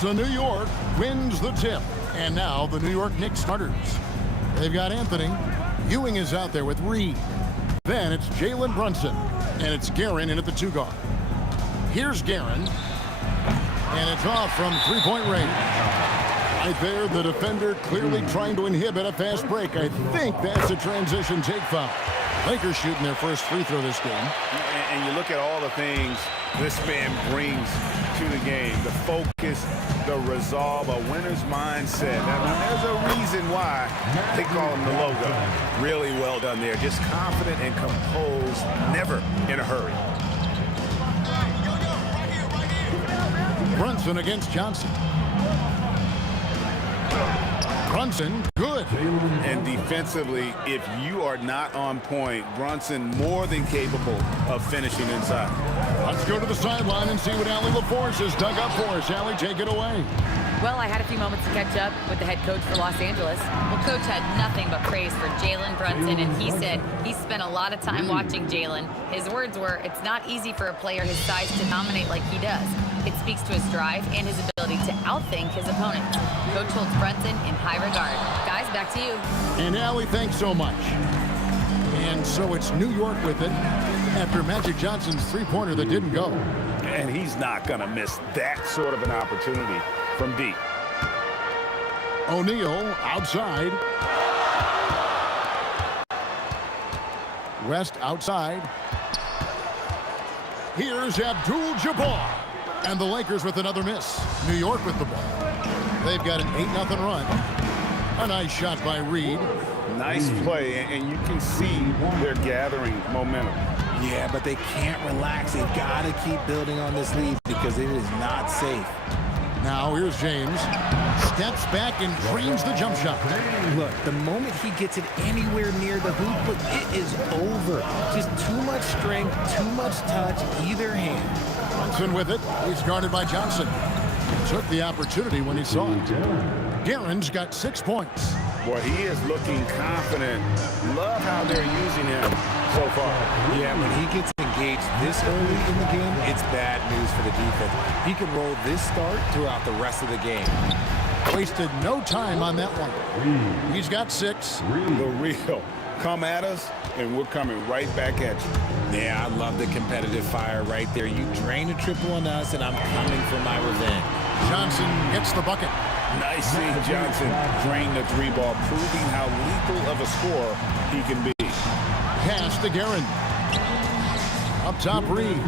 So New York wins the tip. And now the New York Knicks starters. They've got Anthony. Ewing is out there with Reed. Then it's Jalen Brunson. And it's Guerin in at the 2 guard. Here's Guerin. And it's off from three-point range. Right there, the defender clearly trying to inhibit a fast break. I think that's a transition take foul. Lakers shooting their first free throw this game. And you look at all the things this man brings to the game. The focus, the resolve, a winner's mindset. Now, there's a reason why they call him the logo. Really well done there. Just confident and composed, never in a hurry. Brunson against Johnson. Brunson, good. And defensively, if you are not on point, Brunson more than capable of finishing inside. Let's go to the sideline and see what Allie LaForce has dug up for us. Allie, take it away. Well, I had a few moments to catch up with the head coach for Los Angeles. Well, coach had nothing but praise for Jalen Brunson, and he said he spent a lot of time watching Jalen. His words were, it's not easy for a player his size to dominate like he does. It speaks to his drive and his ability to outthink his opponents. Coach holds Brunson in high regard. Guys, back to you. And Allie, thanks so much. And so it's New York with it after Magic Johnson's three-pointer that didn't go. And he's not going to miss that sort of an opportunity from deep. O'Neal outside. West outside. Here's Abdul-Jabbar. And the Lakers with another miss. New York with the ball. They've got an 8-0 run. A nice shot by Reed. Nice play, and you can see they're gathering momentum. Yeah, but they can't relax. They've got to keep building on this lead because it is not safe. Now here's James. Steps back and drains the jump shot. Look, the moment he gets it anywhere near the hoop, look, it is over. Just too much strength, too much touch, either hand. Brunson with it. He's guarded by Johnson. Took the opportunity when he saw it. Guerin's got 6 points. Boy, he is looking confident. Love how they're using him so far. Yeah, when he gets engaged this early in the game, it's bad news for the defense. He can roll this start throughout the rest of the game. Wasted no time on that one. He's got 6. The real. Come at us, and we're coming right back at you. Yeah, I love the competitive fire right there. You drain a triple on us, and I'm coming for my revenge. Johnson gets the bucket. Nice seeing Johnson drain the 3-ball, proving how lethal of a scorer he can be. Pass to Guerin. Up top, Reed.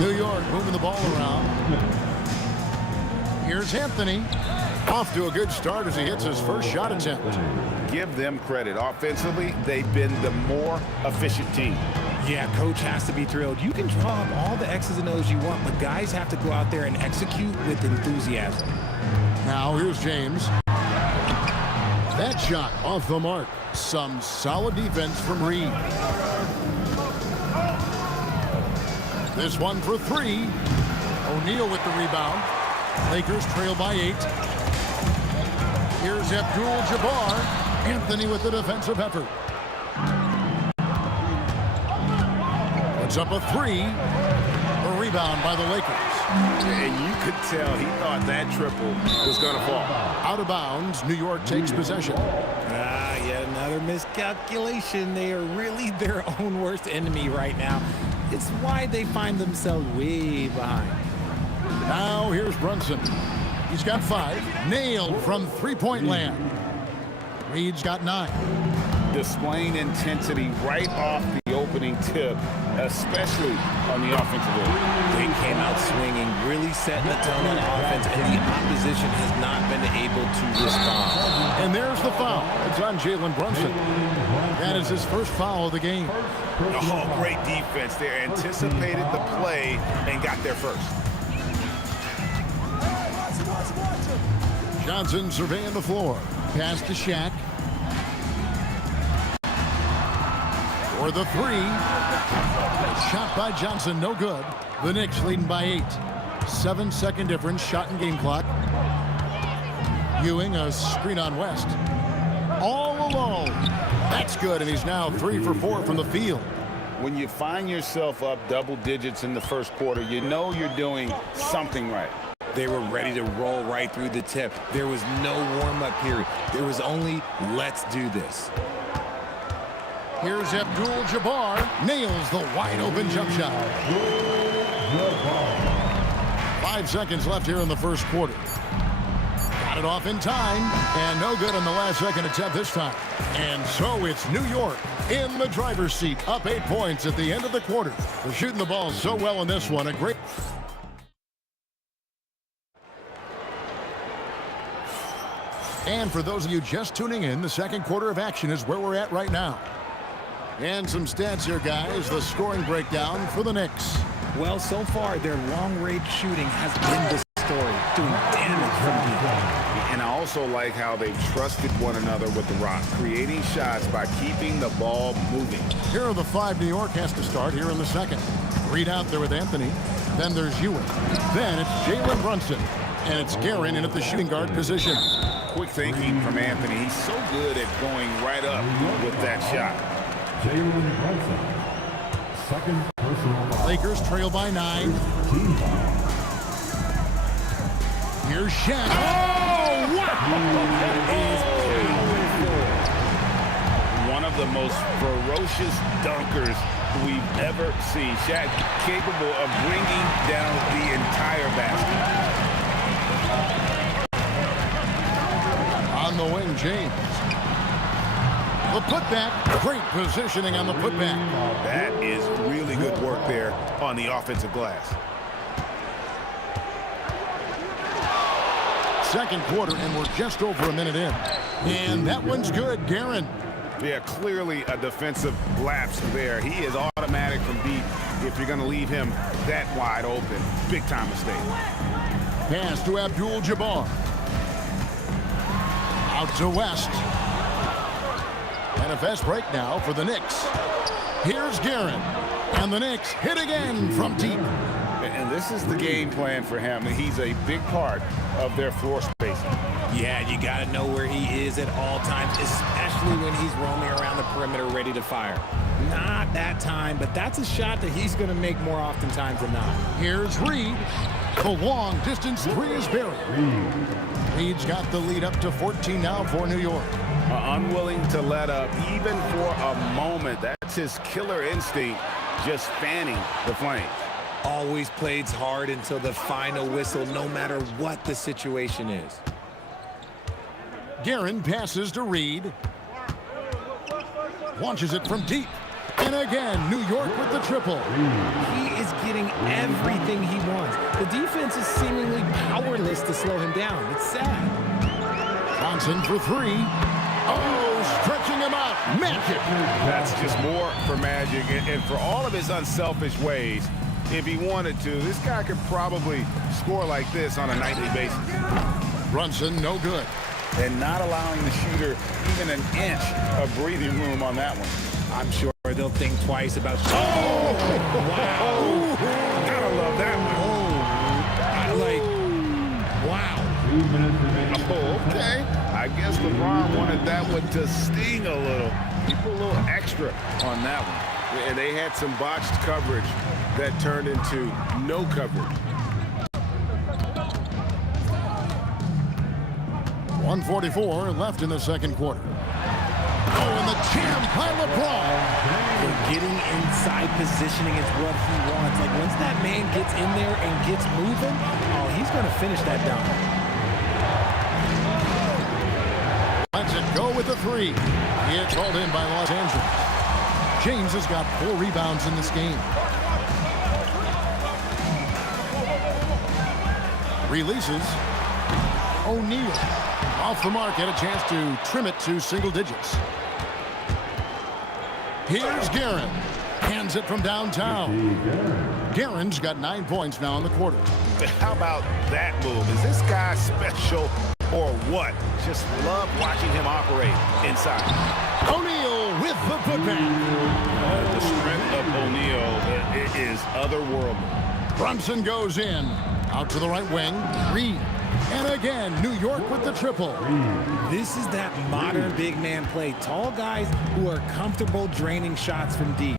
New York moving the ball around. Here's Anthony. Off to a good start as he hits his first shot attempt. Give them credit. Offensively, they've been the more efficient team. Yeah, coach has to be thrilled. You can draw up all the X's and O's you want, but guys have to go out there and execute with enthusiasm. Now here's James. That shot off the mark. Some solid defense from Reed. This one for 3. O'Neal with the rebound. Lakers trail by 8. Here's Abdul-Jabbar. Anthony with the defensive effort. Puts up a 3. A rebound by the Lakers. And you could tell he thought that triple was going to fall. Out of bounds, New York takes possession. Yet another miscalculation. They are really their own worst enemy right now. It's why they find themselves way behind. Now here's Brunson. He's got 5. Nailed from three-point land. Reed's got 9. Displaying intensity right off the opening tip, especially on the offensive end. They came out swinging, really setting the tone on offense, and the opposition has not been able to respond. And there's the foul. It's on Jalen Brunson. That is his first foul of the game. Oh, great defense there. Anticipated the play and got there first. Johnson surveying the floor. Pass to Shaq. For the 3. Shot by Johnson, no good. The Knicks leading by 8. 7-second difference, shot and game clock. Ewing, a screen on West. All alone. That's good, and he's now 3 for 4 from the field. When you find yourself up double digits in the first quarter, you know you're doing something right. They were ready to roll right through the tip. There was no warm-up period. There was only, let's do this. Here's Abdul-Jabbar. Nails the wide-open jump shot. 5 seconds left here in the first quarter. Got it off in time, and no good on the last second attempt this time. And so it's New York in the driver's seat, up 8 points at the end of the quarter. They're shooting the ball so well in this one. A great... And for those of you just tuning in, the second quarter of action is where we're at right now. And some stats here, guys. The scoring breakdown for the Knicks. Well, so far, their long-range shooting has been the story, doing damage from deep. And I also like how they've trusted one another with the rock, creating shots by keeping the ball moving. Here are the 5 New York has to start here in the second. Reed out there with Anthony. Then there's Ewing. Then it's Jalen Brunson. And it's Guerin in at the shooting guard position. Quick thinking from Anthony. He's so good at going right up with that shot. Jalen Brunson, second personal foul. Lakers trail by 9. Team foul. Here's Shaq. Oh, wow! One of the most ferocious dunkers we've ever seen. Shaq capable of bringing down the entire basket. On the wing, James. The putback. Great positioning on the putback. That is really good work there on the offensive glass. Second quarter, and we're just over a minute in. And that one's good, Guerin. Yeah, clearly a defensive lapse there. He is automatic from deep if you're going to leave him that wide open. Big time mistake. Pass to Abdul-Jabbar. Out to West. And a fast break now for the Knicks. Here's Guerin. And the Knicks hit again from deep. And this is the game plan for him. He's a big part of their floor spacing. Yeah, you got to know where he is at all times, especially when he's roaming around the perimeter ready to fire. Not that time, but that's a shot that he's going to make more oftentimes than not. Here's Reed. The long distance three is buried. Reed's got the lead up to 14 now for New York. Unwilling to let up even for a moment. That's his killer instinct, just fanning the flames. Always plays hard until the final whistle, no matter what the situation is. Guerin passes to Reed. Launches it from deep. And again, New York with the triple. He is getting everything he wants. The defense is seemingly powerless to slow him down. It's sad. Johnson for three. Oh, stretching him out. Magic. That's just more for Magic. And for all of his unselfish ways, if he wanted to, this guy could probably score like this on a nightly basis. Brunson, no good. And not allowing the shooter even an inch of breathing room on that one. I'm sure they'll think twice about shooting. Oh! Wow. Gotta love that one. Wow. 2 minutes remaining. Oh, okay. I guess LeBron wanted that one to sting a little. He put a little extra on that one. And they had some botched coverage that turned into no coverage. 1:44 left in the second quarter. Oh, and the jam by LeBron. Getting inside positioning is what he wants. Like, once that man gets in there and gets moving, oh, he's going to finish that down. Lets it go with the three. It's hauled in by Los Angeles. James has got 4 rebounds in this game. Releases. O'Neal. Off the mark, had a chance to trim it to single digits. Here's Guerin. Hands it from downtown. Guerin's got 9 points now in the quarter. How about that move? Is this guy special or what? Just love watching him operate inside. O'Neal with the putback. The strength of O'Neal is otherworldly. Brunson goes in. Out to the right wing. Reed. And again, New York with the triple. This is that modern big man play. Tall guys who are comfortable draining shots from deep.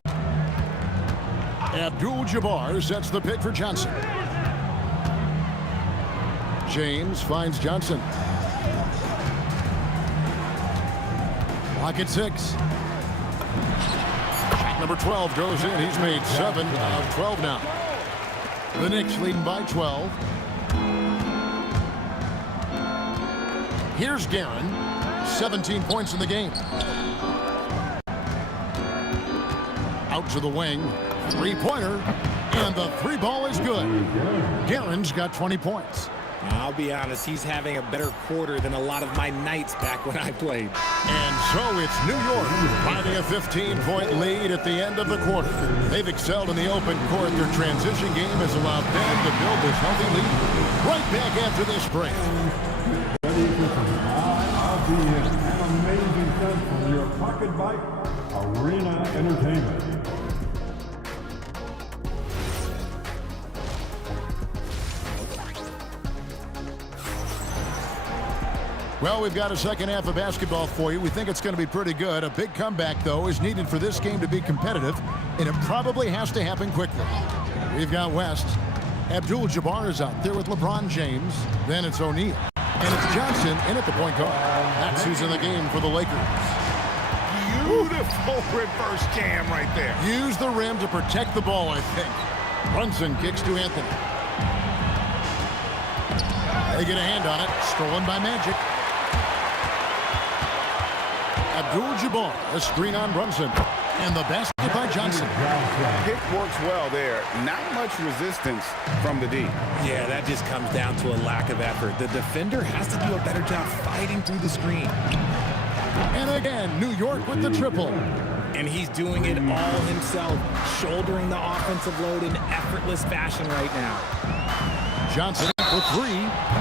Abdul-Jabbar sets the pick for Johnson. James finds Johnson. Lock at 6. Number 12 goes in. He's made 7 of 12 now. The Knicks leading by 12. Here's Guerin. 17 points in the game. Out to the wing. Three-pointer. And the three ball is good. Guerin's got 20 points. I'll be honest, he's having a better quarter than a lot of my nights back when I played. And so it's New York finding a 15-point lead at the end of the quarter. They've excelled in the open court. Their transition game has allowed them to build this healthy lead. Right back after this break. Ready for some IRBN and amazing stuff from your Pocket Bike Arena Entertainment. Well, we've got a second half of basketball for you. We think it's going to be pretty good. A big comeback, though, is needed for this game to be competitive, and it probably has to happen quickly. We've got West. Abdul-Jabbar is out there with LeBron James. Then it's O'Neal. And it's Johnson in at the point guard. That's who's in the game for the Lakers. Beautiful reverse jam right there. Use the rim to protect the ball, I think. Brunson kicks to Anthony. They get a hand on it. Stolen by Magic. Abdul-Jabbar, a screen on Brunson. And the basket by Johnson. Pick works well there. Not much resistance from the D. Yeah, that just comes down to a lack of effort. The defender has to do a better job fighting through the screen. And again, New York with the triple. And he's doing it all himself, shouldering the offensive load in effortless fashion right now. Johnson for 3.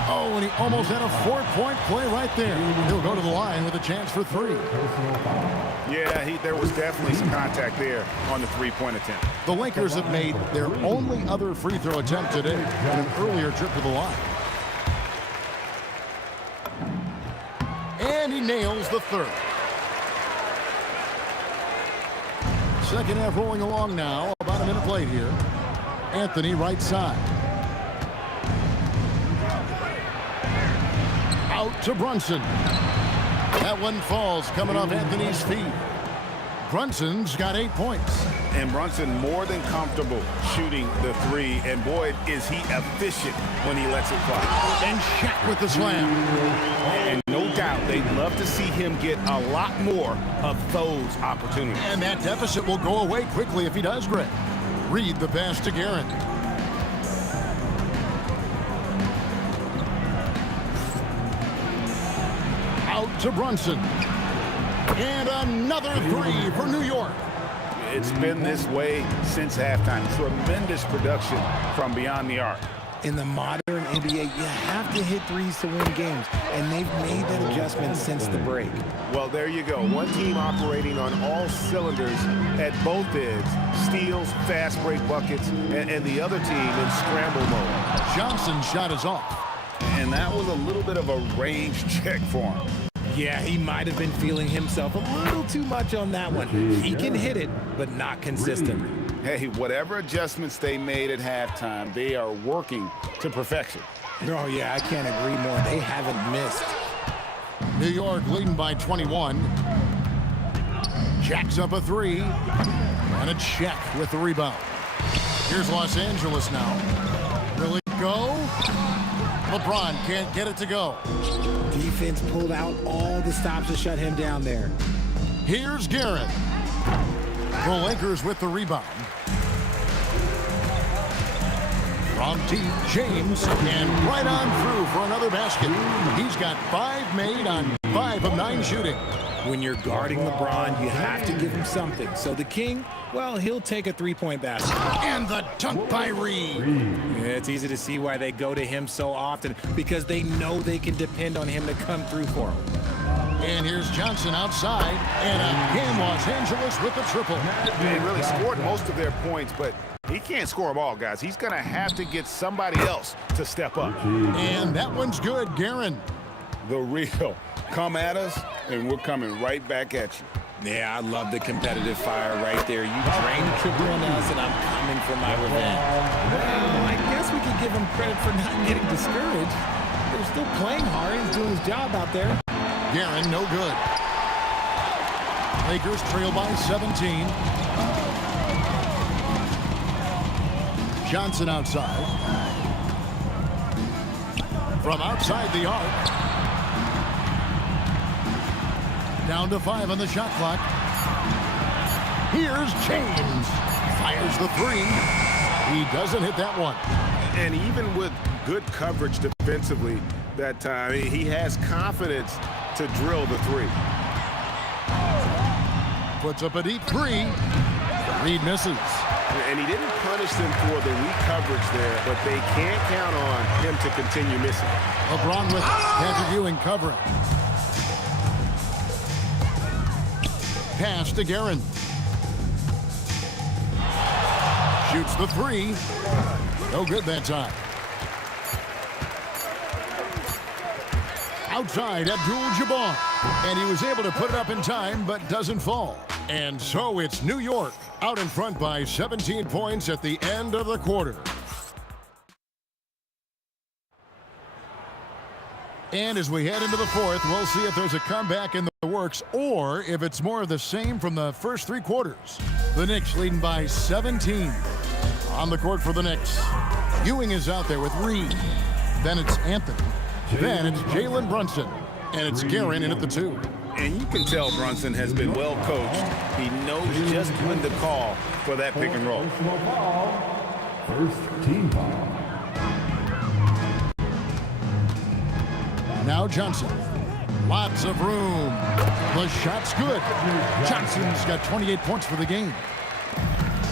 Oh, and he almost had a 4-point play right there. He'll go to the line with a chance for 3. Yeah, there was definitely some contact there on the three-point attempt. The Lakers have made their only other free throw attempt today on an earlier trip to the line. And he nails the third. Second half rolling along now. About a minute late here. Anthony right side. Out to Brunson. That one falls coming off Anthony's feet. Brunson's got 8 points. And Brunson more than comfortable shooting the three. And boy, is he efficient when he lets it fly. And Shaq with the slam. And no doubt they'd love to see him get a lot more of those opportunities. And that deficit will go away quickly if he does, Greg. Read the pass to Guerin. Out to Brunson. And another three for New York. It's been this way since halftime. Tremendous production from beyond the arc. In the modern NBA, you have to hit threes to win games, and they've made that adjustment since the break. Well, there you go. One team operating on all cylinders at both ends. Steals, fast break buckets, and the other team in scramble mode. Johnson's shot is off. And that was a little bit of a range check for him. Yeah, he might have been feeling himself a little too much on that one. He can hit it, but not consistently. Hey, whatever adjustments they made at halftime, they are working to perfection. Oh, yeah, I can't agree more. They haven't missed. New York leading by 21. Jacks up a 3. And a check with the rebound. Here's Los Angeles now. Will it go? LeBron can't get it to go. Defense pulled out all the stops to shut him down there. Here's Guerin. The Lakers with the rebound. From deep, James, and right on through for another basket. He's got 5 made on 5 of 9 shooting. When you're guarding LeBron, you have to give him something. So the King, well, he'll take a three-point basket. And the dunk by Reed. Yeah, it's easy to see why they go to him so often, because they know they can depend on him to come through for them. And here's Johnson outside, and again Los Angeles with the triple. They really scored most of their points, but he can't score them all, guys. He's going to have to get somebody else to step up. And that one's good, Guerin. The real. Come at us, and we're coming right back at you. Yeah, I love the competitive fire right there. You drain the triple on us, and I'm coming for my revenge. Well, I guess we could give him credit for not getting discouraged. they're still playing hard. He's doing his job out there. Guerin, no good. Lakers trail by 17. Johnson outside. From outside the arc. Down to 5 on the shot clock. Here's James. Fires the 3. He doesn't hit that one. And even with good coverage defensively that time, he has confidence to drill the 3. Puts up a deep 3. Reed misses. And he didn't punish them for the weak coverage there, but they can't count on him to continue missing. LeBron with Patrick Ewing covering. Pass to Guerin. Shoots the 3. No good that time. Outside, Abdul-Jabbar. And he was able to put it up in time, but doesn't fall. And so it's New York out in front by 17 points at the end of the quarter. And as we head into the fourth, we'll see if there's a comeback in the works or if it's more of the same from the first 3 quarters. The Knicks leading by 17. On the court for the Knicks, Ewing is out there with Reed. Then it's Anthony. Then it's Jalen Brunson. And it's Guerin in at the 2. And you can tell Brunson has been well coached. He knows just when to call for that pick and roll. Personal foul. First team foul. Now Johnson. Lots of room. The shot's good. Johnson's got 28 points for the game.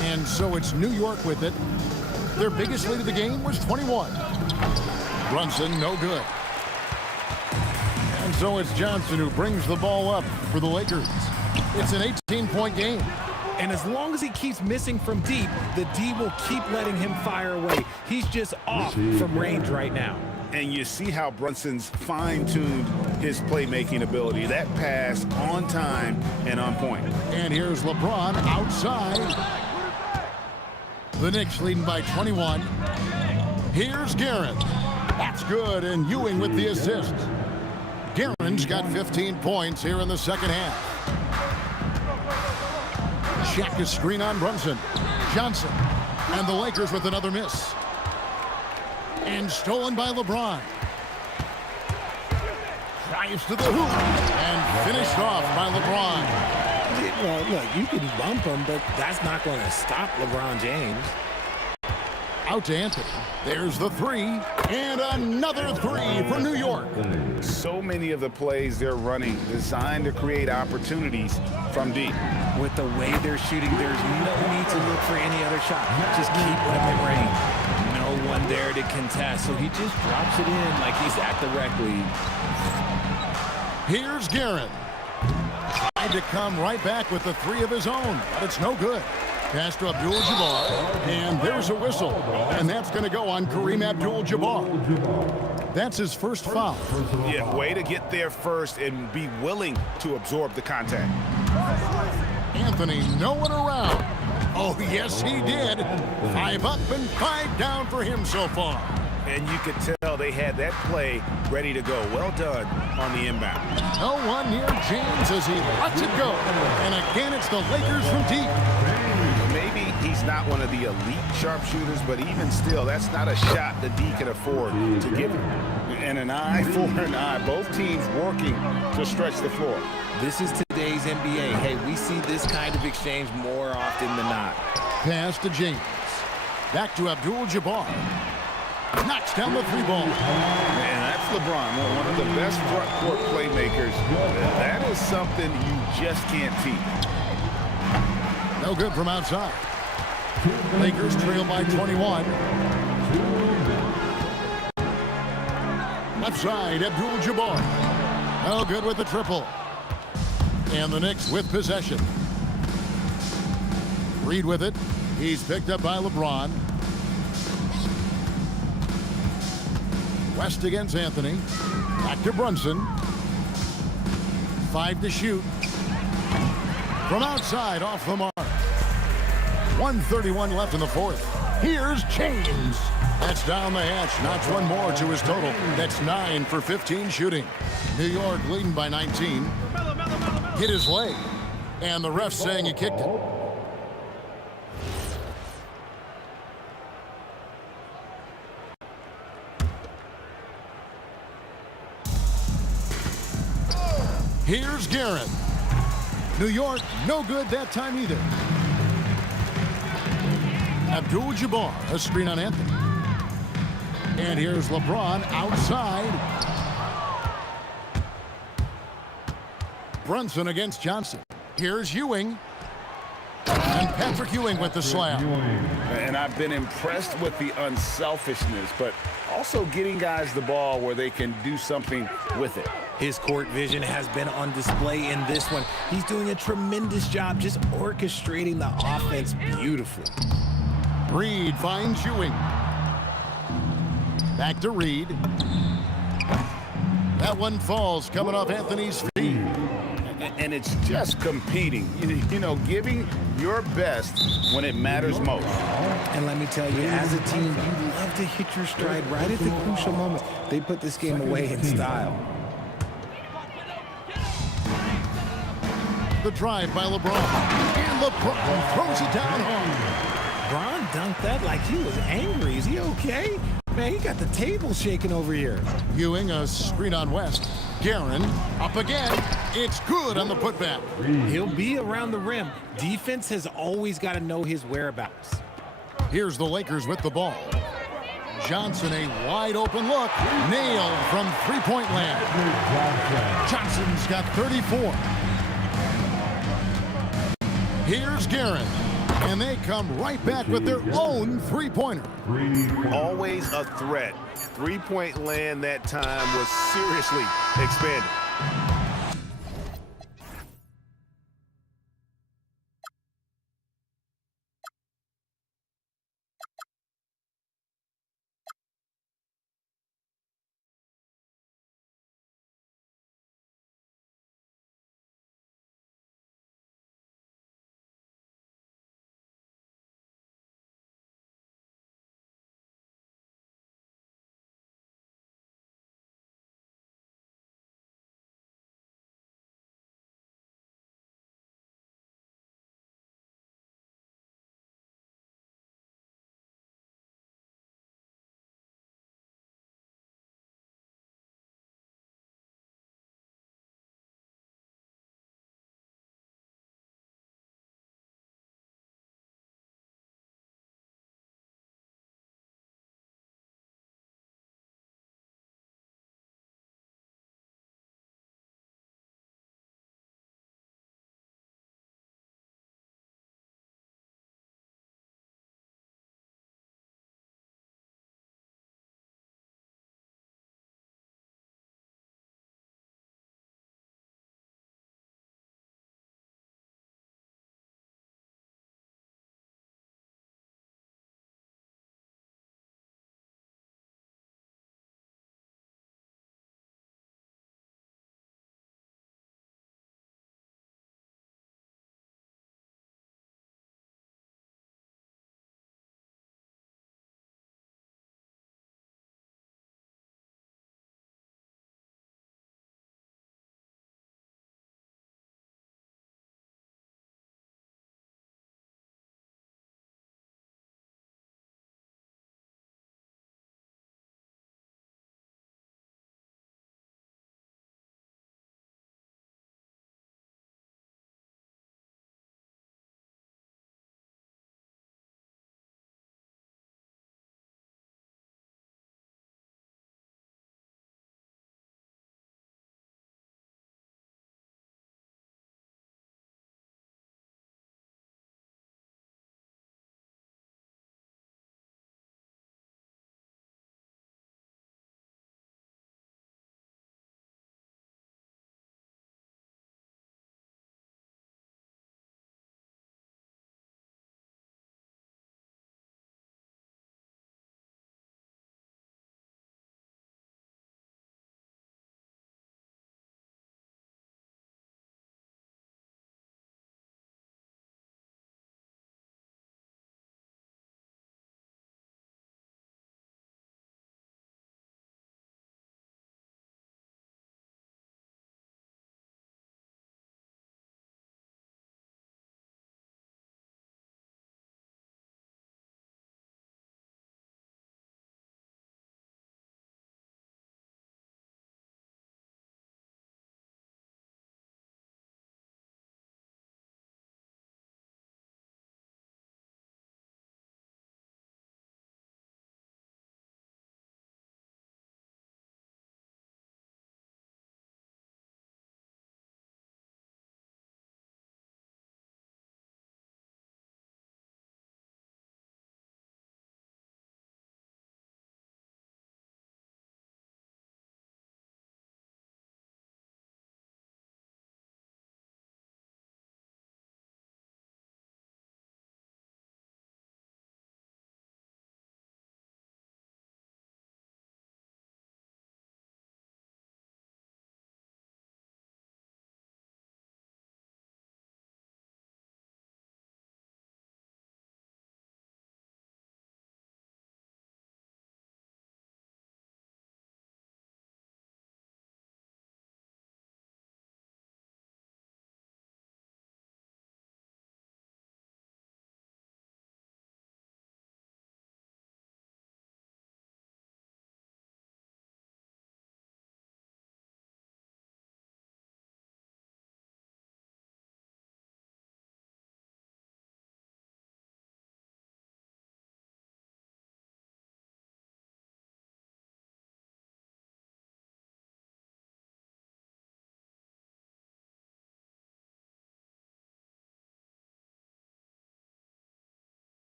And so it's New York with it. Their biggest lead of the game was 21. Brunson, no good. And so it's Johnson who brings the ball up for the Lakers. It's an 18-point game. And as long as he keeps missing from deep, the D will keep letting him fire away. He's just off from range right now. And you see how Brunson's fine-tuned his playmaking ability. That pass on time and on point. And here's LeBron outside. The Knicks leading by 21. Here's Guerin. That's good, and Ewing with the assist. Guerin's got 15 points here in the second half. Check his screen on Brunson. Johnson. And the Lakers with another miss. And stolen by LeBron. Drives to the hoop. And finished off by LeBron. Well, look, you can bump him, but that's not going to stop LeBron James. Out to Anthony. There's the 3. And another 3 for New York. So many of the plays they're running designed to create opportunities from deep. With the way they're shooting, there's no need to look for any other shot. Just keep letting it rain. No one there to contest, so he just drops it in like he's at the rec league. Here's Guerin. Tried to come right back with the 3 of his own, but it's no good. Pass to Abdul-Jabbar, and there's a whistle. And that's going to go on Kareem Abdul-Jabbar. That's his first foul. Yeah, way to get there first and be willing to absorb the contact. Anthony, no one around. Oh, yes, he did. 5 up and 5 down for him so far. And you could tell they had that play ready to go. Well done on the inbound. No one near James as he lets it go. And again, it's the Lakers from deep. Maybe he's not one of the elite sharpshooters, but even still, that's not a shot the D can afford to give him. And an eye for an eye. Both teams working to stretch the floor. This is today's NBA. Hey, we see this kind of exchange more often than not. Pass to James. Back to Abdul-Jabbar. Knocks down the 3 ball. Man, that's LeBron, one of the best front court playmakers. That is something you just can't teach. No good from outside. Lakers trail by 21. Left side, Abdul-Jabbar. No good with the triple. And the Knicks with possession. Reed with it. He's picked up by LeBron. West against Anthony. Back to Brunson. 5 to shoot. From outside, off the mark. 1:31 left in the fourth. Here's James. That's down the hatch. Knocks one more to his total. That's 9 for 15 shooting. New York leading by 19. Hit his leg. And the ref saying he kicked it. Here's Guerin. New York, no good that time either. Abdul-Jabbar, a screen on Anthony. And here's LeBron outside. Brunson against Johnson. Here's Ewing. And Patrick Ewing with the slam. And I've been impressed with the unselfishness, but also getting guys the ball where they can do something with it. His court vision has been on display in this one. He's doing a tremendous job just orchestrating the offense beautifully. Reed finds Ewing. Back to Reed. That one falls coming off Anthony's feet. And it's just competing, you know, giving your best when it matters most. And let me tell you, as a team, you love to hit your stride right at the crucial moment. They put this game away in style. The drive by LeBron. And LeBron throws it down home. Bron dunked that like he was angry. Is he okay? Man, he got the table shaking over here. Ewing, a screen on West. Guerin up again. It's good on the putback. He'll be around the rim. Defense has always got to know his whereabouts. Here's the Lakers with the ball. Johnson, a wide open look. Nailed from three-point land. Johnson's got 34. Here's Guerin. And they come right back with their own three-pointer. Always a threat. Three-point land that time was seriously expanded.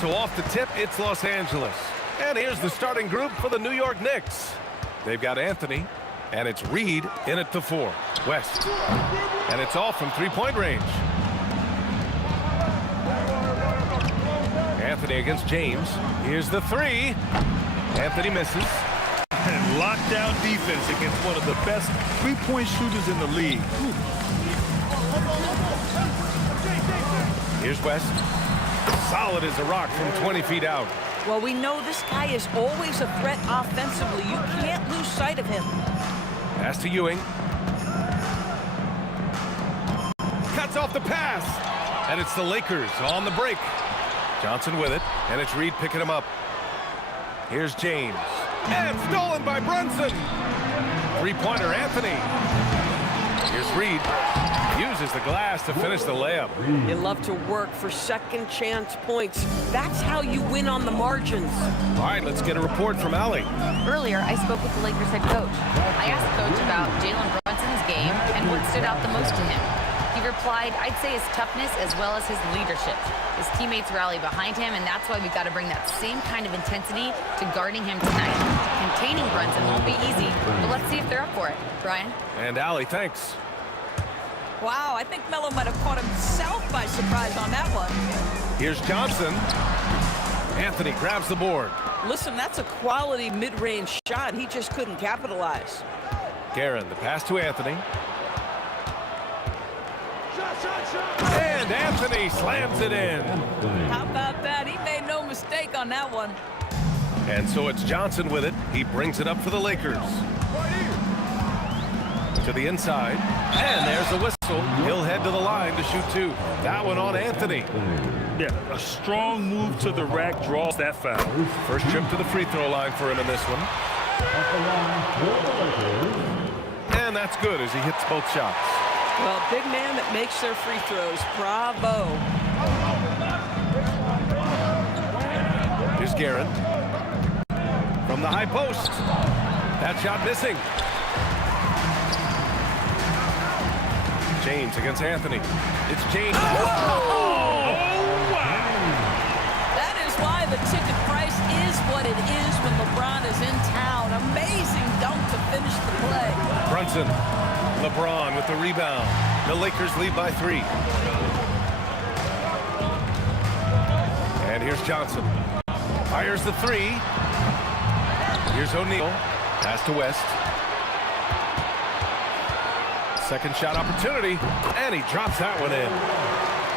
so off the tip, it's Los Angeles. And here's the starting group for the New York Knicks. They've got Anthony, and it's Reed in at the 4. West. And it's off from three-point range. Anthony against James. Here's the 3. Anthony misses. And lockdown defense against one of the best three-point shooters in the league. Here's West. Solid as a rock from 20 feet out. Well, we know this guy is always a threat offensively. You can't lose sight of him. Pass to Ewing. Cuts off the pass. And it's the Lakers on the break. Johnson with it, and it's Reed picking him up. Here's James. And stolen by Brunson. Three-pointer Anthony. Here's Reed. Uses the glass to finish the layup. You love to work for second chance points. That's how you win on the margins. All right, let's get a report from Allie. Earlier, I spoke with the Lakers head coach. I asked the coach about Jalen Brunson's game and what stood out the most to him. He replied, I'd say his toughness as well as his leadership. His teammates rally behind him, and that's why we've got to bring that same kind of intensity to guarding him tonight. Containing Brunson won't be easy, but let's see if they're up for it. Brian? And Allie, thanks. Wow, I think Melo might have caught himself by surprise on that one. Here's Johnson. Anthony grabs the board. Listen, that's a quality mid-range shot. He just couldn't capitalize. Guerin, the pass to Anthony. And Anthony slams it in. How about that? He made no mistake on that one. And so it's Johnson with it. He brings it up for the Lakers. To the inside. And there's the whistle. He'll head to the line to shoot 2. That one on Anthony. Yeah, a strong move to the rack draws that foul. First trip to the free throw line for him in this one. And that's good as he hits both shots. Well, big man that makes their free throws. Bravo. Here's Guerin. From the high post. That shot missing. James against Anthony. It's James. Oh, wow. That is why the ticket price is what it is when LeBron is in town. Amazing dunk to finish the play. Brunson. LeBron with the rebound. The Lakers lead by 3. And here's Johnson. Fires the 3. Here's O'Neal. Pass to West. Second shot opportunity. And he drops that one in.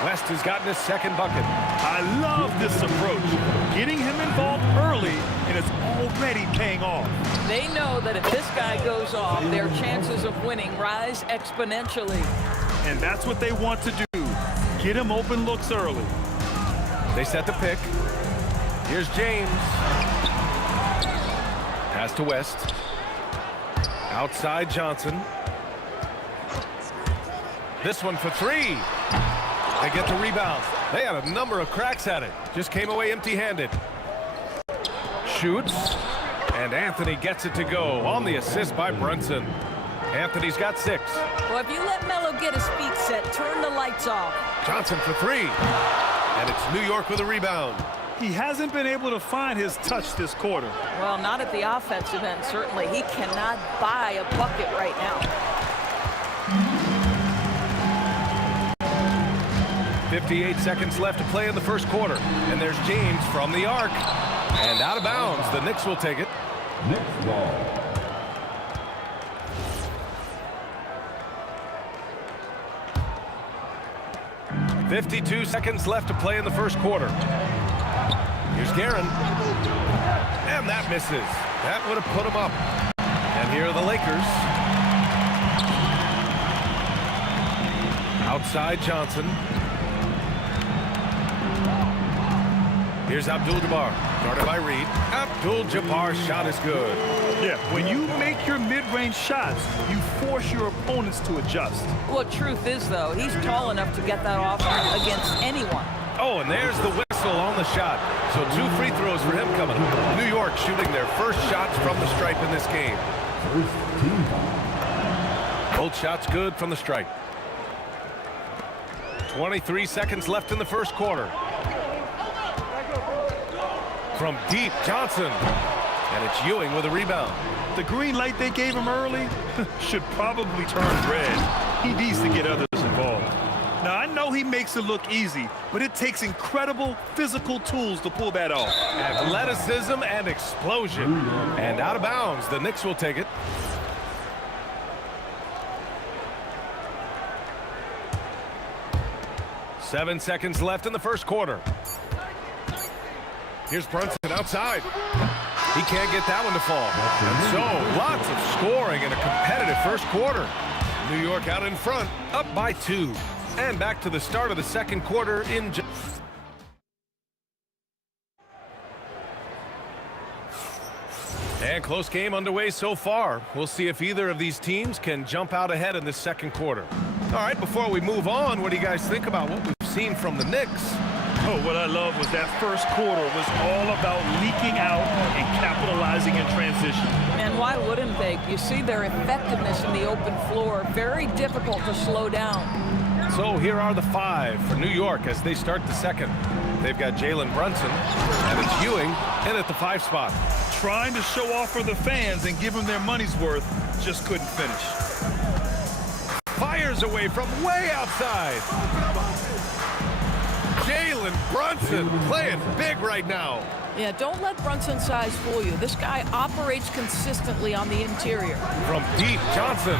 West has gotten his second bucket. I love this approach. Getting him involved early, and it's already paying off. They know that if this guy goes off, their chances of winning rise exponentially. And that's what they want to do. Get him open looks early. They set the pick. Here's James. Pass to West. Outside Johnson. This one for 3. They get the rebound. They had a number of cracks at it. Just came away empty-handed. Shoots. And Anthony gets it to go on the assist by Brunson. Anthony's got 6. Well, if you let Melo get his feet set, turn the lights off. Johnson for 3. And it's New York with a rebound. He hasn't been able to find his touch this quarter. Well, not at the offensive end, certainly. He cannot buy a bucket right now. 58 seconds left to play in the first quarter. And there's James from the arc. And out of bounds. The Knicks will take it. Knicks ball. .52 seconds left to play in the first quarter. Here's Guerin. And that misses. That would have put him up. And here are the Lakers. Outside Johnson. Here's Abdul-Jabbar, guarded by Reed. Abdul-Jabbar's shot is good. Yeah, when you make your mid-range shots, you force your opponents to adjust. Well, truth is, though, he's tall enough to get that off against anyone. Oh, and there's the whistle on the shot. So 2 free throws for him coming up. New York shooting their first shots from the stripe in this game. Both shots good from the stripe. 23 seconds left in the first quarter. From deep, Johnson. And it's Ewing with a rebound. The green light they gave him early should probably turn red. He needs to get others involved. Now, I know he makes it look easy, but it takes incredible physical tools to pull that off. Athleticism and explosion. And out of bounds, the Knicks will take it. Seven seconds left in the first quarter. Here's Brunson outside. He can't get that one to fall. And so, lots of scoring in a competitive first quarter. New York out in front, up by 2. And back to the start of the second quarter in... And close game underway so far. We'll see if either of these teams can jump out ahead in the second quarter. All right, before we move on, what do you guys think about what we've seen from the Knicks? Oh, what I love was that first quarter was all about leaking out and capitalizing in transition. And why wouldn't they? You see their effectiveness in the open floor. Very difficult to slow down. So here are the 5 for New York as they start the second. They've got Jalen Brunson, and it's Ewing in at the 5 spot. Trying to show off for the fans and give them their money's worth, just couldn't finish. Fires away from way outside. Jalen Brunson playing big right now. Yeah, don't let Brunson's size fool you. This guy operates consistently on the interior. From deep, Johnson.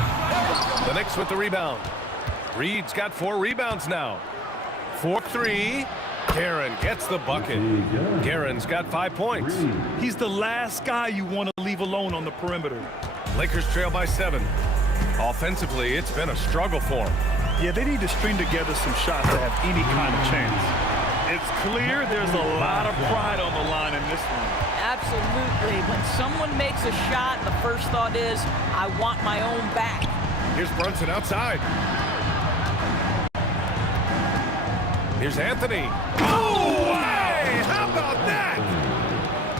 The Knicks with the rebound. Reed's got 4 rebounds now. 4-3. Guerin gets the bucket. Guerin's got 5 points. He's the last guy you want to leave alone on the perimeter. Lakers trail by 7. Offensively, it's been a struggle for them. Yeah, they need to string together some shots to have any kind of chance. It's clear there's a lot of pride on the line in this one. Absolutely. When someone makes a shot, the first thought is, I want my own back. Here's Brunson outside. Here's Anthony. Oh, hey! How about that?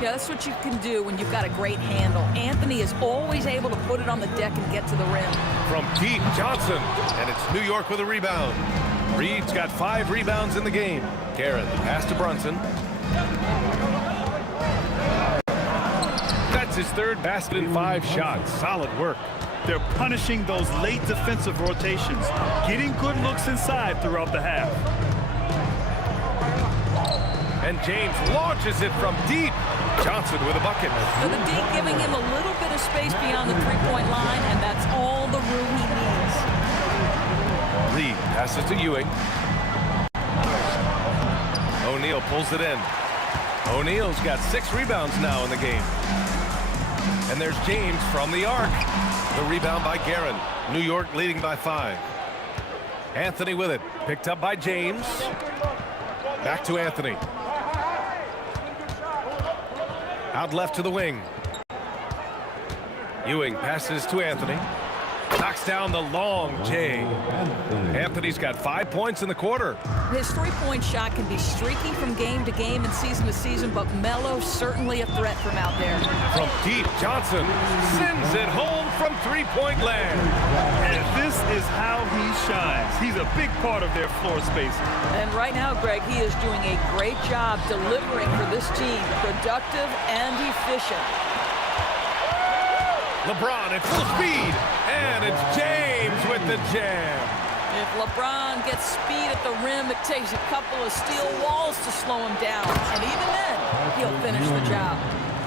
Yeah, that's what you can do when you've got a great handle. Anthony is always able to put it on the deck and get to the rim. From deep, Johnson. And it's New York with a rebound. Reed's got 5 rebounds in the game. Guerin, the pass to Brunson. That's his 3rd basket in 5 shots. Solid work. They're punishing those late defensive rotations, getting good looks inside throughout the half. And James launches it from deep. Johnson with a bucket. So the D giving him a little bit of space beyond the three-point line, and that's all the room he needs. Reed passes to Ewing. O'Neal pulls it in. O'Neal's got 6 rebounds now in the game. And there's James from the arc. The rebound by Guerin. New York leading by 5. Anthony with it. Picked up by James. Back to Anthony. Out left to the wing. Ewing passes to Anthony. Knocks down the long J. Anthony's got 5 points in the quarter. His three-point shot can be streaky from game to game and season to season, but Melo's certainly a threat from out there. From deep, Johnson sends it home from three-point land. And this is how he shines. He's a big part of their floor space. And right now, Greg, he is doing a great job delivering for this team, productive and efficient. LeBron at full speed, and it's James with the jam. If LeBron gets speed at the rim, it takes a couple of steel walls to slow him down. And even then, he'll finish the job.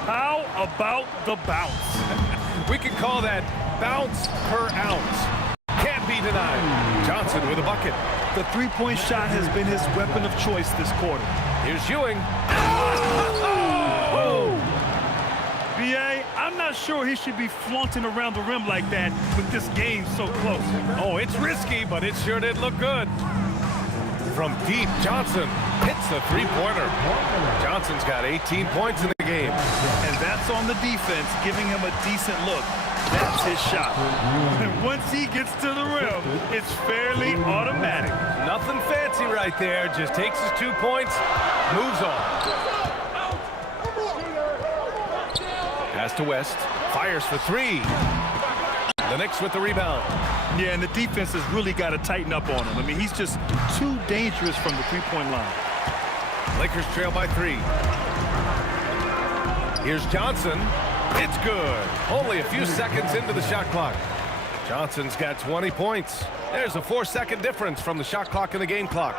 How about the bounce? We can call that bounce per ounce. Can't be denied. Johnson with a bucket. The three-point shot has been his weapon of choice this quarter. Here's Ewing. B.A., I'm not sure he should be flaunting around the rim like that with this game so close. Oh, it's risky, but it sure did look good. From deep, Johnson hits the three-pointer. Johnson's got 18 points in the game. And that's on the defense, giving him a decent look. That's his shot. And once he gets to the rim, it's fairly automatic. Nothing fancy right there. Just takes his 2 points, moves on. Pass to West, fires for 3. The Knicks with the rebound. Yeah, and the defense has really got to tighten up on him. I mean, he's just too dangerous from the three-point line. Lakers trail by 3. Here's Johnson. It's good. Only a few seconds into the shot clock. Johnson's got 20 points. There's a 4-second difference from the shot clock and the game clock.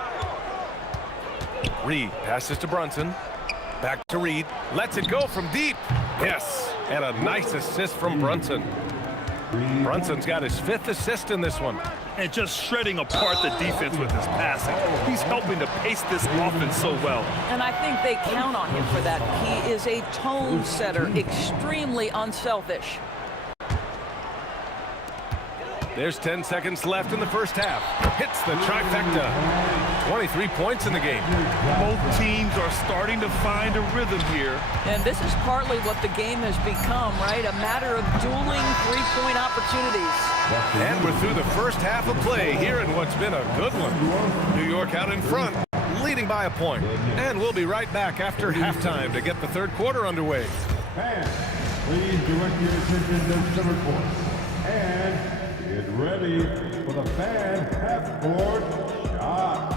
Reed passes to Brunson. Back to Reed. Lets it go from deep. Yes. And a nice assist from Brunson. Brunson's got his 5th assist in this one. And just shredding apart the defense with his passing. He's helping to pace this offense so well. And I think they count on him for that. He is a tone setter, extremely unselfish. There's 10 seconds left in the first half. Hits the trifecta. 23 points in the game. Both teams are starting to find a rhythm here. And this is partly what the game has become, right? A matter of dueling three-point opportunities. And we're through the first half of play here in what's been a good one. New York out in front, leading by a point. And we'll be right back after halftime to get the third quarter underway. Fans, please direct your attention to center court. And get ready for the fan half-court shot.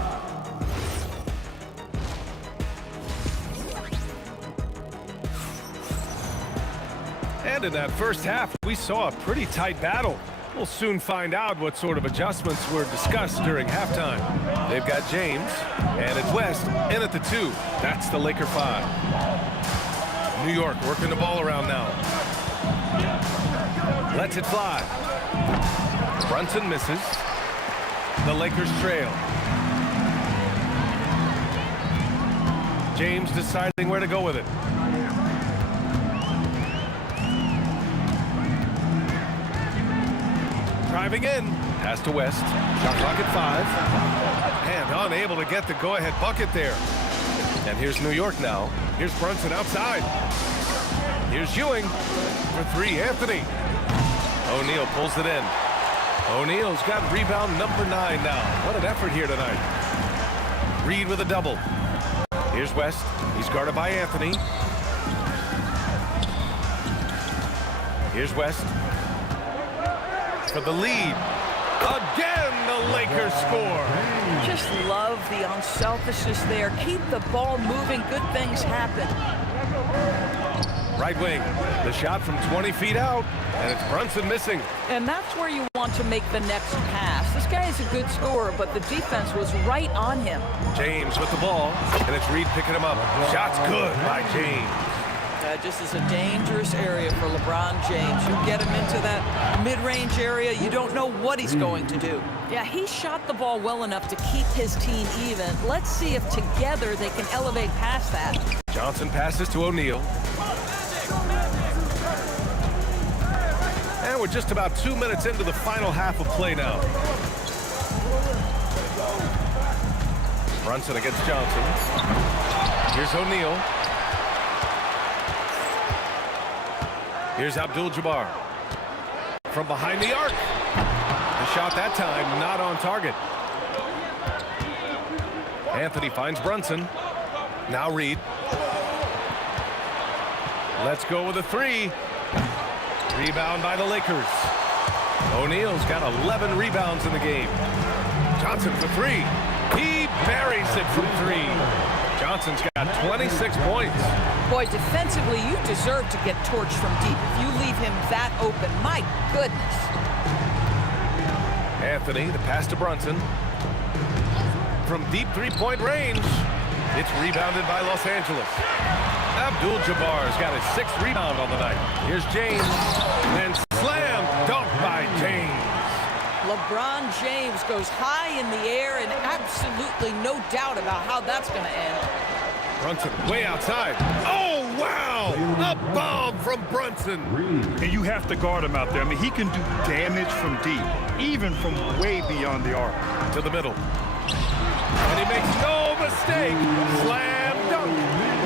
And in that first half, we saw a pretty tight battle. We'll soon find out what sort of adjustments were discussed during halftime. They've got James, and it's West in at the 2. That's the Laker 5. New York working the ball around now. Lets it fly. Brunson misses. The Lakers trail. James deciding where to go with it. Driving in. Pass to West. Shot clock at 5. And unable to get the go-ahead bucket there. And here's New York now. Here's Brunson outside. Here's Ewing for 3. Anthony. O'Neal pulls it in. O'Neal's got rebound number 9 now. What an effort here tonight. Reed with a double. Here's West. He's guarded by Anthony. Here's West for the lead. Again, the Lakers score. Just love the unselfishness there. Keep the ball moving. Good things happen. Right wing. The shot from 20 feet out. And it's Brunson missing. And that's where you want to make the next pass. This guy is a good scorer, but the defense was right on him. James with the ball. And it's Reed picking him up. Shot's good by James. Just is a dangerous area for LeBron James. You get him into that mid-range area, you don't know what he's going to do. Yeah, he shot the ball well enough to keep his team even. Let's see if together they can elevate past that. Johnson passes to O'Neal. And we're just about 2 minutes into the final half of play now. Brunson against Johnson. Here's O'Neal. Here's Abdul-Jabbar from behind the arc. The shot that time not on target. Anthony finds Brunson. Now Reed. Let's go with a 3. Rebound by the Lakers. O'Neal's got 11 rebounds in the game. Johnson for 3. He buries it from 3. Johnson's got 26 points. Boy, defensively, you deserve to get torched from deep. If you leave him that open, my goodness. Anthony, the pass to Brunson. From deep three-point range, it's rebounded by Los Angeles. Abdul-Jabbar's got his 6th rebound on the night. Here's James, and slam dunk by James. LeBron James goes high in the air, and absolutely no doubt about how that's going to end. Brunson way outside. Oh, wow! A bomb from Brunson. And you have to guard him out there. I mean, he can do damage from deep, even from way beyond the arc. To the middle. And he makes no mistake. Slam dunk.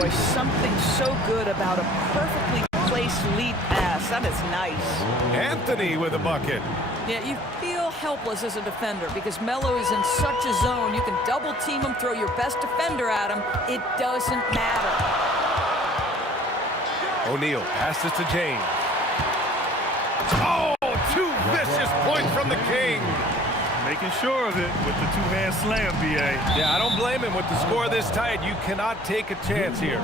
Boy, something so good about a perfectly placed lead pass. That is nice. Anthony with a bucket. Yeah, you feel helpless as a defender because Melo is in such a zone. You can double team him, throw your best defender at him. It doesn't matter. O'Neal passes to James. Oh, 2 vicious points from the King. Making sure of it with the two-hand slam, B.A. Yeah, I don't blame him. With the score this tight, you cannot take a chance here.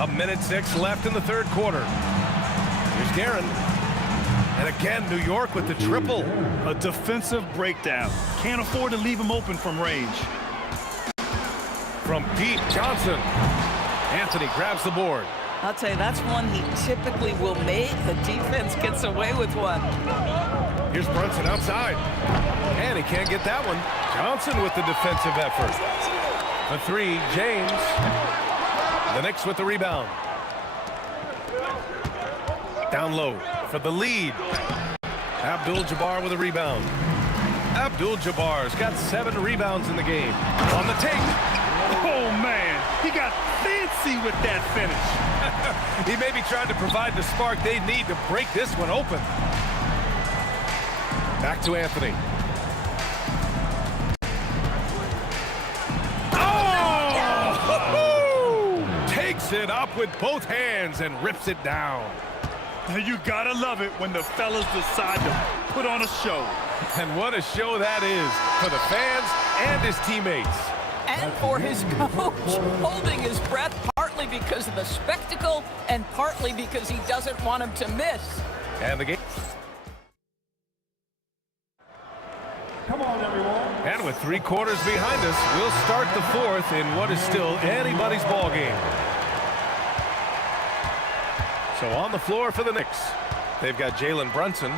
A minute 6 left in the third quarter. Here's Guerin. And again, New York with the triple. A defensive breakdown. Can't afford to leave him open from range. From deep, Johnson. Anthony grabs the board. I'll tell you, that's one he typically will make. The defense gets away with one. Here's Brunson outside. And he can't get that one. Johnson with the defensive effort. The 3, James. The Knicks with the rebound. Down low for the lead. Abdul-Jabbar with a rebound. Abdul-Jabbar's got 7 rebounds in the game. On the take. Oh, man. He got fancy with that finish. He may be trying to provide the spark they need to break this one open. Back to Anthony. Oh! Takes it up with both hands and rips it down. You gotta love it when the fellas decide to put on a show. And what a show that is for the fans and his teammates. And for his coach, holding his breath partly because of the spectacle and partly because he doesn't want him to miss. And the game. Come on, everyone. And with 3 quarters behind us, we'll start the 4th in what is still anybody's ball game. So on the floor for the Knicks, they've got Jalen Brunson,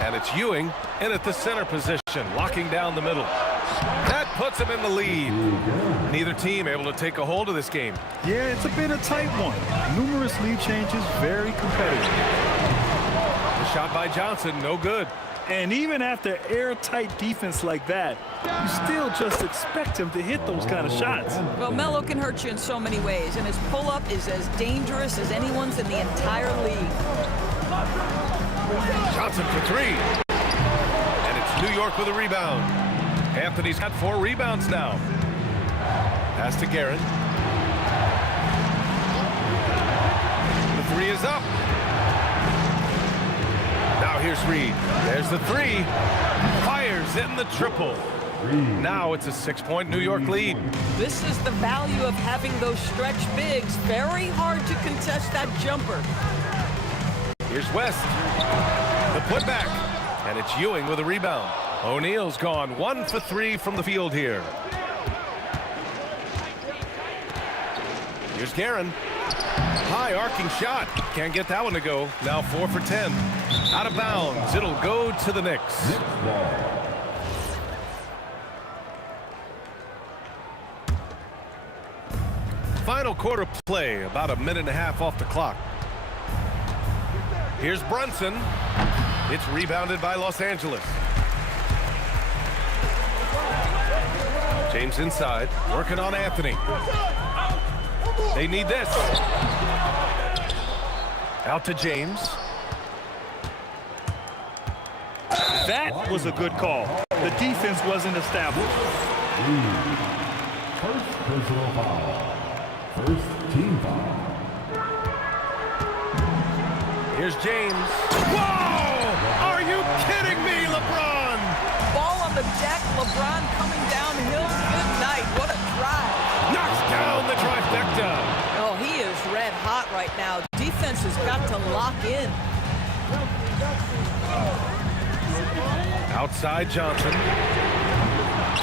and it's Ewing in at the center position, locking down the middle. That puts him in the lead. Neither team able to take a hold of this game. Yeah, it's been a tight one. Numerous lead changes, very competitive. The shot by Johnson, no good. And even after airtight defense like that, you still just expect him to hit those kind of shots. Well, Melo can hurt you in so many ways, and his pull-up is as dangerous as anyone's in the entire league. Johnson for 3. And it's New York with a rebound. Anthony's got 4 rebounds now. Pass to Guerin. The 3 is up. Now here's Reed. There's the 3. Fires in the triple. Now it's a 6-point New York lead. This is the value of having those stretch bigs. Very hard to contest that jumper. Here's West. The putback. And it's Ewing with a rebound. O'Neal's gone 1 for 3 from the field here. Here's Guerin. High arcing shot. Can't get that one to go. Now 4 for 10. Out of bounds. It'll go to the Knicks. Final quarter play. About a minute and a half off the clock. Here's Brunson. It's rebounded by Los Angeles. James inside, working on Anthony. They need this. Out to James. That was a good call. The defense wasn't established. First personal foul. First team foul. Here's James. Whoa! Are you kidding me, LeBron? Ball on the deck, LeBron coming downhill. Good night. What a drive. Knocks down the trifecta. Oh, he is red hot right now. Defense has got to lock in. Outside Johnson.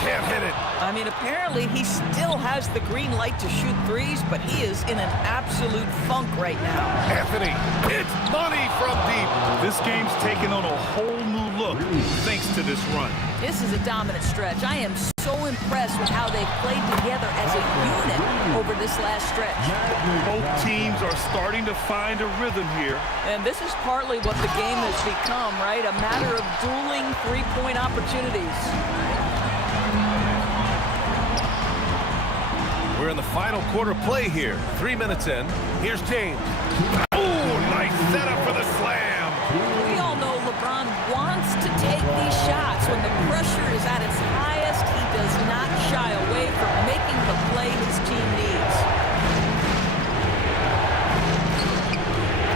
Can't hit it. I mean, apparently he still has the green light to shoot threes, but he is in an absolute funk right now. Anthony, it's money from deep. This game's taken on a whole new look thanks to this run. This is a dominant stretch. I am so impressed with how they've played together as a unit over this last stretch. Both teams are starting to find a rhythm here. And this is partly what the game has become, right? A matter of dueling three-point opportunities. We're in the final quarter play here. 3 minutes in. Here's James. Oh, nice setup for the slam. We all know LeBron wants to take these shots. When the pressure is at its highest, he does not shy away from making the play his team needs.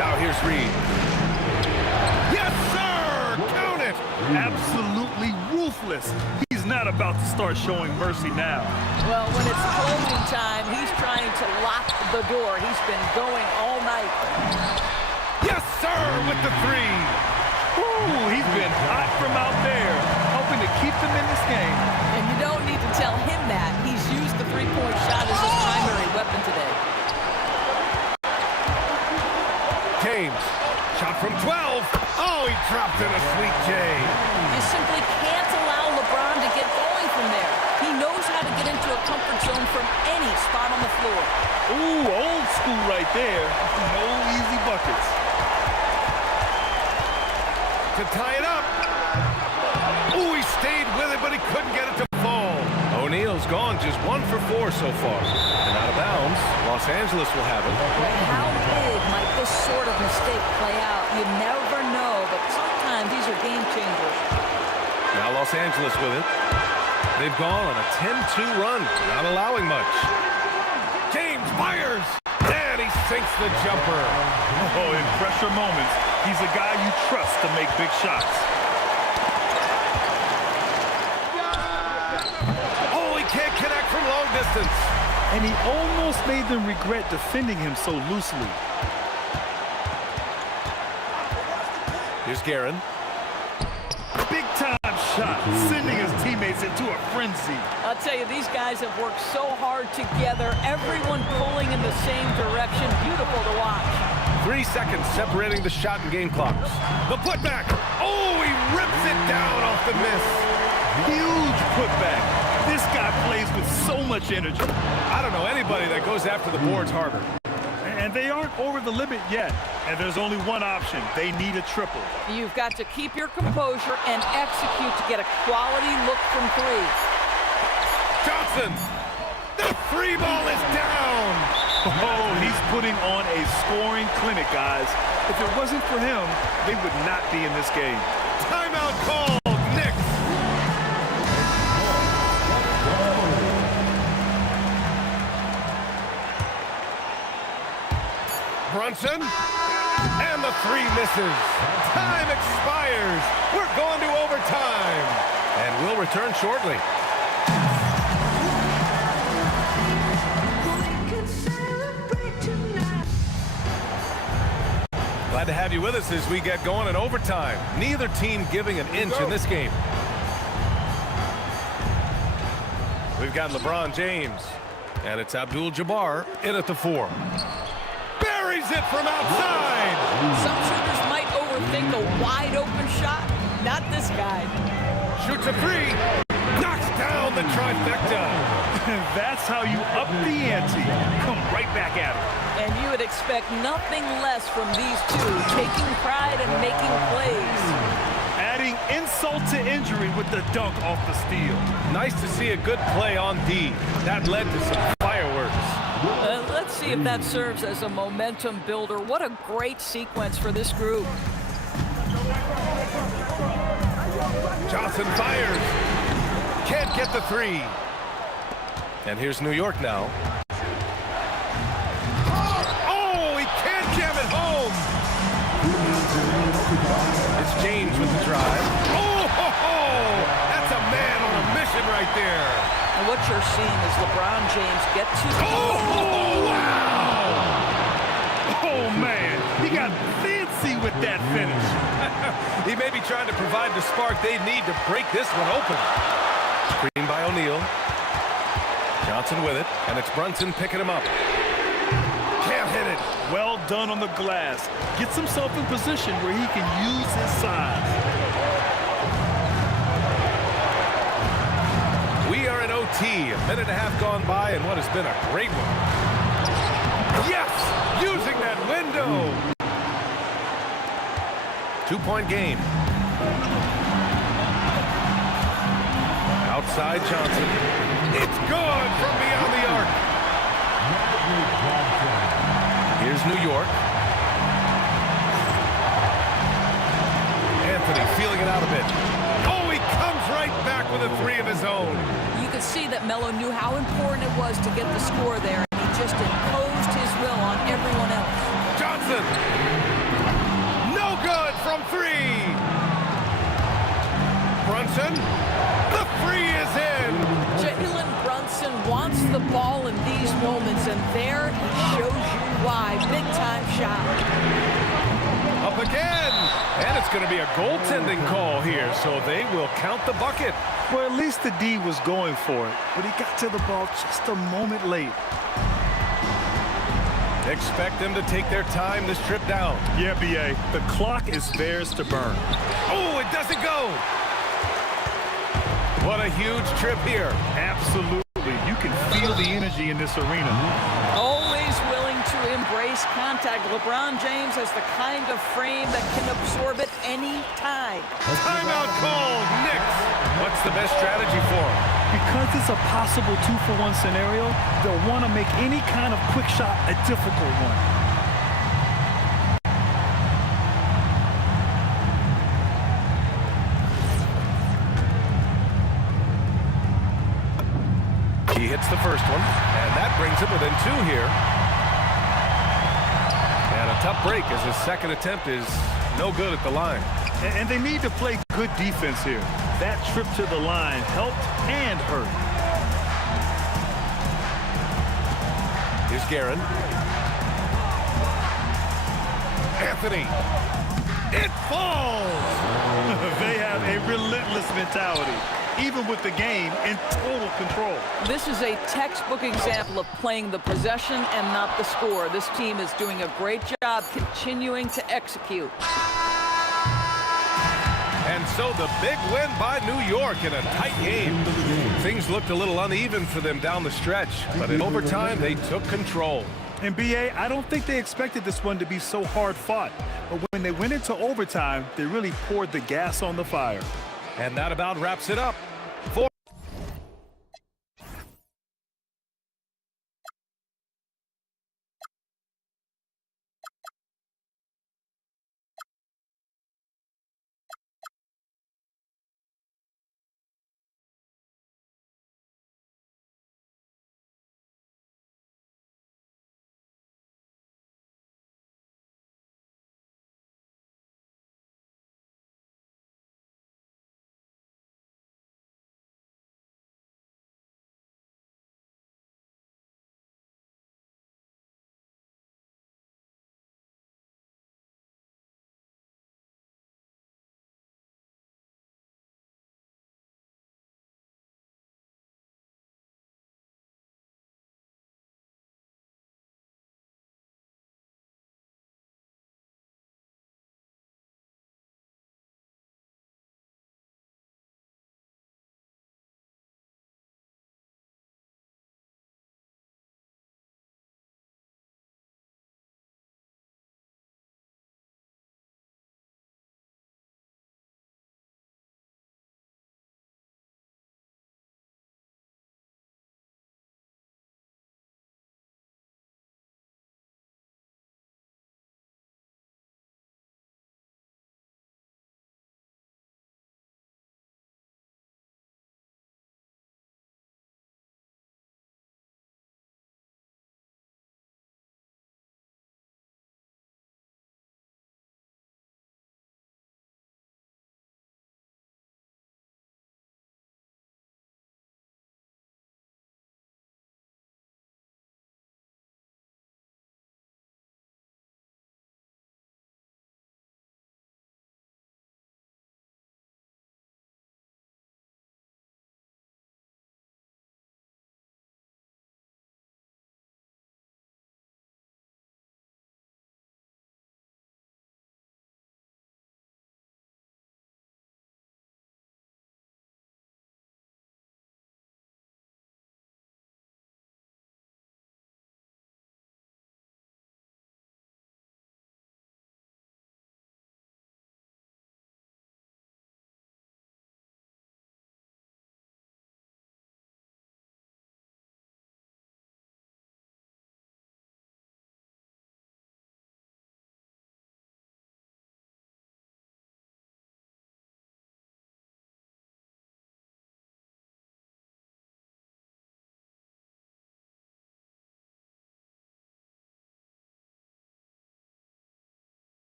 Now here's Reed. absolutely ruthless. He's not about to start showing mercy now. Well, when it's closing time, he's trying to lock the door. He's been going all night. Yes, sir, with the three. Ooh, he's been hot from out there, hoping to keep them in this game. And you don't need to tell him that. He's used the three-point shot as his primary weapon today. James, shot from 12. Oh, he dropped in a sweet J. You simply can't allow LeBron to get going from there. He knows how to get into a comfort zone from any spot on the floor. Ooh, old school right there. No easy buckets. To tie it up. Ooh, he stayed with it, but he couldn't get it to fall. O'Neal's gone just 1 for 4 so far. And out of bounds, Los Angeles will have it. But how big might this sort of mistake play out? You never know, but sometimes these are game changers. Now Los Angeles with it. They've gone on a 10-2 run, not allowing much. James fires, and he sinks the jumper. Oh, in pressure moments, he's a guy you trust to make big shots. Oh, he can't connect from long distance. And he almost made them regret defending him so loosely. Here's Guerin. Big-time shot, sending his teammates into a frenzy. I'll tell you, these guys have worked so hard together, everyone pulling in the same direction. Beautiful to watch. 3 seconds separating the shot and game clocks. The putback. Oh, he rips it down off the miss. Huge putback. This guy plays with so much energy. I don't know anybody that goes after the boards harder. And they aren't over the limit yet. And there's only one option. They need a triple. You've got to keep your composure and execute to get a quality look from three. Johnson. The three ball is down. Oh, he's putting on a scoring clinic, guys. If it wasn't for him, they would not be in this game. Timeout called. Knicks. Brunson. And the three misses. Time expires. We're going to overtime. And we'll return shortly. Glad to have you with us as we get going in overtime. Neither team giving an inch in this game. We've got LeBron James, and it's Abdul-Jabbar in at the 4. Buries it from outside. Some shooters might overthink a wide open shot. Not this guy. Shoots a 3. Knocks down the trifecta. That's how you up the ante. Come right back at it. And you would expect nothing less from these two, taking pride and making plays. Adding insult to injury with the dunk off the steal. Nice to see a good play on D. That led to some fireworks. Let's see if that serves as a momentum builder. What a great sequence for this group. Johnson fires. Can't get the 3. And here's New York now. Oh, he can't jam it home. It's James with the drive. Oh, that's a man on a mission right there. And what you're seeing is LeBron James get to... Oh, wow. Oh, man. He got fancy with that finish. He may be trying to provide the spark they need to break this one open. Screen by O'Neal. Johnson with it, and it's Brunson picking him up. Can't hit it. Well done on the glass. Gets himself in position where he can use his size. We are in OT. A minute and a half gone by, and what has been a great one. Yes! Using that window. 2-point game. Outside Johnson. It's good from beyond the arc. Here's New York. Anthony feeling it out a bit. Oh, he comes right back with a 3 of his own. You could see that Melo knew how important it was to get the score there, and he just imposed his will on everyone else. Johnson. No good from 3. Brunson. The three is in. Jalen Brunson wants the ball in these moments, and there he shows you why. Big-time shot. Up again. And it's going to be a goaltending call here, so they will count the bucket. Well, at least the D was going for it, but he got to the ball just a moment late. Expect them to take their time this trip down. Yeah, B.A., the clock is theirs to burn. Oh, it doesn't go. What a huge trip here. Absolutely. You can feel the energy in this arena. Always willing to embrace contact. LeBron James has the kind of frame that can absorb it any time. Timeout called. Knicks. What's the best strategy for them? Because it's a possible 2-for-1 scenario, they'll want to make any kind of quick shot a difficult one. He hits the first one, and that brings him within 2 here. And a tough break as his second attempt is no good at the line. And they need to play good defense here. That trip to the line helped and hurt. Here's Guerin. Anthony. It falls! They have a relentless mentality, even with the game in total control. This is a textbook example of playing the possession and not the score. This team is doing a great job continuing to execute. And so the big win by New York in a tight game. Things looked a little uneven for them down the stretch, but in overtime, they took control. And B.A., I don't think they expected this one to be so hard fought. But when they went into overtime, they really poured the gas on the fire. And that about wraps it up. For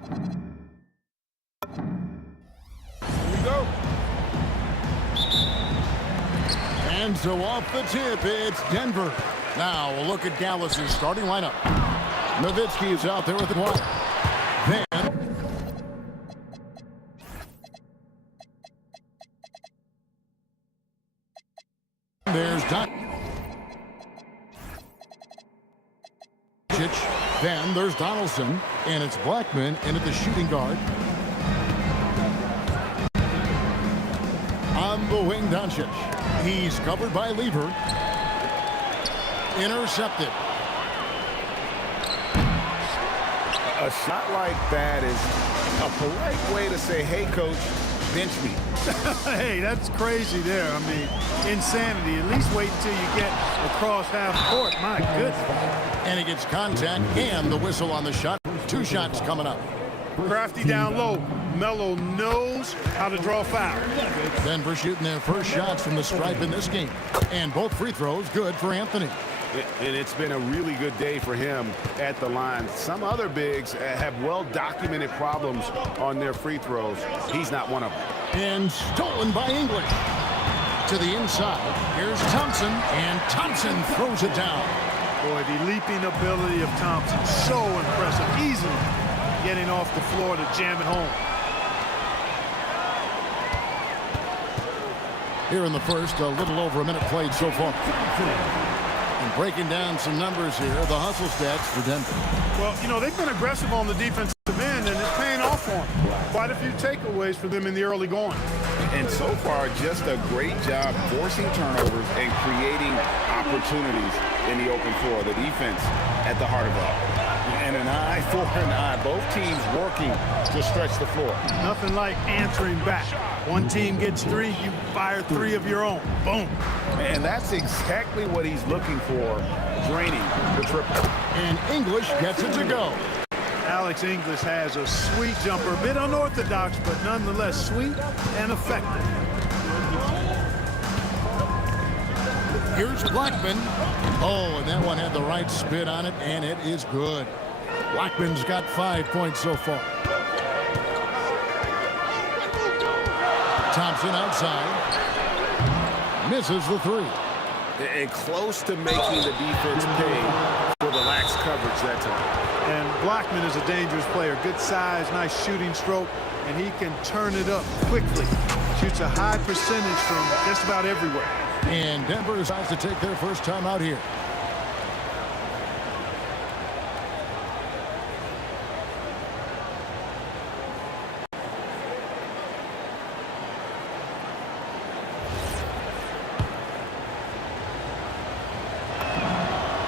Here we go. And so off the tip, it's Denver. Now we'll look at Dallas's starting lineup. Nowitzki is out there with the wire. Then there's Then there's Donaldson, and it's Blackman in at the shooting guard. On the wing, Doncic. He's covered by Lever. Intercepted. A shot like that is a polite way to say, hey, coach, bench me. Hey, that's crazy there. I mean, insanity. At least wait until you get across half court. My goodness. And he gets contact and the whistle on the shot. 2 shots coming up. Crafty down low. Melo knows how to draw foul. Denver shooting their first shots from the stripe in this game. And both free throws good for Anthony. And it's been a really good day for him at the line. Some other bigs have well-documented problems on their free throws. He's not one of them. And stolen by English. To the inside. Here's Thompson. And Thompson throws it down. Boy, the leaping ability of Thompson, so impressive. Easily getting off the floor to jam it home. Here in the first, a little over a minute played so far. And breaking down some numbers here, the hustle stats for Denver. Well, you know, they've been aggressive on the defensive end, and it's paying off for them. Quite a few takeaways for them in the early going. And so far, just a great job forcing turnovers and creating opportunities in the open floor. The defense at the heart of that. And an eye for an eye. Both teams working to stretch the floor. Nothing like answering back. One team gets 3, you fire 3 of your own. Boom. And that's exactly what he's looking for, draining the triple. And English gets it to go. Alex English has a sweet jumper, a bit unorthodox, but nonetheless sweet and effective. Here's Blackman. Oh, and that one had the right spin on it, and it is good. Blackman's got 5 points so far. Thompson outside. Misses the 3. And close to making the defense pay for the lax coverage that time. And Blackman is a dangerous player. Good size, nice shooting stroke, and he can turn it up quickly. Shoots a high percentage from just about everywhere. And Denver decides to take their first time out here.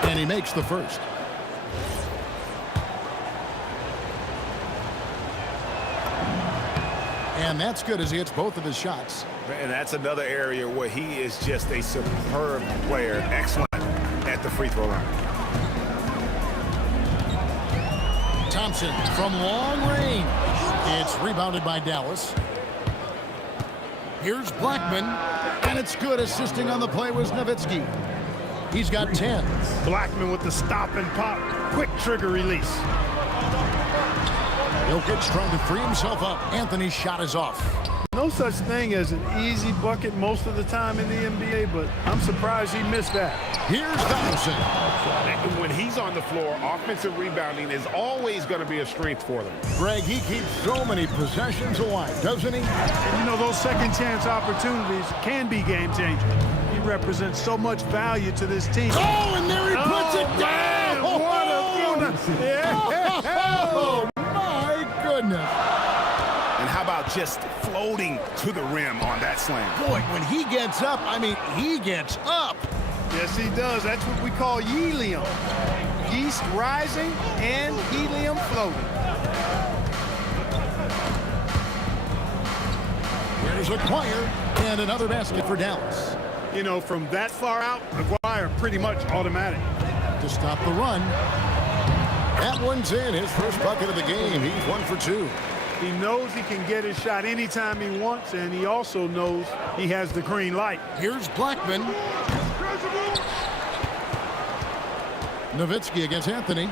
And he makes the first. And that's good as he hits both of his shots. And that's another area where he is just a superb player. Excellent at the free throw line. Thompson from long range. It's rebounded by Dallas. Here's Blackman. And it's good. Assisting on the play was Nowitzki. He's got 10. Blackman with the stop and pop. Quick trigger release. Jokic trying to free himself up. Anthony's shot is off. No such thing as an easy bucket most of the time in the NBA, but I'm surprised he missed that. Here's Donaldson. When he's on the floor, offensive rebounding is always going to be a strength for them. Greg, he keeps so many possessions alive, doesn't he? And you know, those second chance opportunities can be game changing. He represents so much value to this team. Oh, and there he puts it down. Man, what a yeah. Oh, my goodness. And how about just floating to the rim on that slam? Boy, when he gets up, I mean, he gets up. Yes, he does. That's what we call helium. Yeast rising and helium floating. Here's Aguirre and another basket for Dallas. You know, from that far out, Aguirre pretty much automatic. To stop the run. That one's in. His first bucket of the game. He's 1 for 2. He knows he can get his shot anytime he wants, and he also knows he has the green light. Here's Blackman. Nowitzki against Anthony.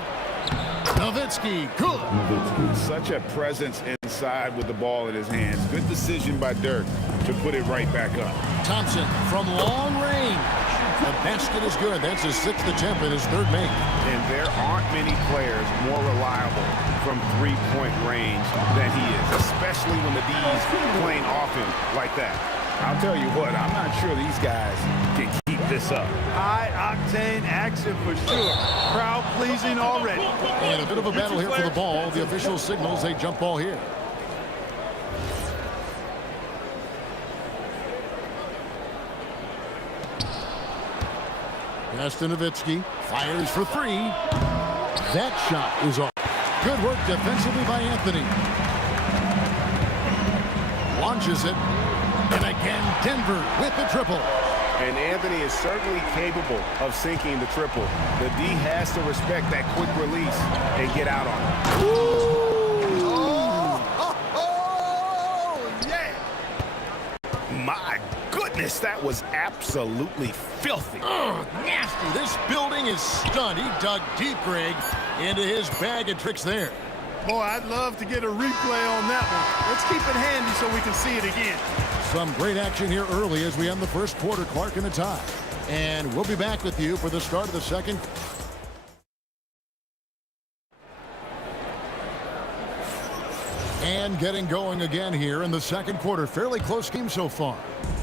Nowitzki, good. Such a presence inside with the ball in his hands. Good decision by Dirk to put it right back up. Thompson from long range. The basket is good. That's his 6th attempt and his 3rd make. And there aren't many players more reliable from three-point range than he is, especially when the D's playing off him like that. I'll tell you what, I'm not sure these guys can keep this up. High-octane action for sure. Crowd-pleasing already. And a bit of a battle here for the ball. The official signals a jump ball here. Nowitzki fires for 3. That shot is off. Good work defensively by Anthony. Launches it. And again, Denver with the triple. And Anthony is certainly capable of sinking the triple. The D has to respect that quick release and get out on it. Yeah! My goodness, that was absolutely filthy. Nasty. This building is stunned. He dug deep, Greg, into his bag of tricks there. Boy, I'd love to get a replay on that one. Let's keep it handy so we can see it again. Some great action here early as we end the first quarter. Clark in the tie. And we'll be back with you for the start of the second. And getting going again here in the second quarter. Fairly close game so far.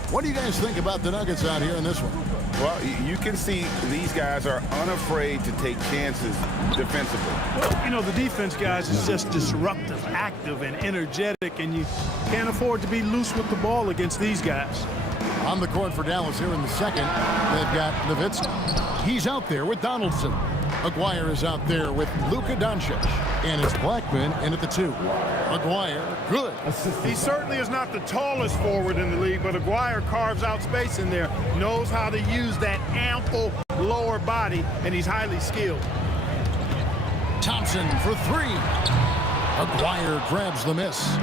What do you guys think about the Nuggets out here in this one? Well, you can see these guys are unafraid to take chances defensively. Well, you know, the defense, guys, is just disruptive, active, and energetic, and you can't afford to be loose with the ball against these guys. On the court for Dallas here in the second, they've got Nowitzki. He's out there with Donaldson. Aguirre is out there with Luka Doncic. And it's Blackman in at the 2. Aguirre, good. He certainly is not the tallest forward in the league, but Aguirre carves out space in there, knows how to use that ample lower body, and he's highly skilled. Thompson for 3. Aguirre grabs the miss.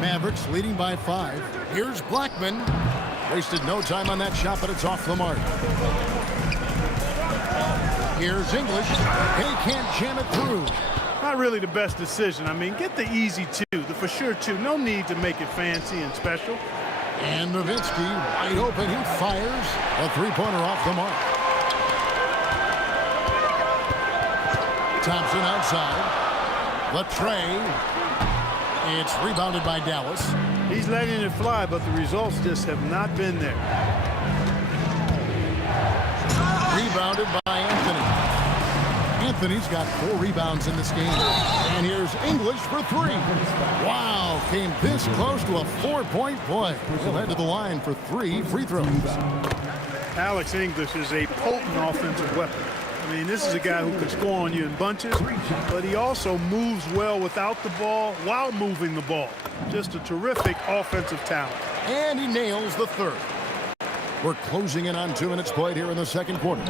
Mavericks leading by 5. Here's Blackman. Wasted no time on that shot, but it's off the mark. Here's English. He can't jam it through. Not really the best decision. I mean, get the easy 2, the for sure 2. No need to make it fancy and special. And Nowitzki wide open. He fires a 3-pointer off the mark. Thompson outside. Latrey. It's rebounded by Dallas. He's letting it fly, but the results just have not been there. Rebounded by Anthony. Anthony's got 4 rebounds in this game. And here's English for 3. Wow, came this close to a 4-point play. He'll head to the line for 3 free throws. Alex English is a potent offensive weapon. I mean, this is a guy who can score on you in bunches, but he also moves well without the ball while moving the ball. Just a terrific offensive talent. And he nails the 3rd. We're closing in on 2 minutes played here in the second quarter.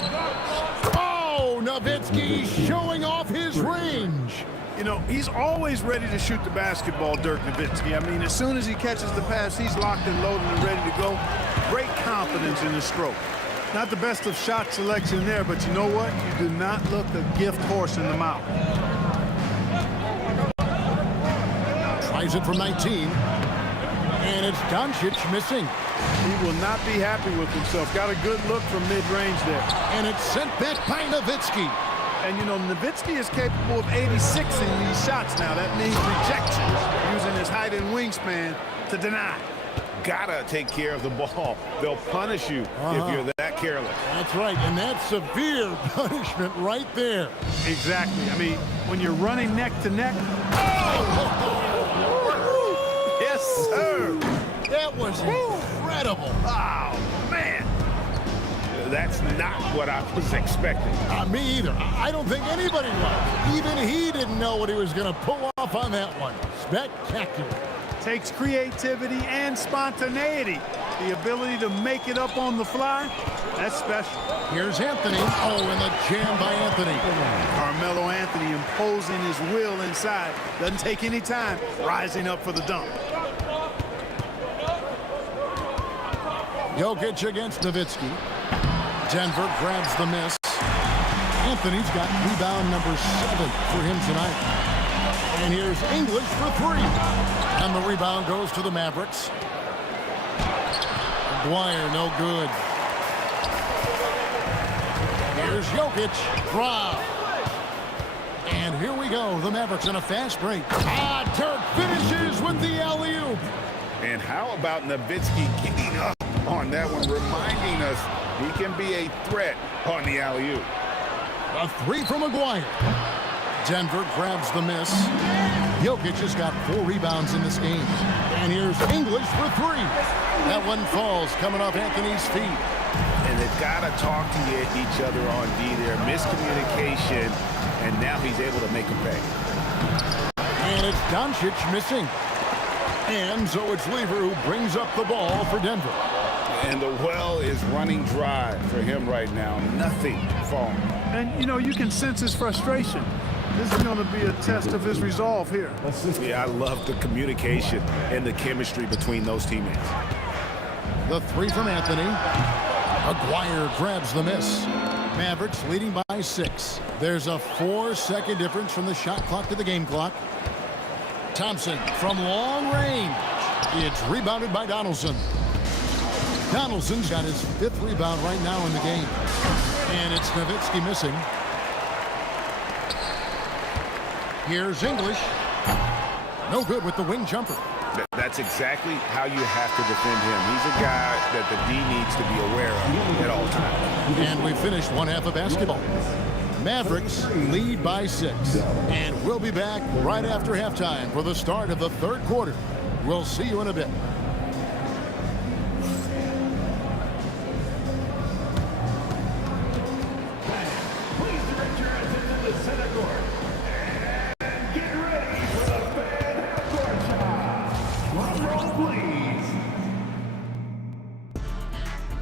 Oh, Nowitzki showing off his range. You know, he's always ready to shoot the basketball, Dirk Nowitzki. I mean, as soon as he catches the pass, he's locked and loaded and ready to go. Great confidence in his stroke. Not the best of shot selection there, but you know what? You do not look a gift horse in the mouth. Tries it from 19. And it's Doncic missing. He will not be happy with himself. Got a good look from mid-range there. And it's sent back by Nowitzki. And, you know, Nowitzki is capable of 86ing these shots now. That means rejection, using his height and wingspan to deny. Gotta take care of the ball. They'll punish you if you're that careless. That's right, and that's severe punishment right there. Exactly. I mean, when you're running neck to neck. Yes, sir. That was incredible. Oh, man. That's not what I was expecting. Me either. I don't think anybody was. Even he didn't know what he was going to pull off on that one. Spectacular. Takes creativity and spontaneity. The ability to make it up on the fly, that's special. Here's Anthony. Oh, and the jam by Anthony. Carmelo Anthony imposing his will inside. Doesn't take any time, rising up for the dunk. Jokic against Nowitzki. Denver grabs the miss. Anthony's got rebound number 7 for him tonight. And here's English for 3. And the rebound goes to the Mavericks. Maguire, no good. Here's Jokic. Draw. And here we go. The Mavericks on a fast break. Dirk finishes with the alley-oop. And how about Nowitzki getting up on that one, reminding us he can be a threat on the alley-oop. A 3 from Maguire. Denver grabs the miss. Jokic has got 4 rebounds in this game. And here's English for 3. That one falls, coming off Anthony's feet. And they've got to talk to each other on D there. Miscommunication, and now he's able to make a pay. And it's Doncic missing. And so it's Lever who brings up the ball for Denver. And the well is running dry for him right now. Nothing falling. And, you know, you can sense his frustration. This is going to be a test of his resolve here. Yeah, I love the communication and the chemistry between those teammates. The 3 from Anthony. Maguire grabs the miss. Mavericks leading by 6. There's a 4-second difference from the shot clock to the game clock. Thompson from long range. It's rebounded by Donaldson. Donaldson's got his 5th rebound right now in the game. And it's Nowitzki missing. Here's English. No good with the wing jumper. That's exactly how you have to defend him. He's a guy that the D needs to be aware of at all times. And we finished one half of basketball. Mavericks lead by 6. And we'll be back right after halftime for the start of the 3rd quarter. We'll see you in a bit.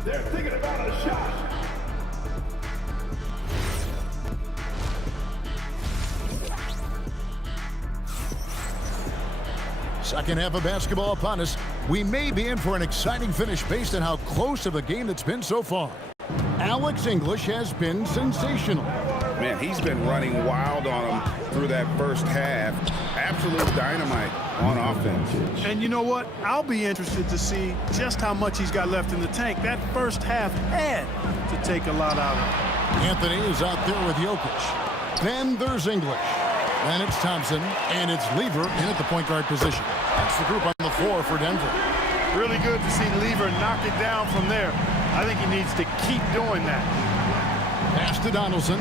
They're thinking about a shot. Second half of basketball upon us. We may be in for an exciting finish based on how close of a game it's been so far. Alex English has been sensational. Man, he's been running wild on him through that first half. Absolute dynamite on offense. And you know what? I'll be interested to see just how much he's got left in the tank. That first half had to take a lot out of him. Anthony is out there with Jokic. Then there's English. Then it's Thompson, and it's Lever in at the point guard position. That's the group on the floor for Denver. Really good to see Lever knock it down from there. I think he needs to keep doing that. Pass to Donaldson.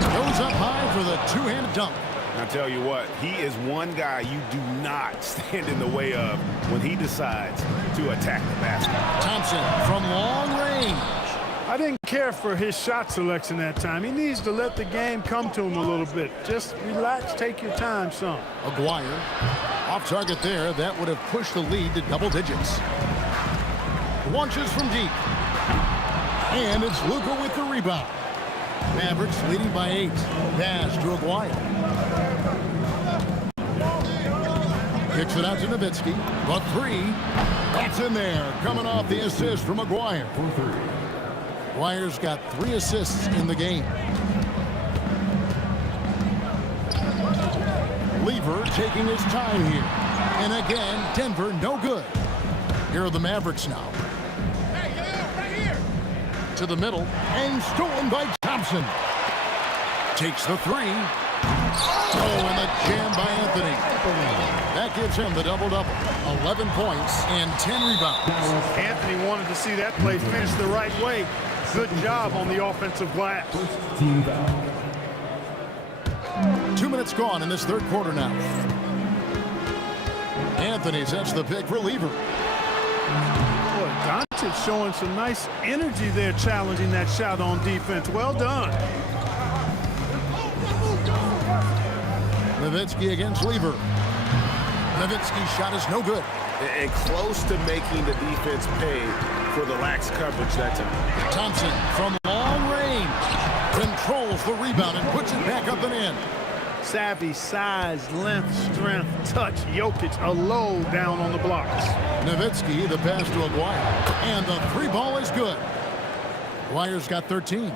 Goes up high for the 2-handed dunk. I'll tell you what, he is one guy you do not stand in the way of when he decides to attack the basket. Thompson from long range. I didn't care for his shot selection that time. He needs to let the game come to him a little bit. Just relax, take your time, son. Maguire off target there. That would have pushed the lead to double digits. Launches from deep. And it's Luka with the rebound. Mavericks leading by 8. Pass to Maguire. Kicks it out to Nowitzki. The 3. That's in there. Coming off the assist from Maguire. For 3. Maguire's got 3 assists in the game. Lever taking his time here. And again, Denver no good. Here are the Mavericks now. Right here. To the middle. And stolen by Thompson. Takes the 3. Oh, and the jam by Anthony. That gives him the double-double. 11 points and 10 rebounds. Anthony wanted to see that play finish the right way. Good job on the offensive glass. 2 minutes gone in this 3rd quarter now. Anthony sets the pick for Lever. Boy, Doncic showing some nice energy there, challenging that shot on defense. Well done. Nowitzki against Lever. Nowitzki's shot is no good. And close to making the defense pay for the lax coverage that time. Thompson from long range controls the rebound and puts it back up and in. Savvy, size, length, strength, touch. Jokic a low down on the blocks. Nowitzki, the pass to Maguire. And the 3 ball is good. Maguire's got 13.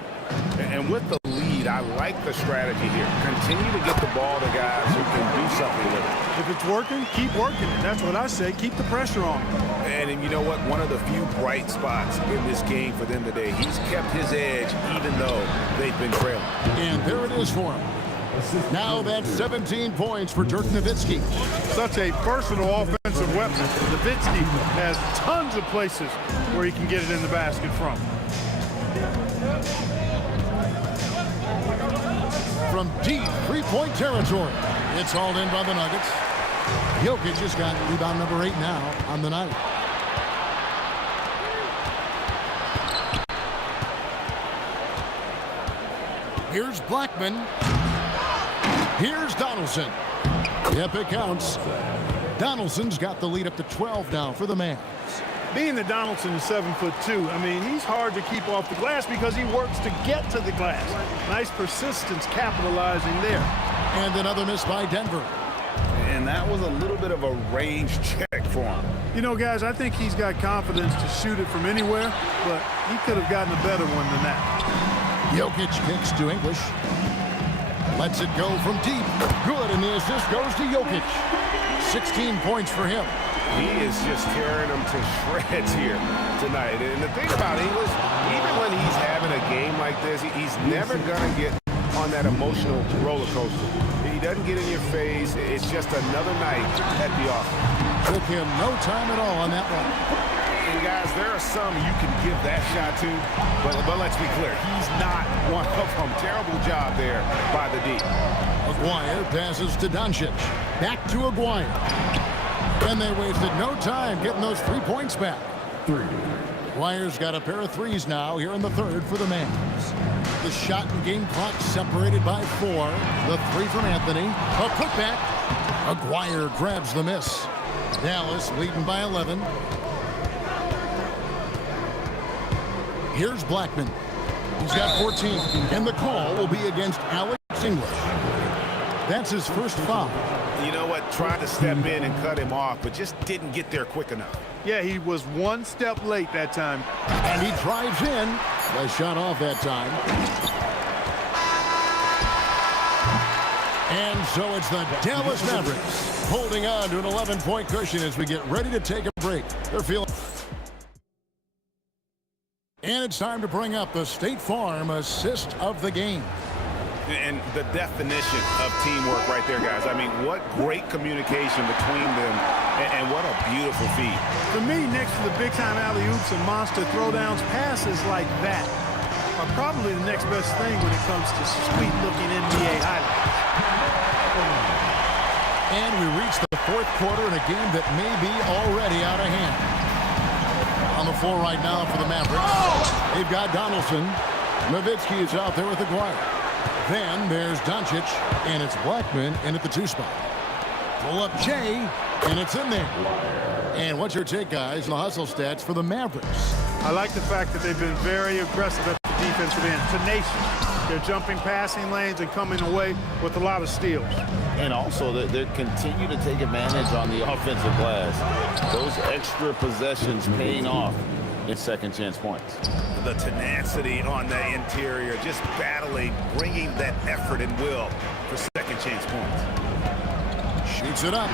And with the lead speed. I like the strategy here. Continue to get the ball to guys who can do something with it. If it's working, keep working. That's what I say. Keep the pressure on. And you know what? One of the few bright spots in this game for them today. He's kept his edge even though they've been trailing. And there it is for him. Now that's 17 points for Dirk Nowitzki. Such a versatile offensive weapon. Nowitzki has tons of places where he can get it in the basket from. From deep three-point territory, it's hauled in by the Nuggets. Jokic has got rebound number 8 now on the night. Here's Blackman. Here's Donaldson. Yep, it counts. Donaldson's got the lead up to 12 now for the Mavs. Being that Donaldson is 7'2", I mean, he's hard to keep off the glass because he works to get to the glass. Nice persistence capitalizing there. And another miss by Denver. And that was a little bit of a range check for him. You know, guys, I think he's got confidence to shoot it from anywhere, but he could have gotten a better one than that. Jokic kicks to English. Lets it go from deep. Good, and the assist goes to Jokic. 16 points for him. He is just tearing them to shreds here tonight. And the thing about English, even when he's having a game like this, he's never going to get on that emotional roller coaster. He doesn't get in your face. It's just another night at the office. Took him no time at all on that one. And guys, there are some you can give that shot to, but let's be clear, he's not one of them. Terrible job there by the D. Aguirre passes to Doncic. Back to Aguirre. And they wasted no time getting those 3 points back. Aguirre's got a pair of threes now here in the third for the Mavs. The shot and game clock separated by 4. The 3 from Anthony. A putback. Aguirre grabs the miss. Dallas leading by 11. Here's Blackman. He's got 14. And the call will be against Alex English. That's his first foul. You know what? Tried to step in and cut him off, but just didn't get there quick enough. Yeah, he was one step late that time. And he drives in. Nice shot off that time. And so it's the Dallas Mavericks holding on to an 11-point cushion as we get ready to take a break. They're feeling... And it's time to bring up the State Farm assist of the game. And the definition of teamwork right there, guys. I mean, what great communication between them, and what a beautiful feed. For me, next to the big-time alley-oops and monster throwdowns, passes like that are probably the next best thing when it comes to sweet-looking NBA highlights. And we reach the fourth quarter in a game that may be already out of hand. On the floor right now for the Mavericks. They've got Donaldson. Nowitzki is out there with Aguirre. Then there's Doncic, and it's Blackman in at the 2 spot. Pull up Jay, and it's in there. And what's your take, guys, on the hustle stats for the Mavericks? I like the fact that they've been very aggressive at the defensive end. Tenacious. They're jumping passing lanes and coming away with a lot of steals. And also, they continue to take advantage on the offensive glass. Those extra possessions paying off in second chance points. The tenacity on the interior, just battling, bringing that effort and will for second chance points. Shoots it up.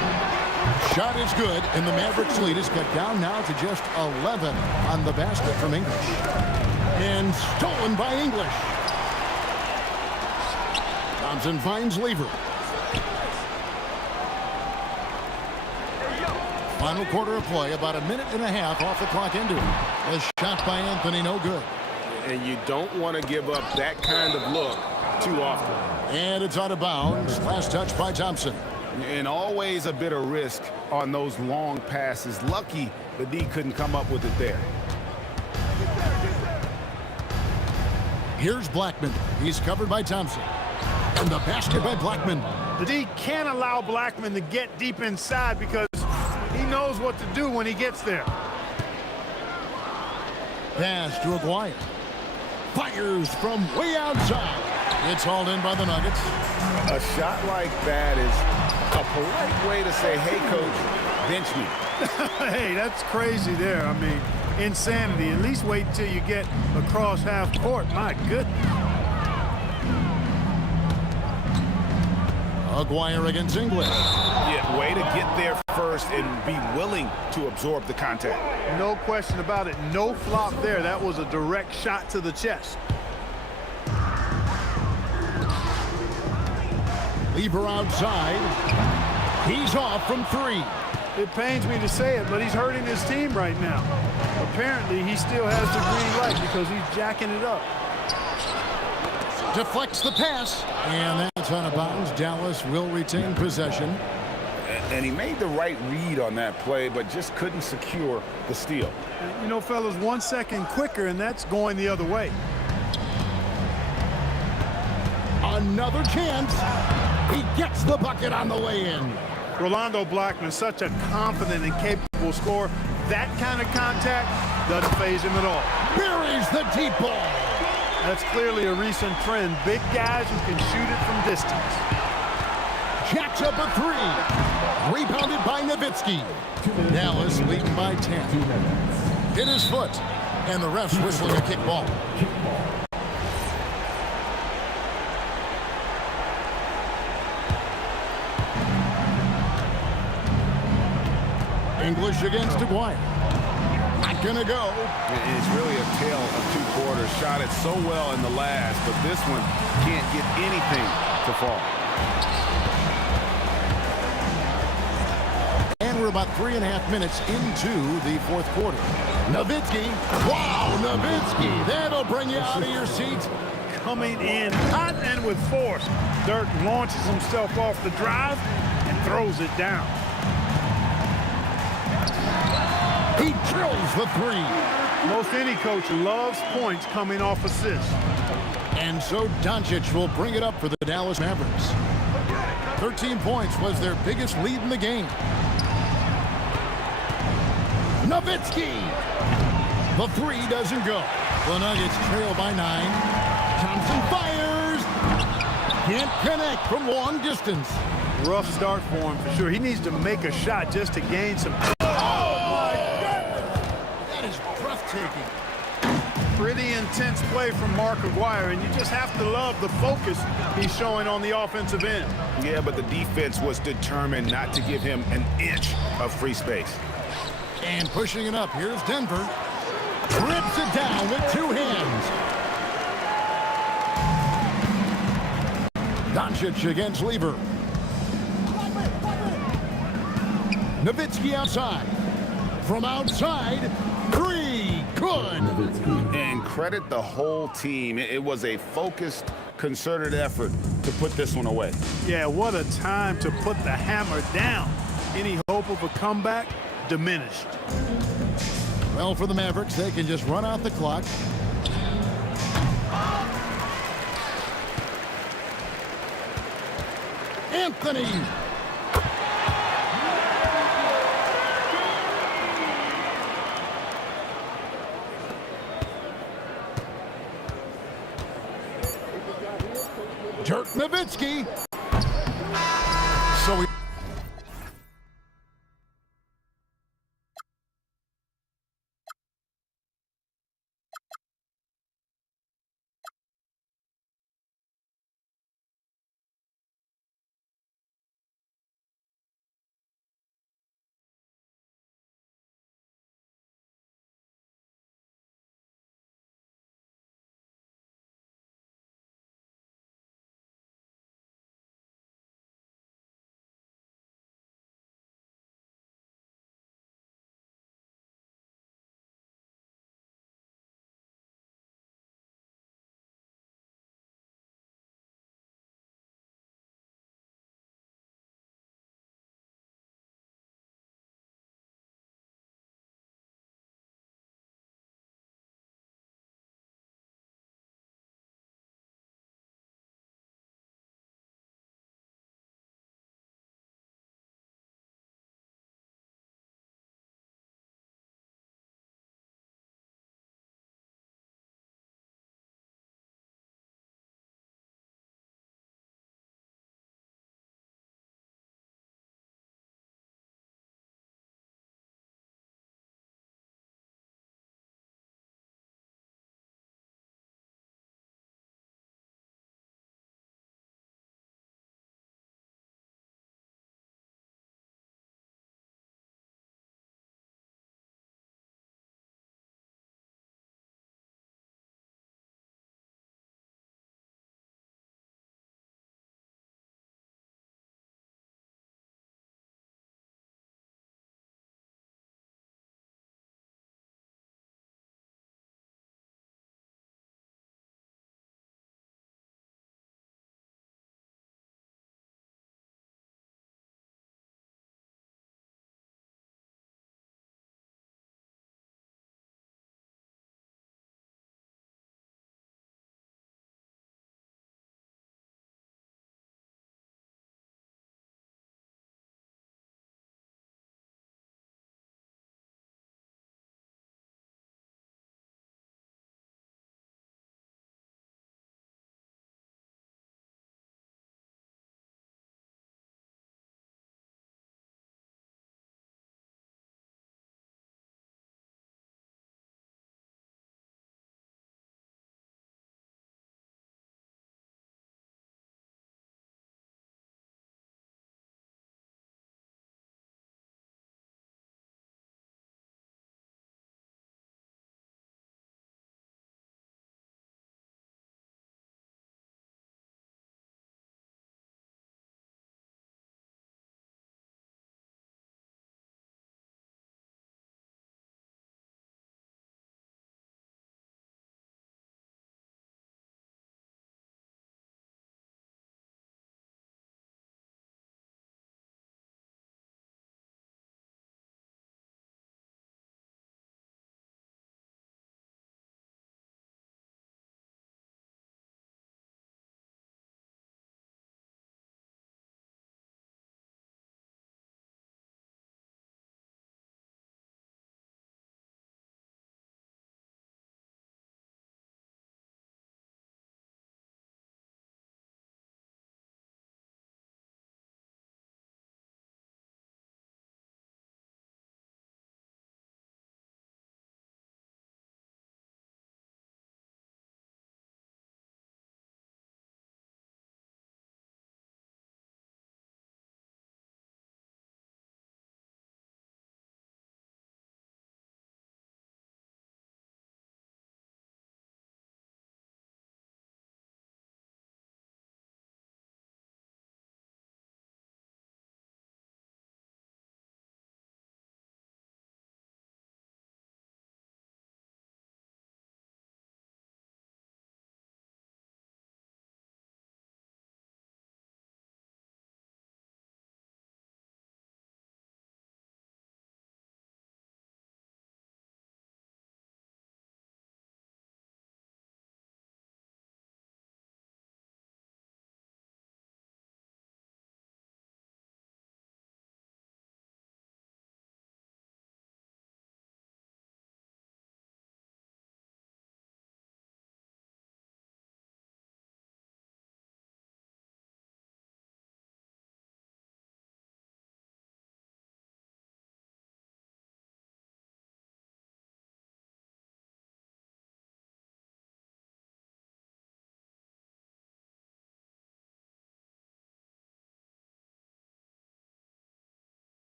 Shot is good, and the Mavericks lead is cut down now to just 11 on the basket from English. And stolen by English. Thompson finds Lever. Final quarter of play, about a minute and a half off the clock into it. A shot by Anthony, no good. And you don't want to give up that kind of look too often. And it's out of bounds. Last touch by Thompson. And always a bit of risk on those long passes. Lucky the D couldn't come up with it there. Here's Blackman. He's covered by Thompson. And the basket by Blackman. The D can't allow Blackman to get deep inside because he knows what to do when he gets there. Pass to Aguirre. Fires from way outside. It's hauled in by the Nuggets. A shot like that is a polite way to say, hey, coach, bench me. Hey, that's crazy there. I mean, insanity. At least wait until you get across half court. My goodness. Maguire against English. Yeah, way to get there first and be willing to absorb the contact. No question about it. No flop there. That was a direct shot to the chest. Lever outside. He's off from 3. It pains me to say it, but he's hurting his team right now. Apparently, he still has the green light because he's jacking it up. Deflects the pass, and that's out of bounds. Dallas will retain possession. And he made the right read on that play, but just couldn't secure the steal. You know, fellas, 1 second quicker, and that's going the other way. Another chance. He gets the bucket on the way in. Rolando Blackman, such a confident and capable scorer. That kind of contact doesn't faze him at all. Buries the deep ball. That's clearly a recent trend. Big guys who can shoot it from distance. Jacks up a 3. Rebounded by Nowitzki. Dallas leading by 10. Hit his foot. And the ref's whistling a kick ball. English against Aguirre. Not gonna go. It's really a tale of 2 quarters. Shot it so well in the last, but this one can't get anything to fall. And we're about 3.5 minutes into the 4th quarter. Nowitzki. Wow, Nowitzki. That'll bring you out of your seats. Coming in hot and with force. Dirk launches himself off the drive and throws it down. He drills the 3. Most any coach loves points coming off assists. And so Doncic will bring it up for the Dallas Mavericks. 13 points was their biggest lead in the game. Nowitzki. The 3 doesn't go. The Nuggets trail by 9. Thompson fires. Can't connect from long distance. Rough start for him for sure. He needs to make a shot just to gain some. Pretty intense play from Mark Aguirre, and you just have to love the focus he's showing on the offensive end. Yeah, but the defense was determined not to give him an inch of free space. And pushing it up, here's Denver. Rips it down with 2 hands. Doncic against Lever. Nowitzki outside. From outside, 3, good. And credit the whole team. It was a focused, concerted effort to put this one away. Yeah, what a time to put the hammer down. Any hope of a comeback diminished. Well, for the Mavericks, they can just run out the clock. Anthony. Dirk Nowitzki. So he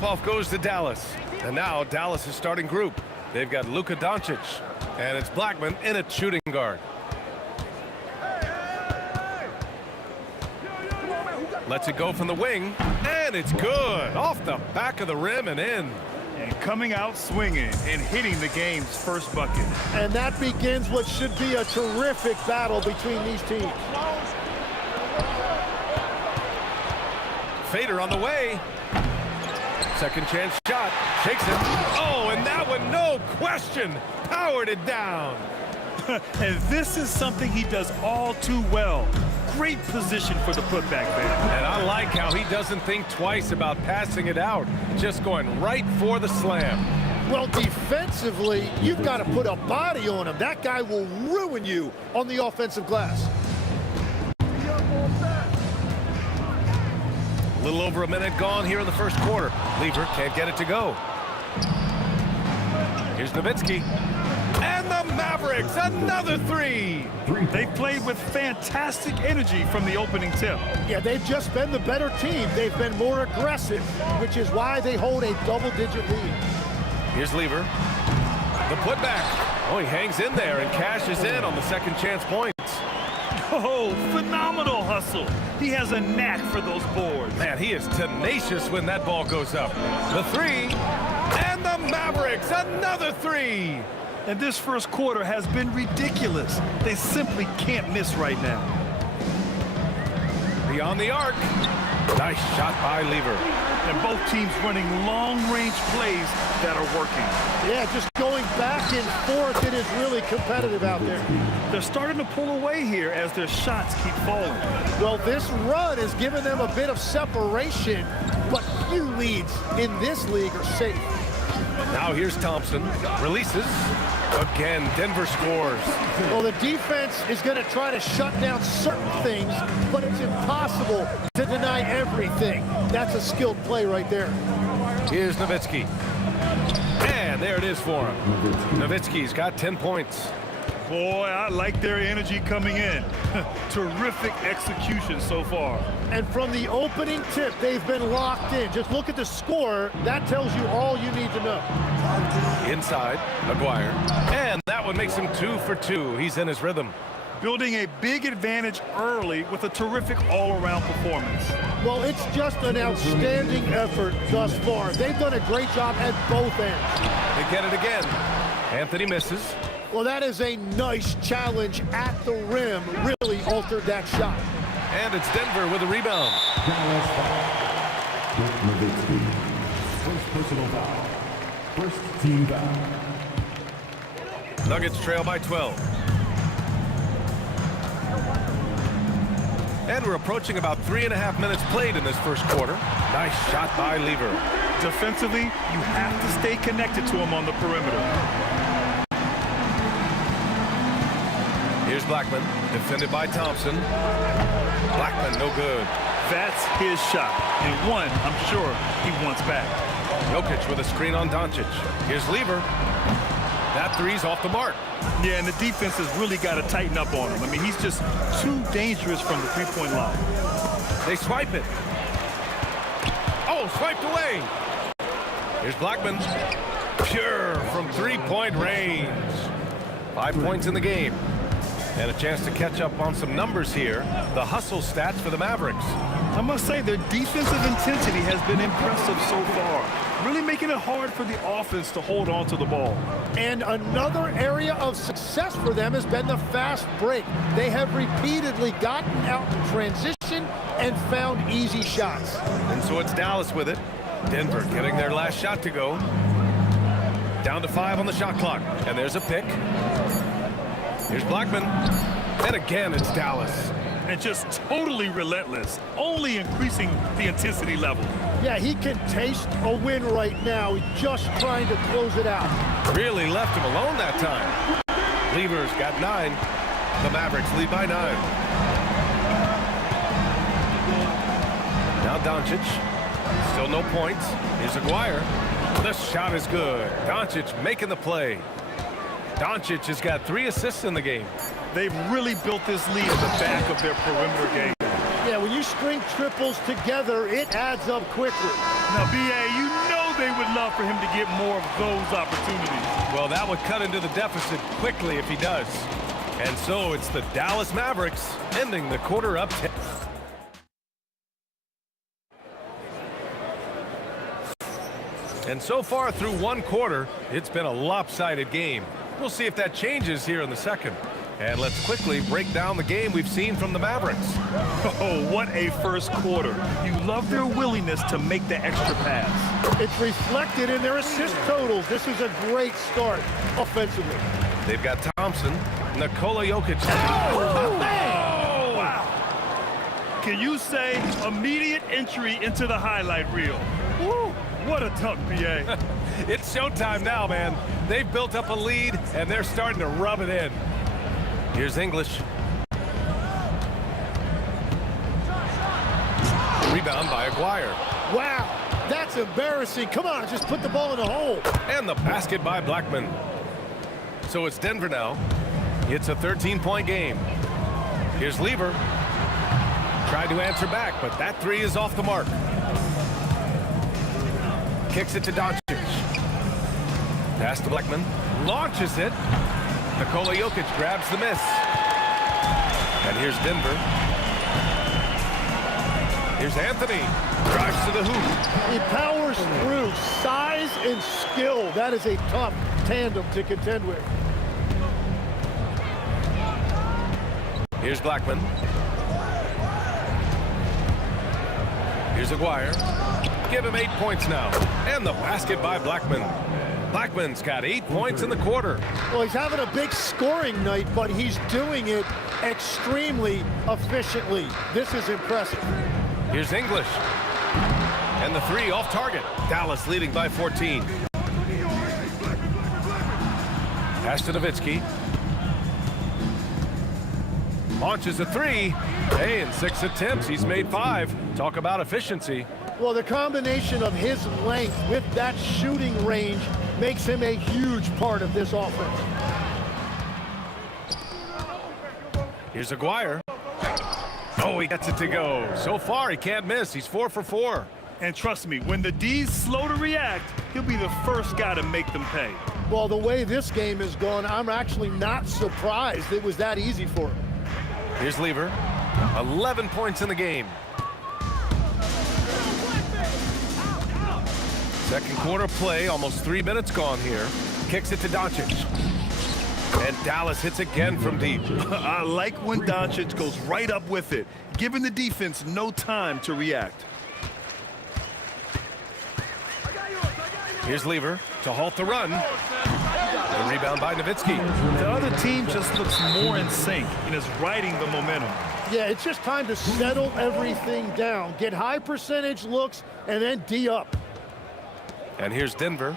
tip-off goes to Dallas. And now Dallas is starting group. They've got Luka Doncic. And it's Blackman in at shooting guard. Lets it go from the wing. And it's good. Off the back of the rim and in. And coming out swinging and hitting the game's first bucket. And that begins what should be a terrific battle between these teams. Fader on the way. Second chance shot. Shakes it. Oh, and that one, no question, powered it down. And this is something he does all too well. Great position for the putback there. And I like how he doesn't think twice about passing it out. Just going right for the slam. Well, defensively, you've got to put a body on him. That guy will ruin you on the offensive glass. A little over a minute gone here in the first quarter. Lever can't get it to go. Here's Nowitzki. And the Mavericks, another three. They've played with fantastic energy from the opening tip. Yeah, they've just been the better team. They've been more aggressive, which is why they hold a double-digit lead. Here's Lever. The putback. Oh, he hangs in there and cashes in on the second chance points. Oh, phenomenal hustle. He has a knack for those boards. Man, he is tenacious when that ball goes up. The three. And the Mavericks, another three. And this first quarter has been ridiculous. They simply can't miss right now. Beyond the arc. Nice shot by Lever. And both teams running long-range plays that are working. Yeah, just going back and forth, it is really competitive out there. They're starting to pull away here as their shots keep falling. Well, this run has given them a bit of separation, but few leads in this league are safe. Now here's Thompson. Releases. Again, Denver scores. Well, the defense is going to try to shut down certain things, but it's impossible to deny everything. That's a skilled play right there. Here's Nowitzki. And there it is for him. Nowitzki's got 10 points. Boy, I like their energy coming in. Terrific execution so far. And from the opening tip, they've been locked in. Just look at the score. That tells you all you need to know. Inside, McGuire. And that one makes him 2 for 2. He's in his rhythm. Building a big advantage early with a terrific all-around performance. Well, it's just an outstanding effort thus far. They've done a great job at both ends. They get it again. Anthony misses. Well, that is a nice challenge at the rim. Really altered that shot. And it's Denver with a rebound. First personal foul. First team foul. Nuggets trail by 12. And we're approaching about 3.5 minutes played in this first quarter. Nice shot by Lever. Defensively, you have to stay connected to him on the perimeter. Here's Blackman, defended by Thompson. Blackman, no good. That's his shot, and one I'm sure he wants back. Jokic with a screen on Doncic. Here's Lever. That three's off the mark. Yeah, and the defense has really got to tighten up on him. I mean, he's just too dangerous from the three-point line. They swipe it. Oh, swiped away. Here's Blackman. Pure from three-point range. 5 points in the game. And a chance to catch up on some numbers here. The hustle stats for the Mavericks. I must say, their defensive intensity has been impressive so far. Really making it hard for the offense to hold on to the ball. And another area of success for them has been the fast break. They have repeatedly gotten out in transition and found easy shots. And so it's Dallas with it. Denver getting their last shot to go. Down to 5 on the shot clock. And there's a pick. Here's Blackman. And again, it's Dallas. And just totally relentless, only increasing the intensity level. Yeah, he can taste a win right now. He's just trying to close it out. Really left him alone that time. Lever's got 9. The Mavericks lead by 9. Now Doncic. Still no points. Here's Aguirre. The shot is good. Doncic making the play. Doncic has got 3 assists in the game. They've really built this lead at the back of their perimeter game. Yeah, when you string triples together, it adds up quickly. Now, B.A., you know they would love for him to get more of those opportunities. Well, that would cut into the deficit quickly if he does. And so it's the Dallas Mavericks ending the quarter up 10. And so far through one quarter, it's been a lopsided game. We'll see if that changes here in the second. And let's quickly break down the game we've seen from the Mavericks. Oh, what a first quarter. You love their willingness to make the extra pass. It's reflected in their assist totals. This is a great start offensively. They've got Thompson, Nikola Jokic. Oh, man! Wow. Can you say immediate entry into the highlight reel? Woo, what a dunk, PA. It's showtime now, man. They've built up a lead, and they're starting to rub it in. Here's English. Rebound by Aguirre. Wow, that's embarrassing. Come on, just put the ball in the hole. And the basket by Blackman. So it's Denver now. It's a 13-point game. Here's Lever. Tried to answer back, but that three is off the mark. Kicks it to Doncic. Pass to Blackman. Launches it. Nikola Jokic grabs the miss. And here's Denver. Here's Anthony. Drives to the hoop. He powers through. Size and skill. That is a tough tandem to contend with. Here's Blackman. Here's Aguirre. Give him 8 points now. And the basket by Blackman. Blackman's got 8 points in the quarter. Well, he's having a big scoring night, but he's doing it extremely efficiently. This is impressive. Here's English. And the three off target. Dallas leading by 14. Pass to Nowitzki. Launches a three. Hey, in 6 attempts, he's made 5. Talk about efficiency. Well, the combination of his length with that shooting range makes him a huge part of this offense. Here's Aguirre. Oh, he gets it to go. So far, he can't miss. He's 4 for 4. And trust me, when the D's slow to react, he'll be the first guy to make them pay. Well, the way this game has gone, I'm actually not surprised it was that easy for him. Here's Lever. 11 points in the game. Second quarter play, almost 3 minutes gone here. Kicks it to Doncic. And Dallas hits again from deep. I like when Doncic goes right up with it, giving the defense no time to react. Here's Lever to halt the run. The rebound by Nowitzki. The other team just looks more in sync and is riding the momentum. Yeah, it's just time to settle everything down. Get high percentage looks and then D up. And here's Denver.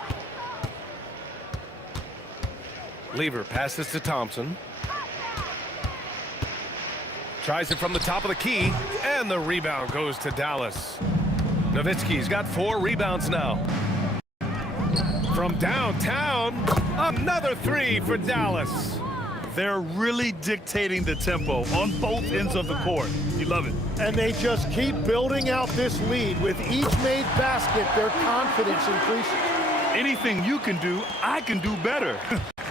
Lever passes to Thompson. Tries it from the top of the key, and the rebound goes to Dallas. Nowitzki's got 4 rebounds now. From downtown, another 3 for Dallas. They're really dictating the tempo on both ends of the court. You love it. And they just keep building out this lead. With each made basket, their confidence increases. Anything you can do, I can do better.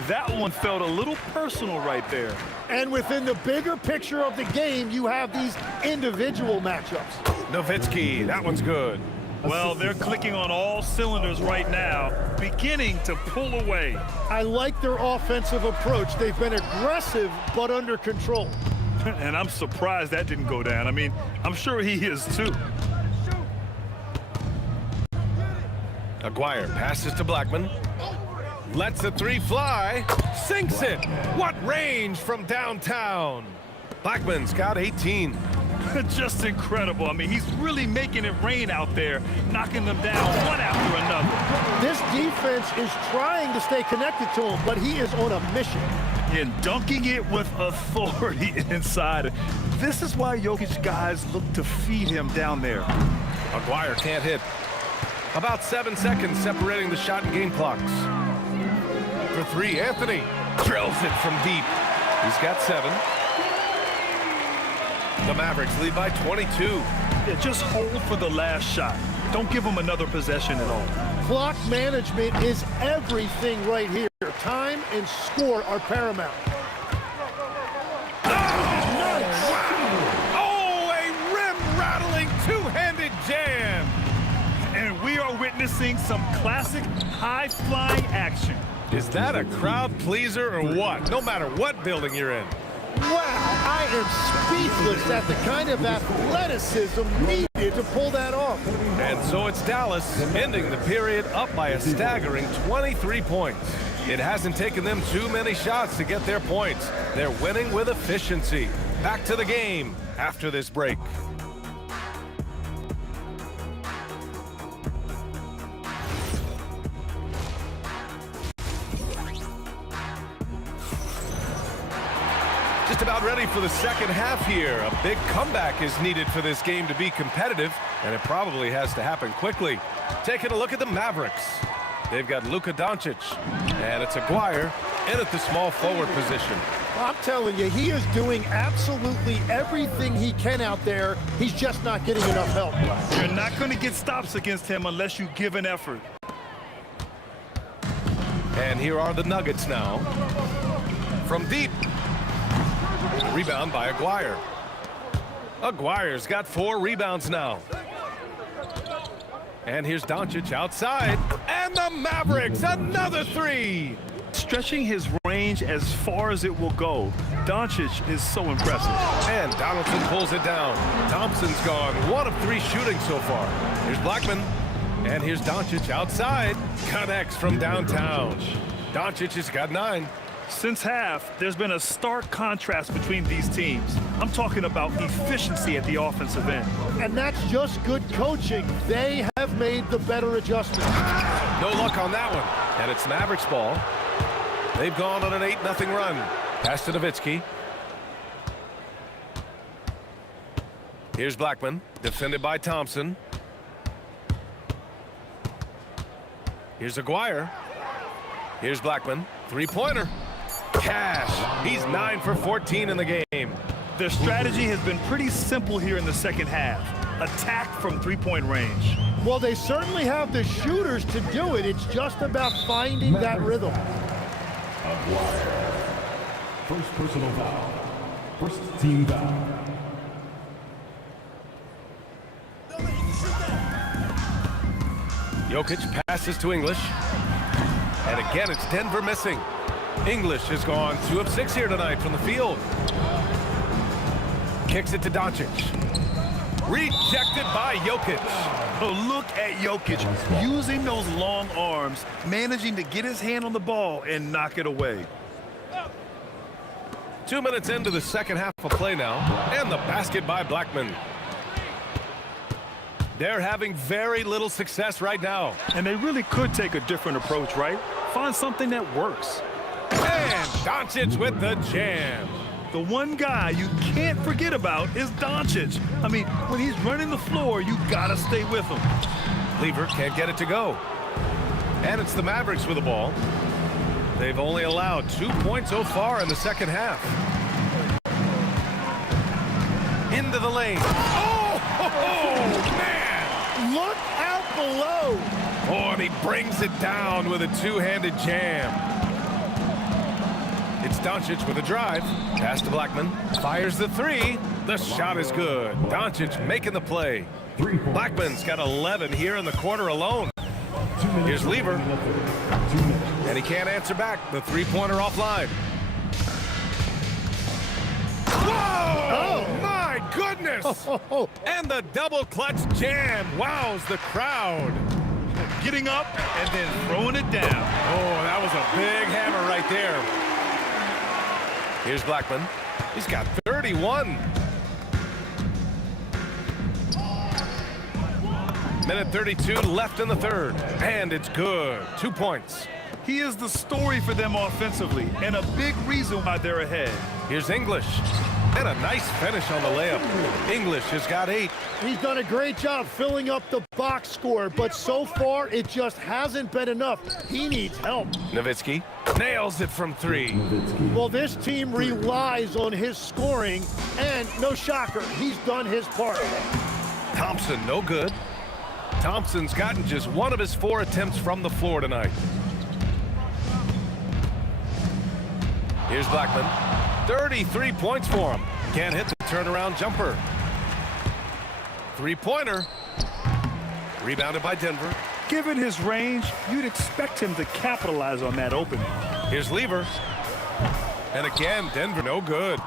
That one felt a little personal right there. And within the bigger picture of the game, you have these individual matchups. Nowitzki, that one's good. Well, they're clicking on all cylinders right now, beginning to pull away. I like their offensive approach. They've been aggressive, but under control. And I'm surprised that didn't go down. I mean, I'm sure he is too. Aguirre passes to Blackman. Lets the 3 fly. Sinks it. What range from downtown. Blackman's got 18. Just incredible. I mean, he's really making it rain out there, knocking them down one after another. This defense is trying to stay connected to him, but he is on a mission. And dunking it with authority inside. This is why Jokic guys look to feed him down there. Aguirre can't hit. About 7 seconds separating the shot and game clocks. For 3, Anthony drills it from deep. He's got 7. The Mavericks lead by 22. Yeah, just hold for the last shot. Don't give them another possession at all. Clock management is everything right here. Time and score are paramount. Oh, a rim-rattling two-handed jam. And we are witnessing some classic high-flying action. Is that a crowd pleaser or what? No matter what building you're in. Wow, I am speechless at the kind of athleticism needed to pull that off. And so it's Dallas ending the period up by a staggering 23 points. It hasn't taken them too many shots to get their points. They're winning with efficiency. Back to the game after this break. Just about ready for the second half here. A big comeback is needed for this game to be competitive, and it probably has to happen quickly. Taking a look at the Mavericks. They've got Luka Doncic, and it's Aguirre in at the small forward position. I'm telling you, he is doing absolutely everything he can out there. He's just not getting enough help. You're not going to get stops against him unless you give an effort. And here are the Nuggets now. From deep. Rebound by Aguirre. Aguirre's got 4 rebounds now. And here's Doncic outside. And the Mavericks, another 3. Stretching his range as far as it will go. Doncic is so impressive. And Donaldson pulls it down. Thompson's gone 1 of 3 shooting so far. Here's Blackman. And here's Doncic outside. Connects from downtown. Doncic has got 9. Since half, there's been a stark contrast between these teams. I'm talking about efficiency at the offensive end. And that's just good coaching. They have made the better adjustments. No luck on that one. And it's Mavericks ball. They've gone on an 8-0 run. Pass to Nowitzki. Here's Blackman, defended by Thompson. Here's Aguirre. Here's Blackman, 3-pointer. Cash. He's 9 for 14 in the game. Their strategy has been pretty simple here in the second half. Attack from 3-point range. Well, they certainly have the shooters to do it. It's just about finding that rhythm. Aguirre. First personal foul. First team foul. Jokic passes to English. And again, it's Denver missing. English has gone 2 of 6 here tonight from the field. Kicks it to Doncic. Rejected by Jokic. Oh, look at Jokic using those long arms, managing to get his hand on the ball and knock it away. 2 minutes into the second half of play now. And the basket by Blackman. They're having very little success right now. And they really could take a different approach, right? Find something that works. And Doncic with the jam. The one guy you can't forget about is Doncic. I mean, when he's running the floor, you gotta stay with him. Lever can't get it to go. And it's the Mavericks with the ball. They've only allowed 2 points so far in the second half. Into the lane. Oh, man! Look out below. Oh, and he brings it down with a two-handed jam. It's Doncic with a drive. Pass to Blackman. Fires the 3. The shot is good. Doncic making the play. Blackman's got 11 here in the quarter alone. Here's Lever. And he can't answer back. The 3-pointer offline. Whoa! Oh, my goodness! And the double clutch jam wows the crowd. Getting up and then throwing it down. Oh, that was a big hammer right there. Here's Blackman. He's got 31. Minute 32 left in the third. And it's good. 2 points. He is the story for them offensively and a big reason why they're ahead. Here's English. And a nice finish on the layup. English has got 8. He's done a great job filling up the box score, but so far it just hasn't been enough. He needs help. Nowitzki nails it from 3. Well, this team relies on his scoring, and no shocker, he's done his part. Thompson, no good. Thompson's gotten just one of his 4 attempts from the floor tonight. Here's Blackman. 33 points for him. Can't hit the turnaround jumper. Three-pointer. Rebounded by Denver. Given his range, you'd expect him to capitalize on that opening. Here's Lever. And again, Denver no good.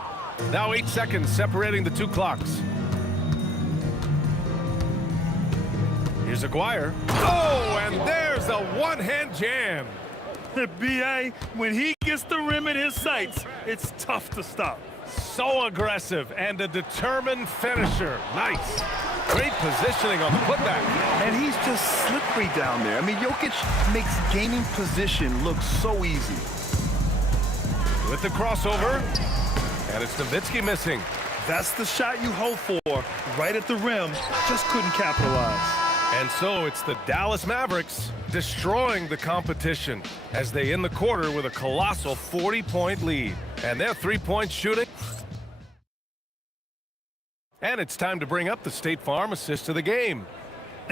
Now 8 seconds separating the 2 clocks. Here's Aguirre. Oh, and there's a one-hand jam. B.A., when he gets the rim in his sights, it's tough to stop. So aggressive and a determined finisher. Nice. Great positioning on the putback. And he's just slippery down there. I mean, Jokic makes gaining position look so easy. With the crossover. And it's Nowitzki missing. That's the shot you hope for. Right at the rim. Just couldn't capitalize. And so it's the Dallas Mavericks destroying the competition as they end the quarter with a colossal 40-point lead. And their three-point shooting. And it's time to bring up the State Farm assist of the game.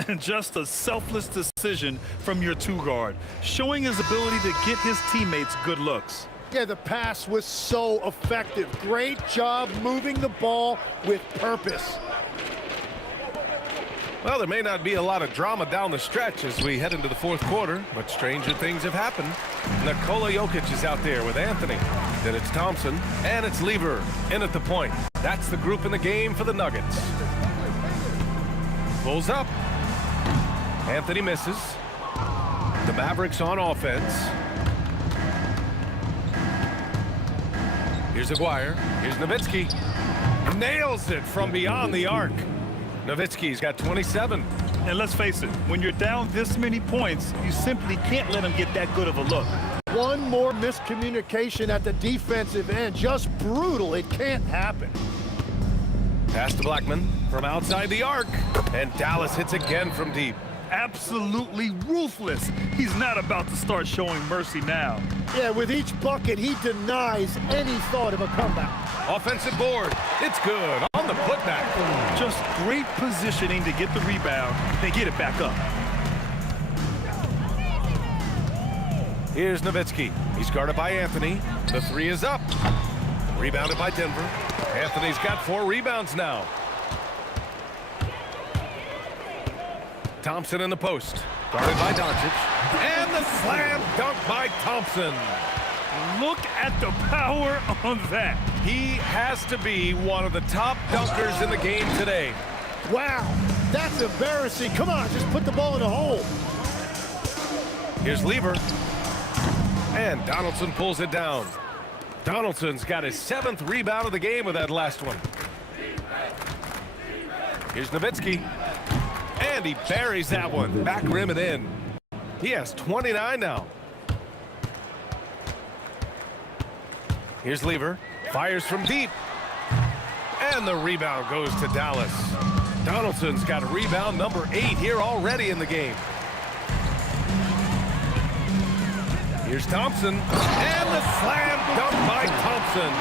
And just a selfless decision from your 2-guard, showing his ability to get his teammates good looks. Yeah, the pass was so effective. Great job moving the ball with purpose. Well, there may not be a lot of drama down the stretch as we head into the 4th quarter, but stranger things have happened. Nikola Jokic is out there with Anthony. Then it's Thompson, and it's Lever in at the point. That's the group in the game for the Nuggets. Pulls up. Anthony misses. The Mavericks on offense. Here's Aguirre. Here's Nowitzki. Nails it from beyond the arc. Nowitzki's got 27. And let's face it, when you're down this many points, you simply can't let him get that good of a look. One more miscommunication at the defensive end. Just brutal. It can't happen. Pass to Blackman from outside the arc. And Dallas hits again from deep. Absolutely ruthless. He's not about to start showing mercy now. Yeah, with each bucket, he denies any thought of a comeback. Offensive board. It's good on the putback. Just great positioning to get the rebound and get it back up. Here's Nowitzki. He's guarded by Anthony. The 3 is up. Rebounded by Denver. Anthony's got 4 rebounds now. Thompson in the post. Guarded by Doncic. And the slam dunk by Thompson. Look at the power on that. He has to be one of the top dunkers in the game today. Wow, that's embarrassing. Come on, just put the ball in the hole. Here's Lever. And Donaldson pulls it down. Donaldson's got his 7th rebound of the game with that last one. Here's Nowitzki. And he buries that one. Back rim and in. He has 29 now. Here's Lever. Fires from deep. And the rebound goes to Dallas. Donaldson's got rebound number 8 here already in the game. Here's Thompson. And the slam dunk by Thompson.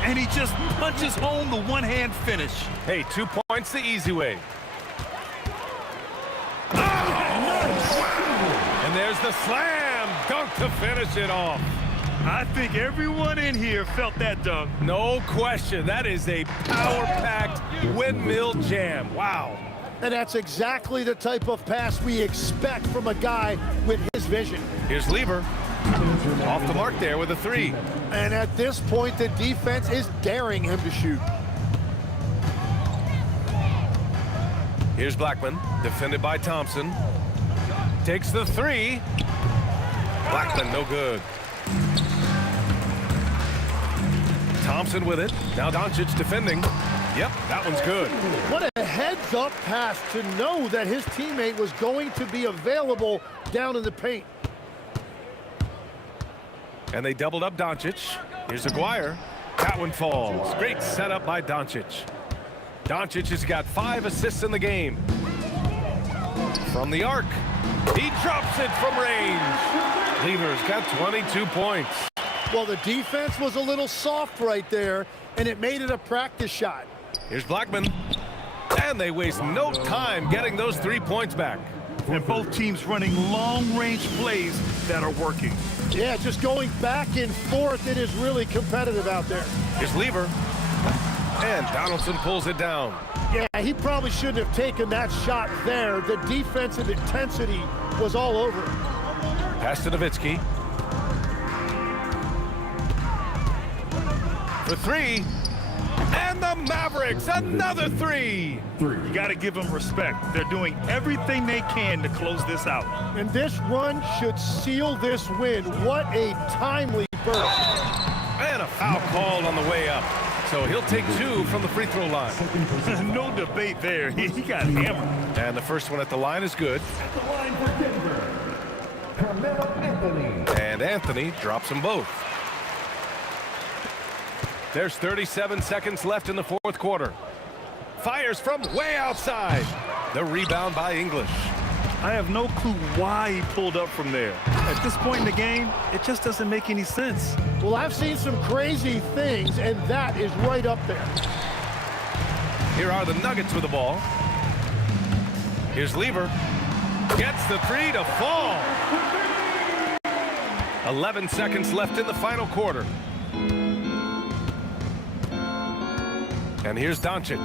And he just punches home the one-hand finish. Hey, 2 points the easy way. Oh! And there's the slam dunk to finish it off. I think everyone in here felt that dunk. No question. That is a power-packed windmill jam. Wow. And that's exactly the type of pass we expect from a guy with his vision. Here's Lever. Off the mark there with a 3. And at this point, the defense is daring him to shoot. Here's Blackman, defended by Thompson. Takes the 3. Blackman, no good. Thompson with it. Now Doncic defending. Yep, that one's good. What a heads-up pass to know that his teammate was going to be available down in the paint. And they doubled up Doncic. Here's Aguirre. That one falls. Great setup by Doncic. Doncic has got 5 assists in the game. From the arc. He drops it from range. Lever's got 22 points. Well, the defense was a little soft right there, and it made it a practice shot. Here's Blackman. And they waste no time getting those 3 points back. And both teams running long-range plays that are working. Yeah, just going back and forth. It is really competitive out there. Here's Lever. And Donaldson pulls it down. Yeah, he probably shouldn't have taken that shot there. The defensive intensity was all over it. Pass to Nowitzki. For 3. And the Mavericks, another 3. You got to give them respect. They're doing everything they can to close this out. And this run should seal this win. What a timely burst. And a foul called on the way up. So he'll take 2 from the free throw line. No debate there. He got hammered. And the first one at the line is good. At the line for Denver, Carmelo Anthony. And Anthony drops them both. There's 37 seconds left in the fourth quarter. Fires from way outside. The rebound by English. I have no clue why he pulled up from there. At this point in the game, it just doesn't make any sense. Well, I've seen some crazy things, and that is right up there. Here are the Nuggets with the ball. Here's Lever. Gets the 3 to fall. 11 seconds left in the final quarter. And here's Doncic.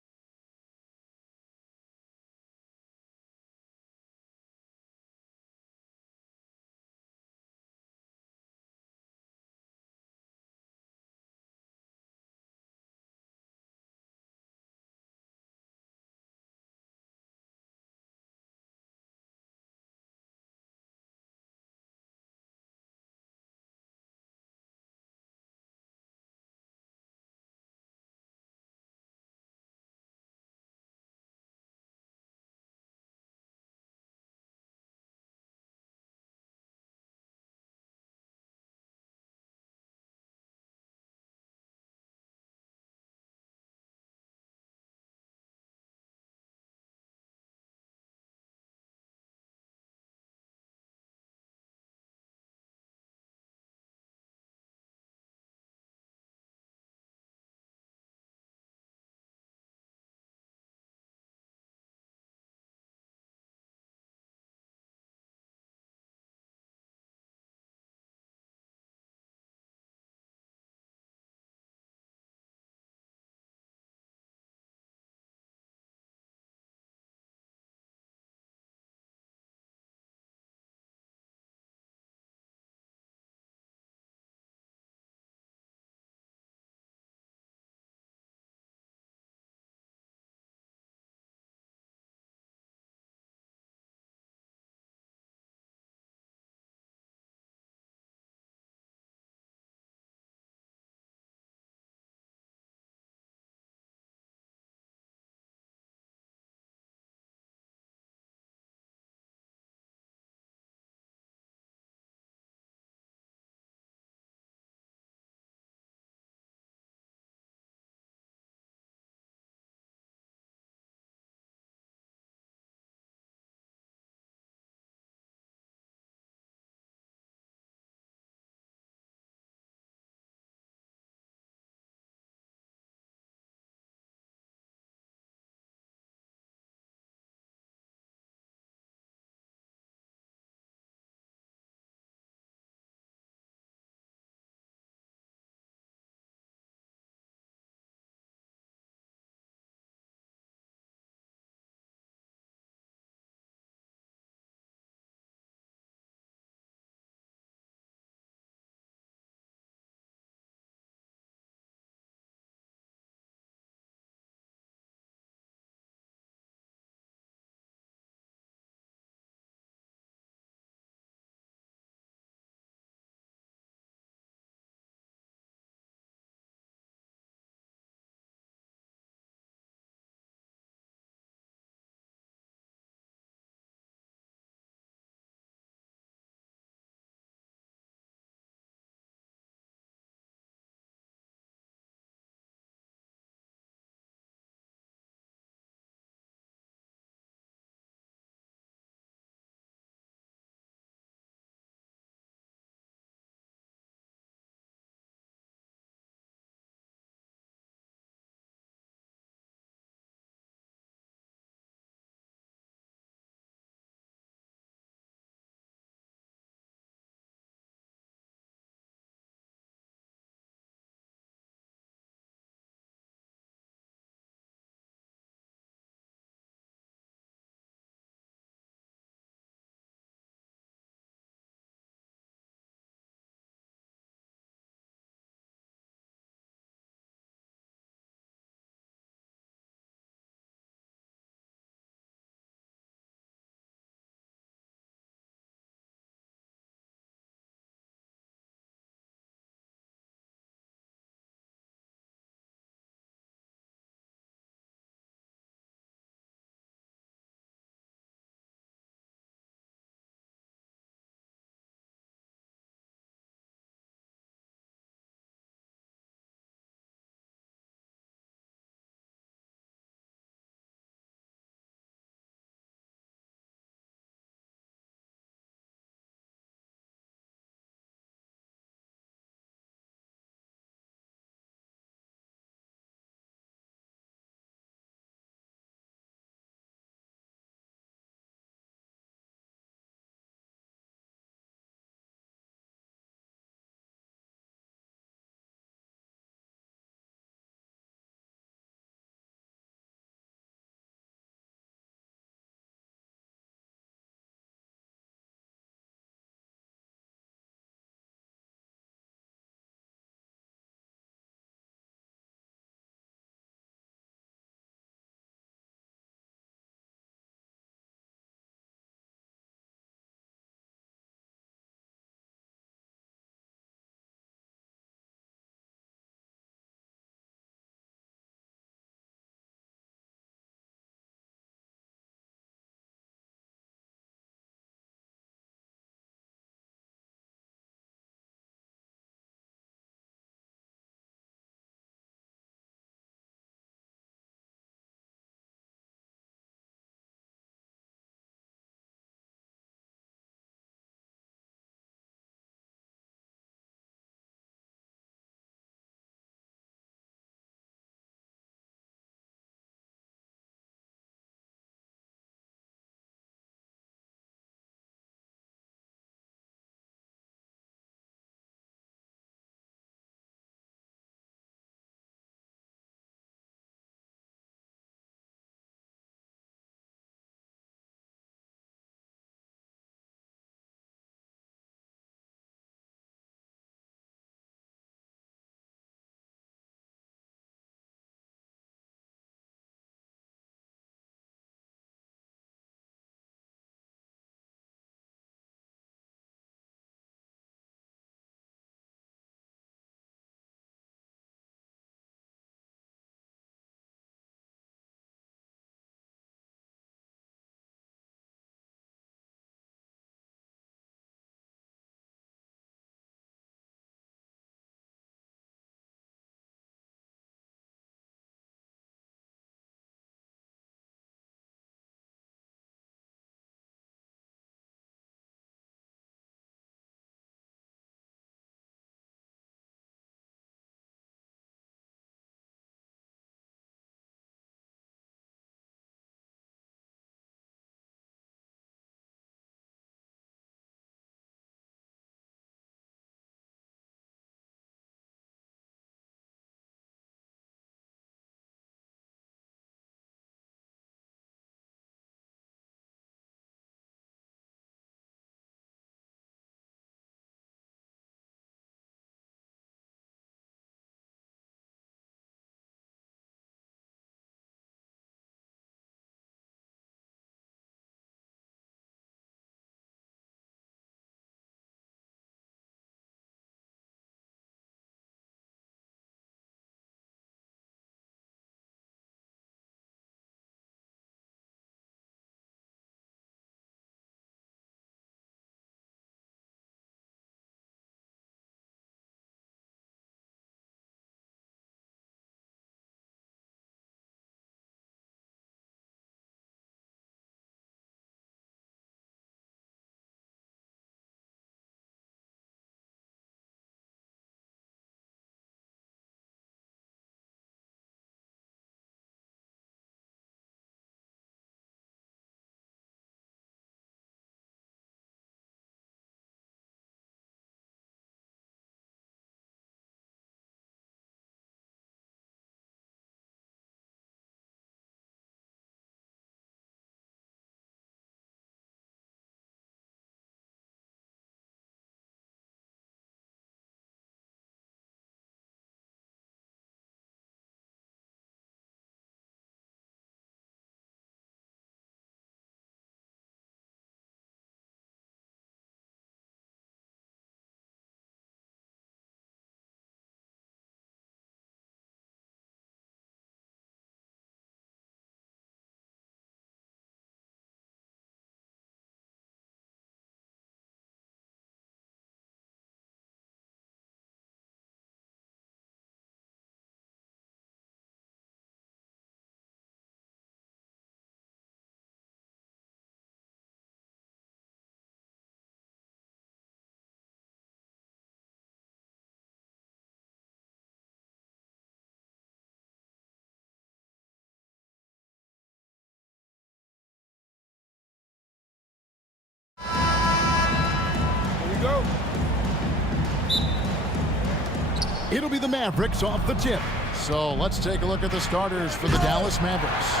It'll be the Mavericks off the tip. So let's take a look at the starters for the Dallas Mavericks.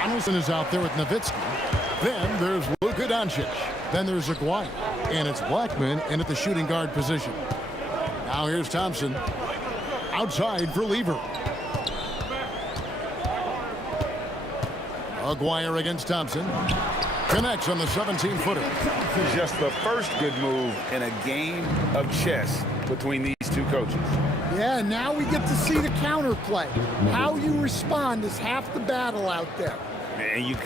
Donaldson is out there with Nowitzki. Then there's Luka Doncic. Then there's Aguirre. And it's Blackman in at the shooting guard position. Now here's Thompson. Outside for Lever. Aguirre against Thompson. Connects on the 17-footer. Just the first good move in a game of chess between these two coaches. Yeah, now we get to see the counterplay. How you respond is half the battle out there. Man, you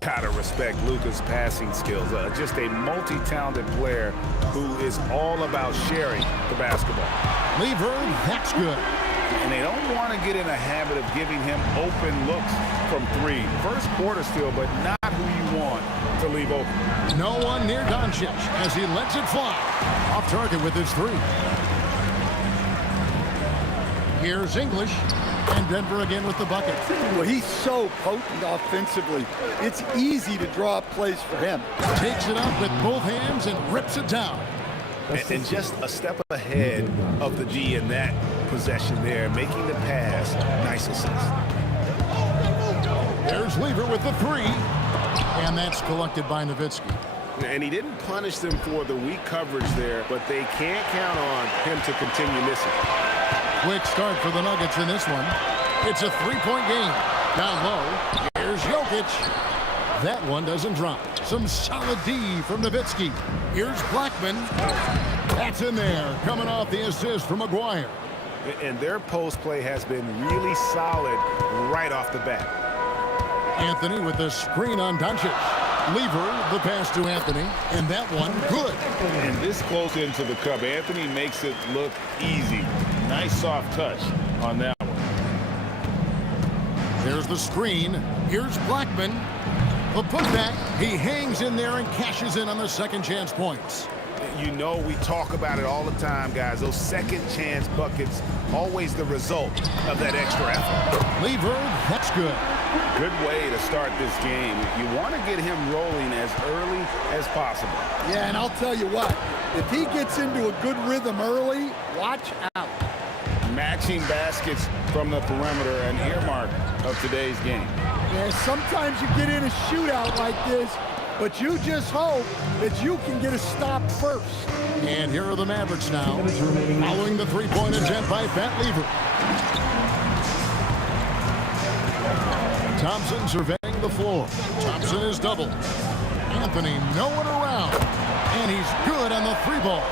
gotta respect Luka's passing skills. Just a multi-talented player who is all about sharing the basketball. Lever, that's good. And they don't want to get in a habit of giving him open looks from three. First quarter still, but not who you want to leave open. No one near Doncic as he lets it fly. Off target with his three. Here's English. And Denver again with the bucket. Well, he's so potent offensively. It's easy to draw up plays for him. Takes it up with both hands and rips it down. And just a step ahead of the D in that possession there, making the pass. Nice assist. There's Lever with the three. And that's collected by Nowitzki. And he didn't punish them for the weak coverage there, but they can't count on him to continue missing. Quick start for the Nuggets in this one. It's a three-point game. Down low, here's Jokic. That one doesn't drop. Some solid D from Nowitzki. Here's Blackman. That's in there, coming off the assist from Aguirre. And their post play has been really solid right off the bat. Anthony with the screen on Doncic. Lever, the pass to Anthony, and that one good. And this close into the cup, Anthony makes it look easy. Nice soft touch on that one. There's the screen. Here's Blackman. The putback. He hangs in there and cashes in on the second chance points. You know, we talk about it all the time, guys. Those second chance buckets, always the result of that extra effort. Lever, that's good. Good way to start this game. You want to get him rolling as early as possible. Yeah, and I'll tell you what, if he gets into a good rhythm early, watch out. Matching baskets from the perimeter, an earmark of today's game. Yeah, sometimes you get in a shootout like this, but you just hope that you can get a stop first. And here are the Mavericks now, following the three-point attempt by Pat Lever. Thompson surveying the floor. Thompson is doubled. Anthony nowhere around. And he's good on the three ball.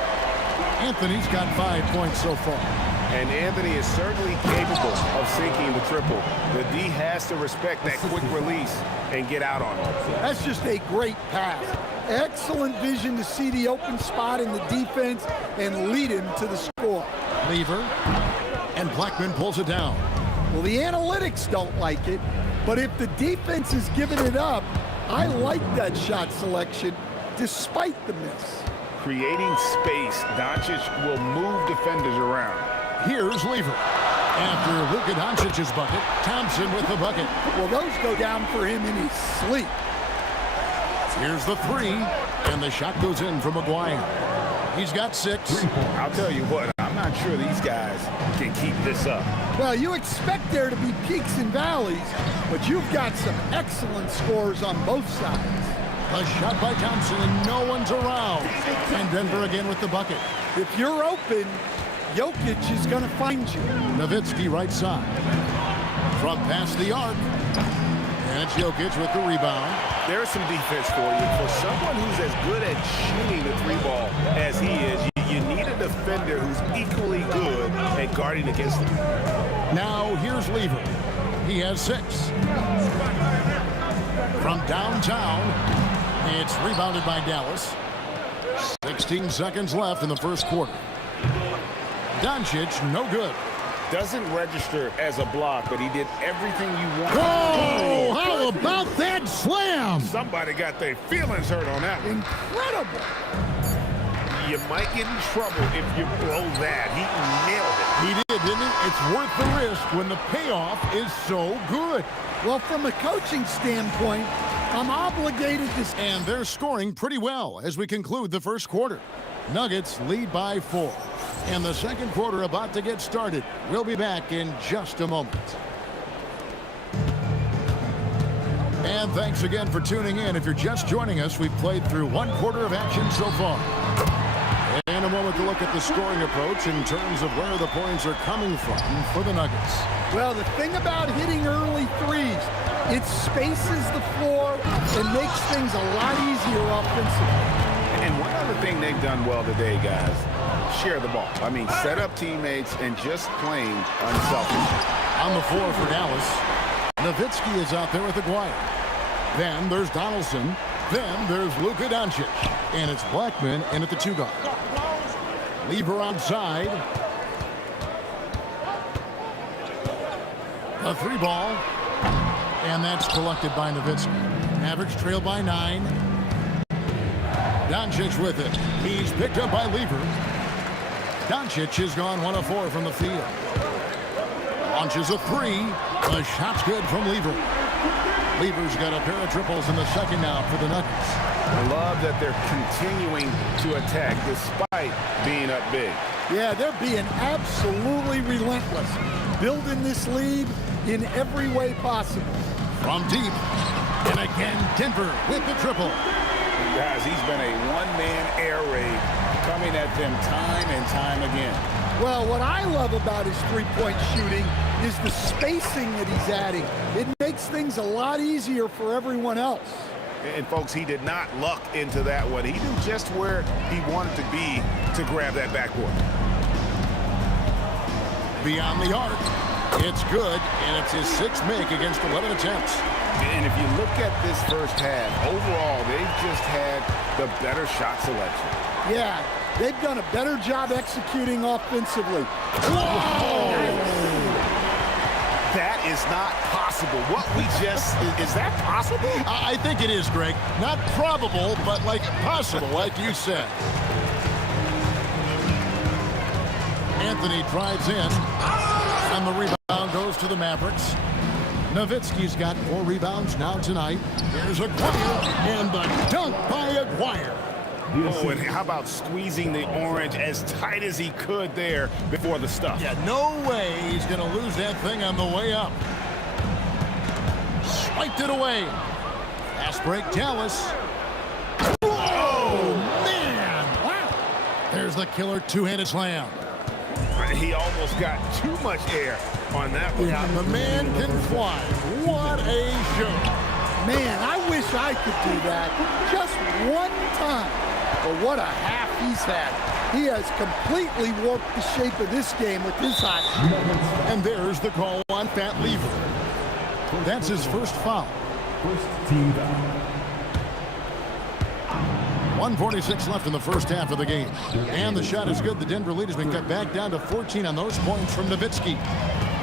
Anthony's got 5 points so far. And Anthony is certainly capable of sinking the triple. The D has to respect that quick release and get out on it. That's just a great pass. Excellent vision to see the open spot in the defense and lead him to the score. Lever. And Blackman pulls it down. Well, the analytics don't like it, but if the defense is giving it up, I like that shot selection despite the miss. Creating space, Doncic will move defenders around. Here's Lever. After Luka Doncic's bucket, Thompson with the bucket. Well, those go down for him in his sleep. Here's the three, and the shot goes in from Aguirre. He's got 6. I'll tell you what, I'm not sure these guys can keep this up. Well, you expect there to be peaks and valleys, but you've got some excellent scores on both sides. A shot by Thompson, and no one's around. And Denver again with the bucket. If you're open, Jokic is going to find you. Nowitzki right side. From past the arc. And it's Jokic with the rebound. There's some defense for you. For someone who's as good at shooting the three ball as he is, you need a defender who's equally good at guarding against him. Now here's Lever. He has 6. From downtown, it's rebounded by Dallas. 16 seconds left in the first quarter. Doncic, no good. Doesn't register as a block, but he did everything you want. Whoa! How about that slam? Somebody got their feelings hurt on that one. Incredible. You might get in trouble if you blow that. He nailed it. He did, didn't he? It's worth the risk when the payoff is so good. Well, from a coaching standpoint, I'm obligated to... And they're scoring pretty well as we conclude the first quarter. Nuggets lead by 4. And the second quarter about to get started. We'll be back in just a moment. And thanks again for tuning in. If you're just joining us, we've played through one quarter of action so far. And a moment to look at the scoring approach in terms of where the points are coming from for the Nuggets. Well, the thing about hitting early threes, it spaces the floor and makes things a lot easier offensively. And one other thing they've done well today, guys, share the ball. I mean, set up teammates and just plain unselfish. On the floor for Dallas, Nowitzki is out there with Aguirre. Then there's Donaldson. Then there's Luka Doncic. And it's Blackman in at the 2 guard. Lever outside. A 3 ball. And that's collected by Nowitzki. Mavericks trail by 9. Doncic with it. He's picked up by Lever. Doncic has gone 1 of 4 from the field. Launches a 3. The shot's good from Lever. Lever's got a pair of triples in the second now for the Nuggets. I love that they're continuing to attack despite being up big. Yeah, they're being absolutely relentless. Building this lead in every way possible. From deep. And again, Denver with the triple. Guys, he's been a one-man air raid coming at them time and time again. Well, what I love about his three-point shooting is the spacing that he's adding. It makes things a lot easier for everyone else. And, folks, he did not luck into that one. He knew just where he wanted to be to grab that backboard. Beyond the arc. It's good, and it's his 6th make against 11 attempts. And if you look at this first half, overall, they've just had the better shot selection. Yeah, they've done a better job executing offensively. Whoa! That is not possible. What we just, is that possible? I think it is, Greg. Not probable, but like possible, like you said. Anthony drives in, and the rebound goes to the Mavericks. Nowitzki's got 4 rebounds now tonight. Here's Aguirre, and the dunk by Aguirre. Oh, and how about squeezing the orange as tight as he could there before the stuff? Yeah, no way he's going to lose that thing on the way up. Swiped it away. Fast break, Dallas. Oh, man. Wow. There's the killer 2-handed slam. He almost got too much air on that one. Yeah, the man can fly. What a show. Man, I wish I could do that just one time. But what a half he's had. He has completely warped the shape of this game with his hot shot. And there's the call on Pat Lever. That's his first foul. First team foul. 1:46 left in the first half of the game. And the shot is good. The Denver lead has been cut back down to 14 on those points from Nowitzki.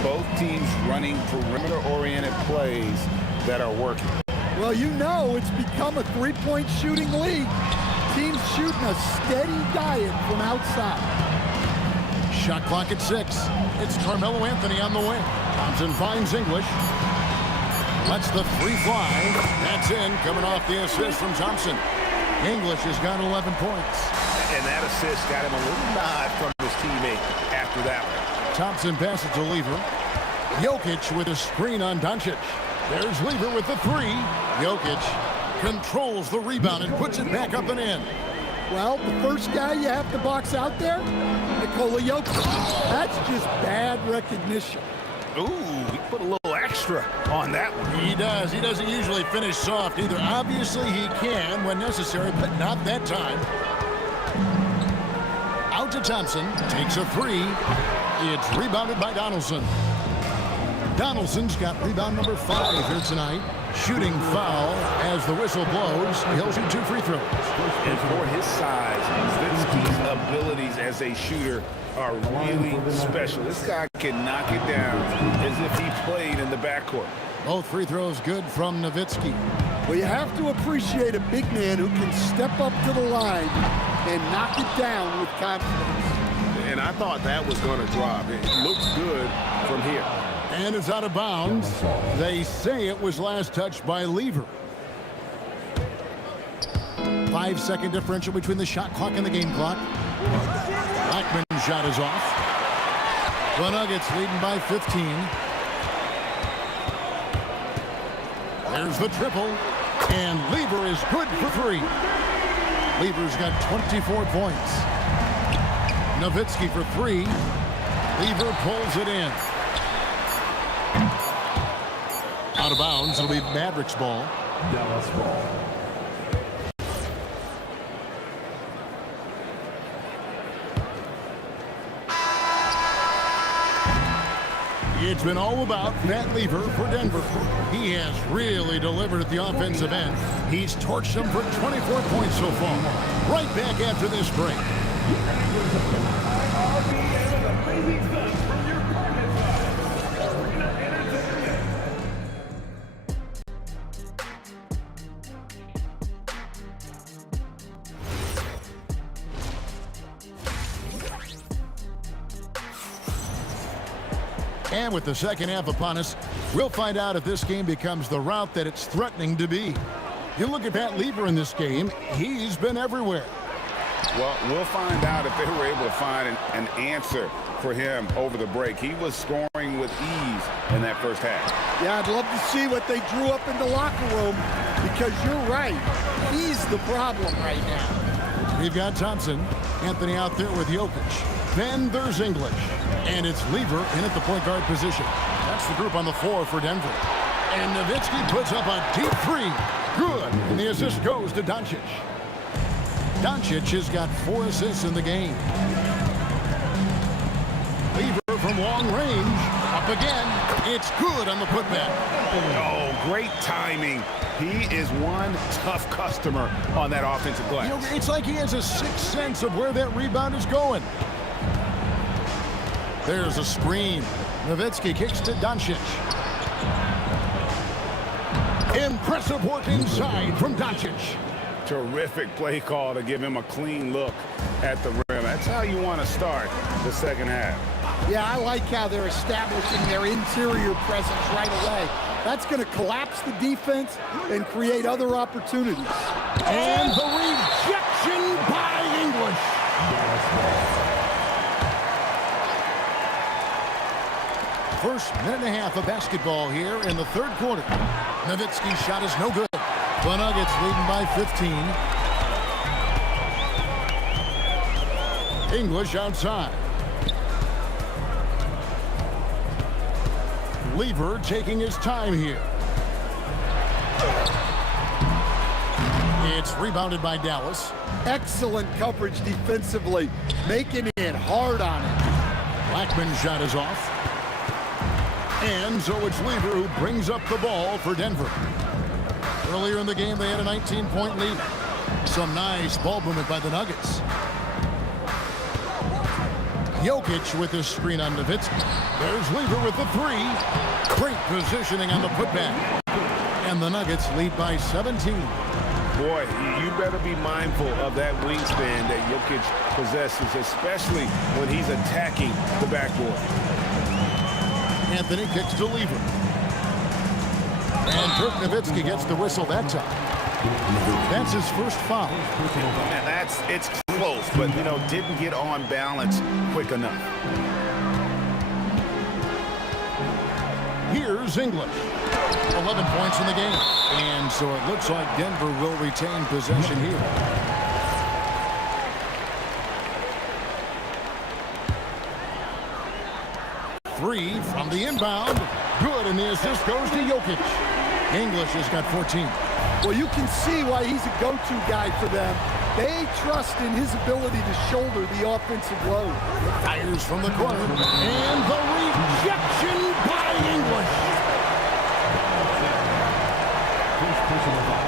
Both teams running perimeter-oriented plays that are working. Well, you know it's become a three-point shooting league. Teams shooting a steady diet from outside. Shot clock at 6. It's Carmelo Anthony on the wing. Thompson finds English. Lets the 3 fly. That's in, coming off the assist from Thompson. English has got 11 points. And that assist got him a little nod from his teammate after that one. Thompson passes to Lever. Jokic with a screen on Doncic. There's Lever with the 3. Jokic controls the rebound and puts it back up and in. Well, the first guy you have to box out there, Nikola Jokic. That's just bad recognition. Ooh, he put a little extra on that one. He does. He doesn't usually finish soft either. Obviously, he can when necessary, but not that time. Out to Thompson. Takes a 3. It's rebounded by Donaldson. Donaldson's got rebound number 5 here tonight. Shooting foul as the whistle blows. He'll shoot 2 free throws. And for his size, Nowitzki's abilities as a shooter are really special. This guy can knock it down as if he played in the backcourt. Both free throws good from Nowitzki. Well, you have to appreciate a big man who can step up to the line and knock it down with confidence. And I thought that was going to drop. It looks good from here. And it's out of bounds. They say it was last touched by Lever. 5-second differential between the shot clock and the game clock. Blackman's shot is off. The Nuggets leading by 15. There's the triple. And Lever is good for 3. Lever's got 24 points. Nowitzki for 3. Lever pulls it in. Out of bounds. It'll be Mavericks ball. Dallas ball. It's been all about Matt Lever for Denver. He has really delivered at the offensive end. He's torched them for 24 points so far. Right back after this break. And with the second half upon us, we'll find out if this game becomes the route that it's threatening to be. You look at Matt Lever in this game, he's been everywhere. Well, we'll find out if they were able to find an answer for him over the break. He was scoring with ease in that first half. Yeah, I'd love to see what they drew up in the locker room, because you're right. He's the problem right now. We've got Thompson, Anthony out there with Jokic. Then there's English. And it's Lever in at the point guard position. That's the group on the floor for Denver. And Nowitzki puts up a deep 3. Good. And the assist goes to Doncic. Doncic has got 4 assists in the game. Lever from long range. Up again. It's good on the putback. Oh, great timing. He is one tough customer on that offensive glass. You know, it's like he has a sixth sense of where that rebound is going. There's a screen. Nowitzki kicks to Doncic. Impressive work inside from Doncic. Terrific play call to give him a clean look at the rim. That's how you want to start the second half. Yeah, I like how they're establishing their interior presence right away. That's going to collapse the defense and create other opportunities. And the rejection by English. First minute and a half of basketball here in the third quarter. Nowitzki's shot is no good. The Nuggets leading by 15. English outside. Lever taking his time here. It's rebounded by Dallas. Excellent coverage defensively, making it hard on him. Blackman's shot is off. And so it's Lever who brings up the ball for Denver. Earlier in the game, they had a 19-point lead. Some nice ball movement by the Nuggets. Jokic with his screen on Nowitzki. There's Lever with the 3. Great positioning on the putback. And the Nuggets lead by 17. Boy, you better be mindful of that wingspan that Jokic possesses, especially when he's attacking the backboard. Anthony kicks to Lever. And Dirk Nowitzki gets the whistle that time. That's his first foul. And it's close, but, didn't get on balance quick enough. Here's English. 11 points in the game. And so it looks like Denver will retain possession here. Three from the inbound. Good, and the assist goes to Jokic. English has got 14. Well, you can see why he's a go-to guy for them. They trust in his ability to shoulder the offensive load. Fires from the corner. And the rejection by English. First personal foul.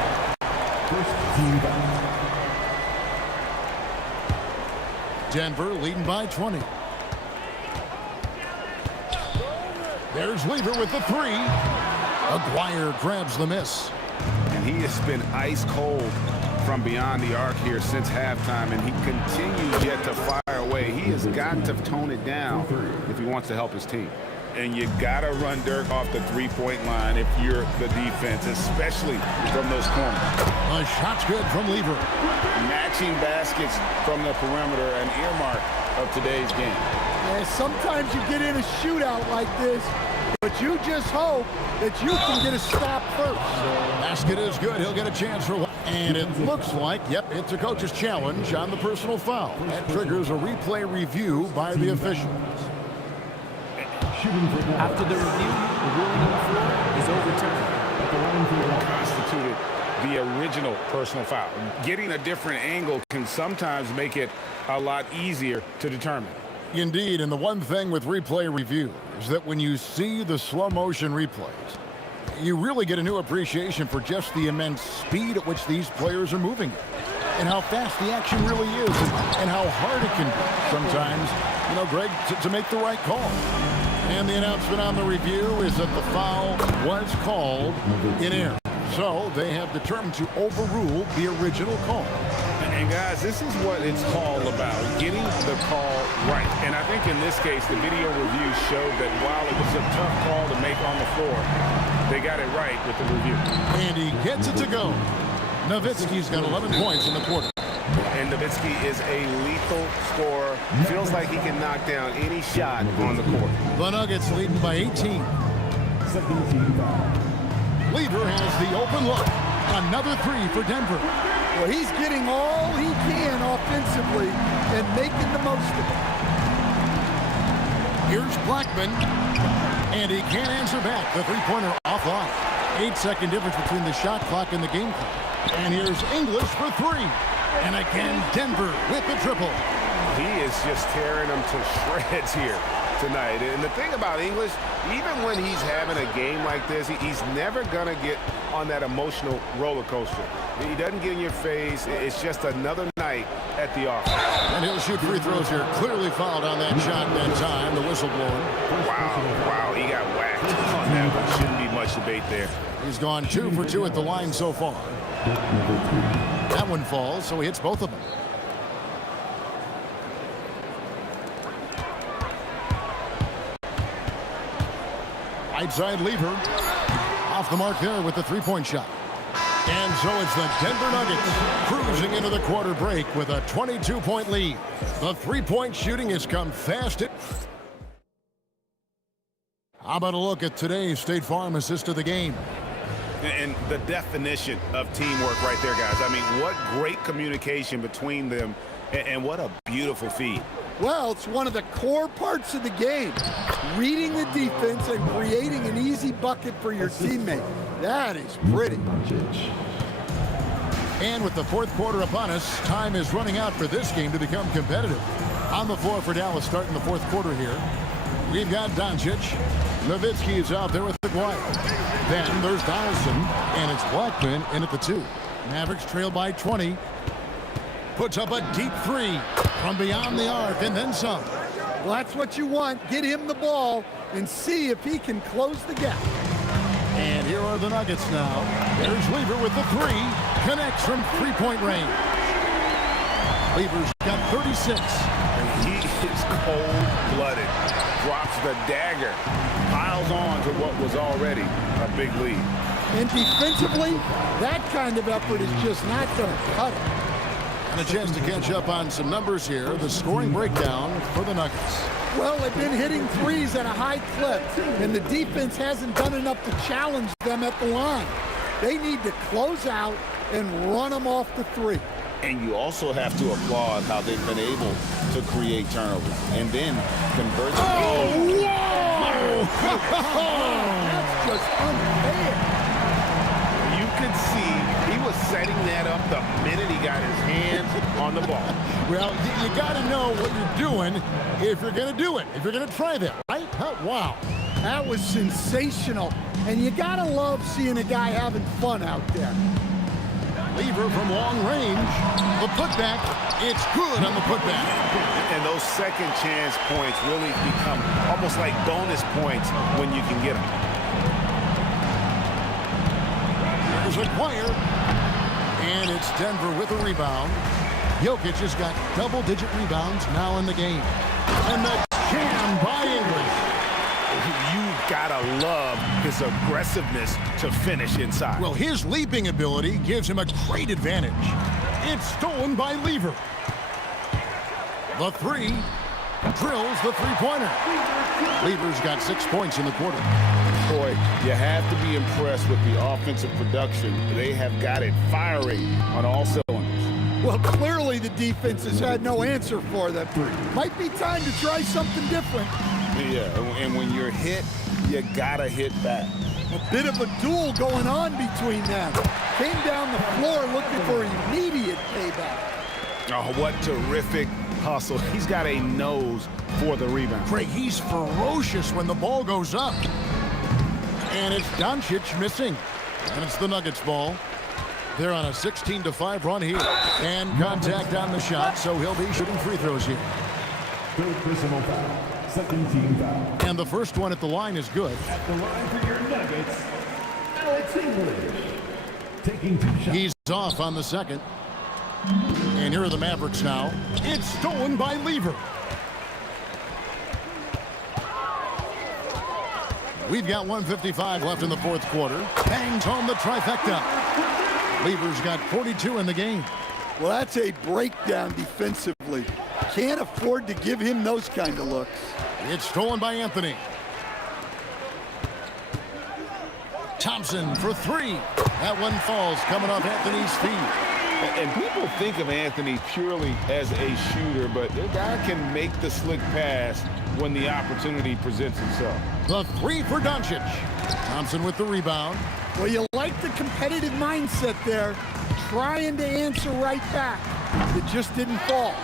First team foul. Denver leading by 20. There's Lever with the 3. Aguirre grabs the miss. And he has been ice cold from beyond the arc here since halftime, and he continues yet to fire away. He has got to tone it down if he wants to help his team. And you got to run Dirk off the three-point line if you're the defense, especially from those corners. A shot's good from Lever. Matching baskets from the perimeter, an earmark of today's game. Yeah, sometimes you get in a shootout like this, but you just hope that you can get a stop first. Basket is good. He'll get a chance for one. And it looks like, yep, it's a coach's challenge on the personal foul. That triggers a replay review by the officials. After the review, the ruling on the floor is overturned. Constituted the original personal foul. Getting a different angle can sometimes make it a lot easier to determine. Indeed, and the one thing with replay review is that when you see the slow motion replays, you really get a new appreciation for just the immense speed at which these players are moving and how fast the action really is and how hard it can be sometimes, you know, Greg, to make the right call. And the announcement on the review is that the foul was called in error. So they have determined to overrule the original call. And guys, this is what it's all about, getting the call right. And I think in this case, the video review showed that while it was a tough call to make on the floor, they got it right with the review. And he gets it to go. Nowitzki's got 11 points in the quarter. And Nowitzki is a lethal scorer. Feels like he can knock down any shot on the court. The Nuggets leading by 18. Lever has the open look. Another three for Denver. Well, he's getting all he can offensively and making the most of it. Here's Blackman. And he can't answer back. The three-pointer offline. 8-second difference between the shot clock and the game clock. And here's English for three. And again, Denver with the triple. He is just tearing them to shreds here tonight. And the thing about English, even when he's having a game like this, he's never going to get on that emotional roller coaster. He doesn't get in your face. It's just another night at the office. And he'll shoot free throws here. Clearly fouled on that shot that time. The whistle blowing. Wow. He got whacked on that one. Shouldn't be much debate there. He's gone 2 for 2 at the line so far. That one falls, so he hits both of them. Right side Lever. Off the mark there with the three-point shot. And so it's the Denver Nuggets cruising into the quarter break with a 22-point lead. The three-point shooting has come fast. How about a look at today's State Farm assist of the game? And the definition of teamwork right there, guys. I mean, what great communication between them, and what a beautiful feed. Well, it's one of the core parts of the game. Reading the defense and creating an easy bucket for your teammate. That is pretty. And with the fourth quarter upon us, time is running out for this game to become competitive. On the floor for Dallas starting the fourth quarter here. We've got Doncic. Nowitzki is out there with McGuire. Then there's Donaldson, and it's Blackman in at the 2. Mavericks trail by 20. Puts up a deep three from beyond the arc and then some. Well, that's what you want. Get him the ball and see if he can close the gap. And here are the Nuggets now. There's Lever with the 3. Connects from three-point range. Lever's got 36. And he is cold-blooded. Drops the dagger. Piles on to what was already a big lead. And defensively, that kind of effort is just not going to cut it. And a chance to catch up on some numbers here. The scoring breakdown for the Nuggets. Well, they've been hitting threes at a high clip, and the defense hasn't done enough to challenge them at the line. They need to close out and run them off the three. And you also have to applaud how they've been able to create turnovers and then convert. Oh, whoa! That's just unfair. You could see he was setting that up the minute he got his hands on the ball. Well, you got to know what you're doing if you're going to do it, if you're going to try that, right? Wow. That was sensational. And you got to love seeing a guy having fun out there. Lever from long range. The putback, it's good on the putback. And those second chance points really become almost like bonus points when you can get them. There's McGuire. And it's Denver with a rebound. Jokic has got double-digit rebounds now in the game. And the jam by English. gotta love his aggressiveness to finish inside. Well, his leaping ability gives him a great advantage. It's stolen by Lever. The three drills the three-pointer. Lever's got 6 points in the quarter. Boy, you have to be impressed with the offensive production. They have got it firing on all cylinders. Well, clearly the defense has had no answer for them. Might be time to try something different. Yeah, and when you're hit, you gotta hit back. A bit of a duel going on between them. Came down the floor looking for immediate payback. Oh, what terrific hustle. He's got a nose for the rebound. Craig, he's ferocious when the ball goes up. And it's Doncic missing. And it's the Nuggets ball. They're on a 16-5 run here. And contact on the shot, so he'll be shooting free throws here. Third personal foul. Second team foul. And the first one at the line is good. At the line for your Nuggets, Alex English. Taking 2 shots. He's off on the second. And here are the Mavericks now. It's stolen by Lever. We've got 1:55 left in the fourth quarter. Bangs home the trifecta. Lever's got 42 in the game. Well, that's a breakdown defensively. Can't afford to give him those kind of looks. It's stolen by Anthony. Thompson for three. That one falls coming off Anthony's feet. And people think of Anthony purely as a shooter, but the guy can make the slick pass when the opportunity presents itself. The three for Doncic. Thompson with the rebound. Well, you like the competitive mindset there, trying to answer right back. It just didn't fall.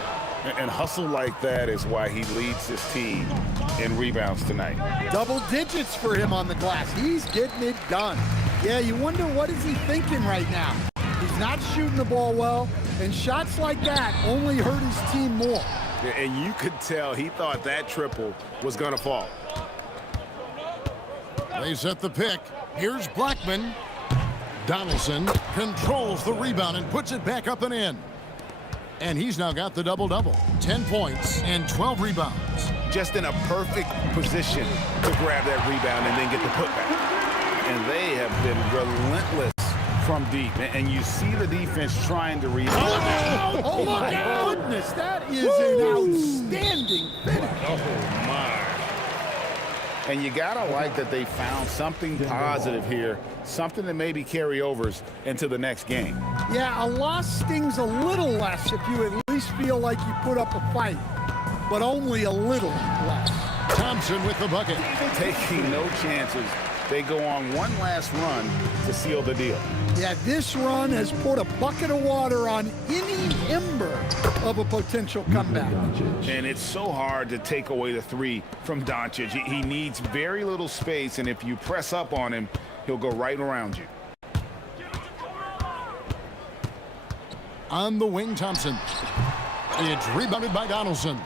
And hustle like that is why he leads his team in rebounds tonight. Double digits for him on the glass. He's getting it done. Yeah, you wonder what is he thinking right now. He's not shooting the ball well, and shots like that only hurt his team more. And you could tell he thought that triple was going to fall. They set the pick. Here's Blackman. Donaldson controls the rebound and puts it back up and in. And he's now got the double-double. 10 points and 12 rebounds. Just in a perfect position to grab that rebound and then get the putback. And they have been relentless from deep. And you see the defense trying to rebound. Oh my goodness, that is an outstanding finish. Oh, my. And you gotta like that they found something positive here, something that maybe carry overs into the next game. Yeah, a loss stings a little less if you at least feel like you put up a fight, but only a little less. Thompson with the bucket. Taking no chances. They go on one last run to seal the deal. Yeah, this run has poured a bucket of water on any ember of a potential comeback. And it's so hard to take away the three from Doncic. He needs very little space, and if you press up on him, he'll go right around you. On the wing, Thompson. It's rebounded by Donaldson.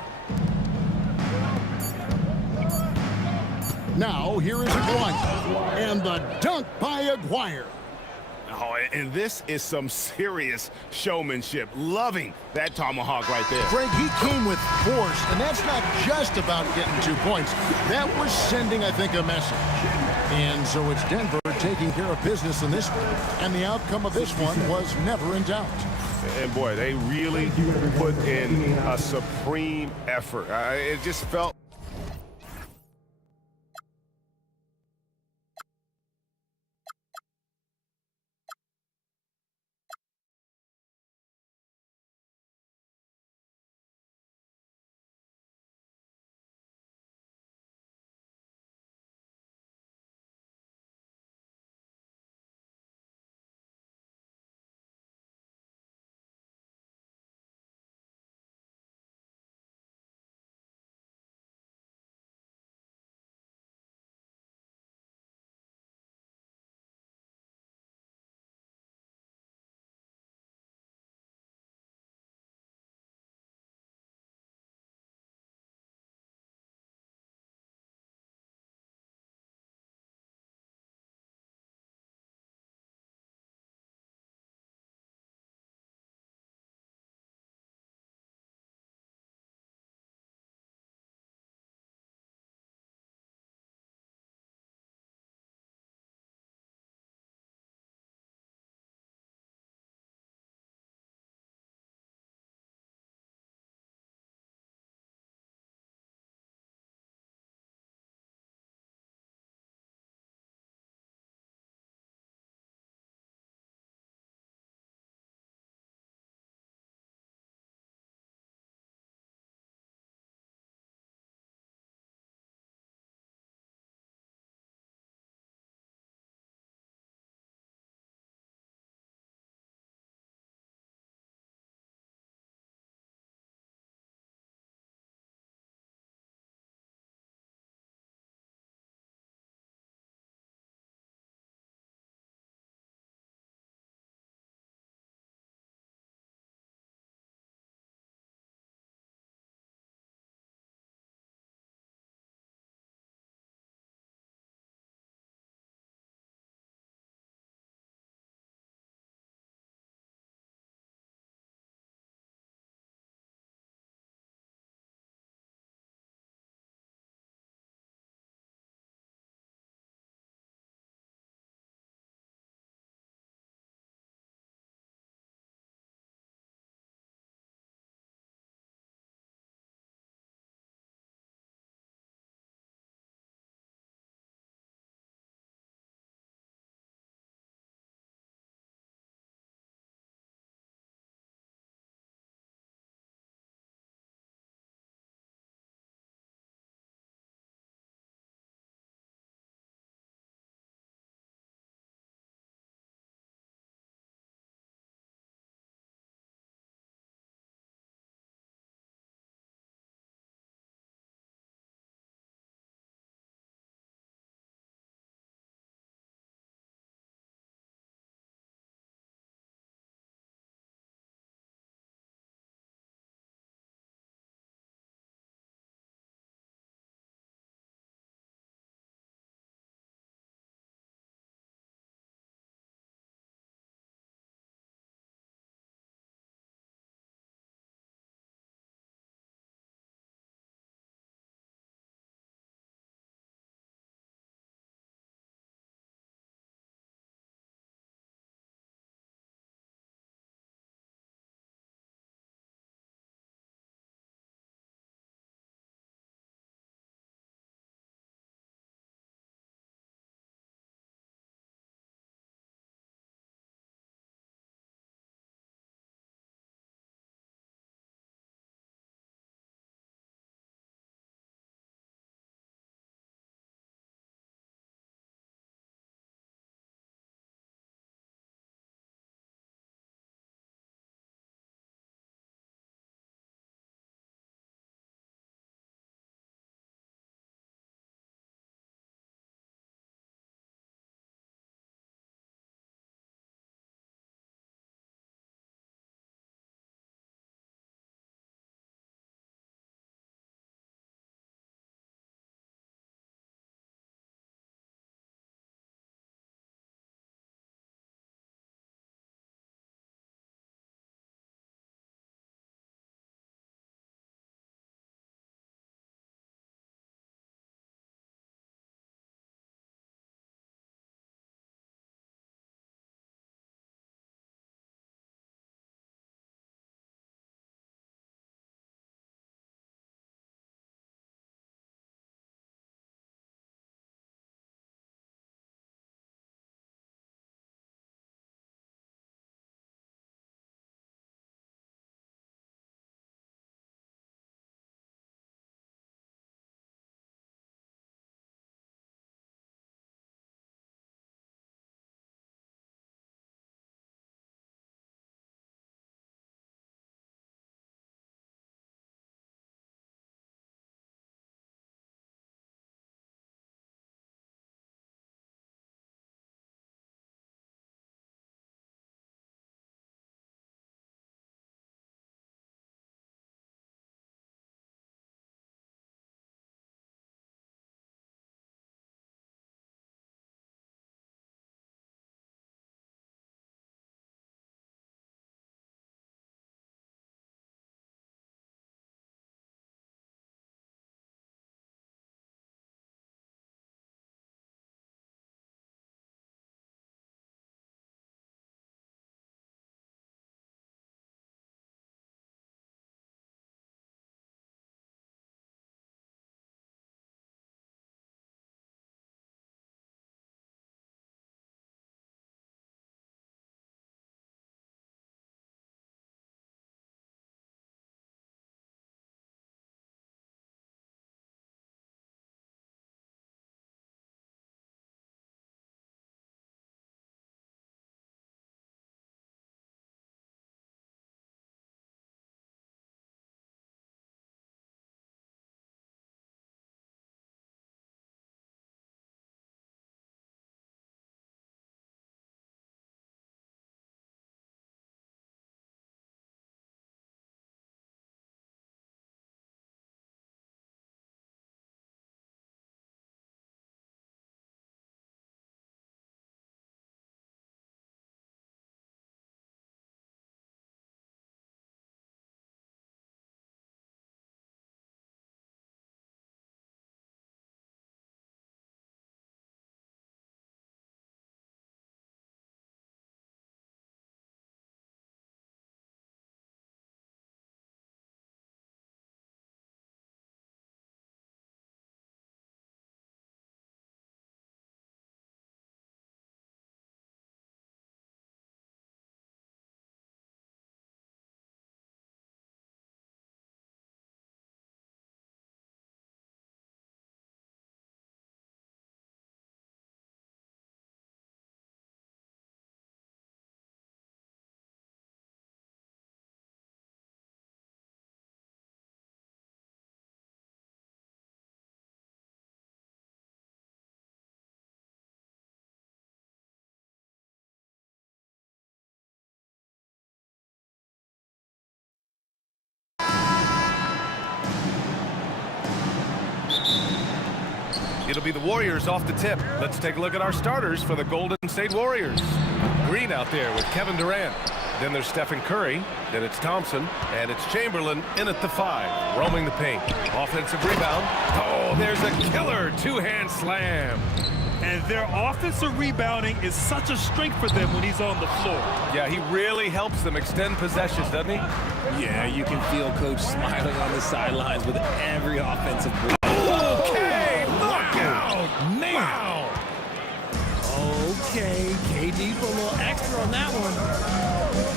Now, here is Aguirre. And the dunk by Aguirre. Oh, and this is some serious showmanship. Loving that tomahawk right there. Greg, he came with force, and that's not just about getting 2 points. That was sending, I think, a message. And so it's Denver taking care of business in this one. And the outcome of this one was never in doubt. And, boy, they really put in a supreme effort. It just felt It'll be the Warriors off the tip. Let's take a look at our starters for the Golden State Warriors. Green out there with Kevin Durant. Then there's Stephen Curry. Then it's Thompson. And it's Chamberlain in at the 5, roaming the paint. Offensive rebound. Oh, there's a killer two-hand slam. And their offensive rebounding is such a strength for them when he's on the floor. Yeah, he really helps them extend possessions, doesn't he? Yeah, you can feel Coach smiling on the sidelines with every offensive break. Okay, knockout! Man! Wow! Okay, KD put a little extra on that one.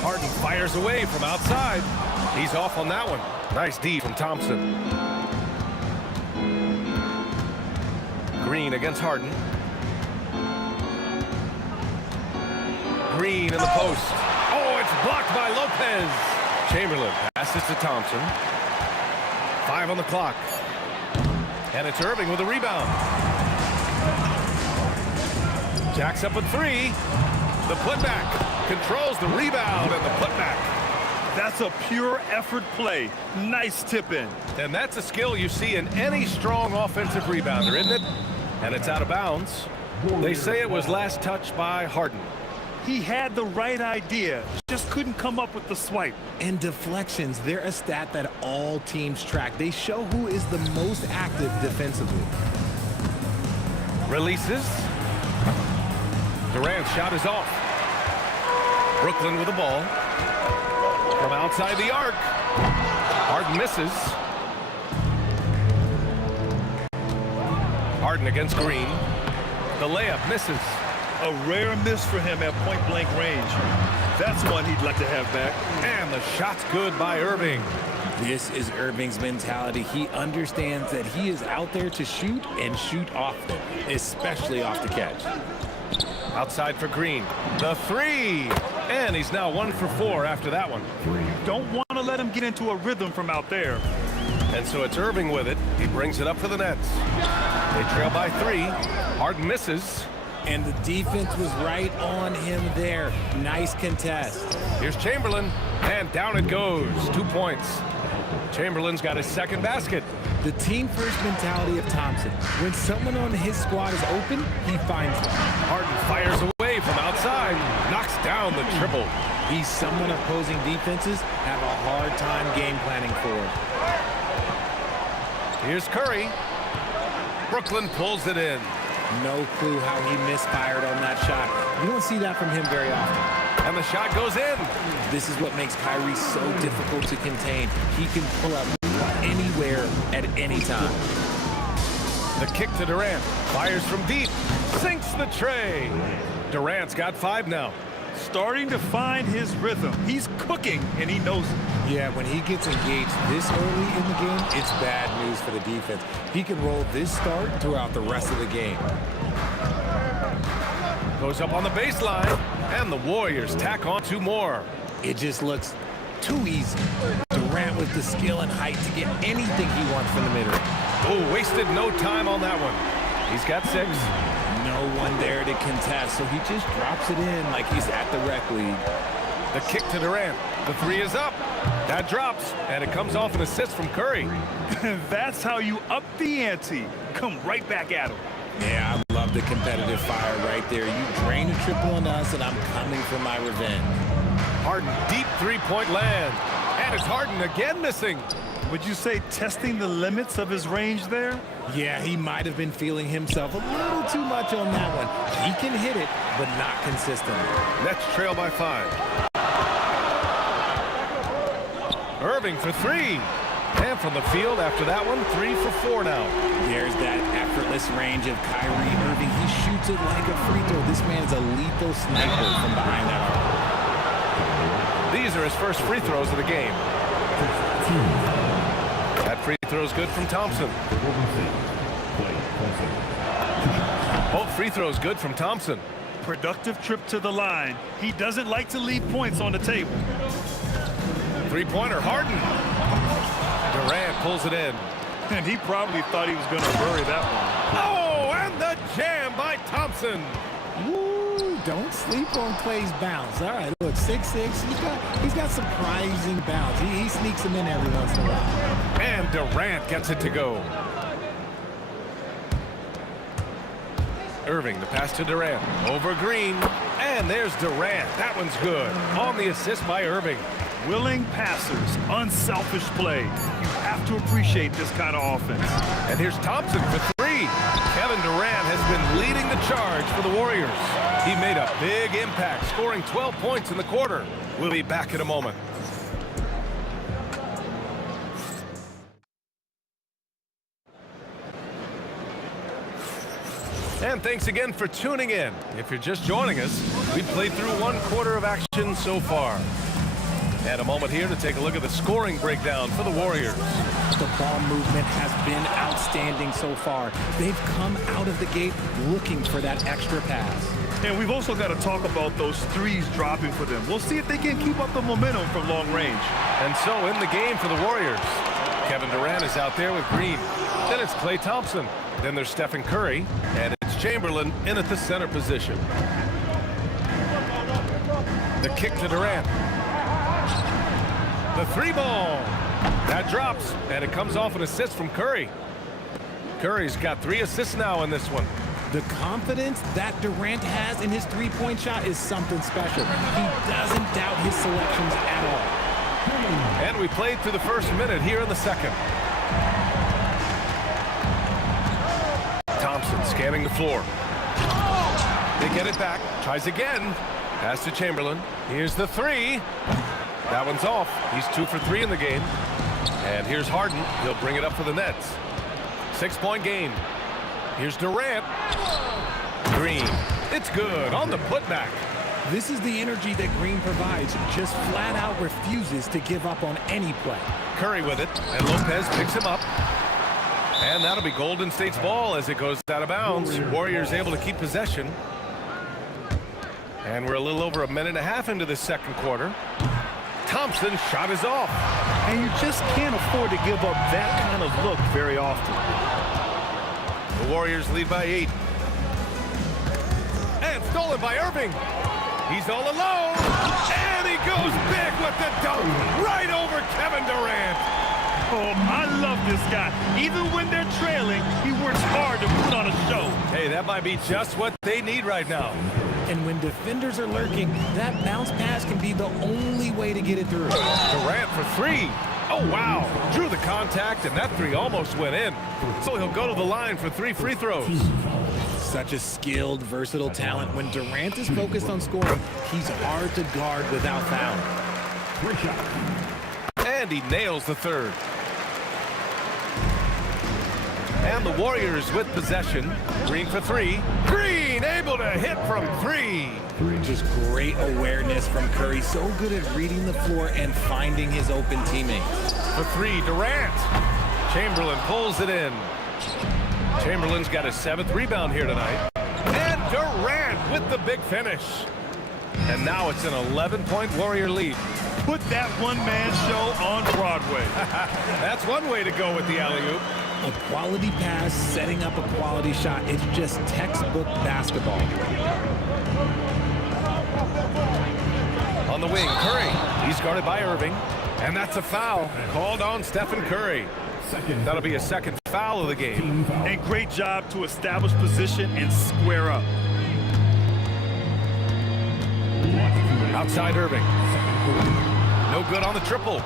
Harden fires away from outside. He's off on that one. Nice D from Thompson. Green against Harden. Green in the post. Oh, it's blocked by Lopez. Chamberlain passes to Thompson. 5 on the clock. And it's Irving with a rebound. Jacks up at 3. The putback. Controls the rebound and the putback. That's a pure effort play. Nice tip in. And that's a skill you see in any strong offensive rebounder, isn't it? And it's out of bounds. They say it was last touched by Harden. He had the right idea, just couldn't come up with the swipe. And deflections, they're a stat that all teams track. They show who is the most active defensively. Releases. Durant's shot is off. Brooklyn with the ball. From outside the arc. Harden misses. Harden against Green. The layup misses. A rare miss for him at point-blank range. That's one he'd like to have back. And the shot's good by Irving. This is Irving's mentality. He understands that he is out there to shoot and shoot often, especially off the catch. Outside for Green. The 3. And he's now 1 for 4 after that one. Don't want to let him get into a rhythm from out there. And so it's Irving with it. He brings it up for the Nets. They trail by 3. Harden misses. And the defense was right on him there. Nice contest. Here's Chamberlain, and down it goes. 2 points. Chamberlain's got his second basket. The team-first mentality of Thompson. When someone on his squad is open, he finds them. Harden fires away from outside, knocks down the triple. He's someone opposing defenses have a hard time game planning for. Here's Curry. Brooklyn pulls it in. No clue how he misfired on that shot. You don't see that from him very often. And the shot goes in. This is what makes Kyrie so difficult to contain. He can pull up anywhere at any time. The kick to Durant. Fires from deep. Sinks the tray. Durant's got 5 now. Starting to find his rhythm. He's cooking, and he knows it. Yeah, when he gets engaged this early in the game, it's bad news for the defense. He can roll this start throughout the rest of the game. Goes up on the baseline, and the Warriors tack on 2 more. It just looks too easy. Durant with the skill and height to get anything he wants from the mid-range. Oh, wasted no time on that one. He's got 6. No one there to contest, so he just drops it in like he's at the rec league. The kick to Durant. The 3 is up. That drops, and it comes off an assist from Curry. That's how you up the ante. Come right back at him. Yeah, I love the competitive fire right there. You drain a triple on us, and I'm coming for my revenge. Harden, deep 3-point land. And it's Harden again missing. Would you say testing the limits of his range there? Yeah, he might have been feeling himself a little too much on that one. He can hit it, but not consistently. Nets trail by 5. Irving for 3. And from the field after that one, 3 for 4 now. There's that effortless range of Kyrie Irving. He shoots it like a free throw. This man's a lethal sniper from behind that arc. These are his first free throws of the game. That free throw's good from Thompson. Both free throws good from Thompson. Productive trip to the line. He doesn't like to leave points on the table. 3-pointer, Harden. Durant pulls it in. And he probably thought he was going to bury that one. Oh, and the jam by Thompson. Woo, don't sleep on Clay's bounce. All right, look, 6'6". He's got surprising bounce. He sneaks him in every once in a while. And Durant gets it to go. Irving, the pass to Durant. Over Green. And there's Durant. That one's good. On the assist by Irving. Willing passers, unselfish play. You have to appreciate this kind of offense. And here's Thompson for three. Kevin Durant has been leading the charge for the Warriors. He made a big impact, scoring 12 points in the quarter. We'll be back in a moment. And thanks again for tuning in. If you're just joining us, we've played through one quarter of action so far. And a moment here to take a look at the scoring breakdown for the Warriors. The ball movement has been outstanding so far. They've come out of the gate looking for that extra pass. And we've also got to talk about those threes dropping for them. We'll see if they can keep up the momentum from long range. And so in the game for the Warriors, Kevin Durant is out there with Green. Then it's Klay Thompson. Then there's Stephen Curry. And it's Chamberlain in at the center position. The kick to Durant. The three ball. That drops, and it comes off an assist from Curry. Curry's got 3 assists now in this one. The confidence that Durant has in his three-point shot is something special. He doesn't doubt his selections at all. And we played through the first minute here in the second. Thompson scanning the floor. They get it back. Tries again. Pass to Chamberlain. Here's the three. That one's off. He's 2 for 3 in the game. And here's Harden. He'll bring it up for the Nets. 6-point game. Here's Durant. Green. It's good on the putback. This is the energy that Green provides. Just flat out refuses to give up on any play. Curry with it. And Lopez picks him up. And that'll be Golden State's ball as it goes out of bounds. Warriors able to keep possession. And we're a little over a minute and a half into the second quarter. Thompson's shot is off. And you just can't afford to give up that kind of look very often. The Warriors lead by 8. And stolen by Irving. He's all alone. And he goes big with the dunk right over Kevin Durant. Oh, I love this guy. Even when they're trailing, he works hard to put on a show. Hey, that might be just what they need right now. And when defenders are lurking, that bounce pass can be the only way to get it through. Durant for 3. Oh, wow. Drew the contact, and that 3 almost went in. So he'll go to the line for 3 free throws. Such a skilled, versatile talent. When Durant is focused on scoring, he's hard to guard without fouling. And he nails the third. And the Warriors with possession. Green for 3. Green able to hit from 3. Just great awareness from Curry. So good at reading the floor and finding his open teammates. For 3, Durant. Chamberlain pulls it in. Chamberlain's got his 7th rebound here tonight. And Durant with the big finish. And now it's an 11-point Warrior lead. Put that one-man show on Broadway. That's one way to go with the alley-oop. A quality pass, setting up a quality shot. It's just textbook basketball. On the wing, Curry. He's guarded by Irving. And that's a foul called on Stephen Curry. That'll be a second foul of the game. A great job to establish position and square up. Outside Irving. No good on the triple.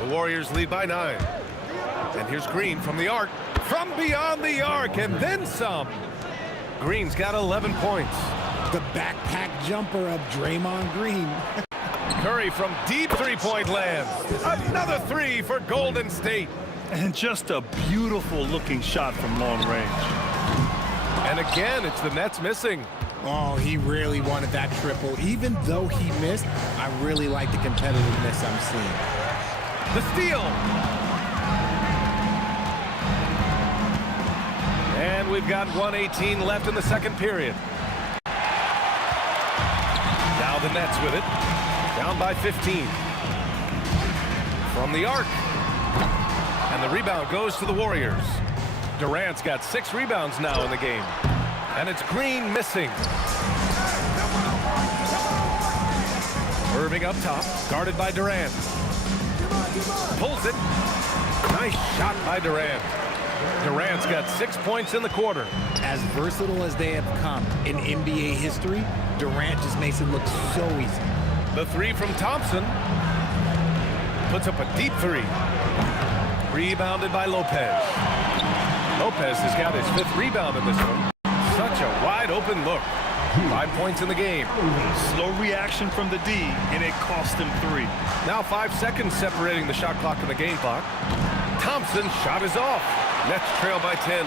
The Warriors lead by 9. And here's Green from the arc. From beyond the arc, and then some. Green's got 11 points. The backpack jumper of Draymond Green. Curry from deep three-point land. Another 3 for Golden State. And just a beautiful looking shot from long range. And again, it's the Nets missing. Oh, he really wanted that triple. Even though he missed, I really like the competitiveness I'm seeing. The steal. And we've got 1:18 left in the second period. Now the Nets with it. Down by 15. From the arc. And the rebound goes to the Warriors. Durant's got 6 rebounds now in the game. And it's Green missing. Irving up top, guarded by Durant. Pulls it. Nice shot by Durant. Durant's got 6 points in the quarter. As versatile as they have come in NBA history, Durant just makes it look so easy. The three from Thompson. Puts up a deep three. Rebounded by Lopez. Lopez has got his 5th rebound in this one. Such a wide open look. 5 points in the game. Slow reaction from the D, and it cost him 3. Now 5 seconds separating the shot clock and the game clock. Thompson's shot is off. Nets trail by 10.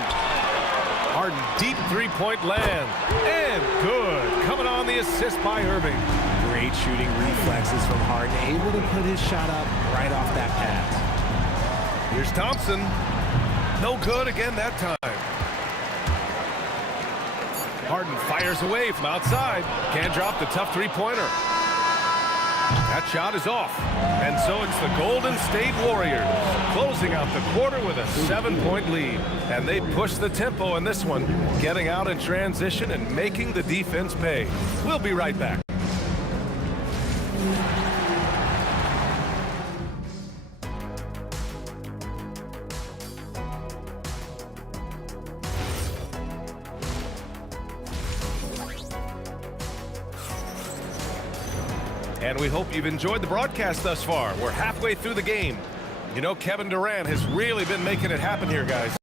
Harden deep three-point land. And good. Coming on the assist by Irving. Great shooting reflexes from Harden, able to put his shot up right off that pass. Here's Thompson. No good again that time. Harden fires away from outside. Can't drop the tough three-pointer. That shot is off. And so it's the Golden State Warriors closing out the quarter with a 7-point lead. And they push the tempo in this one, getting out in transition and making the defense pay. We'll be right back. And we hope you've enjoyed the broadcast thus far. We're halfway through the game. You know, Kevin Durant has really been making it happen here, guys.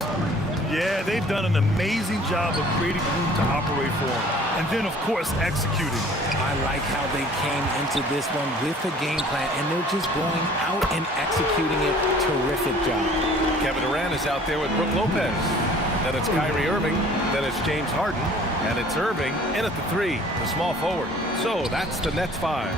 Yeah, they've done an amazing job of creating room to operate for him. And then, of course, executing. I like how they came into this one with a game plan, and they're just going out and executing it. Terrific job. Kevin Durant is out there with Brook Lopez. Then it's Kyrie Irving. Then it's James Harden. And it's Irving in at the 3, the small forward. So that's the Nets 5.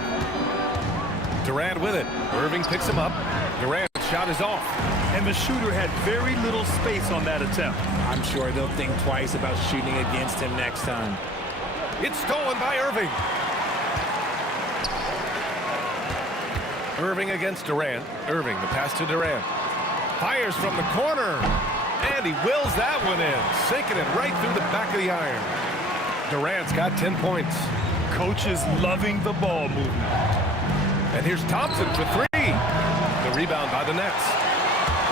Durant with it. Irving picks him up. Durant's shot is off. And the shooter had very little space on that attempt. I'm sure they'll think twice about shooting against him next time. It's stolen by Irving. Irving against Durant. Irving, the pass to Durant. Fires from the corner. And he wills that one in, sinking it right through the back of the iron. Durant's got 10 points. Coach is loving the ball movement. And here's Thompson for 3. The rebound by the Nets.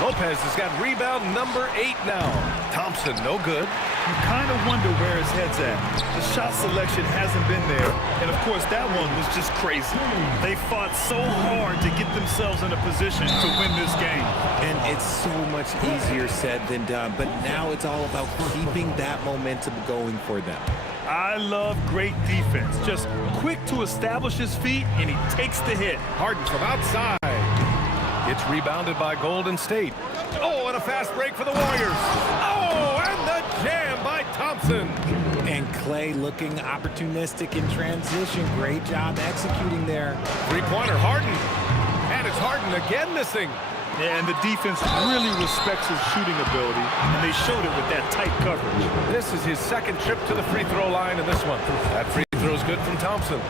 Lopez has got rebound number 8 now. Thompson, no good. You kind of wonder where his head's at. The shot selection hasn't been there. And, of course, that one was just crazy. They fought so hard to get themselves in a position to win this game. And it's so much easier said than done. But now it's all about keeping that momentum going for them. I love great defense. Just quick to establish his feet, and he takes the hit. Harden from outside. It's rebounded by Golden State. Oh, and a fast break for the Warriors. Oh, and the jam by Thompson. And Clay looking opportunistic in transition. Great job executing there. Three-pointer, Harden. And it's Harden again missing. Yeah, and the defense really respects his shooting ability, and they showed it with that tight coverage. This is his 2nd trip to the free throw line in this one. That free throw is good from Thompson.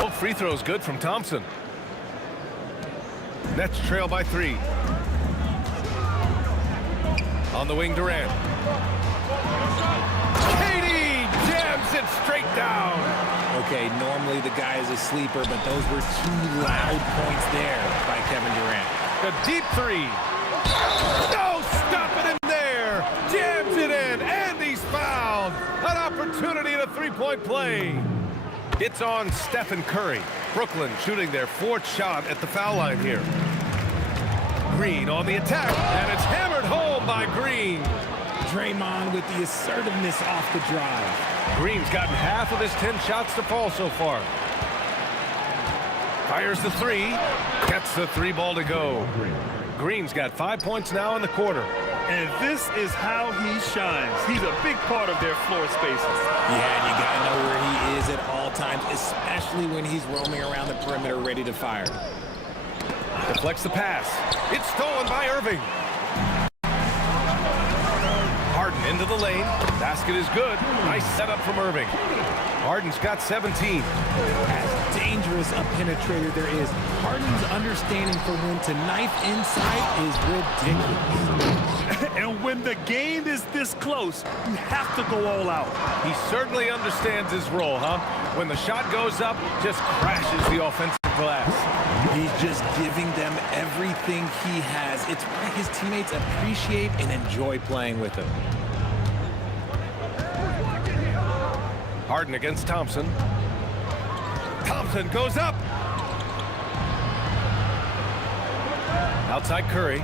Both free throws good from Thompson. Nets trail by 3. On the wing, Durant. Katie jams it straight down. Okay, normally the guy is a sleeper, but those were 2 loud points there by Kevin Durant. The deep 3. No, stop it in there. Jams it in, and he's fouled. An opportunity in a 3-point play. It's on Stephen Curry. Brooklyn shooting their 4th shot at the foul line here. Green on the attack, and it's hammered home by Green. Draymond with the assertiveness off the drive. Green's gotten half of his 10 shots to fall so far. Fires the 3, gets the 3 ball to go. Green's got 5 points now in the quarter. And this is how he shines. He's a big part of their floor spaces. Yeah, and you got to know where he is at all times, especially when he's roaming around the perimeter ready to fire. Deflects the pass. It's stolen by Irving. Harden into the lane. Basket is good. Nice setup from Irving. Harden's got 17. As dangerous a penetrator there is, Harden's understanding for when to knife inside is ridiculous. And when the game is this close, you have to go all out. He certainly understands his role, huh? When the shot goes up, just crashes the offensive glass. He's just giving them everything he has. It's why his teammates appreciate and enjoy playing with him. Harden against Thompson. Thompson goes up. Outside Curry.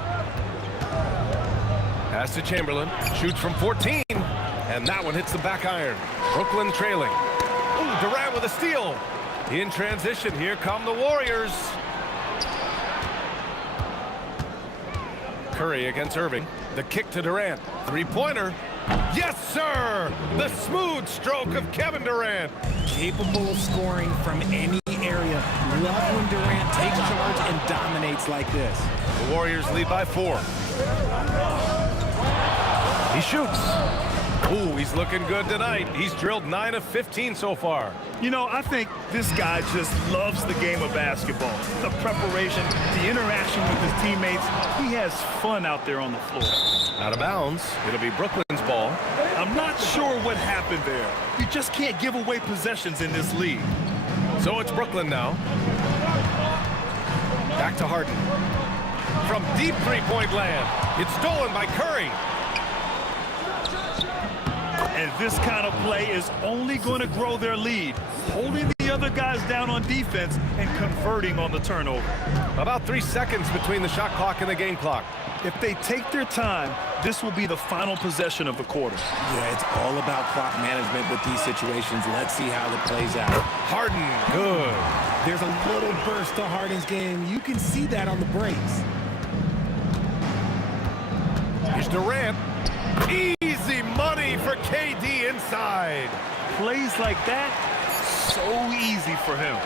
Pass to Chamberlain. Shoots from 14. And that one hits the back iron. Brooklyn trailing. Ooh, Durant with a steal. In transition, here come the Warriors. Curry against Irving. The kick to Durant. Three-pointer. Yes, sir! The smooth stroke of Kevin Durant. Capable of scoring from any area. Love when Durant takes charge and dominates like this. The Warriors lead by 4. He shoots. Ooh, he's looking good tonight. He's drilled 9 of 15 so far. You know, I think this guy just loves the game of basketball. The preparation, the interaction with his teammates. He has fun out there on the floor. Out of bounds. It'll be Brooklyn's ball. I'm not sure what happened there. You just can't give away possessions in this league. So it's Brooklyn now. Back to Harden. From deep three-point land. It's stolen by Curry. And this kind of play is only going to grow their lead, holding the other guys down on defense and converting on the turnover. About 3 seconds between the shot clock and the game clock. If they take their time, this will be the final possession of the quarter. Yeah, it's all about clock management with these situations. Let's see how it plays out. Harden, good. There's a little burst to Harden's game. You can see that on the breaks. Here's Durant. Easy money for KD inside. Plays like that, so easy for him.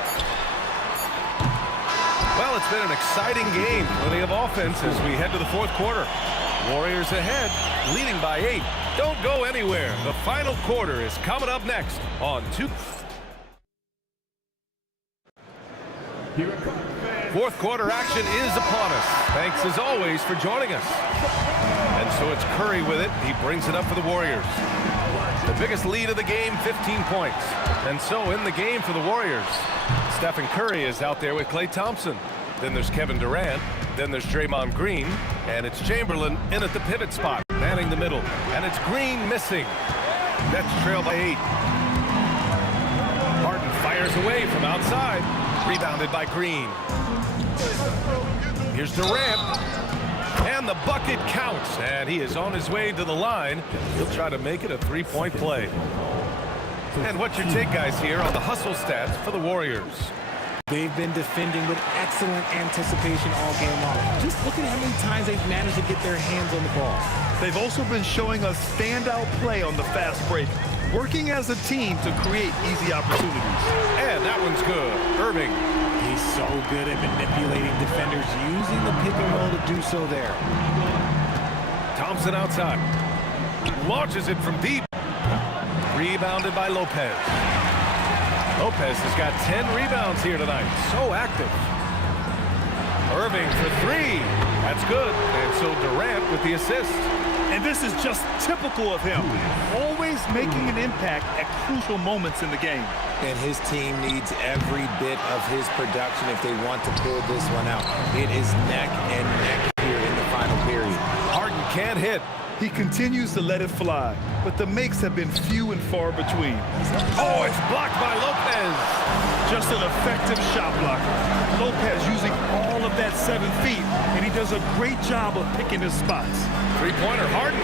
Well, it's been an exciting game. Plenty of offense as we head to the fourth quarter. Warriors ahead, leading by 8. Don't go anywhere. The final quarter is coming up next on 2. Fourth quarter action is upon us. Thanks as always for joining us. And so it's Curry with it. He brings it up for the Warriors. The biggest lead of the game, 15 points. And so in the game for the Warriors, Stephen Curry is out there with Klay Thompson. Then there's Kevin Durant. Then there's Draymond Green. And it's Chamberlain in at the pivot spot, manning the middle. And it's Green missing. Nets trail by 8. Harden fires away from outside. Rebounded by Green. Here's Durant. And the bucket counts. And he is on his way to the line. He'll try to make it a three-point play. And what's your take, guys, here on the hustle stats for the Warriors? They've been defending with excellent anticipation all game long. Just look at how many times they've managed to get their hands on the ball. They've also been showing us standout play on the fast break, working as a team to create easy opportunities. And that one's good. Irving. He's so good at manipulating defenders, using the pick and roll to do so there. Thompson outside. Launches it from deep. Rebounded by Lopez. Lopez has got 10 rebounds here tonight. So active. Irving for 3. That's good. And so Durant with the assist. And this is just typical of him. Always making an impact at crucial moments in the game. And his team needs every bit of his production if they want to pull this one out. It is neck and neck here in the final period. Harden can't hit. He continues to let it fly, but the makes have been few and far between. Oh, it's blocked by Lopez. Just an effective shot blocker. Lopez using all of that 7 feet, and he does a great job of picking his spots. Three-pointer, Harden.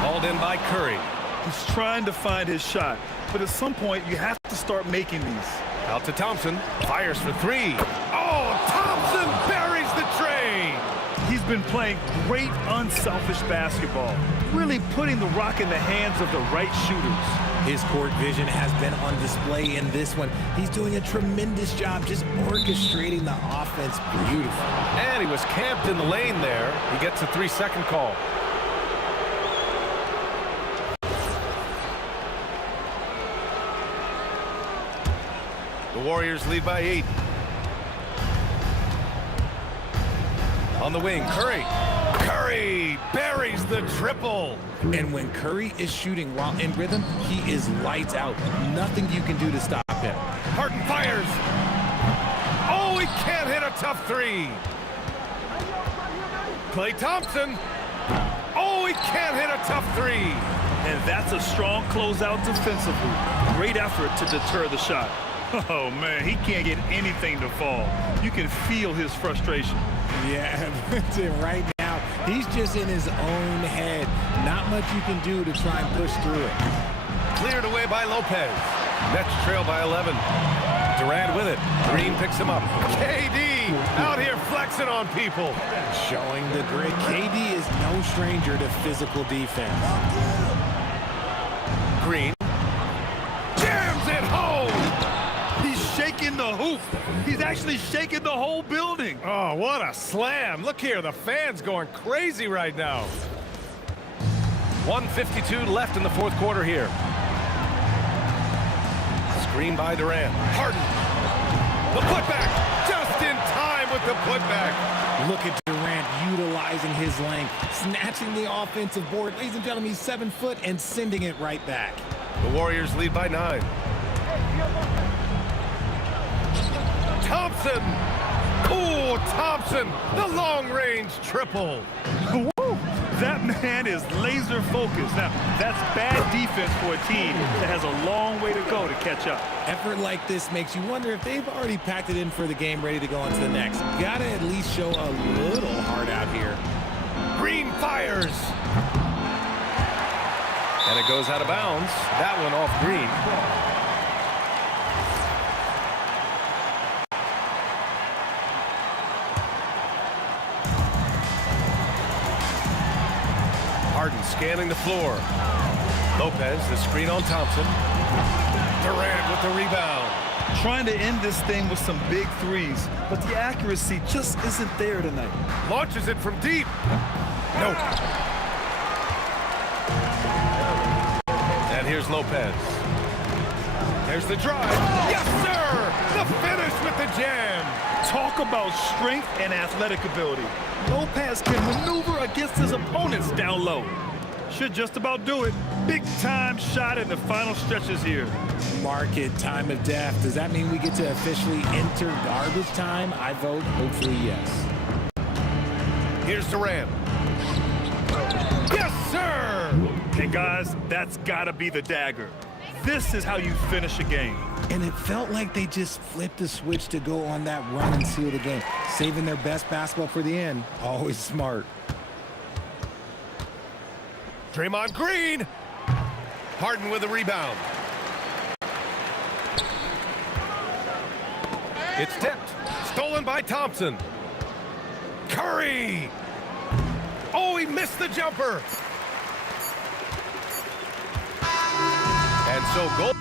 Hauled in by Curry. He's trying to find his shot, but at some point you have to start making these. Out to Thompson. Fires for 3. Oh, Thompson buries the tray. He's been playing great, unselfish basketball, really putting the rock in the hands of the right shooters. His court vision has been on display in this one. He's doing a tremendous job just orchestrating the offense beautifully. And he was camped in the lane there. He gets a 3-second call. The Warriors lead by 8. On the wing, Curry. Curry buries the triple. And when Curry is shooting while in rhythm, he is lights out. Nothing you can do to stop him. Harden fires. Oh, he can't hit a tough three. Klay Thompson. Oh, he can't hit a tough three. And that's a strong closeout defensively. Great effort to deter the shot. Oh, man, he can't get anything to fall. You can feel his frustration. Yeah, right now, he's just in his own head. Not much you can do to try and push through it. Cleared away by Lopez. Nets trail by 11. Durant with it. Green picks him up. KD out here flexing on people. Showing the grit. KD is no stranger to physical defense. Green jams it home. He's shaking the hoop. He's actually shaking the whole building. Oh, what a slam. Look here, the fans going crazy right now. 1:52 left in the fourth quarter here. Screen by Durant. Harden. The putback. Just in time with the putback. Look at Durant utilizing his length, snatching the offensive board. Ladies and gentlemen, he's 7 foot and sending it right back. The Warriors lead by 9. Thompson. Ooh, Thompson. The long-range triple. That man is laser focused. Now, that's bad defense for a team that has a long way to go to catch up. Effort like this makes you wonder if they've already packed it in for the game, ready to go on to the next. Gotta at least show a little heart out here. Green fires. And it goes out of bounds. That one off Green. Harden scanning the floor. Lopez, the screen on Thompson. Durant with the rebound. Trying to end this thing with some big threes, but the accuracy just isn't there tonight. Launches it from deep. Nope. And here's Lopez. There's the drive. Yes, sir! The finish with the jam. Talk about strength and athletic ability. Lopez can maneuver against his opponents down low. Should just about do it. Big time shot in the final stretches here. Market time of death. Does that mean we get to officially enter garbage time? I vote hopefully yes. Here's Durant. Yes, sir! And guys, that's gotta be the dagger. This is how you finish a game. And it felt like they just flipped the switch to go on that run and seal the game. Saving their best basketball for the end. Always smart. Draymond Green. Harden with a rebound. It's tipped. Stolen by Thompson. Curry. Oh, he missed the jumper. And so goal.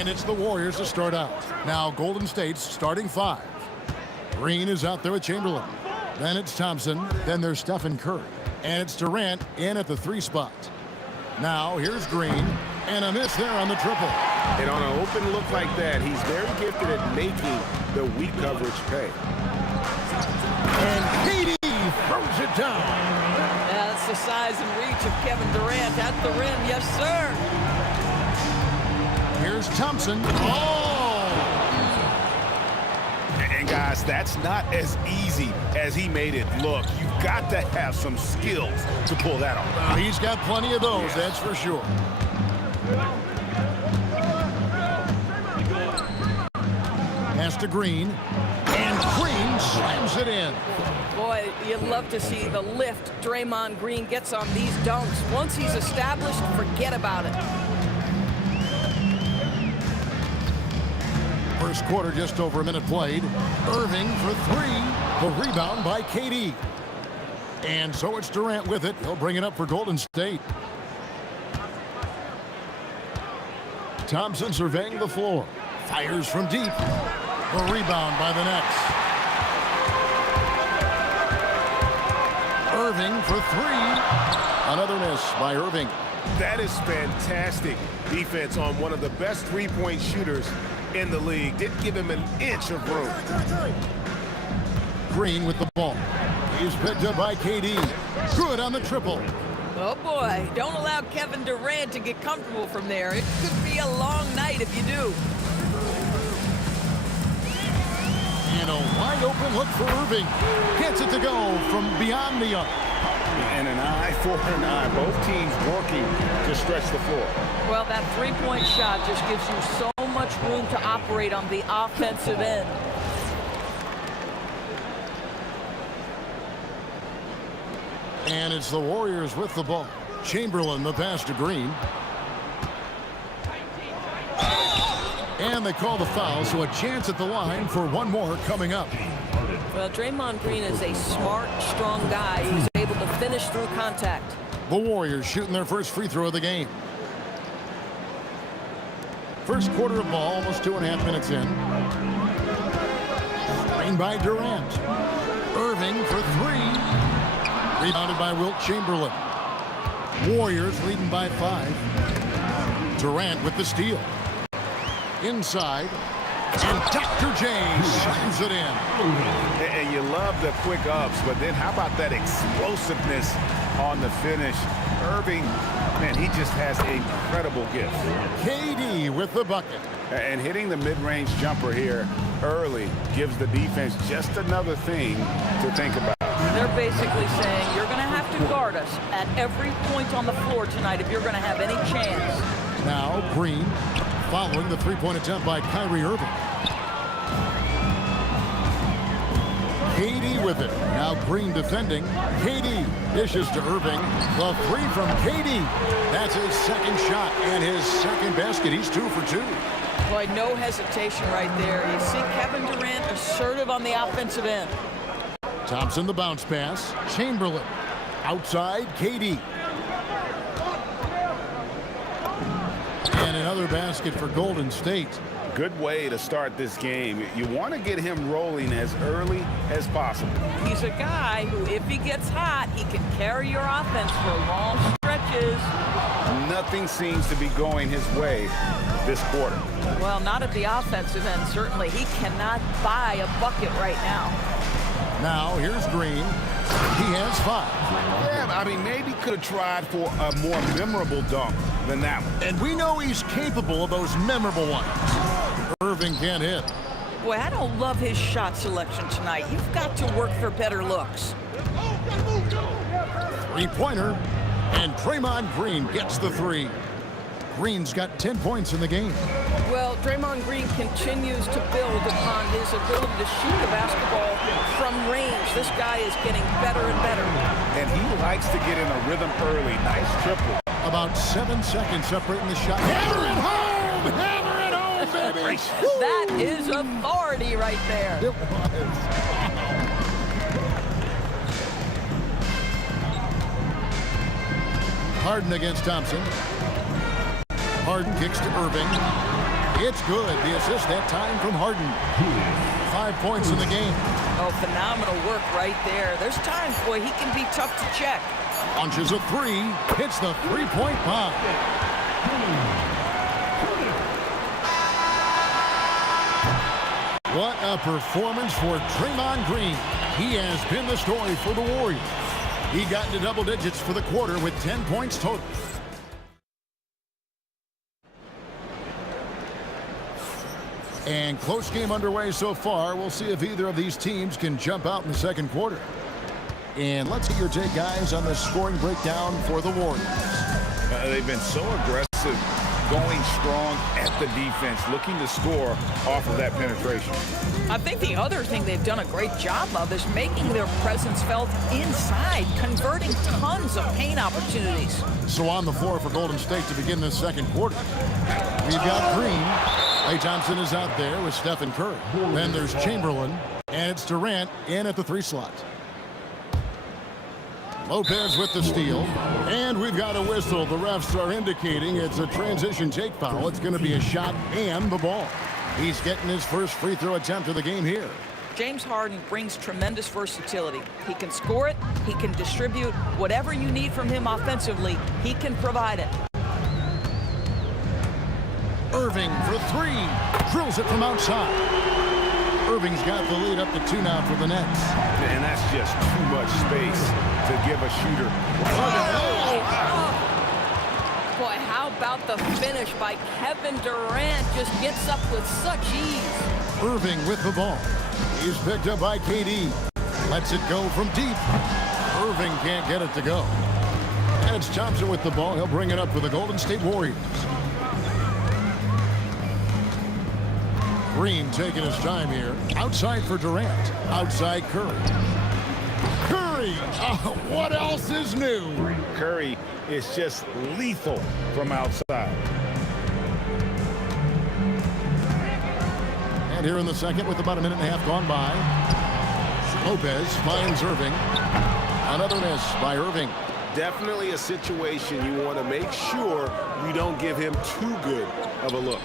And it's the Warriors to start out. Now Golden State's starting 5. Green is out there with Chamberlain. Then it's Thompson. Then there's Stephen Curry. And it's Durant in at the 3 spot. Now here's Green. And a miss there on the triple. And on an open look like that, he's very gifted at making the weak coverage pay. And KD throws it down. Yeah, that's the size and reach of Kevin Durant at the rim. Yes, sir. Here's Thompson. Oh! And guys, that's not as easy as he made it look. You've got to have some skills to pull that off. He's got plenty of those, that's for sure. Pass to Green. And Green slams it in. Boy, you'd love to see the lift Draymond Green gets on these dunks. Once he's established, forget about it. First quarter, just over a minute played. Irving for 3. The rebound by KD. And so it's Durant with it. He'll bring it up for Golden State. Thompson surveying the floor. Fires from deep. The rebound by the Nets. Irving for 3. Another miss by Irving. That is fantastic defense on one of the best three-point shooters in the league. Didn't give him an inch of room. Green with the ball. He's picked up by KD. Good on the triple. Oh, boy. Don't allow Kevin Durant to get comfortable from there. It could be a long night if you do. And a wide open look for Irving. Gets it to go from beyond the arc. And an eye for an eye. Both teams working to stretch the floor. Well, that three-point shot just gives you so much room to operate on the offensive end. And it's the Warriors with the ball. Chamberlain, the pass to Green. And they call the foul, so a chance at the line for one more coming up. Well, Draymond Green is a smart, strong guy who's able to finish through contact. The Warriors shooting their first free throw of the game. First quarter of ball, almost 2.5 minutes in. Screen by Durant. Irving for 3. Rebounded by Wilt Chamberlain. Warriors leading by 5. Durant with the steal. Inside. And Dr. J slams it in. And you love the quick ups, but then how about that explosiveness on the finish? Irving, man, he just has an incredible gift. KD with the bucket. And hitting the mid-range jumper here early gives the defense just another thing to think about. They're basically saying you're going to have to guard us at every point on the floor tonight if you're going to have any chance. Now Green following the three-point attempt by Kyrie Irving. KD with it. Now Green defending. KD dishes to Irving. The 3 from KD. That's his second shot and his second basket. He's 2 for 2. Boy, no hesitation right there. You see Kevin Durant assertive on the offensive end. Thompson the bounce pass. Chamberlain. Outside, KD. And another basket for Golden State. Good way to start this game. You want to get him rolling as early as possible. He's a guy who, if he gets hot, he can carry your offense for long stretches. Nothing seems to be going his way this quarter. Well, not at the offensive end, certainly. He cannot buy a bucket right now. Now, here's Green. He has 5. Yeah, I mean, maybe could have tried for a more memorable dunk than that one. And we know he's capable of those memorable ones. Irving can't hit. Boy, I don't love his shot selection tonight. You've got to work for better looks. Three-pointer. And Draymond Green gets the 3. Green's got 10 points in the game. Well, Draymond Green continues to build upon his ability to shoot the basketball from range. This guy is getting better and better. And he likes to get in a rhythm early. Nice triple. About 7 seconds separating the shot. Hammer it home! Hammer it home, baby! That is authority right there. It was. Harden against Thompson. Harden kicks to Irving. It's good. The assist that time from Harden. 5 points in the game. Oh, phenomenal work right there. There's times, boy, he can be tough to check. Launches a three. Hits the three-point bomb. What a performance for Draymond Green. He has been the story for the Warriors. He got into double digits for the quarter with 10 points total. And close game underway so far. We'll see if either of these teams can jump out in the second quarter. And let's get your take, guys, on the scoring breakdown for the Warriors. They've been so aggressive, going strong at the defense, looking to score off of that penetration. I think the other thing they've done a great job of is making their presence felt inside, converting tons of paint opportunities. So on the floor for Golden State to begin this second quarter, we've got Green. Klay Thompson is out there with Stephen Curry. Then there's Chamberlain, and it's Durant in at the 3 slot. Lopez with the steal, and we've got a whistle. The refs are indicating it's a transition take foul. It's going to be a shot and the ball. He's getting his first free throw attempt of the game here. James Harden brings tremendous versatility. He can score it, he can distribute. Whatever you need from him offensively, he can provide it. Irving for 3, drills it from outside. Irving's got the lead up to 2 now for the Nets. And that's just too much space to give a shooter. Boy, how about the finish by Kevin Durant? Just gets up with such ease. Irving with the ball. He's picked up by KD. Lets it go from deep. Irving can't get it to go. And it's Thompson with the ball. He'll bring it up for the Golden State Warriors. Green taking his time here. Outside for Durant. Outside Curry. Curry! Oh, what else is new? Curry is just lethal from outside. And here in the second with about a minute and a half gone by. Lopez finds Irving. Another miss by Irving. Definitely a situation you want to make sure you don't give him too good of a look.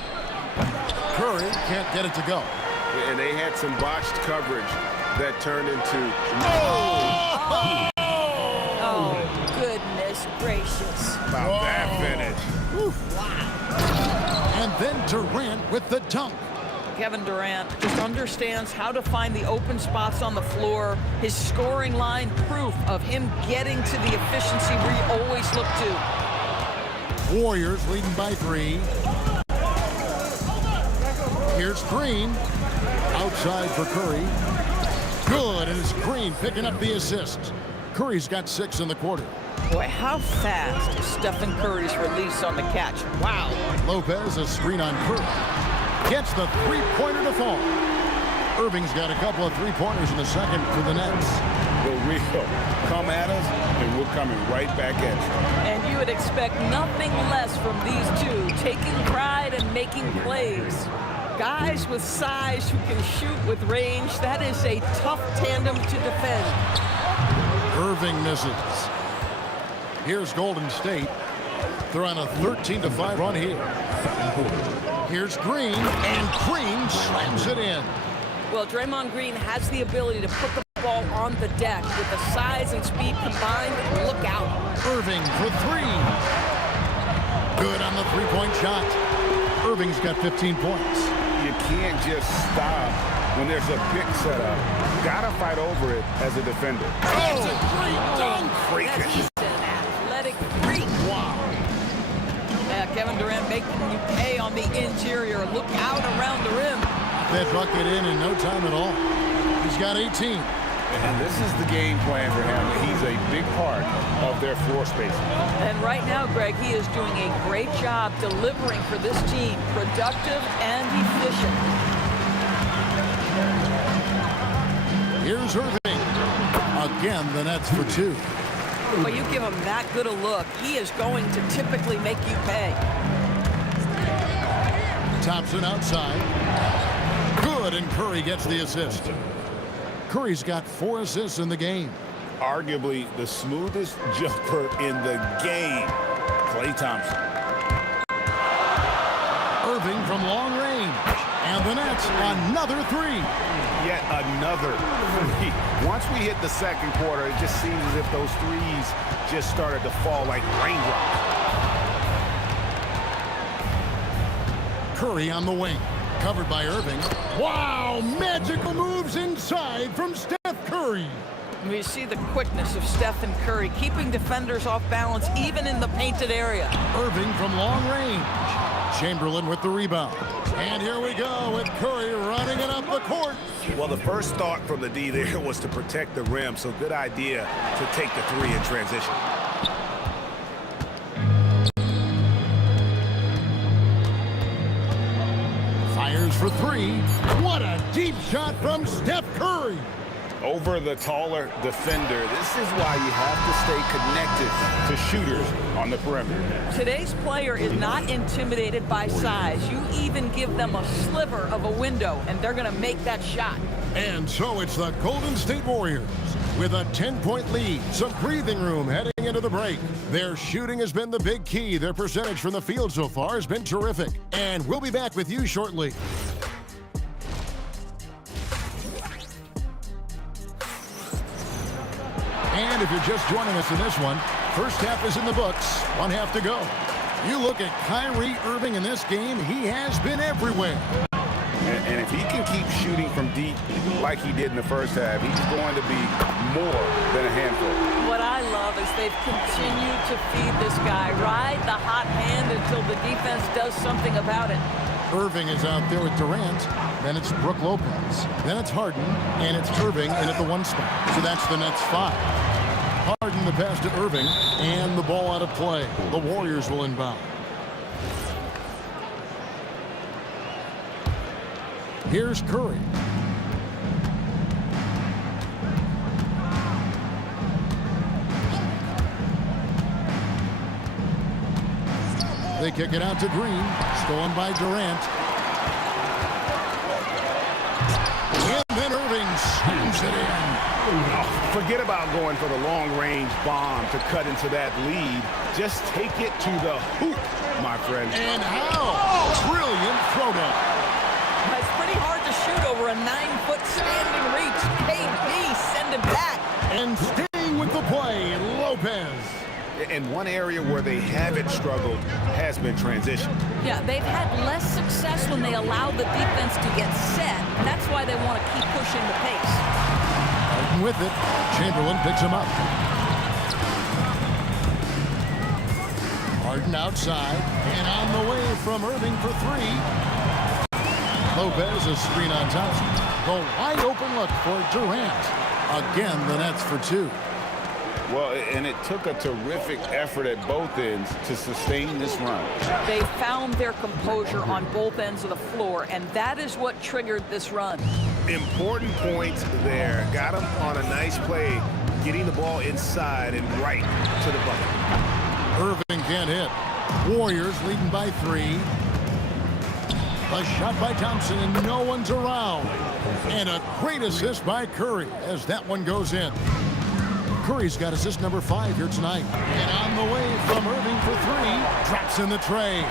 Curry can't get it to go. And they had some botched coverage that turned into... Oh, goodness gracious. About that finish. Wow. And then Durant with the dunk. Kevin Durant just understands how to find the open spots on the floor. His scoring line, proof of him getting to the efficiency we always look to. Warriors leading by 3. Here's Green. Outside for Curry. Good, and it's Green picking up the assist. Curry's got 6 in the quarter. Boy, how fast is Stephen Curry's release on the catch. Wow. Lopez, a screen on Curry. Gets the three-pointer to fall. Irving's got a couple of three-pointers in the second for the Nets. The real come at us, and we're coming right back at you. And you would expect nothing less from these two, taking pride and making plays. Guys with size who can shoot with range, that is a tough tandem to defend. Irving misses. Here's Golden State. They're on a 13-5 run here. Here's Green, and Green slams it in. Well, Draymond Green has the ability to put the ball on the deck with the size and speed combined. Look out. Irving for 3. Good on the three-point shot. Irving's got 15 points. You can't just stop when there's a pick set up. You gotta fight over it as a defender. It's a great dunk. Freakish. An athletic freak. Wow. Yeah, Kevin Durant making you pay on the interior. Look out around the rim. That bucket in no time at all. He's got 18. And this is the game plan for him. He's a big part of their floor spacing. And right now, Greg, he is doing a great job delivering for this team. Productive and efficient. Here's Irving. Again, the Nets for 2. But you give him that good a look, he is going to typically make you pay. Thompson outside. Good, and Curry gets the assist. Curry's got 4 assists in the game. Arguably the smoothest jumper in the game, Klay Thompson. Irving from long range. And the Nets, another three. Yet another three. Once we hit the second quarter, it just seems as if those threes just started to fall like raindrops. Curry on the wing. Covered by Irving. Wow, magical moves inside from Steph Curry. We see the quickness of Stephen Curry, keeping defenders off balance even in the painted area. Irving from long range. Chamberlain with the rebound. And here we go with Curry running it up the court. Well, the first thought from the D there was to protect the rim, so good idea to take the three in transition. Fires for three. What a deep shot from Steph Curry. Over the taller defender. This is why you have to stay connected to shooters on the perimeter. Today's player is not intimidated by size. You even give them a sliver of a window, and they're going to make that shot. And so it's the Golden State Warriors with a 10-point lead. Some breathing room heading into the break. Their shooting has been the big key. Their percentage from the field so far has been terrific. And we'll be back with you shortly. And if you're just joining us in this one, first half is in the books, one half to go. You look at Kyrie Irving in this game, he has been everywhere. And if he can keep shooting from deep like he did in the first half, he's going to be more than a handful. What I love is they've continued to feed this guy, ride the hot hand until the defense does something about it. Irving is out there with Durant, then it's Brook Lopez, then it's Harden, and it's Irving in at the one spot. So that's the Nets 5. Harden the pass to Irving, and the ball out of play. The Warriors will inbound. Here's Curry. They kick it out to Green. Stolen by Durant. And then Irving slams it in. Oh, forget about going for the long-range bomb to cut into that lead. Just take it to the hoop, my friend. And how? Brilliant throwdown. It's pretty hard to shoot over a 9-foot standing reach. KB, send it back. And staying with the play, Lopez. And one area where they haven't struggled has been transition. Yeah, they've had less success when they allow the defense to get set. That's why they want to keep pushing the pace. Harden with it. Chamberlain picks him up. Harden outside. And on the way from Irving for three. Lopez, a screen on Thompson. The wide open look for Durant. Again, the Nets for two. Well, and it took a terrific effort at both ends to sustain this run. They found their composure on both ends of the floor, and that is what triggered this run. Important points there. Got him on a nice play, getting the ball inside and right to the bucket. Irving can't hit. Warriors leading by three. A shot by Thompson, and no one's around. And a great assist by Curry as that one goes in. Curry's got assist number 5 here tonight. And on the way from Irving for three. Drops in the tray.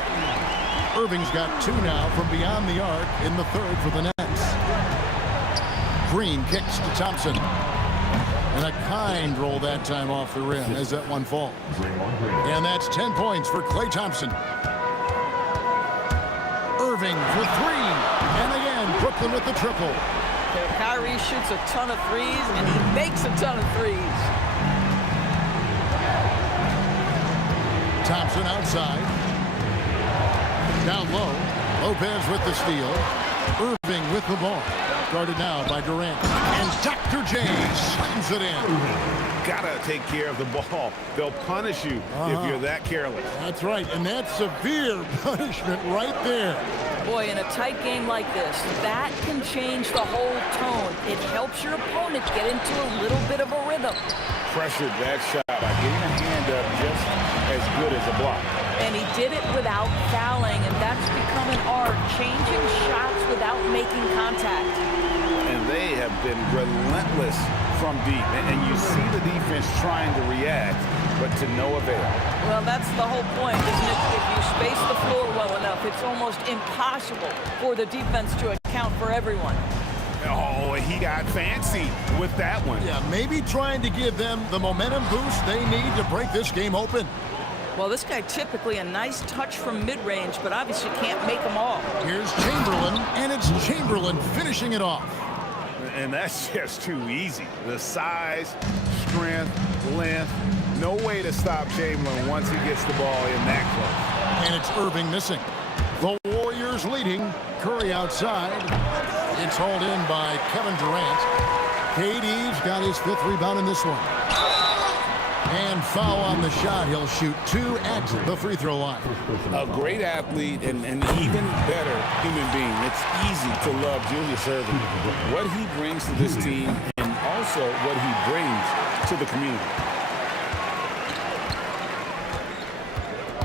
Irving's got 2 now from beyond the arc in the third for the Nets. Green kicks to Thompson. And a kind roll that time off the rim as that one falls. And that's 10 points for Klay Thompson. Irving for three. And again, Brooklyn with the triple. Kyrie shoots a ton of threes, and he makes a ton of threes. Thompson outside. Down low. Lopez with the steal. Irving with the ball. Guarded now by Durant. And Dr. J slams it in. Gotta take care of the ball. They'll punish you if you're that careless. That's right, and that's severe punishment right there. Boy, in a tight game like this, that can change the whole tone. It helps your opponent get into a little bit of a rhythm. Pressured that shot by getting a hand up just as good as a block. And he did it without fouling, and that's become an art, changing shots without making contact. And they they have been relentless from deep. And you see the defense trying to react, but to no avail. Well, that's the whole point, isn't it? If you space the floor well enough, it's almost impossible for the defense to account for everyone. Oh, he got fancy with that one. Yeah, maybe trying to give them the momentum boost they need to break this game open. Well, this guy typically a nice touch from mid-range, but obviously can't make them all. Here's Chamberlain, and it's Chamberlain finishing it off. And that's just too easy. The size, strength, length, no way to stop Chamberlain once he gets the ball in that close. And it's Irving missing. The Warriors leading. Curry outside. It's hauled in by Kevin Durant. KD's got his 5th rebound in this one. And foul on the shot. He'll shoot 2 at the free throw line. A great athlete and an even better human being. It's easy to love Julius Irving. What he brings to this team and also what he brings to the community.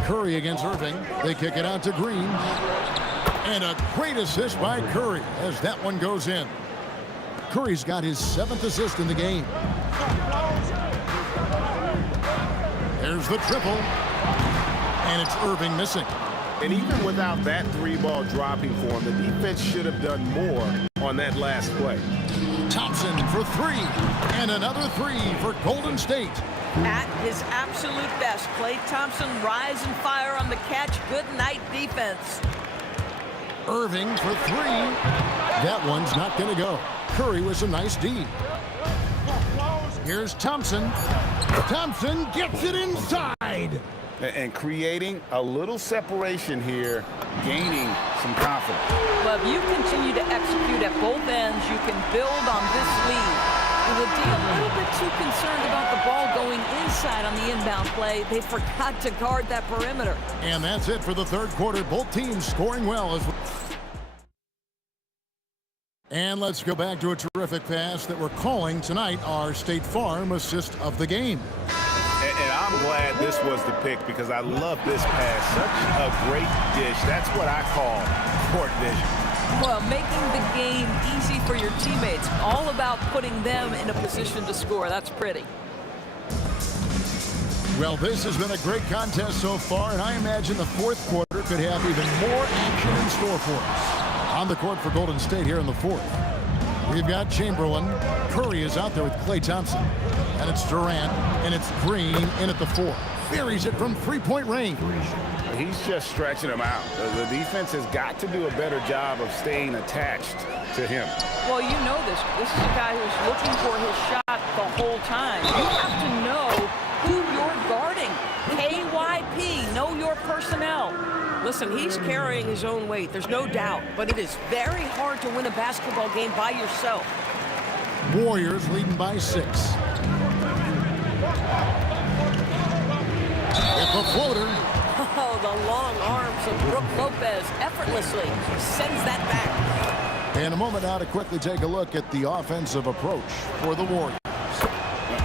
Curry against Irving. They kick it out to Green. And a great assist by Curry as that one goes in. Curry's got his 7th assist in the game. There's the triple. And it's Irving missing. And even without that 3-ball dropping for him, the defense should have done more on that last play. Thompson for 3. And another 3 for Golden State. At his absolute best, Klay Thompson rise and fire on the catch. Good night defense. Irving for 3. That one's not going to go. Curry with a nice D. Here's Thompson. Thompson gets it inside. And creating a little separation here, gaining some confidence. But if you continue to execute at both ends, you can build on this lead. The D a little bit too concerned about the ball going inside on the inbound play. They forgot to guard that perimeter. And that's it for the 3rd quarter. Both teams scoring well. And let's go back to a terrific pass that we're calling tonight our State Farm assist of the game. And I'm glad this was the pick because I love this pass. Such a great dish. That's what I call court vision. Well, making the game easy for your teammates. All about putting them in a position to score. That's pretty. Well, this has been a great contest so far, and I imagine the 4th quarter could have even more action in store for us. On the court for Golden State here in the 4th. We've got Chamberlain. Curry is out there with Klay Thompson. And it's Durant, and it's Green in at the 4. Buries it from 3-point range. He's just stretching him out. The defense has got to do a better job of staying attached to him. Well, you know this. This is a guy who's looking for his shot the whole time. You have to know who you're guarding. KYP, know your personnel. Listen, he's carrying his own weight. There's no doubt. But it is very hard to win a basketball game by yourself. Warriors leading by 6. It's a floater. Oh, the long arms of Brook Lopez effortlessly sends that back. In a moment now to quickly take a look at the offensive approach for the Warriors.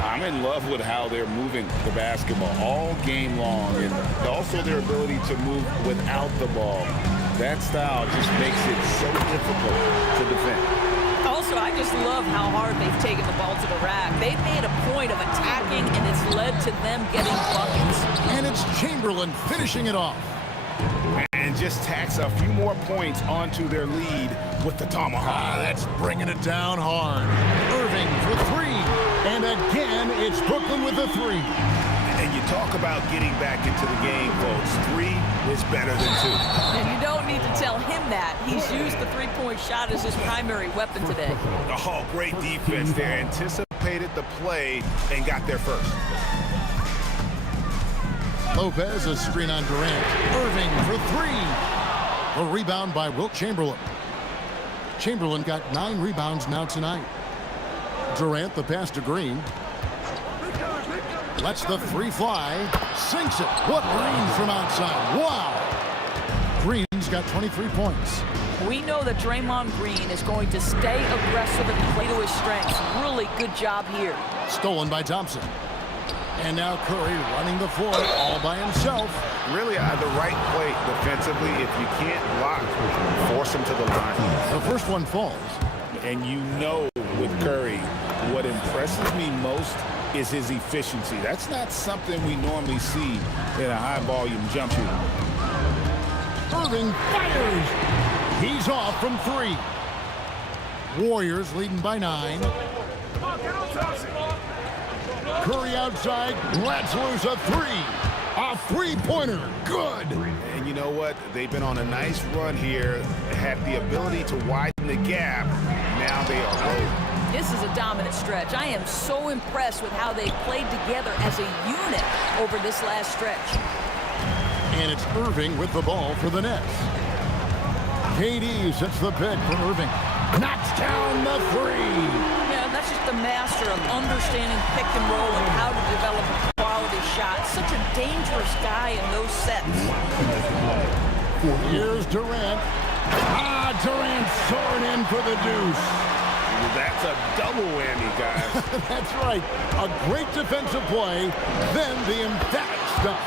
I'm in love with how they're moving the basketball all game long and also their ability to move without the ball. That style just makes it so difficult to defend. Also, I just love how hard they've taken the ball to the rack. They've made a point of attacking, and it's led to them getting buckets. And it's Chamberlain finishing it off. And just tacks a few more points onto their lead with the tomahawk. That's bringing it down hard. Irving for 3. And again, it's Brooklyn with a 3. And you talk about getting back into the game, folks. 3 is better than 2. And you don't need to tell him that. He's used the three-point shot as his primary weapon today. Oh, great defense there. Anticipated the play and got there first. Lopez, a screen on Durant. Irving for 3. A rebound by Wilt Chamberlain. Chamberlain got 9 rebounds now tonight. Durant, the pass to Green. Lets the 3 fly. Sinks it. What range from outside. Wow. Green's got 23 points. We know that Draymond Green is going to stay aggressive and play to his strengths. Really good job here. Stolen by Thompson. And now Curry running the floor all by himself. Really the right play defensively. If you can't block, force him to the line. The first one falls. And you know with Curry, what impresses me most is his efficiency. That's not something we normally see in a high-volume jump shooter. Irving fires. He's off from 3. Warriors leading by 9. Curry outside, lets loose a 3. A three-pointer, good. And you know what? They've been on a nice run here, have the ability to widen the gap. Now they are rolling. This is a dominant stretch. I am so impressed with how they played together as a unit over this last stretch. And it's Irving with the ball for the Nets. KD sets the pick for Irving. Knocks down the 3. Yeah, that's just a master of understanding pick and roll and how to develop a quality shot. Such a dangerous guy in those sets. Here's Durant. Durant soaring in for the deuce. That's a double whammy, guys. That's right. A great defensive play, then the emphatic stuff.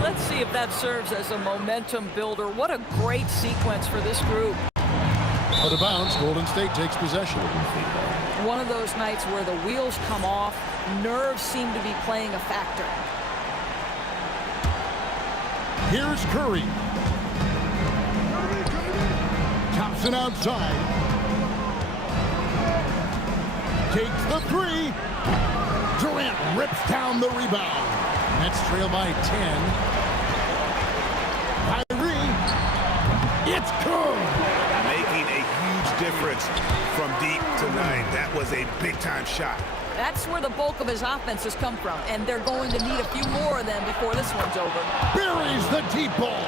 Let's see if that serves as a momentum builder. What a great sequence for this group. Out of bounds, Golden State takes possession. One of those nights where the wheels come off, nerves seem to be playing a factor. Here's Curry. Thompson outside. Takes the 3. Durant rips down the rebound. Nets trail by 10. Kyrie. It's good. Making a huge difference from deep tonight. That was a big-time shot. That's where the bulk of his offense has come from, and they're going to need a few more of them before this one's over. Buries the deep ball.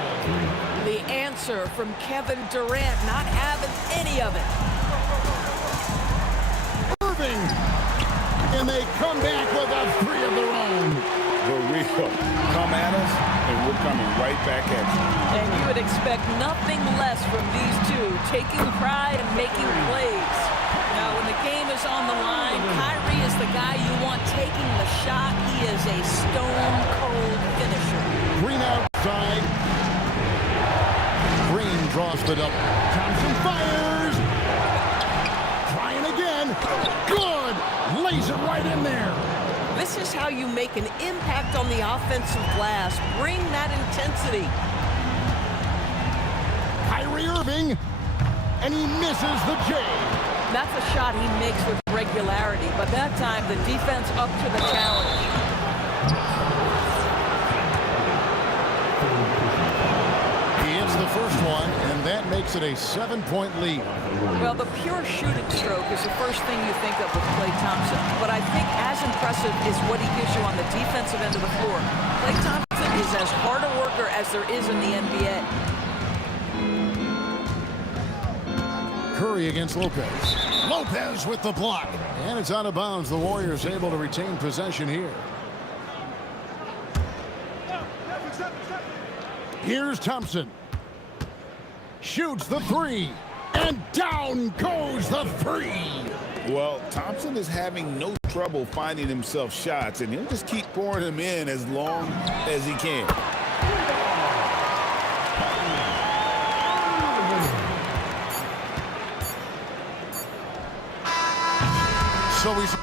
The answer from Kevin Durant, not having any of it. Irving. And they come back with a 3 of their own. For real. Come at us, and we're coming right back at you. And you would expect nothing less from these two, taking pride and making plays. Now, when the game is on the line, Kyrie is the guy you want taking the shot. He is a stone-cold finisher. Green outside. Green draws the double. Thompson fires. Trying again. Good. Lays it right in there. This is how you make an impact on the offensive glass. Bring that intensity. Kyrie Irving. And he misses the J. That's a shot he makes with regularity, but that time the defense up to the challenge. He hits the first one, and that makes it a 7-point lead. Well, the pure shooting stroke is the first thing you think of with Klay Thompson, but I think as impressive is what he gives you on the defensive end of the floor. Klay Thompson is as hard a worker as there is in the NBA. Curry against Lopez. Lopez with the block. And it's out of bounds. The Warriors able to retain possession here. Here's Thompson. Shoots the 3. And down goes the 3. Well, Thompson is having no trouble finding himself shots, and he'll just keep pouring them in as long as he can. So he's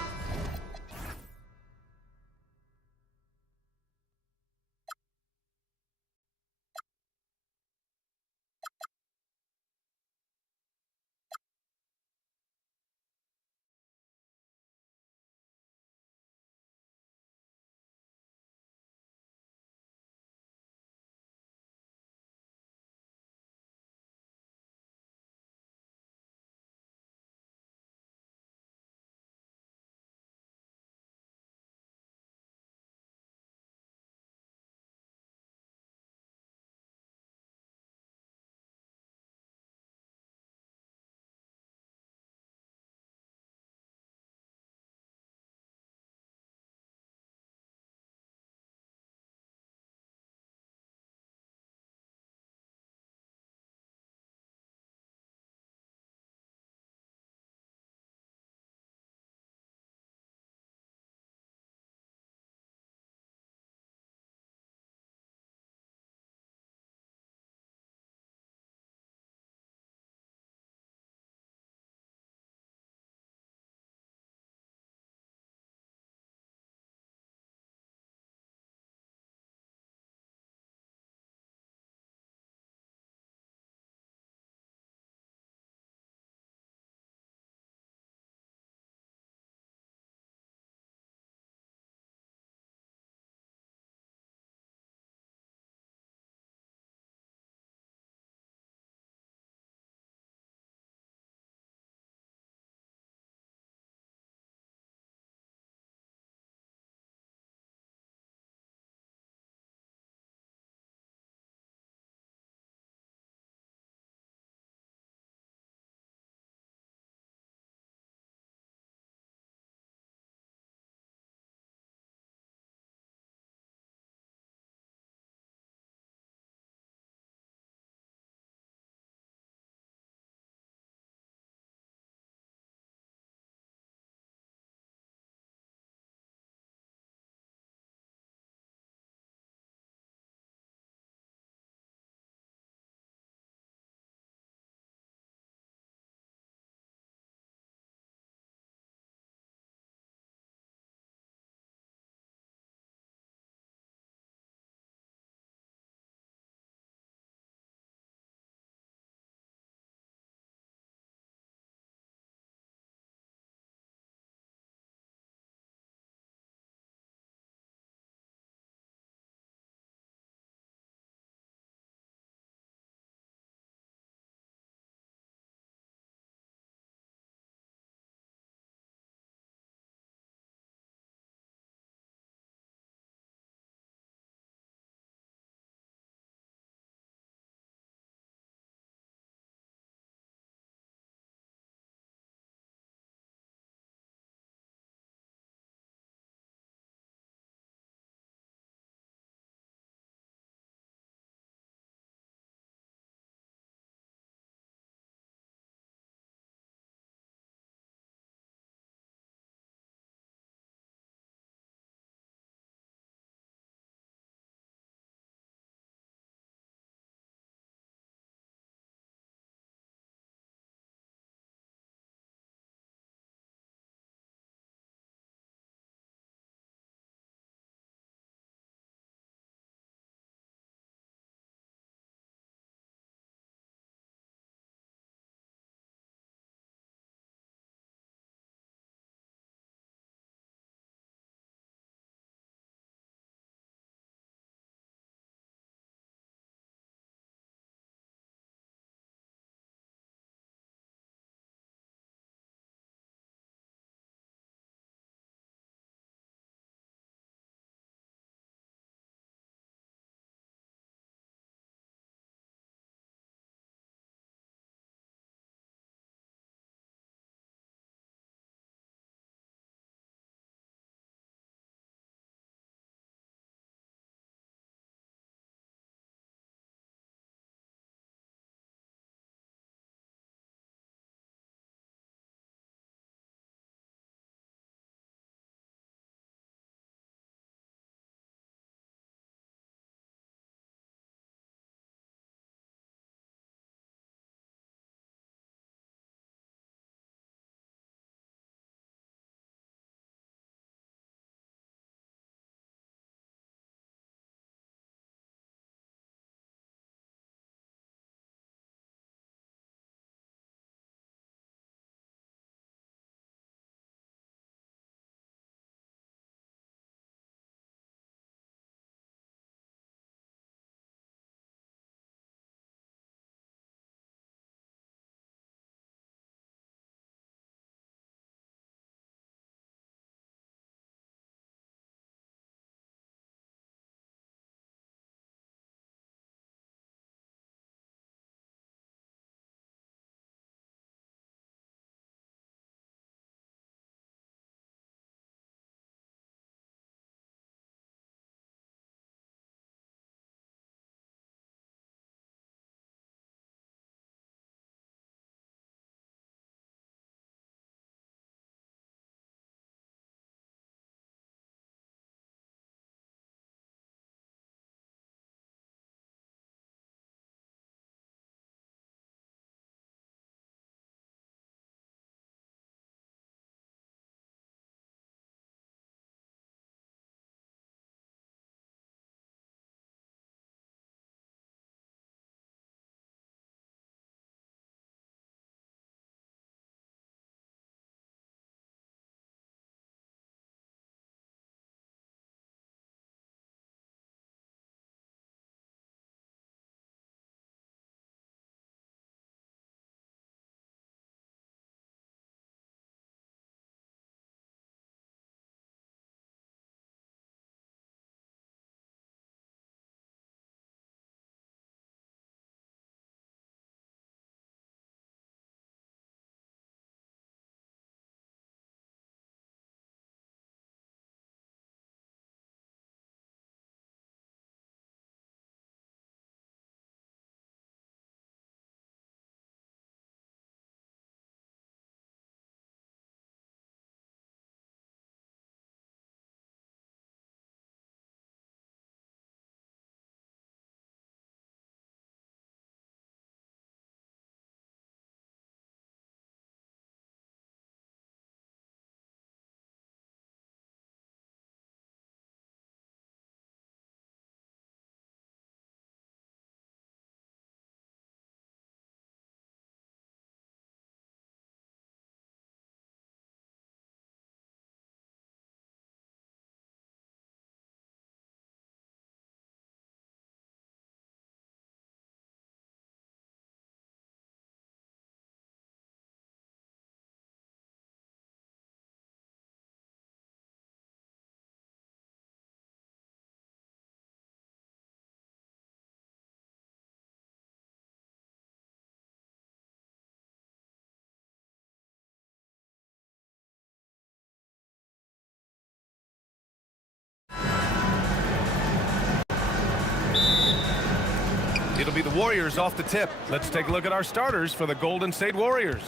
Warriors off the tip. Let's take a look at our starters for the Golden State Warriors.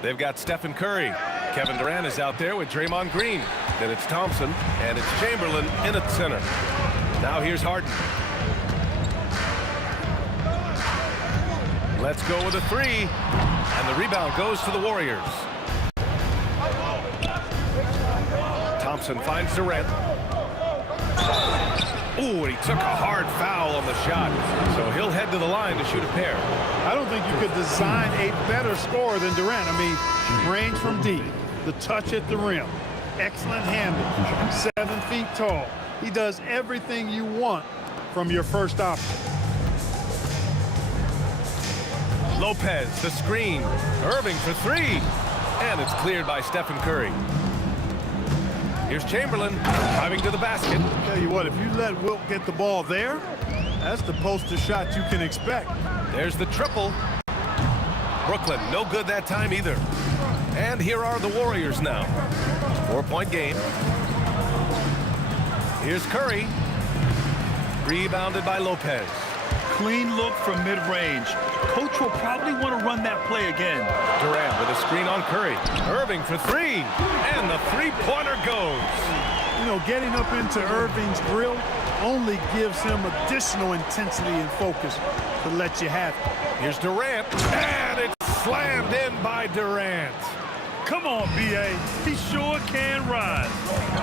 They've got Stephen Curry. Kevin Durant is out there with Draymond Green. Then it's Thompson, and it's Chamberlain in at center. Now here's Harden. Let's go with a three. And the rebound goes to the Warriors. Thompson finds Durant. Ooh, and he took a hard foul on the shot. So he'll head to the line to shoot a pair. I don't think you could design a better scorer than Durant. I mean, range from deep, the touch at the rim, excellent handle, 7 feet tall. He does everything you want from your first option. Lopez, the screen. Irving for three. And it's cleared by Stephen Curry. Here's Chamberlain driving to the basket. Tell you what, if you let Wilt get the ball there, that's the poster shot you can expect. There's the triple. Brooklyn, no good that time either. And here are the Warriors now. 4-point game. Here's Curry. Rebounded by Lopez. Clean look from mid-range. Coach will probably want to run that play again. Durant with a screen on Curry. Irving for three. And the three-pointer goes. You know, getting up into Irving's grill only gives him additional intensity and focus to let you have it. Here's Durant. And it's slammed in by Durant. Come on, B.A. He sure can rise.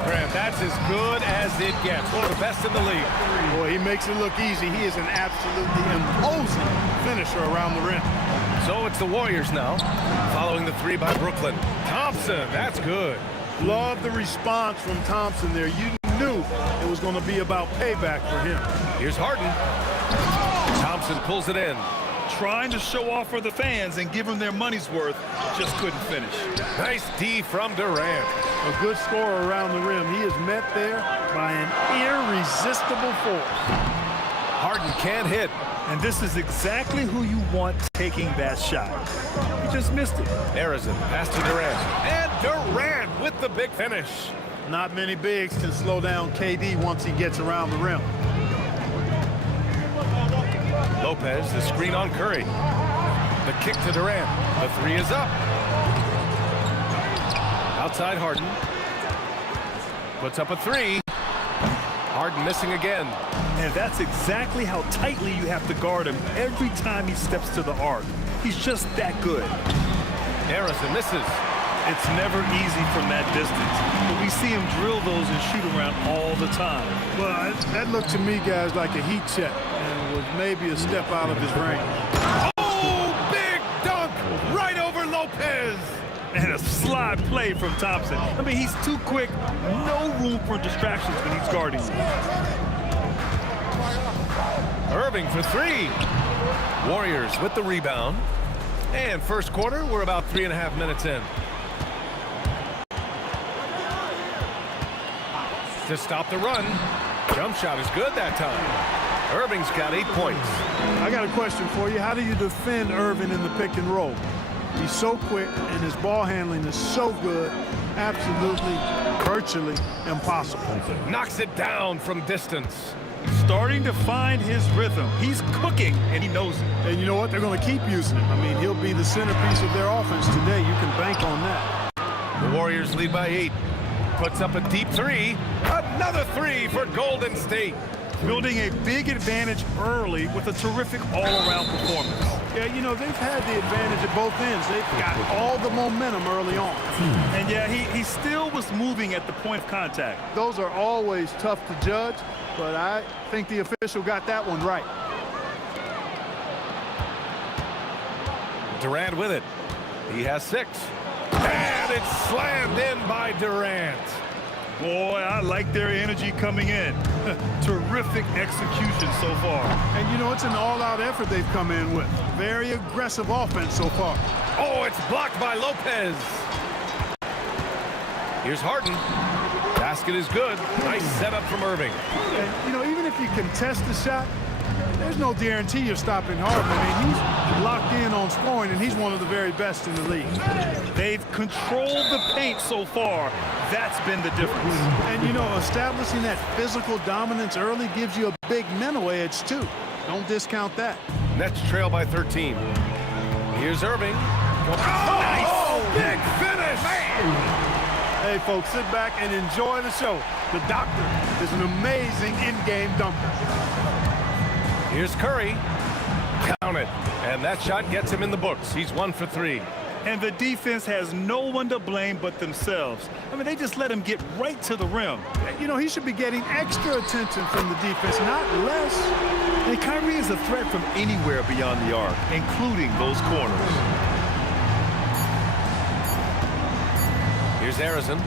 Grant, that's as good as it gets. One of the best in the league. Boy, he makes it look easy. He is an absolutely imposing finisher around the rim. So it's the Warriors now, following the three by Brooklyn. Thompson, that's good. Love the response from Thompson there. You knew it was going to be about payback for him. Here's Harden. Thompson pulls it in. Trying to show off for the fans and give them their money's worth, just couldn't finish. Nice D from Durant. A good scorer around the rim. He is met there by an irresistible force. Harden can't hit. And this is exactly who you want taking that shot. He just missed it. Arizon pass to Durant. And Durant with the big finish. Not many bigs can slow down KD once he gets around the rim. Lopez, the screen on Curry. The kick to Durant. The three is up. Outside Harden. Puts up a three. Harden missing again. And that's exactly how tightly you have to guard him every time he steps to the arc. He's just that good. Harrison misses. It's never easy from that distance, but we see him drill those and shoot around all the time. Well, that looked to me, guys, like a heat check, and was maybe a step out of his range. Oh, big dunk right over Lopez. And a slide play from Thompson. I mean, he's too quick. No room for distractions when he's guarding. Irving for three. Warriors with the rebound. And first quarter, we're about 3.5 minutes in. To stop the run. Jump shot is good that time. Irving's got 8 points. I got a question for you. How do you defend Irving in the pick and roll? He's so quick, and his ball handling is so good. Absolutely, virtually impossible. Knocks it down from distance. Starting to find his rhythm. He's cooking, and he knows it. And you know what? They're going to keep using him. I mean, he'll be the centerpiece of their offense today. You can bank on that. The Warriors lead by 8. Puts up a deep three. Another three for Golden State. Building a big advantage early with a terrific all-around performance. Yeah, you know, they've had the advantage at both ends. They've got all the momentum early on. And yeah, he still was moving at the point of contact. Those are always tough to judge, but I think the official got that one right. Durant with it. He has 6. And it's slammed in by Durant. Boy, I like their energy coming in. Terrific execution so far. And, you know, it's an all-out effort they've come in with. Very aggressive offense so far. Oh, it's blocked by Lopez. Here's Harden. Basket is good. Nice setup from Irving. And, you know, even if you contest the shot, there's no guarantee you're stopping Harden. I mean, he's locked in on scoring, and he's one of the very best in the league. They've controlled the paint so far. That's been the difference. And, you know, establishing that physical dominance early gives you a big mental edge, too. Don't discount that. Nets trail by 13. Here's Irving. Nice! Big finish! Hey, folks, sit back and enjoy the show. The doctor is an amazing in-game dunker. Here's Curry. Count it. And that shot gets him in the books. He's 1 for 3. And the defense has no one to blame but themselves. I mean, they just let him get right to the rim. You know, he should be getting extra attention from the defense, not less. And Kyrie is a threat from anywhere beyond the arc, including those corners. Here's Harrison.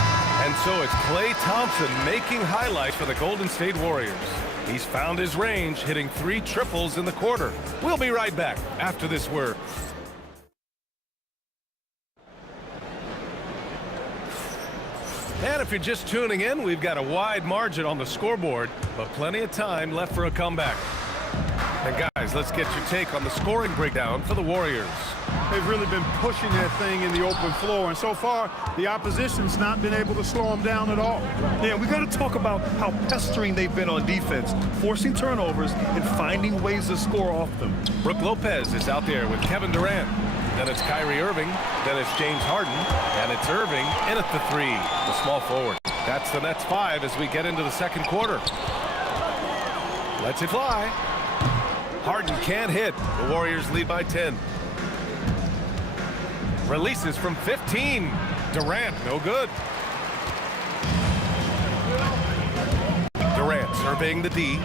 And so it's Klay Thompson making highlights for the Golden State Warriors. He's found his range, hitting 3 triples in the quarter. We'll be right back after this word. And if you're just tuning in, we've got a wide margin on the scoreboard, but plenty of time left for a comeback. And guys, let's get your take on the scoring breakdown for the Warriors. They've really been pushing that thing in the open floor, and so far, the opposition's not been able to slow them down at all. Yeah, we got to talk about how pestering they've been on defense, forcing turnovers and finding ways to score off them. Brook Lopez is out there with Kevin Durant. Then it's Kyrie Irving. Then it's James Harden. And it's Irving in at the 3, the small forward. That's the Nets 5 as we get into the second quarter. Lets it fly. Harden can't hit. The Warriors lead by 10. Releases from 15. Durant, no good. Durant surveying the D.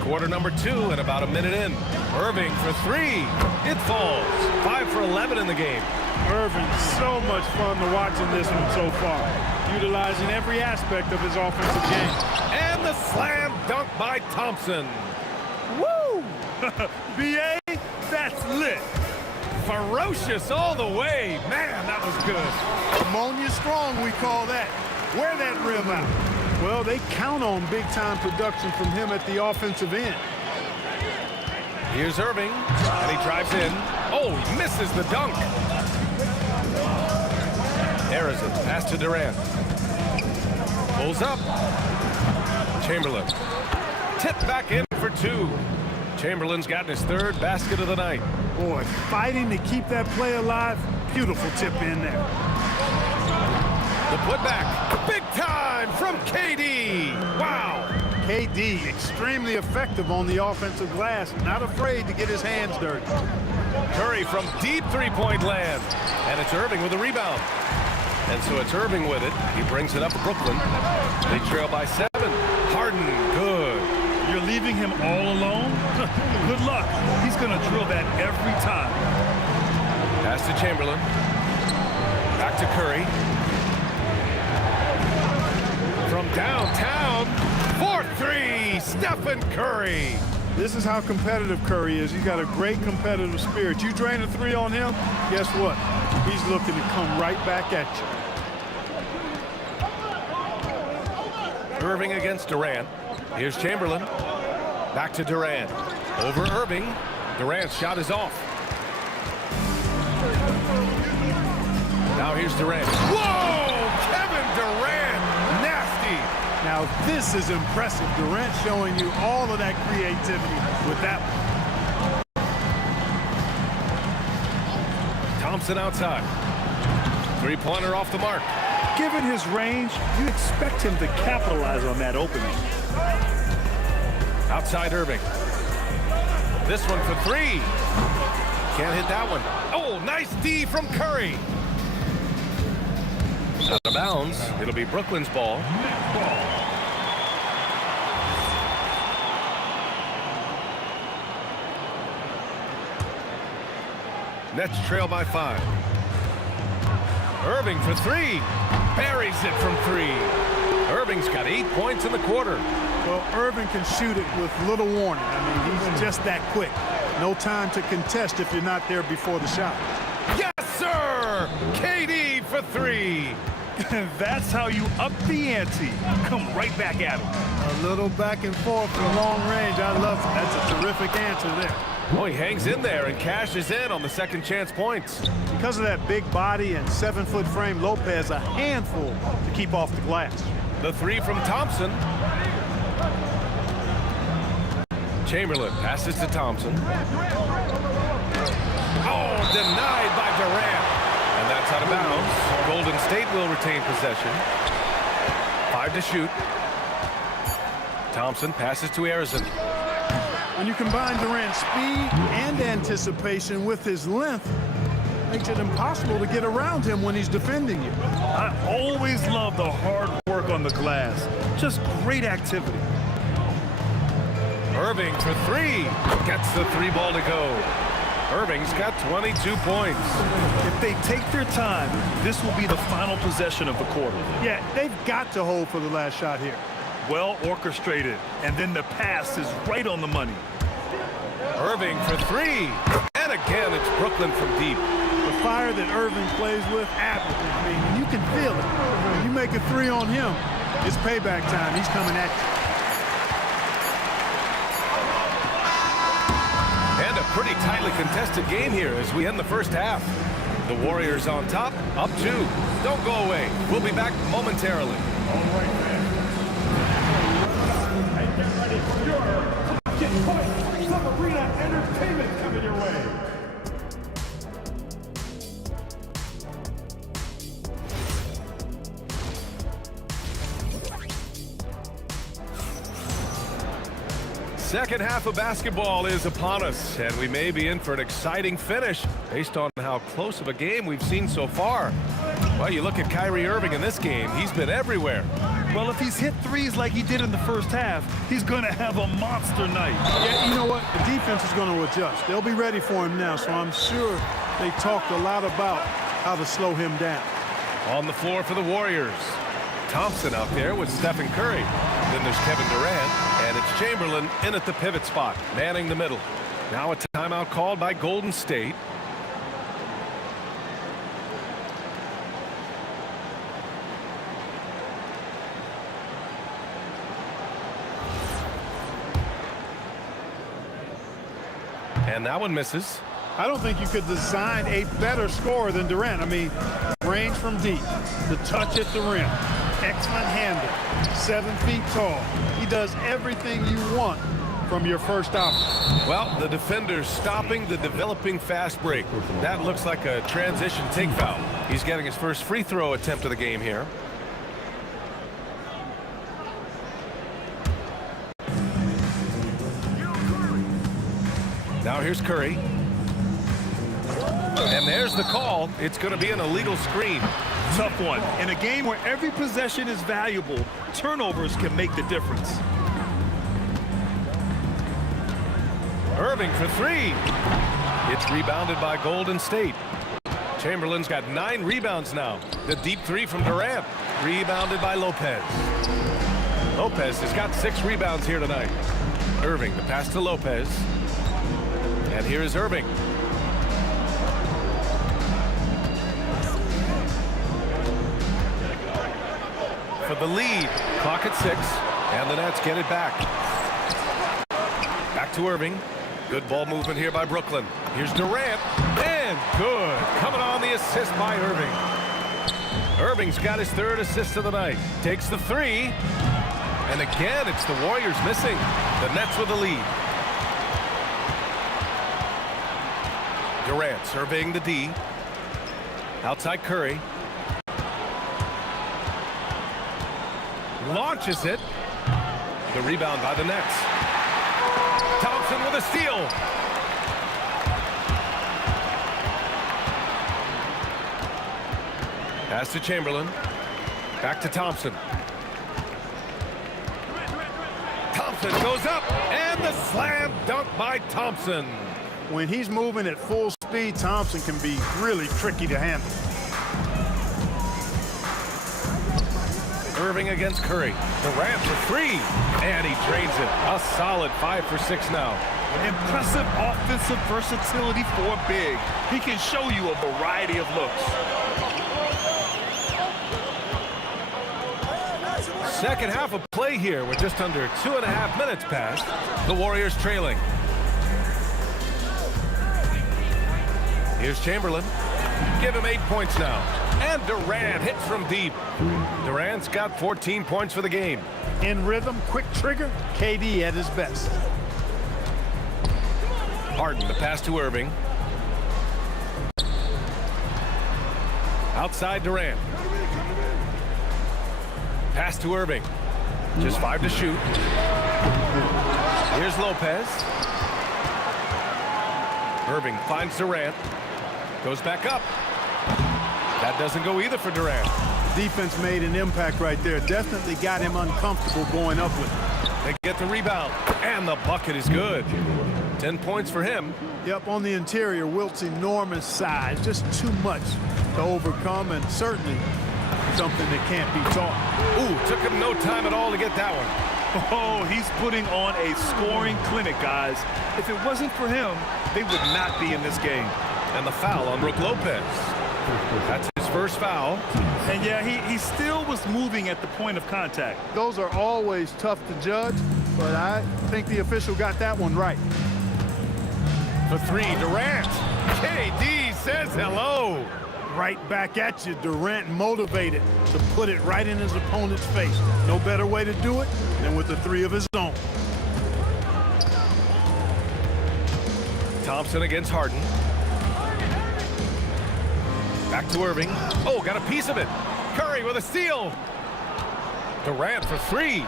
Quarter number 2 and about a minute in. Irving for 3. It falls. 5 for 11 in the game. Irving, so much fun to watch in this one so far, utilizing every aspect of his offensive game. And the slam dunk by Thompson. Woo! B.A., that's lit. Ferocious all the way. Man, that was good. Ammonia strong, we call that. Wear that rim out. Well, they count on big-time production from him at the offensive end. Here's Irving, and he drives in. Oh, he misses the dunk. Harrison, pass to Durant. Pulls up. Chamberlain. Tip back in for 2. Chamberlain's gotten his 3rd basket of the night. Boy, fighting to keep that play alive. Beautiful tip in there. The putback. Big time from KD. Wow. KD, extremely effective on the offensive glass. Not afraid to get his hands dirty. Curry from deep 3-point land. And it's Irving with a rebound. And so it's Irving with it. He brings it up to Brooklyn. They trail by 7. Harden, good. You're leaving him all alone? Good luck. He's going to drill that every time. Pass to Chamberlain. Back to Curry. From downtown, 4-3, Stephen Curry. This is how competitive Curry is. He's got a great competitive spirit. You drain a 3 on him, guess what? He's looking to come right back at you. Irving against Durant. Here's Chamberlain. Back to Durant. Over Irving. Durant's shot is off. Now here's Durant. Whoa! Kevin Durant! Nasty! Now this is impressive. Durant showing you all of that creativity with that one. Thompson outside. 3-pointer off the mark. Given his range, you expect him to capitalize on that opening. Outside Irving. This one for 3. Can't hit that one. Oh, nice D from Curry. Out of bounds. It'll be Brooklyn's ball. Nets trail by 5. Irving for 3. Buries it from 3. Irving's got 8 points in the quarter. Well, Irving can shoot it with little warning. I mean, he's just that quick. No time to contest if you're not there before the shot. Yes, sir! KD for 3. That's how you up the ante. Come right back at him. A little back and forth from long range. I love it. That's a terrific answer there. Oh, he hangs in there and cashes in on the second chance points. Because of that big body and 7-foot frame, Lopez a handful to keep off the glass. The 3 from Thompson. Chamberlain passes to Thompson. Oh, denied by Durant. And that's out of bounds. Golden State will retain possession. 5 to shoot. Thompson passes to Arizon. When you combine Durant's speed and anticipation with his length, makes it impossible to get around him when he's defending you. I always love the hard work on the glass. Just great activity. Irving for 3. Gets the 3-ball to go. Irving's got 22 points. If they take their time, this will be the final possession of the quarter. Yeah, they've got to hold for the last shot here. Well orchestrated, and then the pass is right on the money. Irving for 3. And again, it's Brooklyn from deep. The fire that Irving plays with, admirable. I mean, you can feel it. When you make a 3 on him, it's payback time. He's coming at you. And a pretty tightly contested game here as we end the first half. The Warriors on top, up 2. Don't go away. We'll be back momentarily. All right, man. And get ready for your Collegiate Point Sub-Arena Entertainment coming your way. Second half of basketball is upon us, and we may be in for an exciting finish based on how close of a game we've seen so far. Well, you look at Kyrie Irving in this game, he's been everywhere. Well, if he's hit threes like he did in the first half, he's going to have a monster night. Yeah, you know what? The defense is going to adjust. They'll be ready for him now, so I'm sure they talked a lot about how to slow him down. On the floor for the Warriors. Thompson out there with Stephen Curry. Then there's Kevin Durant, and it's Chamberlain in at the pivot spot, manning the middle. Now a timeout called by Golden State. And that one misses. I don't think you could design a better scorer than Durant. I mean, range from deep, the touch at the rim, excellent handle, 7 feet tall. He does everything you want from your first option. Well, the defender's stopping the developing fast break. That looks like a transition take foul. He's getting his first free throw attempt of the game here. Now here's Curry. And there's the call. It's going to be an illegal screen. Tough one. In a game where every possession is valuable, turnovers can make the difference. Irving for 3. It's rebounded by Golden State. Chamberlain's got 9 rebounds now. The deep 3 from Durant. Rebounded by Lopez. Lopez has got 6 rebounds here tonight. Irving, the pass to Lopez. And here is Irving. For the lead. Clock at 6. And the Nets get it back. Back to Irving. Good ball movement here by Brooklyn. Here's Durant. And good. Coming on the assist by Irving. Irving's got his 3rd assist of the night. Takes the 3. And again, it's the Warriors missing. The Nets with the lead. Durant surveying the D. Outside Curry. Launches it. The rebound by the Nets. Thompson with a steal. Pass to Chamberlain. Back to Thompson. Thompson goes up. And the slam dunk by Thompson. When he's moving at full speed, Thompson can be really tricky to handle. Irving against Curry. Durant for 3. And he drains it. A solid 5 for 6 now. Impressive offensive versatility for a big. He can show you a variety of looks. Second half of play here with just under 2.5 minutes passed. The Warriors trailing. Here's Chamberlain. Give him 8 points now. And Durant hits from deep. Durant's got 14 points for the game. In rhythm, quick trigger, KD at his best. Harden, the pass to Irving. Outside Durant. Pass to Irving. Just 5 to shoot. Here's Lopez. Irving finds Durant. Goes back up. That doesn't go either for Durant. Defense made an impact right there. Definitely got him uncomfortable going up with it. They get the rebound, and the bucket is good. 10 points for him. Yep, on the interior, Wilt's enormous size, just too much to overcome, and certainly something that can't be taught. Ooh, took him no time at all to get that one. Oh, he's putting on a scoring clinic, guys. If it wasn't for him, they would not be in this game. And the foul on Brook Lopez. That's his first foul. And yeah, he still was moving at the point of contact. Those are always tough to judge, but I think the official got that one right. For 3, Durant. KD says hello. Right back at you, Durant motivated to put it right in his opponent's face. No better way to do it than with the 3 of his own. Thompson against Harden. Back to Irving. Oh, got a piece of it. Curry with a steal. Durant for 3.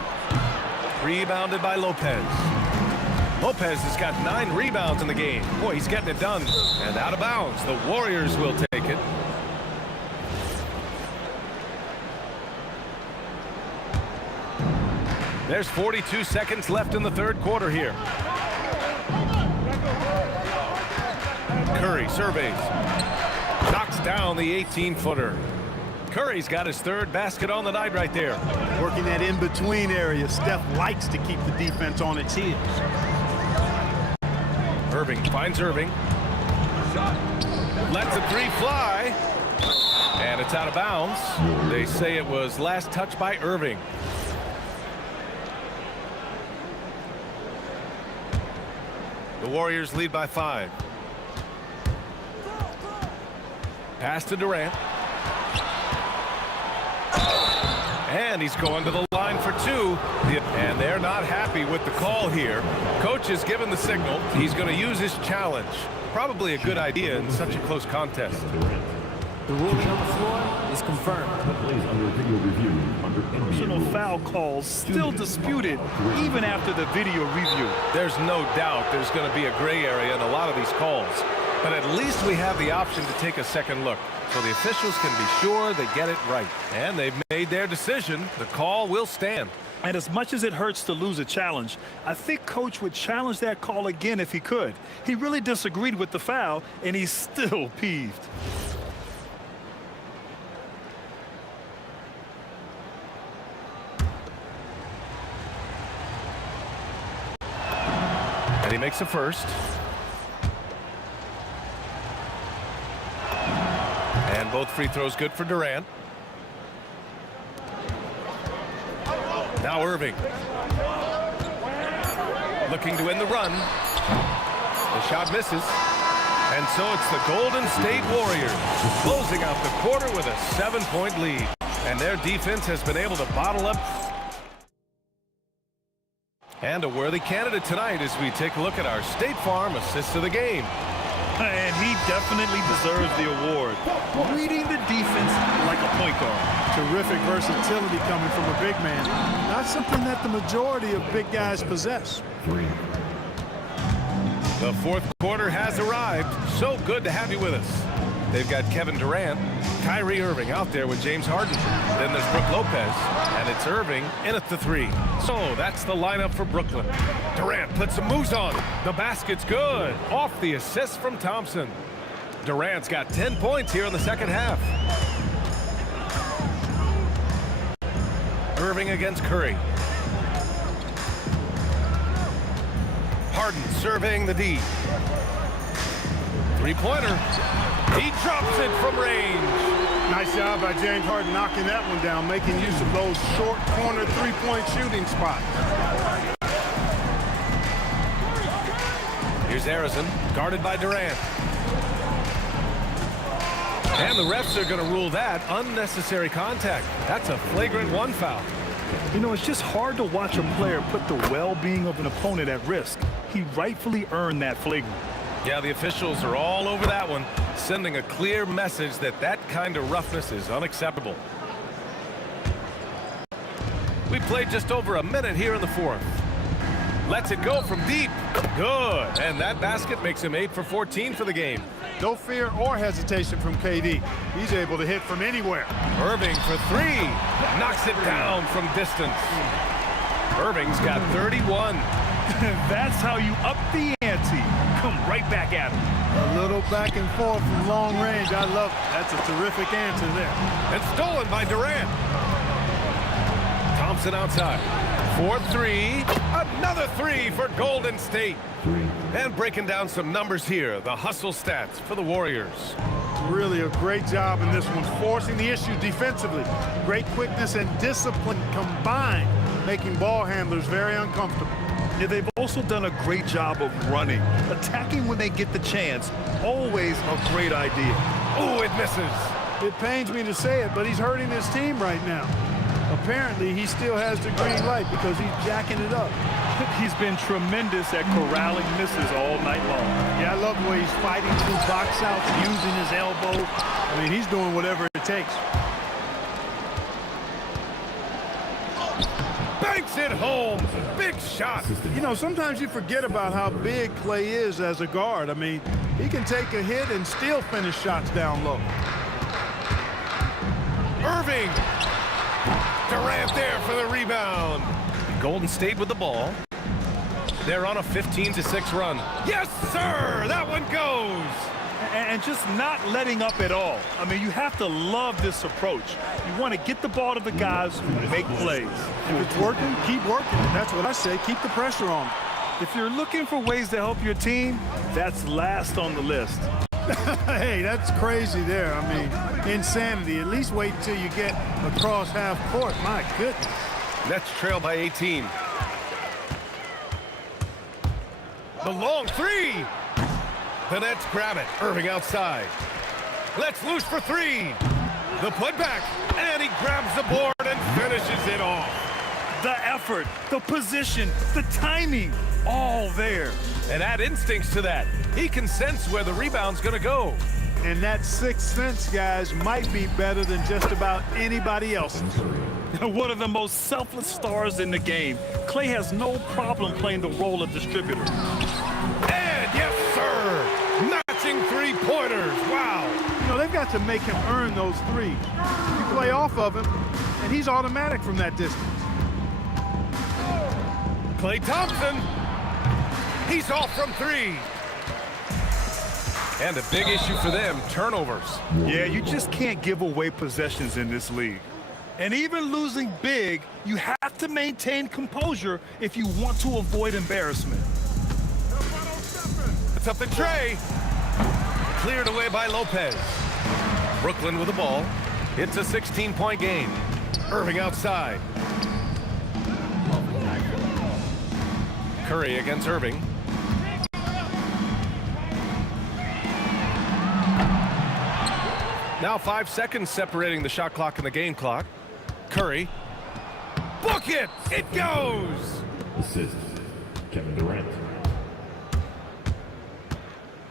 Rebounded by Lopez. Lopez has got 9 rebounds in the game. Boy, he's getting it done. And out of bounds. The Warriors will take it. There's 42 seconds left in the third quarter here. Curry surveys. Knocks down the 18-footer. Curry's got his 3rd basket on the night right there. Working that in-between area. Steph likes to keep the defense on its heels. Irving finds Irving. Lets a 3 fly. And it's out of bounds. They say it was last touched by Irving. The Warriors lead by 5. Pass to Durant. And he's going to the line for 2. And they're not happy with the call here. Coach has given the signal. He's going to use his challenge. Probably a good idea in such a close contest. The ruling on the floor is confirmed. Personal foul calls still disputed even after the video review. There's no doubt there's going to be a gray area in a lot of these calls. But at least we have the option to take a second look, so the officials can be sure they get it right. And they've made their decision. The call will stand. And as much as it hurts to lose a challenge, I think Coach would challenge that call again if he could. He really disagreed with the foul, and he's still peeved. And he makes a first. And both free throws good for Durant. Now Irving. Looking to win the run. The shot misses. And so it's the Golden State Warriors closing out the quarter with a 7-point lead. And their defense has been able to bottle up. And a worthy candidate tonight as we take a look at our State Farm assist of the game. And he definitely deserves the award. Reading the defense like a point guard. Terrific versatility coming from a big man. Not something that the majority of big guys possess. The fourth quarter has arrived. So good to have you with us. They've got Kevin Durant, Kyrie Irving out there with James Harden. Then there's Brook Lopez, and it's Irving in at the 3. So that's the lineup for Brooklyn. Durant puts some moves on. The basket's good. Off the assist from Thompson. Durant's got 10 points here in the second half. Irving against Curry. Harden surveying the D. 3-pointer. He drops it from range. Nice job by James Harden knocking that one down, making use of those short corner 3-point shooting spots. Here's Harrison, guarded by Durant. And the refs are going to rule that unnecessary contact. That's a flagrant 1 foul. You know, it's just hard to watch a player put the well-being of an opponent at risk. He rightfully earned that flagrant. Yeah, the officials are all over that one, sending a clear message that that kind of roughness is unacceptable. We played just over a minute here in the fourth. Lets it go from deep. Good. And that basket makes him 8 for 14 for the game. No fear or hesitation from KD. He's able to hit from anywhere. Irving for 3. Knocks it down from distance. Irving's got 31. That's how you up the ante. Come right back at him. A little back and forth from long range. I love it. That's a terrific answer there. And stolen by Durant. Thompson outside. 4-3. Another 3 for Golden State. And breaking down some numbers here, the hustle stats for the Warriors. Really a great job in this one, forcing the issue defensively. Great quickness and discipline combined, making ball handlers very uncomfortable. Yeah, they've also done a great job of running. Attacking when they get the chance, always a great idea. Oh, it misses. It pains me to say it, but he's hurting his team right now. Apparently, he still has the green light because he's jacking it up. He's been tremendous at corralling misses all night long. Yeah, I love the way he's fighting through box outs, using his elbow. I mean, he's doing whatever it takes. Banks it home. Big shot. You know, sometimes you forget about how big Klay is as a guard. I mean, he can take a hit and still finish shots down low. Irving. Durant there for the rebound. Golden State with the ball. They're on a 15-6 run. Yes, sir! That one goes! And just not letting up at all. I mean, you have to love this approach. You want to get the ball to the guys who make plays. If it's working, keep working. That's what I say. Keep the pressure on. If you're looking for ways to help your team, that's last on the list. Hey, that's crazy there. I mean, insanity. At least wait until you get across half court. My goodness. Nets trail by 18. The long 3. The Nets grab it. Irving outside. Let's loose for 3. The putback. And he grabs the board and finishes it off. The effort, the position, the timing, all there. And add instincts to that. He can sense where the rebound's going to go. And that sixth sense, guys, might be better than just about anybody else's. One of the most selfless stars in the game. Klay has no problem playing the role of distributor. And yes, sir, matching three-pointers. Wow. You know, they've got to make him earn those threes. You play off of him, and he's automatic from that distance. Klay Thompson. He's off from 3. And a big issue for them, turnovers. Yeah, you just can't give away possessions in this league. And even losing big, you have to maintain composure if you want to avoid embarrassment. It's up to Trey. Cleared away by Lopez. Brooklyn with the ball. It's a 16-point game. Irving outside. Curry against Irving. Now 5 seconds separating the shot clock and the game clock. Curry. Book it! It goes! Assist, Kevin Durant.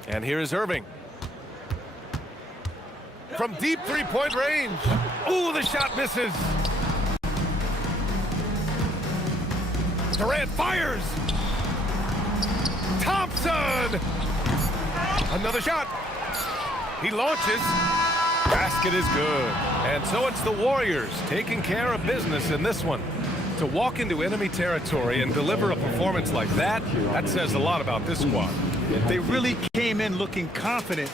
And here is Irving. From deep three-point range. Ooh, the shot misses. Durant fires. Thompson! Another shot. He launches. Basket is good. And so it's the Warriors taking care of business in this one. To walk into enemy territory and deliver a performance like that, that says a lot about this squad. They really came in looking confident.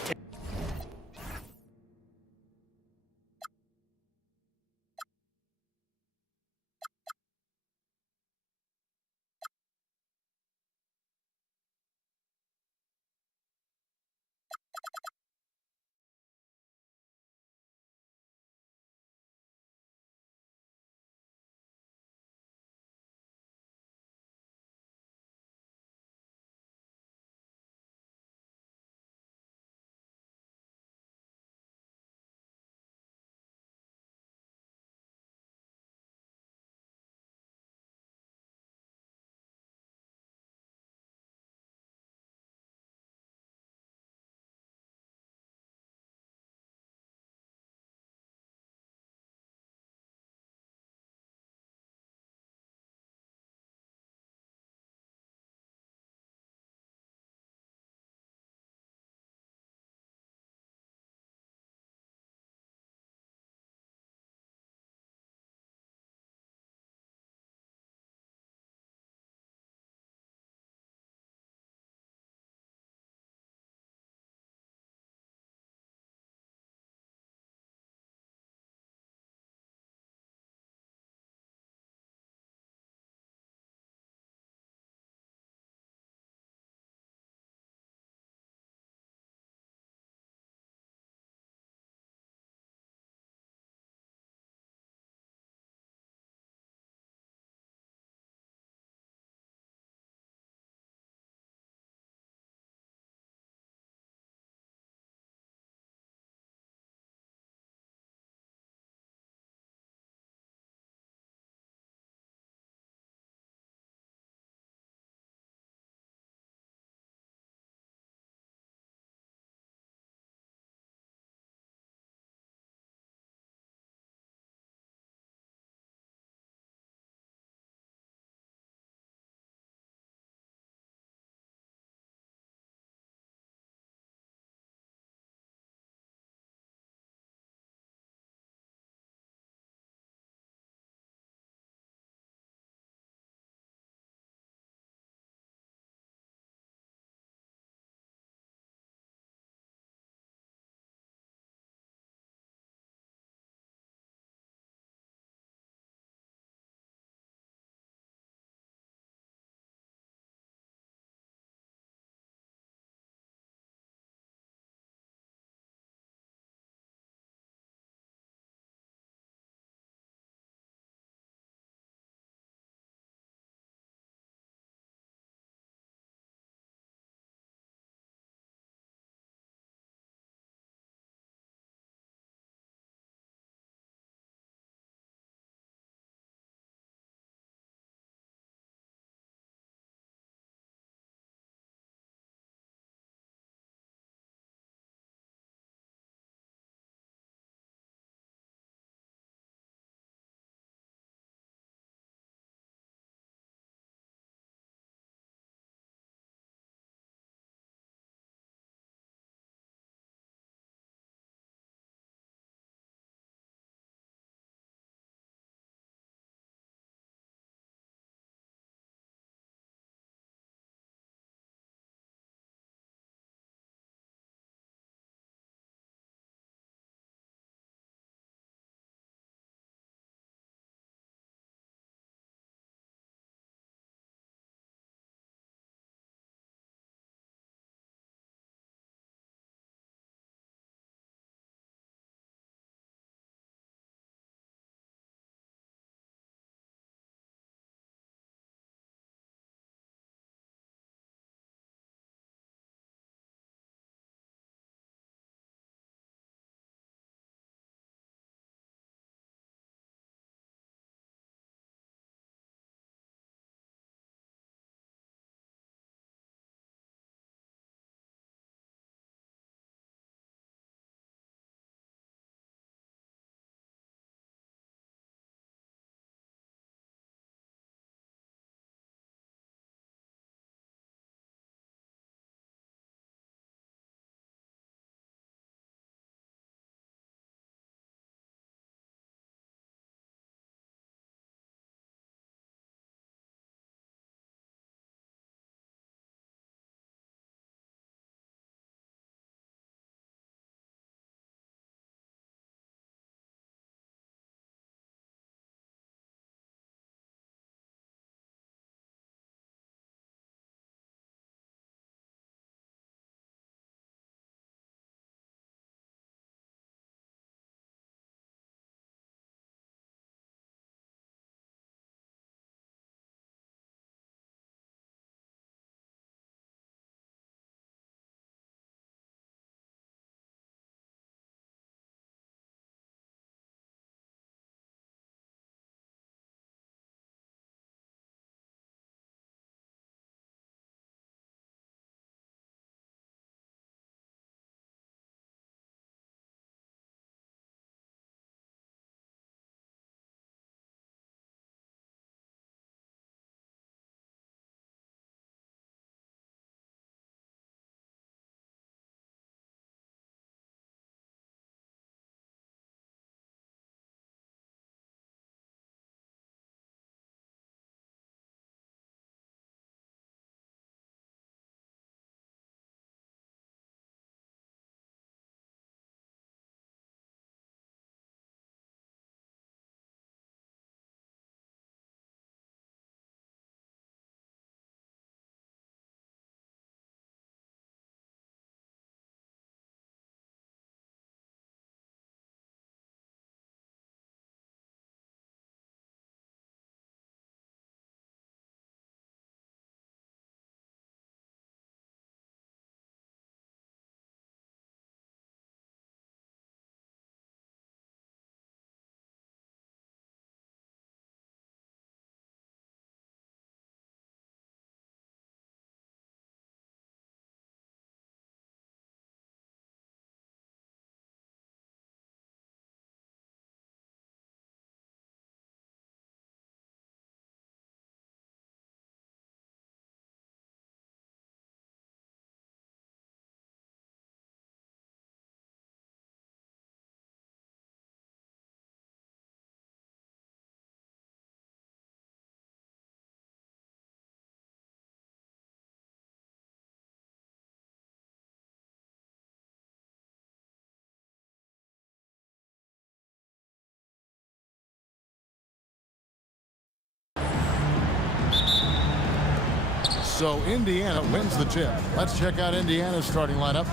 So Indiana wins the tip. Let's check out Indiana's starting lineup.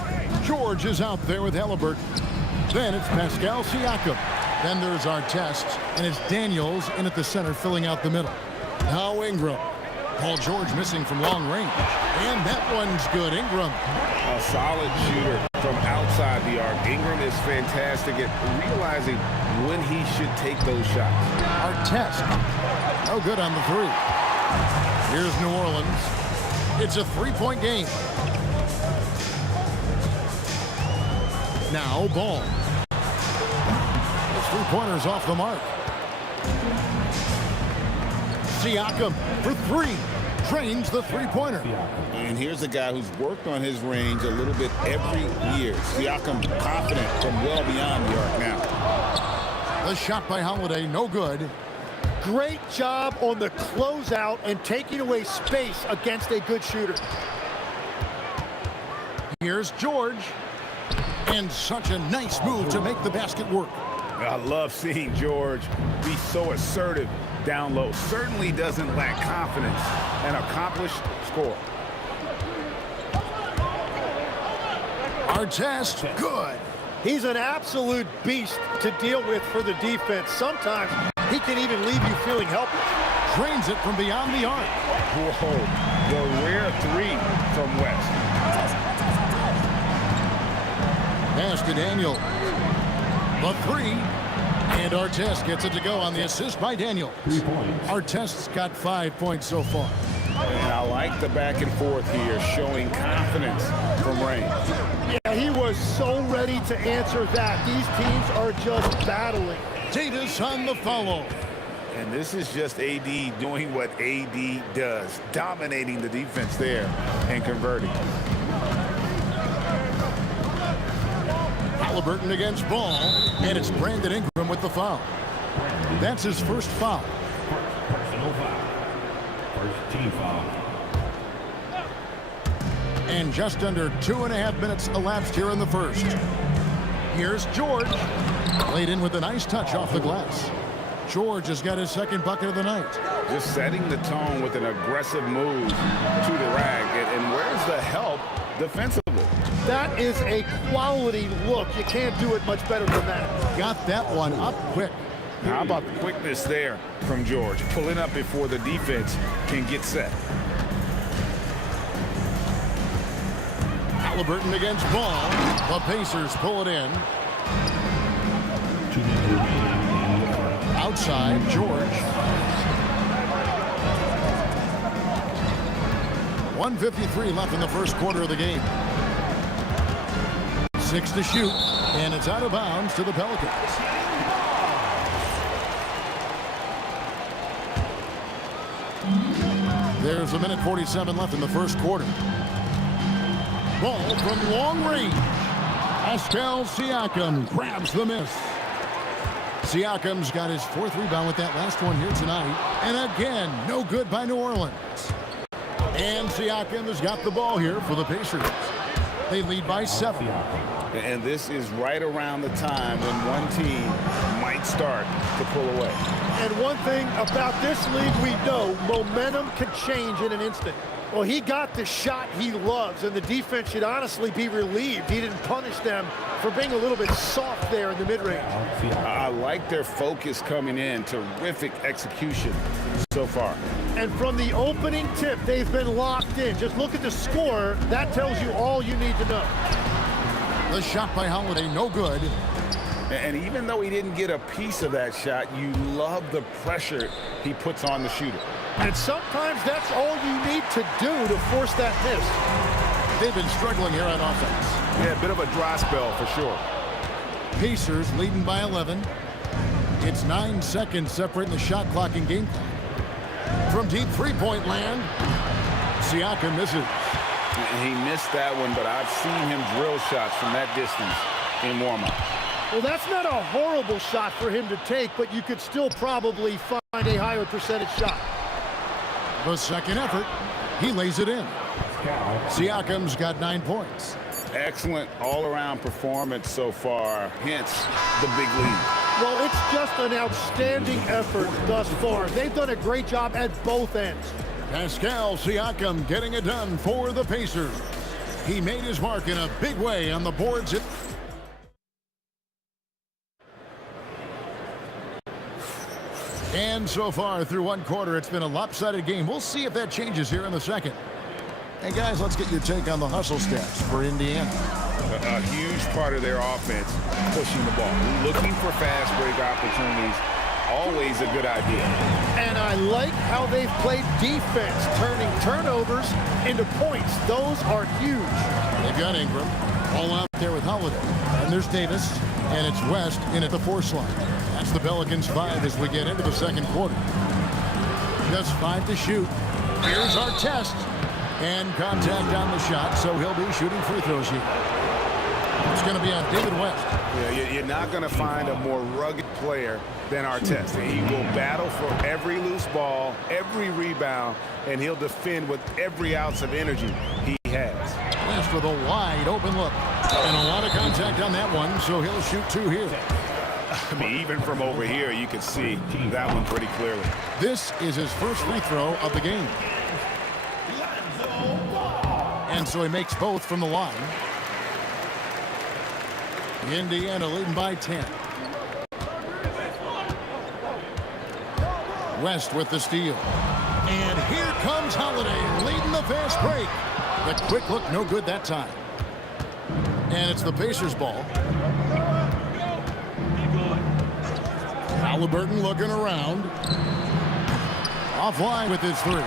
George is out there with Halliburton. Then it's Pascal Siakam. Then there's Artest, and it's Daniels in at the center filling out the middle. Now Ingram. Paul George missing from long range. And that one's good. Ingram. A solid shooter from outside the arc. Ingram is fantastic at realizing when he should take those shots. Artest. No good on the three. Here's New Orleans. It's a three-point game. Now Ball. His three-pointer's off the mark. Siakam for three. Drains the three-pointer. And here's a guy who's worked on his range a little bit every year. Siakam confident from well beyond the arc now. The shot by Holiday, no good. Great job on the closeout and taking away space against a good shooter. Here's George. And such a nice move to make the basket work. I love seeing George be so assertive down low. Certainly doesn't lack confidence. An accomplished scorer. Artest, good. He's an absolute beast to deal with for the defense. Sometimes he can even leave you feeling helpless. Drains it from beyond the arc. Whoa, the rare three from West. Pass to Daniel. The three. And Artest gets it to go on the assist by Daniel. Artest's got 5 points so far. And I like the back and forth here, showing confidence from range. Yeah, he was so ready to answer that. These teams are just battling. Davis on the follow. And this is just AD doing what AD does, dominating the defense there and converting. Halliburton against Ball, and it's Brandon Ingram with the foul. That's his first foul. Personal foul. First team foul. And just under 2.5 minutes elapsed here in the first. Here's George. Laid in with a nice touch off the glass. George has got his second bucket of the night. Just setting the tone with an aggressive move to the rack. And where's the help defensively? That is a quality look. You can't do it much better than that. Got that one up quick. How about the quickness there from George? Pulling up before the defense can get set. Halliburton against Ball. The Pacers pull it in. Outside, George. 1:53 left in the first quarter of the game. 6 to shoot, and it's out of bounds to the Pelicans. There's 1:47 left in the first quarter. Ball from long range. Pascal Siakam grabs the miss. Siakam's got his 4th rebound with that last one here tonight. And again, no good by New Orleans. And Siakam has got the ball here for the Pacers. They lead by 7. And this is right around the time when one team might start to pull away. And one thing about this league we know, momentum can change in an instant. Well, he got the shot he loves, and the defense should honestly be relieved. He didn't punish them for being a little bit soft there in the mid-range. I like their focus coming in. Terrific execution so far. And from the opening tip, they've been locked in. Just look at the score. That tells you all you need to know. The shot by Holiday, no good. And even though he didn't get a piece of that shot, you love the pressure he puts on the shooter. And sometimes that's all you need to do to force that miss. They've been struggling here on offense. Yeah, a bit of a dry spell for sure. Pacers leading by 11. It's 9 seconds separating the shot clock and game clock. From deep three-point land, Siakam misses. He missed that one, but I've seen him drill shots from that distance in warm-up. Well, that's not a horrible shot for him to take, but you could still probably find a higher percentage shot. The second effort, he lays it in. Siakam's got 9 points. Excellent all-around performance so far, hence the big lead. Well, it's just an outstanding effort thus far. They've done a great job at both ends. Pascal Siakam getting it done for the Pacers. He made his mark in a big way on the boards. And so far through one quarter, it's been a lopsided game. We'll see if that changes here in the second. Hey, guys, let's get your take on the hustle stats for Indiana. A huge part of their offense, pushing the ball. Looking for fast break opportunities, always a good idea. And I like how they've played defense, turning turnovers into points. Those are huge. They've got Ingram all out there with Holiday. And there's Davis, and it's West in at the 4 slot. That's the Pelicans 5 as we get into the second quarter. Just 5 to shoot. Here's our test. And contact on the shot, so he'll be shooting free throws here. It's going to be on David West. Yeah, you're not going to find a more rugged player than Artest. He will battle for every loose ball, every rebound, and he'll defend with every ounce of energy he has. West with a wide open look. And a lot of contact on that one, so he'll shoot 2 here. I mean, even from over here, you can see that one pretty clearly. This is his first free throw of the game. And so he makes both from the line. Indiana leading by 10. West with the steal. And here comes Holiday leading the fast break. The quick look, no good that time. And it's the Pacers ball. Halliburton looking around. Offline with his 3.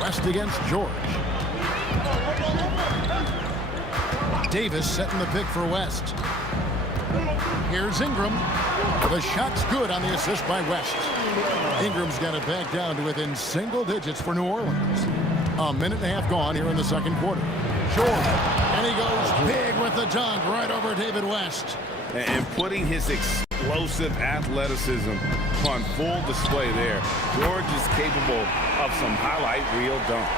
West against George. Davis setting the pick for West. Here's Ingram. The shot's good on the assist by West. Ingram's got it back down to within single digits for New Orleans. A minute and a half gone here in the second quarter. George, and he goes big with the dunk right over David West. And putting his explosive athleticism on full display there. George is capable of some highlight reel dunks.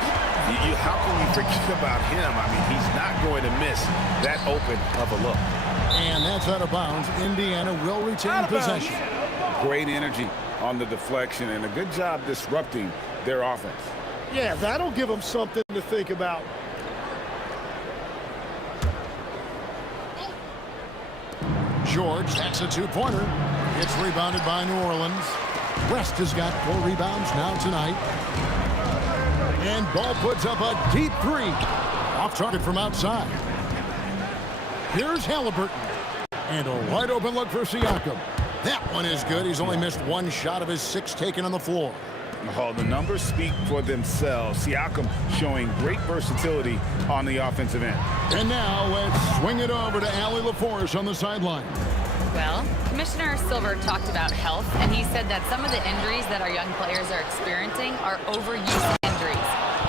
How can we forget about him? I mean, he's not going to miss that open of a look. And that's out of bounds. Indiana will retain possession. Great energy on the deflection and a good job disrupting their offense. Yeah, that'll give them something to think about. George, that's a 2-pointer. It's rebounded by New Orleans. West has got 4 rebounds now tonight. And Ball puts up a deep 3. Off target from outside. Here's Halliburton. And a wide open look for Siakam. That one is good. He's only missed 1 shot of his 6 taken on the floor. Oh, the numbers speak for themselves. Siakam showing great versatility on the offensive end. And now let's swing it over to Allie LaForce on the sideline. Well, Commissioner Silver talked about health, and he said that some of the injuries that our young players are experiencing are overuse injuries.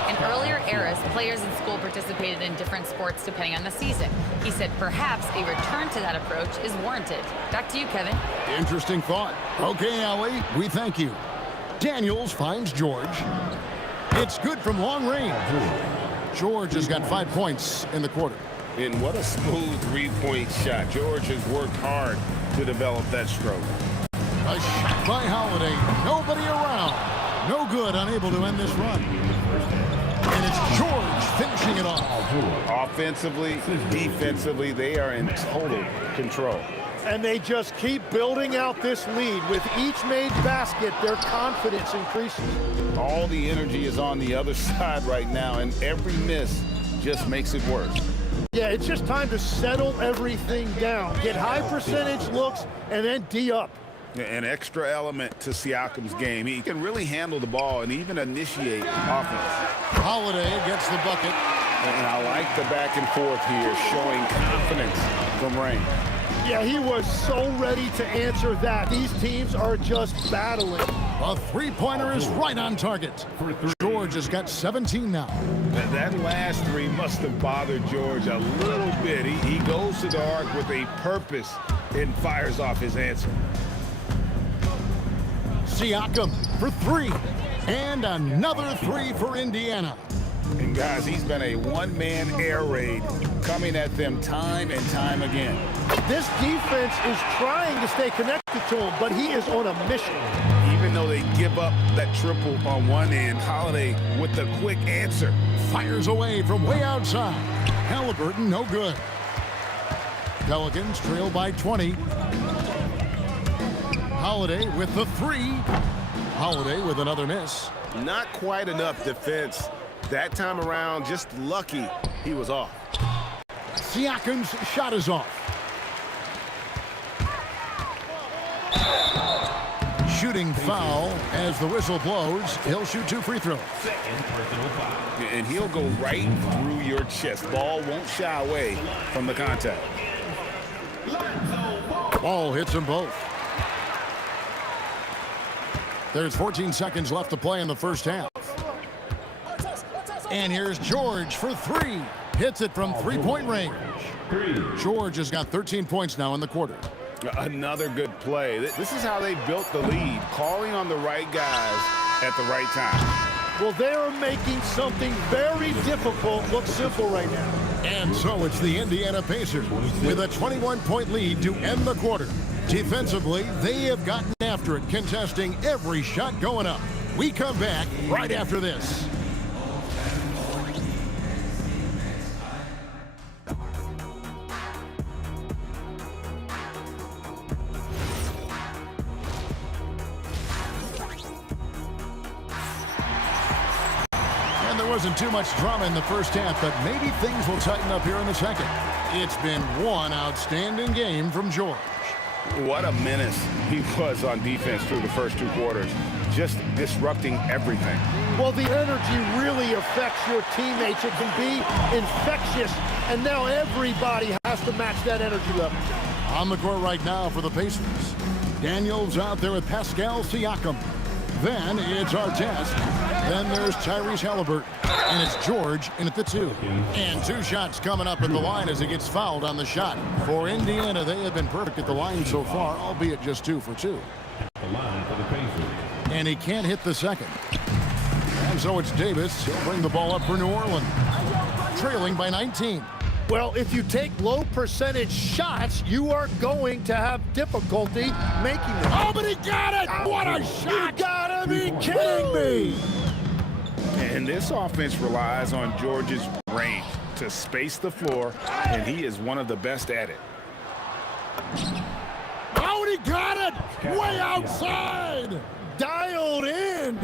In earlier eras, players in school participated in different sports depending on the season. He said perhaps a return to that approach is warranted. Back to you, Kevin. Interesting thought. Okay, Allie, we thank you. Daniels finds George. It's good from long range. George has got 5 points in the quarter. And what a smooth 3-point shot. George has worked hard to develop that stroke. A shot by Holiday. Nobody around. No good, unable to end this run. And it's George finishing it off. Offensively, defensively, they are in total control. And they just keep building out this lead. With each made basket, their confidence increases. All the energy is on the other side right now, and every miss just makes it worse. Yeah, it's just time to settle everything down. Get high percentage looks and then D up. An extra element to Siakam's game. He can really handle the ball and even initiate offense. Holiday gets the bucket. And I like the back and forth here, showing confidence from Rain. Yeah, he was so ready to answer that. These teams are just battling. A 3-pointer is right on target. George has got 17 now. That last 3 must have bothered George a little bit. He goes to the arc with a purpose and fires off his answer. Siakam for 3. And another 3 for Indiana. And guys, he's been a one-man air raid coming at them time and time again. This defense is trying to stay connected to him, but he is on a mission. He even though they give up that triple on one end, Holiday with the quick answer. Fires away from way outside. Halliburton, no good. Pelicans trail by 20. Holiday with the three. Holiday with another miss. Not quite enough defense that time around. Just lucky he was off. Siakam's shot is off. Shooting foul as the whistle blows. He'll shoot 2 free throws. And he'll go right through your chest. Ball won't shy away from the contact. Ball hits them both. There's 14 seconds left to play in the first half. And here's George for 3. Hits it from 3-point range. George has got 13 points now in the quarter. Another good play. This is how they built the lead, calling on the right guys at the right time. Well, they are making something very difficult look simple right now. And so it's the Indiana Pacers with a 21-point lead to end the quarter. Defensively, they have gotten after it, contesting every shot going up. We come back right after this. Wasn't too much drama in the first half, but maybe things will tighten up here in the second. It's been one outstanding game from George. What a menace he was on defense through the first 2 quarters, just disrupting everything. Well, the energy really affects your teammates. It can be infectious, and now everybody has to match that energy level. On the court right now for the Pacers. Daniels out there with Pascal Siakam. Then it's Artest. Then there's Tyrese Halliburton. And it's George in at the 2. And 2 shots coming up at the line as he gets fouled on the shot. For Indiana, they have been perfect at the line so far, albeit just 2 for 2. The line for the Pacers. And he can't hit the second. And so it's Davis. He'll bring the ball up for New Orleans. Trailing by 19. Well, if you take low percentage shots, you are going to have difficulty making them. Oh, but he got it! What a shot! You gotta be kidding me! And this offense relies on George's range to space the floor, and he is one of the best at it. Oh, and he got it! Way outside! Dialed in!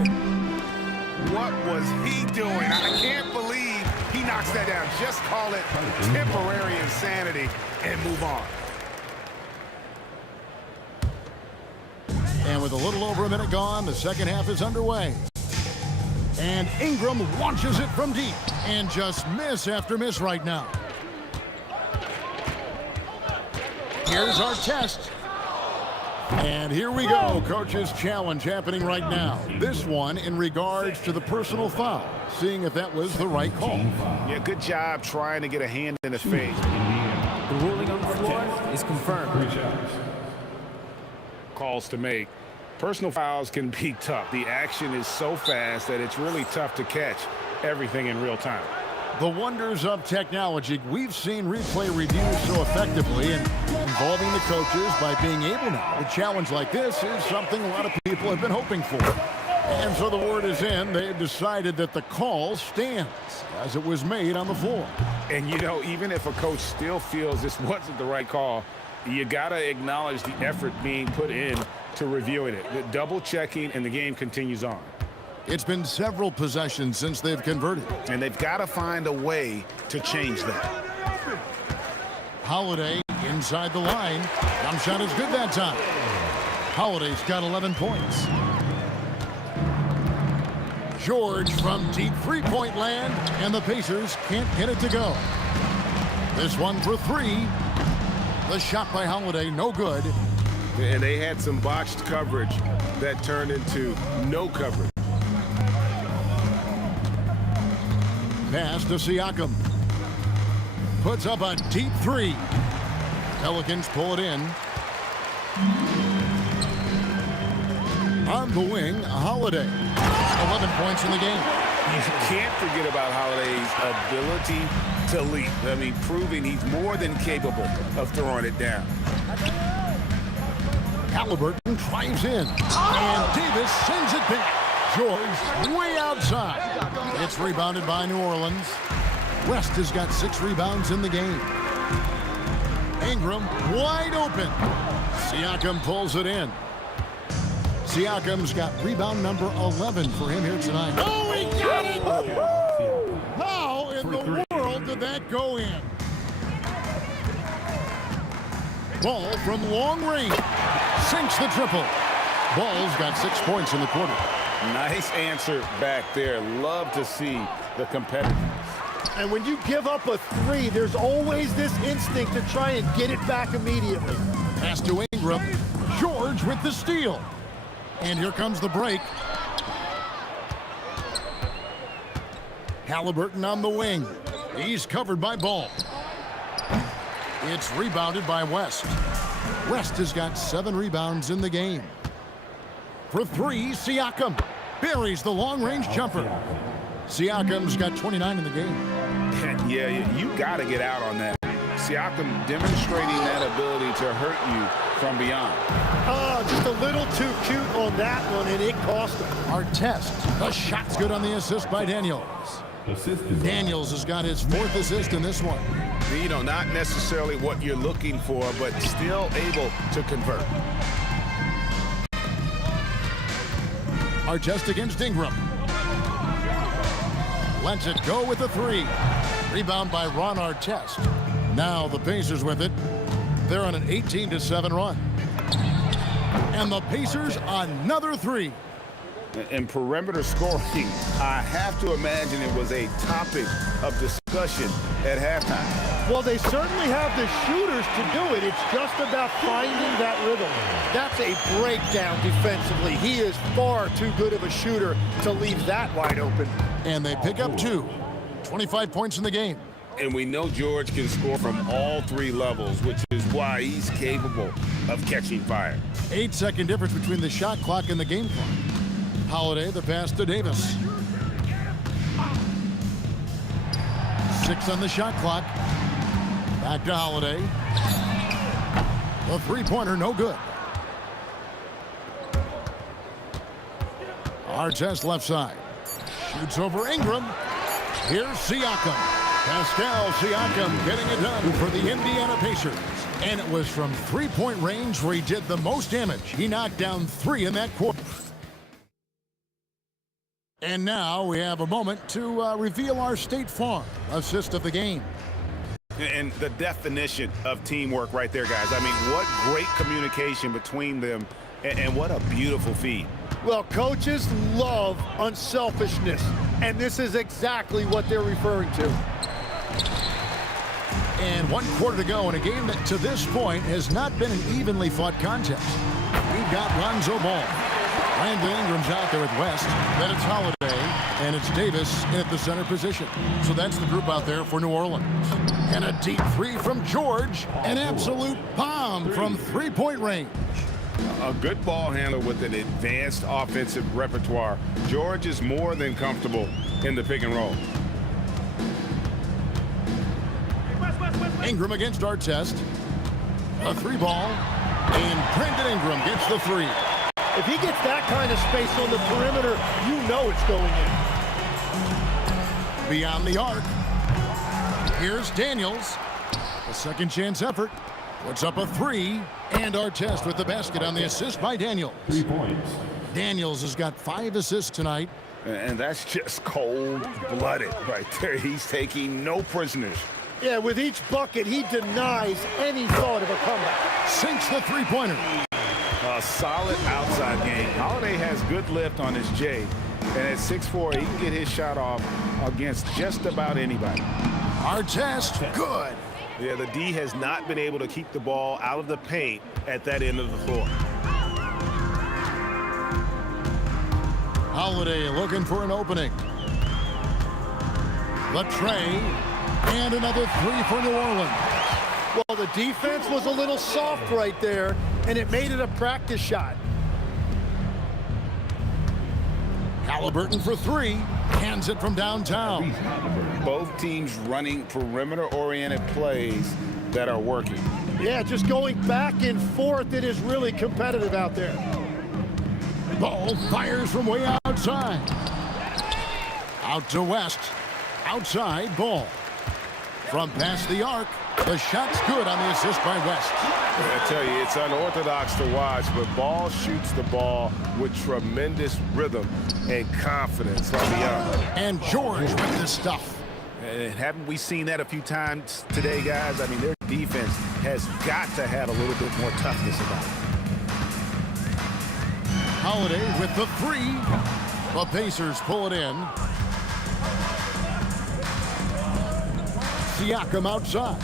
What was he doing? I can't believe he knocks that down. Just call it temporary insanity and move on. And with a little over a minute gone, the second half is underway. And Ingram launches it from deep. And just miss after miss right now. Here's our test. And here we go. Coach's challenge happening right now. This one in regards to the personal foul. Seeing if that was the right call. Yeah, good job trying to get a hand in his face. The ruling on the floor is confirmed. Calls to make. Personal fouls can be tough. The action is so fast that it's really tough to catch everything in real time. The wonders of technology. We've seen replay reviews so effectively, and involving the coaches by being able now. A challenge like this is something a lot of people have been hoping for. And so the word is in. They've decided that the call stands as it was made on the floor. And, you know, even if a coach still feels this wasn't the right call, you got to acknowledge the effort being put in to reviewing it. The double checking, and the game continues on. It's been several possessions since they've converted. And they've got to find a way to change that. Holiday inside the line. Jump shot is good that time. Holiday's got 11 points. George from deep three-point land, and the Pacers can't get it to go. This one for 3. The shot by Holiday, no good. And they had some botched coverage that turned into no coverage. Pass to Siakam. Puts up a deep 3. Pelicans pull it in. On the wing, Holiday. 11 points in the game. You can't forget about Holiday's ability to lead. I mean, proving he's more than capable of throwing it down. Halliburton drives in. And Davis sends it back. George way outside. It's rebounded by New Orleans. West has got 6 rebounds in the game. Ingram wide open. Siakam pulls it in. Siakam's got rebound number 11 for him here tonight. Oh, he got it! How in the world did that go in? Ball from long range. Sinks the triple. Ball's got 6 points in the quarter. Nice answer back there. Love to see the competitiveness. And when you give up a 3, there's always this instinct to try and get it back immediately. Pass to Ingram. George with the steal. And here comes the break. Halliburton on the wing. He's covered by Ball. It's rebounded by West. West has got 7 rebounds in the game. For 3, Siakam buries the long-range jumper. Siakam's got 29 in the game. Yeah, you got to get out on that. Siakam demonstrating that ability to hurt you from beyond. Oh, just a little too cute on that one, and it cost him. Artest. The shot's good on the assist by Daniels. Daniels has got his 4th assist in this one. You know, not necessarily what you're looking for, but still able to convert. Artest against Ingram. Lets it go with the 3. Rebound by Ron Artest. Now the Pacers with it. They're on an 18-7 run. And the Pacers another 3. In perimeter scoring, I have to imagine it was a topic of discussion at halftime. Well, they certainly have the shooters to do it. It's just about finding that rhythm. That's a breakdown defensively. He is far too good of a shooter to leave that wide open. And they pick up 2. 25 points in the game. And we know George can score from all 3 levels, which is why he's capable of catching fire. 8-second difference between the shot clock and the game clock. Holiday, the pass to Davis. 6 on the shot clock. Back to Holiday. The 3-pointer, no good. Artest left side. Shoots over Ingram. Here's Siakam. Pascal Siakam getting it done for the Indiana Pacers. And it was from 3-point range where he did the most damage. He knocked down 3 in that quarter. And now we have a moment to reveal our State Farm assist of the game. And the definition of teamwork right there, guys. I mean, what great communication between them, and what a beautiful feed. Well, coaches love unselfishness, and this is exactly what they're referring to. And 1 quarter to go in a game that to this point has not been an evenly fought contest. We've got Lonzo Ball. Brandon Ingram's out there with West. Then it's Holiday, and it's Davis in at the center position. So that's the group out there for New Orleans. And a deep 3 from George. An absolute bomb from 3-point range. A good ball handler with an advanced offensive repertoire. George is more than comfortable in the pick and roll. Ingram against Artest. A 3 ball. And Brandon Ingram gets the 3. If he gets that kind of space on the perimeter, you know it's going in. Beyond the arc. Here's Daniels. A second chance effort. Puts up a 3. And Artest with the basket on the assist by Daniels. 3 points. Daniels has got 5 assists tonight. And that's just cold-blooded right there. He's taking no prisoners. Yeah, with each bucket, he denies any thought of a comeback. Sinks the 3-pointer. A solid outside game. Holiday has good lift on his J. And at 6'4", he can get his shot off against just about anybody. Artest, good. Yeah, the D has not been able to keep the ball out of the paint at that end of the floor. Holiday looking for an opening. The tray. And another 3 for New Orleans. Well, the defense was a little soft right there, and it made it a practice shot. Halliburton for 3. Hands it from downtown. Both teams running perimeter-oriented plays, that are working. Yeah, just going back and forth, it is really competitive out there. Ball fires from way outside. Out to West. Outside ball. From past the arc, the shot's good on the assist by West. I tell you, it's unorthodox to watch, but Ball shoots the ball with tremendous rhythm and confidence from beyond. And George with the stuff. Haven't we seen that a few times today, guys? I mean, their defense has got to have a little bit more toughness about it. Holiday with the three. The Pacers pull it in. Siakam outside.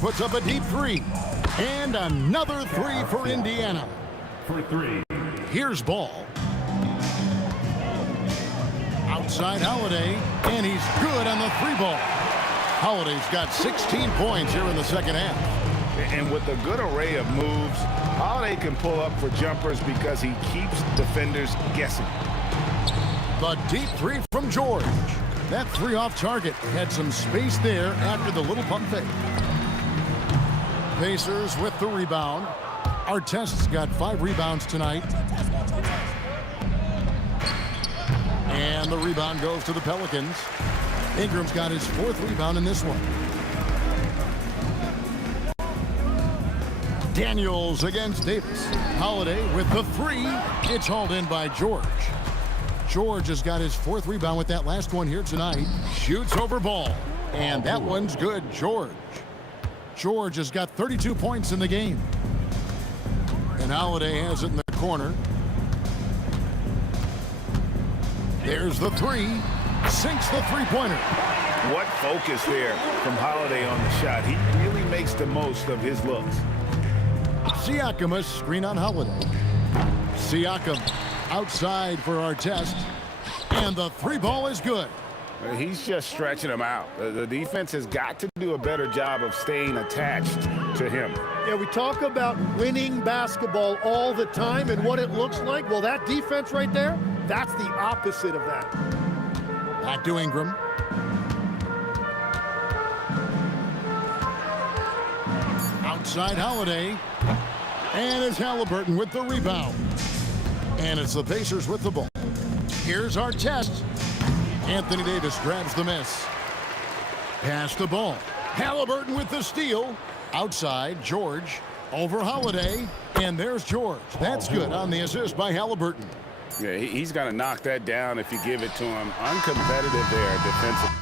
Puts up a deep three. And another three for Indiana. For three. Here's Ball. Outside Holiday. And he's good on the three ball. Holiday's got 16 points here in the second half. And with a good array of moves, Holiday can pull up for jumpers because he keeps defenders guessing. The deep three from George. That three off target had some space there after the little pump fake. Pacers with the rebound. Artest's got 5 rebounds tonight. And the rebound goes to the Pelicans. Ingram's got his 4th rebound in this one. Daniels against Davis. Holiday with the three. It's hauled in by George. George has got his 4th rebound with that last one here tonight. Shoots over Ball. And that one's good. George. George has got 32 points in the game. And Holiday has it in the corner. There's the three. Sinks the three-pointer. What focus there from Holiday on the shot. He really makes the most of his looks. Siakam, a screen on Holiday. Siakam outside for Artest. And the three ball is good. He's just stretching him out. The defense has got to do a better job of staying attached to him. Yeah, we talk about winning basketball all the time and what it looks like. Well, that defense right there, that's the opposite of that. Back to Ingram. Outside Holiday. And it's Halliburton with the rebound. And it's the Pacers with the ball. Here's Artest. Anthony Davis grabs the miss. Pass the ball. Halliburton with the steal. Outside, George. Over Holiday. And there's George. That's good on the assist by Halliburton. Yeah, he's going to knock that down if you give it to him. Uncompetitive there defensively.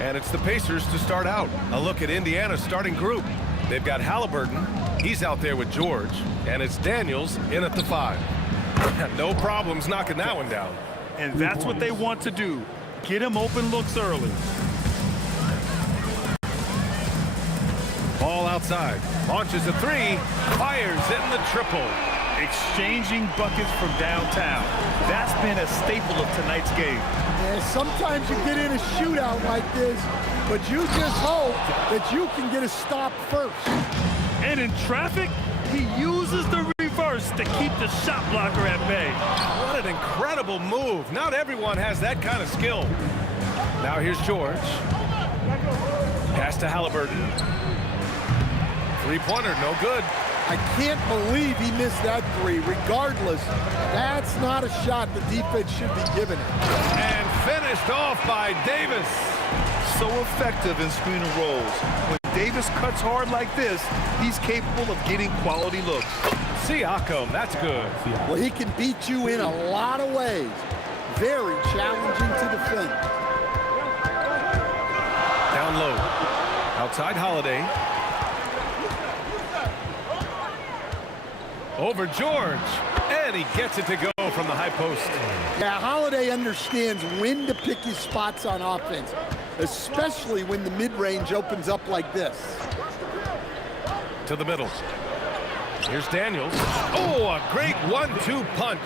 And it's the Pacers to start out. A look at Indiana's starting group. They've got Halliburton. He's out there with George. And it's Daniels in at the 5. No problems knocking that one down. And that's what they want to do. Get him open looks early. Ball outside. Launches a 3. Fires in the triple. Exchanging buckets from downtown. That's been a staple of tonight's game. Yeah, sometimes you get in a shootout like this, but you just hope that you can get a stop first. And in traffic, he uses the reverse to keep the shot blocker at bay. What an incredible move. Not everyone has that kind of skill. Now here's George. Pass to Halliburton. Three-pointer, no good. I can't believe he missed that 3. Regardless, that's not a shot the defense should be giving it. And finished off by Davis. So effective in screen and rolls. When Davis cuts hard like this, he's capable of getting quality looks. Siakam, that's good. Well, he can beat you in a lot of ways. Very challenging to defend. Down low. Outside Holiday. Over George. And he gets it to go from the high post. Yeah, Holiday understands when to pick his spots on offense, especially when the mid-range opens up like this. To the middle. Here's Daniels. Oh, a great 1-2 punch.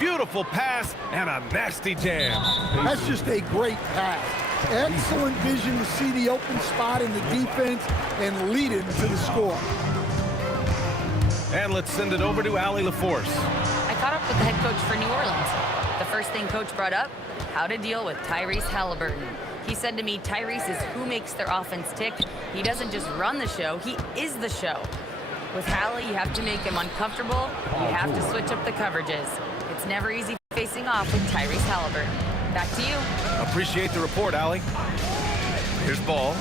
Beautiful pass and a nasty jam. That's just a great pass. Excellent vision to see the open spot in the defense and lead it to the score. And let's send it over to Allie LaForce. I caught up with the head coach for New Orleans. The first thing coach brought up, how to deal with Tyrese Halliburton. He said to me, Tyrese is who makes their offense tick. He doesn't just run the show, he is the show. With Hallie, you have to make him uncomfortable. You have to switch up the coverages. It's never easy facing off with Tyrese Halliburton. Back to you. Appreciate the report, Allie. Here's Ball.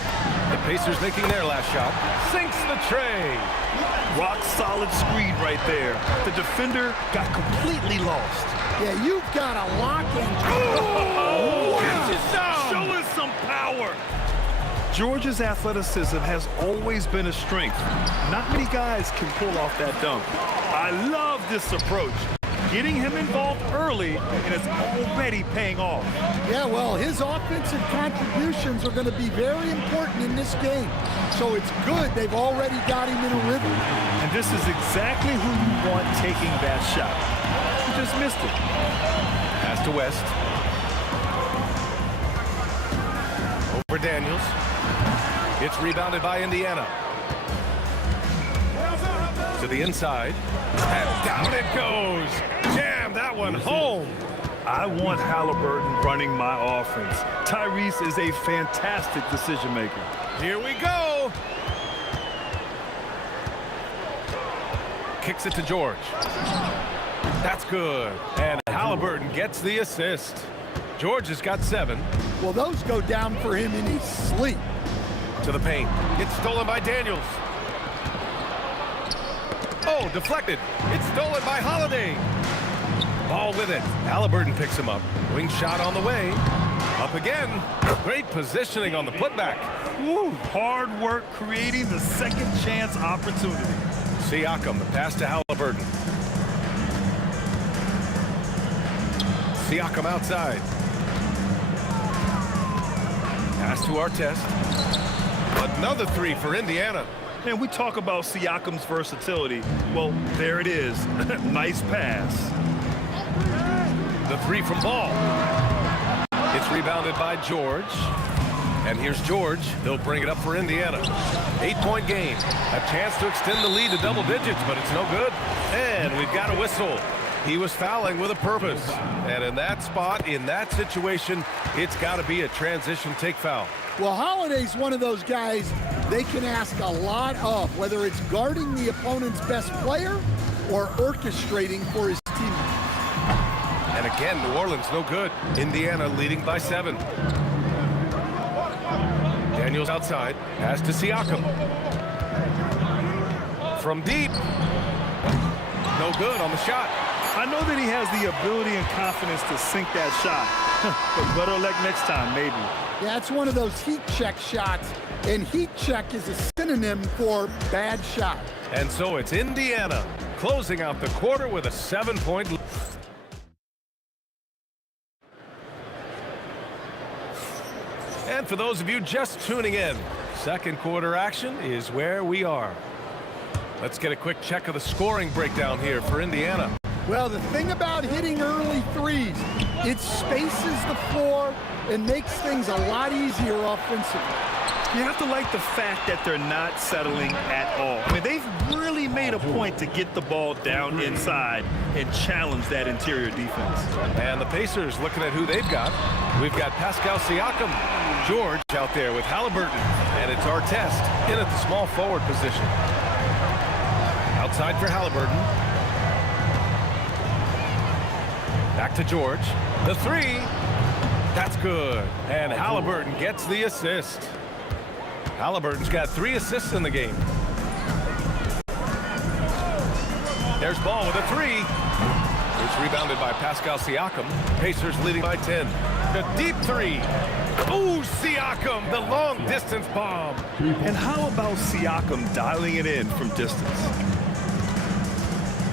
The Pacers making their last shot. Sinks the tray. Rock solid screen right there. The defender got completely lost. Yeah, you've got to lock and... Oh, wow. Show us some power. George's athleticism has always been a strength. Not many guys can pull off that dunk. I love this approach. Getting him involved early, and it's already paying off. Yeah, well, his offensive contributions are going to be very important in this game. So it's good they've already got him in a rhythm. And this is exactly who you want taking that shot. He just missed it. Pass to West. Over Daniels. It's rebounded by Indiana. To the inside. And down it goes. Jam that one home. I want Halliburton running my offense. Tyrese is a fantastic decision maker. Here we go. Kicks it to George. That's good. And Halliburton gets the assist. George has got 7. Well, those go down for him in his sleep. To the paint. It's stolen by Daniels. Oh, deflected. It's stolen by Holiday. Ball with it. Halliburton picks him up. Wing shot on the way. Up again. Great positioning on the putback. Woo, hard work creating the second chance opportunity. Siakam, the pass to Halliburton. Siakam outside. Pass to Artest. Another 3 for Indiana. And we talk about Siakam's versatility. Well, there it is. Nice pass. The 3 from Ball. It's rebounded by George. And here's George. He'll bring it up for Indiana. 8-point game. A chance to extend the lead to double digits, but it's no good. And we've got a whistle. He was fouling with a purpose. And in that spot, in that situation, it's got to be a transition take foul. Well, Holiday's one of those guys they can ask a lot of, whether it's guarding the opponent's best player or orchestrating for his teammates. And again, New Orleans no good. Indiana leading by 7. Daniels outside. Pass to Siakam. From deep. No good on the shot. I know that he has the ability and confidence to sink that shot. But better luck next time, maybe. Yeah, it's one of those heat check shots, and heat check is a synonym for bad shot. And so it's Indiana closing out the quarter with a 7-point lead. And for those of you just tuning in, second quarter action is where we are. Let's get a quick check of the scoring breakdown here for Indiana. Well, the thing about hitting early threes, it spaces the floor and makes things a lot easier offensively. You have to like the fact that they're not settling at all. I mean, they've really made a point to get the ball down inside and challenge that interior defense. And the Pacers looking at who they've got. We've got Pascal Siakam, George out there with Halliburton, and it's Artest in at the small forward position. Outside for Halliburton. Back to George. The three. That's good. And Halliburton gets the assist. Halliburton's got 3 assists in the game. There's Ball with a 3. It's rebounded by Pascal Siakam. Pacers leading by 10. The deep 3. Ooh, Siakam, the long distance bomb. And how about Siakam dialing it in from distance?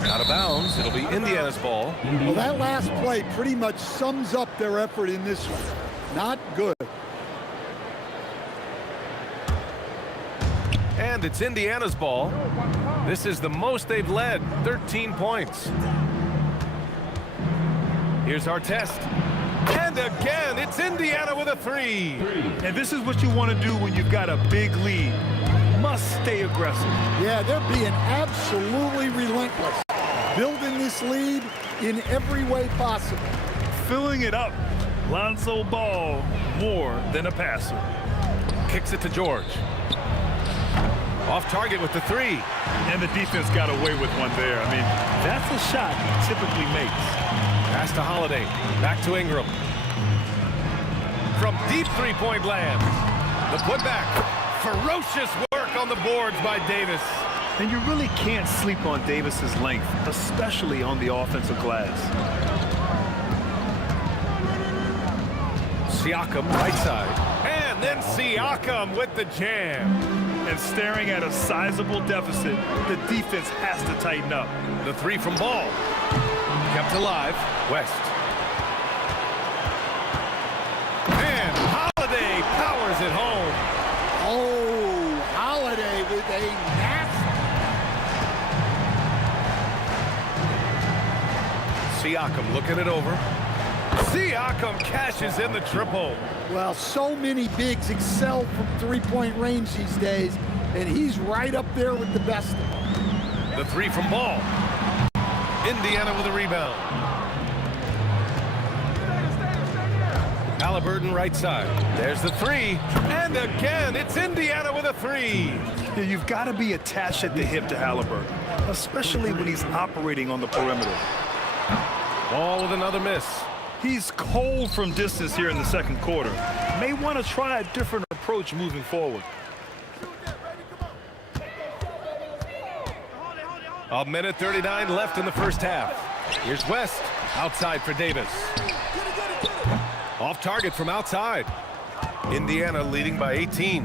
Out of bounds. It'll be Indiana's ball. Well, that last play pretty much sums up their effort in this one. Not good. And it's Indiana's ball. This is the most they've led, 13 points. Here's Artest. And again, it's Indiana with a 3. And this is what you want to do when you've got a big lead. Must stay aggressive. Yeah, they're being absolutely relentless. Building this lead in every way possible. Filling it up. Lonzo Ball, more than a passer. Kicks it to George. Off target with the 3. And the defense got away with one there. I mean, that's a shot he typically makes. Pass to Holiday. Back to Ingram. From deep three-point land. The putback. Ferocious work on the boards by Davis. And you really can't sleep on Davis's length, especially on the offensive glass. Siakam, right side. And then Siakam with the jam. And staring at a sizable deficit, the defense has to tighten up. The 3 from Ball. Kept alive. West. And Holiday powers it home. Oh, Holiday with a nasty. Siakam looking it over. Siakam cashes in the triple. Well, so many bigs excel from three-point range these days, and he's right up there with the best of them. The 3 from Ball. Indiana with a rebound. Halliburton right side. There's the 3. And again, it's Indiana with a 3. Yeah, you've got to be attached at the hip to Halliburton, especially when he's operating on the perimeter. Ball with another miss. He's cold from distance here in the second quarter. May want to try a different approach moving forward. A minute 39 left in the first half. Here's West. Outside for Davis. Off target from outside. Indiana leading by 18.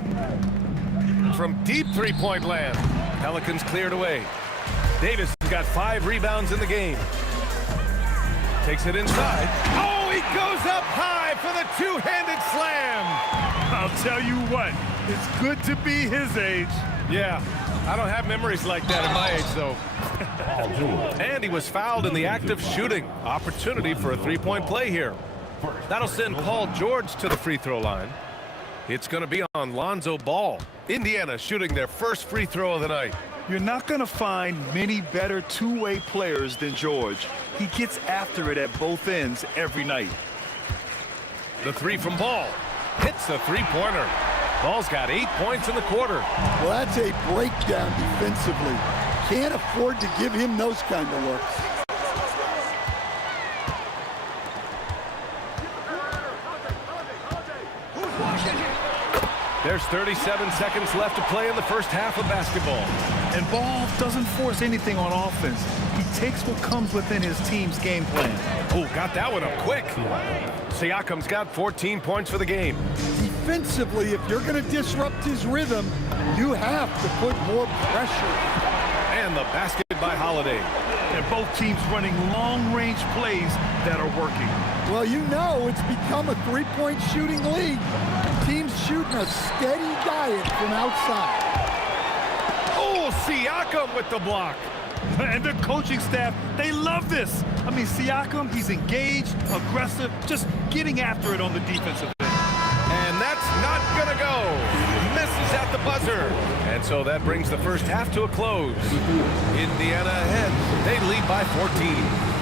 From deep three-point land. Pelicans cleared away. Davis has got 5 rebounds in the game. Takes it inside. Oh, he goes up high for the two-handed slam. I'll tell you what, it's good to be his age. Yeah, I don't have memories like that at my age, though. And he was fouled in the act of shooting. Opportunity for a three-point play here. That'll send Paul George to the free throw line. It's going to be on Lonzo Ball. Indiana shooting their first free throw of the night. You're not going to find many better two-way players than George. He gets after it at both ends every night. The 3 from Ball. Hits the three-pointer. Ball's got 8 points in the quarter. Well, that's a breakdown defensively. Can't afford to give him those kind of looks. There's 37 seconds left to play in the first half of basketball. And Ball doesn't force anything on offense. He takes what comes within his team's game plan. Oh, got that one up quick. Siakam's got 14 points for the game. Defensively, if you're going to disrupt his rhythm, you have to put more pressure. And the basket by Holiday. And both teams running long-range plays that are working. Well, you know it's become a three-point shooting league. Teams shooting a steady diet from outside. Oh, Siakam with the block. And the coaching staff, they love this. I mean, Siakam, he's engaged, aggressive, just getting after it on the defensive end. And that's not gonna go. Misses at the buzzer. And so that brings the first half to a close. Indiana ahead. They lead by 14.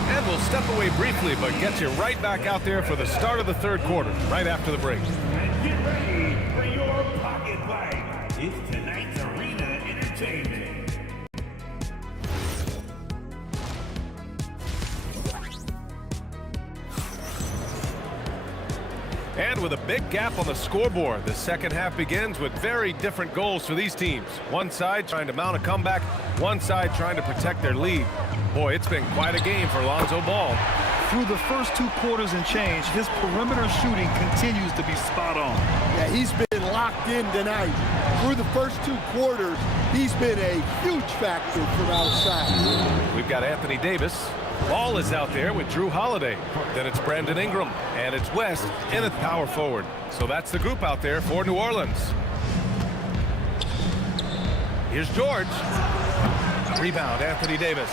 And we'll step away briefly, but get you right back out there for the start of the third quarter, right after the break. Get ready for your pocket fight. It's tonight's Arena Entertainment. And with a big gap on the scoreboard, the second half begins with very different goals for these teams. One side trying to mount a comeback, one side trying to protect their lead. Boy, it's been quite a game for Lonzo Ball. Through the first 2 quarters and change, his perimeter shooting continues to be spot on. Yeah, he's been locked in tonight. Through the first 2 quarters, he's been a huge factor from outside. We've got Anthony Davis. Ball is out there with Drew Holiday. Then it's Brandon Ingram. And it's West in at power forward. So that's the group out there for New Orleans. Here's George. Rebound, Anthony Davis.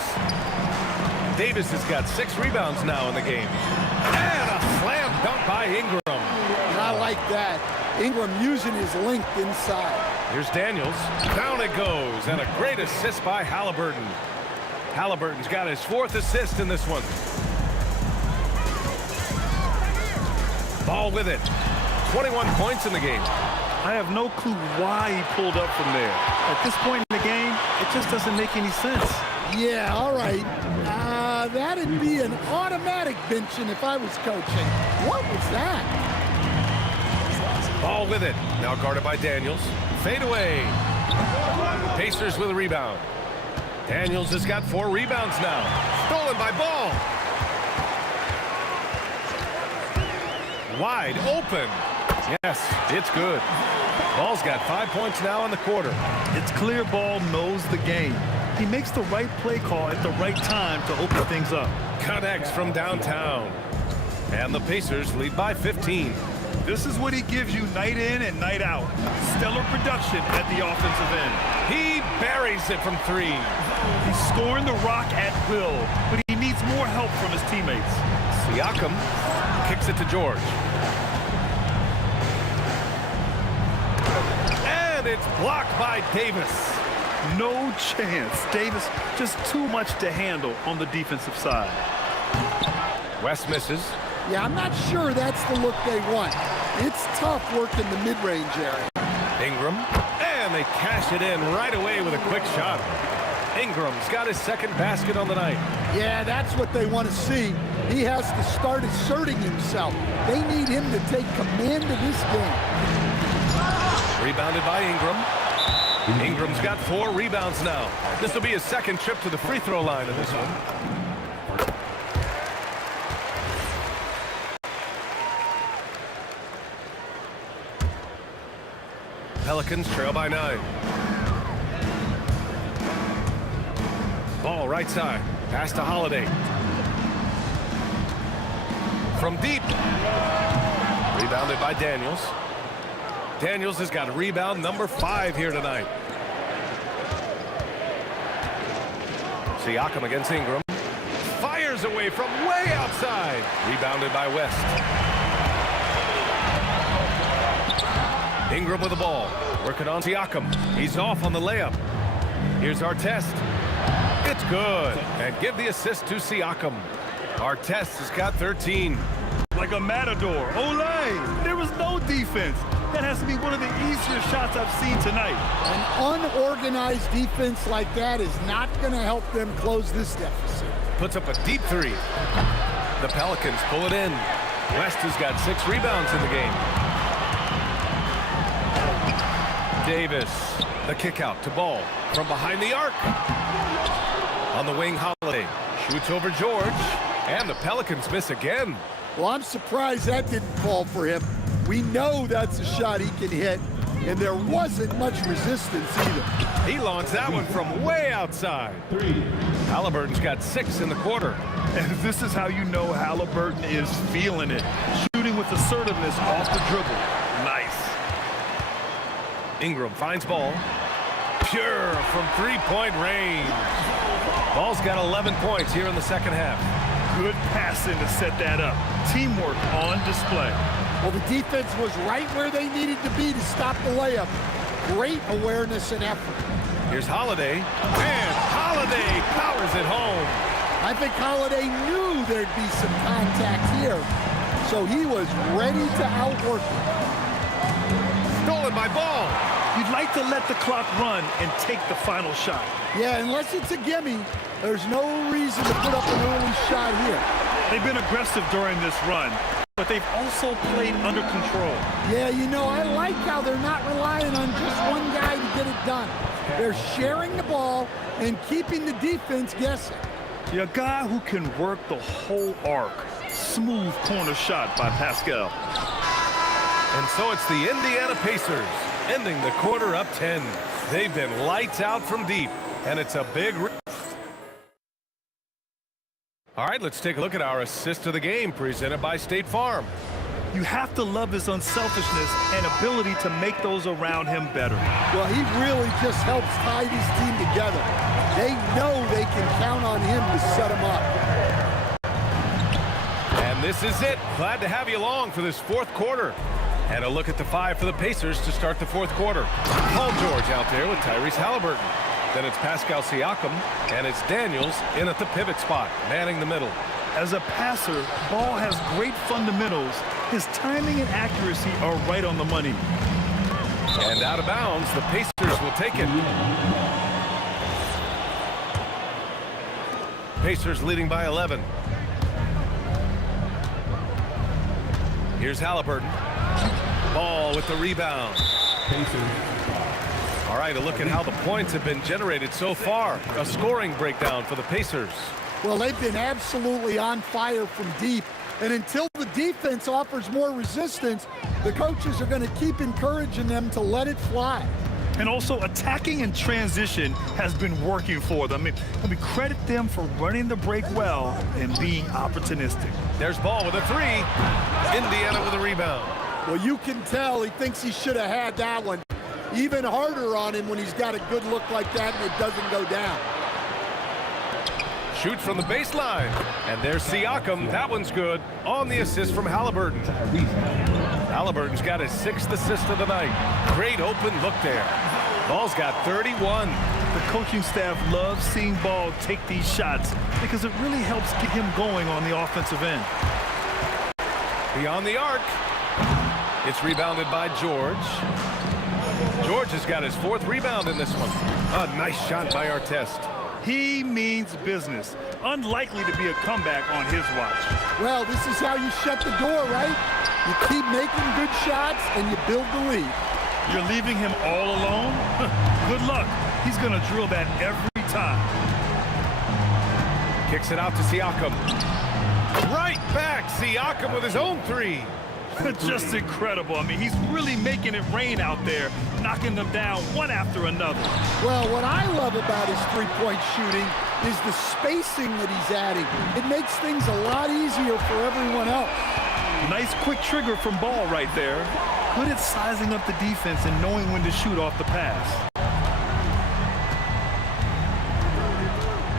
Davis has got 6 rebounds now in the game. And a slam dunk by Ingram. And I like that. Ingram using his length inside. Here's Daniels. Down it goes. And a great assist by Halliburton. Halliburton's got his 4th assist in this one. Ball with it. 21 points in the game. I have no clue why he pulled up from there. At this point in the game, it just doesn't make any sense. Yeah, all right. That'd be an automatic benching if I was coaching. What was that? Ball with it. Now guarded by Daniels. Fade away. Pacers with a rebound. Daniels has got 4 rebounds now. Stolen by Ball. Wide open. Yes, it's good. Ball's got 5 points now in the quarter. It's clear Ball knows the game. He makes the right play call at the right time to open things up. Connects from downtown. And the Pacers lead by 15. This is what he gives you night in and night out. Stellar production at the offensive end. He buries it from 3. He's scoring the rock at will, but he needs more help from his teammates. Siakam kicks it to George. And it's blocked by Davis. No chance. Davis just too much to handle on the defensive side. West misses. Yeah, I'm not sure that's the look they want. It's tough working the mid-range area. Ingram, and they cash it in right away with a quick shot. Ingram's got his 2nd basket on the night. Yeah, that's what they want to see. He has to start asserting himself. They need him to take command of this game. Rebounded by Ingram. Ingram's got 4 rebounds now. This will be his 2nd trip to the free throw line in this one. Pelicans trail by 9. Ball right side. Pass to Holiday. From deep. Rebounded by Daniels. Daniels has got rebound number 5 here tonight. Siakam against Ingram. Fires away from way outside. Rebounded by West. Ingram with the ball. Working on Siakam. He's off on the layup. Here's Artest. It's good. And give the assist to Siakam. Artest has got 13. Like a matador. Olay! There was no defense. That has to be one of the easier shots I've seen tonight. An unorganized defense like that is not going to help them close this deficit. Puts up a deep 3. The Pelicans pull it in. West has got 6 rebounds in the game. Davis. The kick out to Ball from behind the arc. On the wing, Holiday shoots over George. And the Pelicans miss again. Well, I'm surprised that didn't fall for him. We know that's a shot he can hit, and there wasn't much resistance either. He launched that one from way outside. Halliburton's got 6 in the quarter. And this is how you know Halliburton is feeling it. Shooting with assertiveness off the dribble. Nice. Ingram finds Ball. Pure from three-point range. Ball's got 11 points here in the second half. Good passing to set that up. Teamwork on display. Well, the defense was right where they needed to be to stop the layup. Great awareness and effort. Here's Holiday, and Holiday powers it home. I think Holiday knew there'd be some contact here, so he was ready to outwork it. Stolen by Ball. You'd like to let the clock run and take the final shot. Yeah, unless it's a gimme, there's no reason to put up an early shot here. They've been aggressive during this run, but they've also played under control. Yeah, you know, I like how they're not relying on just one guy to get it done. They're sharing the ball and keeping the defense guessing. You're a guy who can work the whole arc. Smooth corner shot by Pascal. And so it's the Indiana Pacers ending the quarter up 10. They've been lights out from deep, and it's a big... All right, let's take a look at our assist of the game presented by State Farm. You have to love his unselfishness and ability to make those around him better. Well, he really just helps tie his team together. They know they can count on him to set them up. And this is it. Glad to have you along for this fourth quarter. And a look at the 5 for the Pacers to start the fourth quarter. Paul George out there with Tyrese Halliburton. Then it's Pascal Siakam, and it's Daniels in at the pivot spot, manning the middle. As a passer, Ball has great fundamentals. His timing and accuracy are right on the money. And out of bounds, the Pacers will take it. Pacers leading by 11. Here's Halliburton. Ball with the rebound. All right, a look at how the points have been generated so far. A scoring breakdown for the Pacers. Well, they've been absolutely on fire from deep. And until the defense offers more resistance, the coaches are going to keep encouraging them to let it fly. And also, attacking in transition has been working for them. I mean, credit them for running the break well and being opportunistic. There's Ball with a 3. Indiana with a rebound. Well, you can tell he thinks he should have had that one. Even harder on him when he's got a good look like that and it doesn't go down. Shoots from the baseline. And there's Siakam. That one's good. On the assist from Halliburton. Halliburton's got his 6th assist of the night. Great open look there. Ball's got 31. The coaching staff loves seeing Ball take these shots because it really helps get him going on the offensive end. Beyond the arc. It's rebounded by George. George has got his 4th rebound in this one. A nice shot by Artest. He means business. Unlikely to be a comeback on his watch. Well, this is how you shut the door, right? You keep making good shots and you build the lead. You're leaving him all alone? Good luck. He's going to drill that every time. Kicks it out to Siakam. Right back, Siakam with his own 3. Just incredible. I mean, he's really making it rain out there, knocking them down one after another. Well, what I love about his three-point shooting is the spacing that he's adding. It makes things a lot easier for everyone else. Nice quick trigger from Ball right there. Good at sizing up the defense and knowing when to shoot off the pass.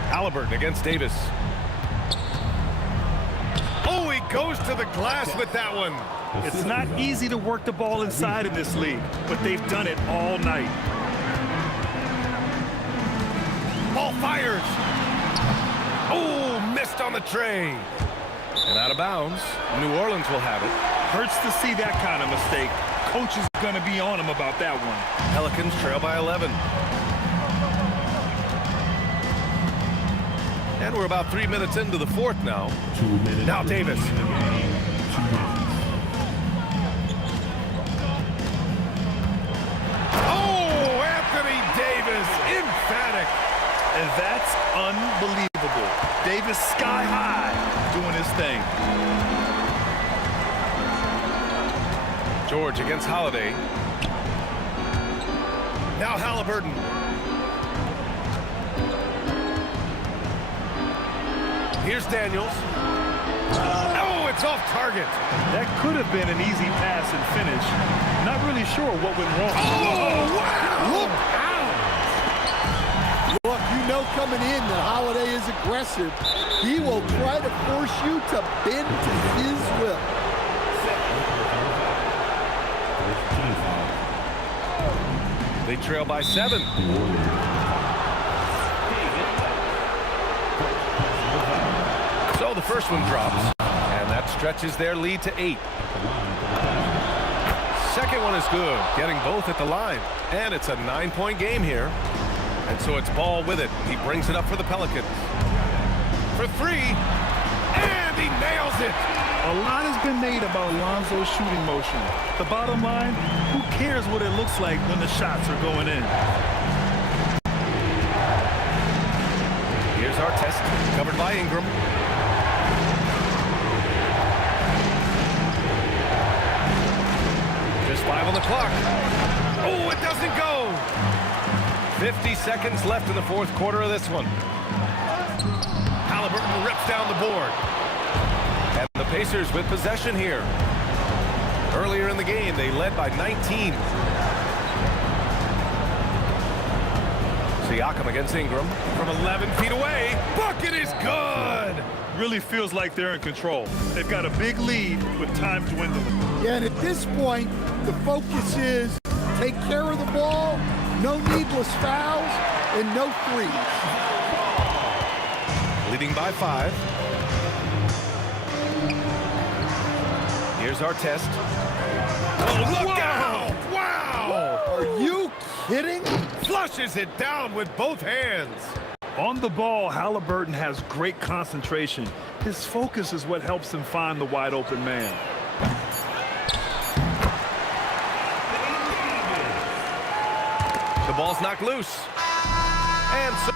Halliburton against Davis. Oh, he goes to the glass with that one. It's not easy to work the ball inside in this league, but they've done it all night. Ball fires. Oh, missed on the tray. And out of bounds. New Orleans will have it. Hurts to see that kind of mistake. Coach is going to be on him about that one. Pelicans trail by 11. And we're about 3 minutes into the fourth now. 2 minutes. Now Davis. Oh, And that's unbelievable. Davis sky high doing his thing. George against Holiday. Now Halliburton. Here's Daniels. Oh, it's off target. That could have been an easy pass and finish. Not really sure what went wrong. Oh, wow! Look out! Look, you know coming in that Holiday is aggressive. He will try to force you to bend to his will. They trail by 7. So the first one drops, and that stretches their lead to 8. Second one is good, getting both at the line. And it's a 9-point game here. And so it's Ball with it. He brings it up for the Pelicans. For 3, and he nails it. A lot has been made about Lonzo's shooting motion. The bottom line, who cares what it looks like when the shots are going in? Here's our test, covered by Ingram. Just 5 on the clock. Oh, it doesn't go. 50 seconds left in the fourth quarter of this one. Halliburton rips down the board. And the Pacers with possession here. Earlier in the game, they led by 19. Siakam against Ingram from 11 feet away. Bucket is good. Really feels like they're in control. They've got a big lead with time dwindling. Yeah, and at this point, the focus is take care of the ball, no needless fouls, and no threes. Leading by 5. Here's our test. Oh, look out! Wow! Are you kidding? Flushes it down with both hands. On the ball, Halliburton has great concentration. His focus is what helps him find the wide open man. The ball's knocked loose. And so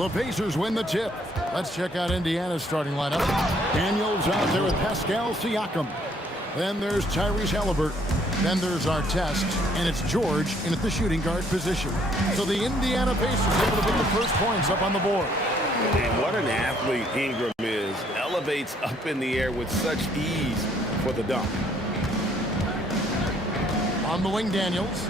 The Pacers win the tip. Let's check out Indiana's starting lineup. Daniels out there with Pascal Siakam. Then there's Tyrese Halliburton. Then there's Artest, and it's George in at the shooting guard position. So the Indiana Pacers able to put the first points up on the board. And what an athlete Ingram is. Elevates up in the air with such ease for the dunk. On the wing, Daniels.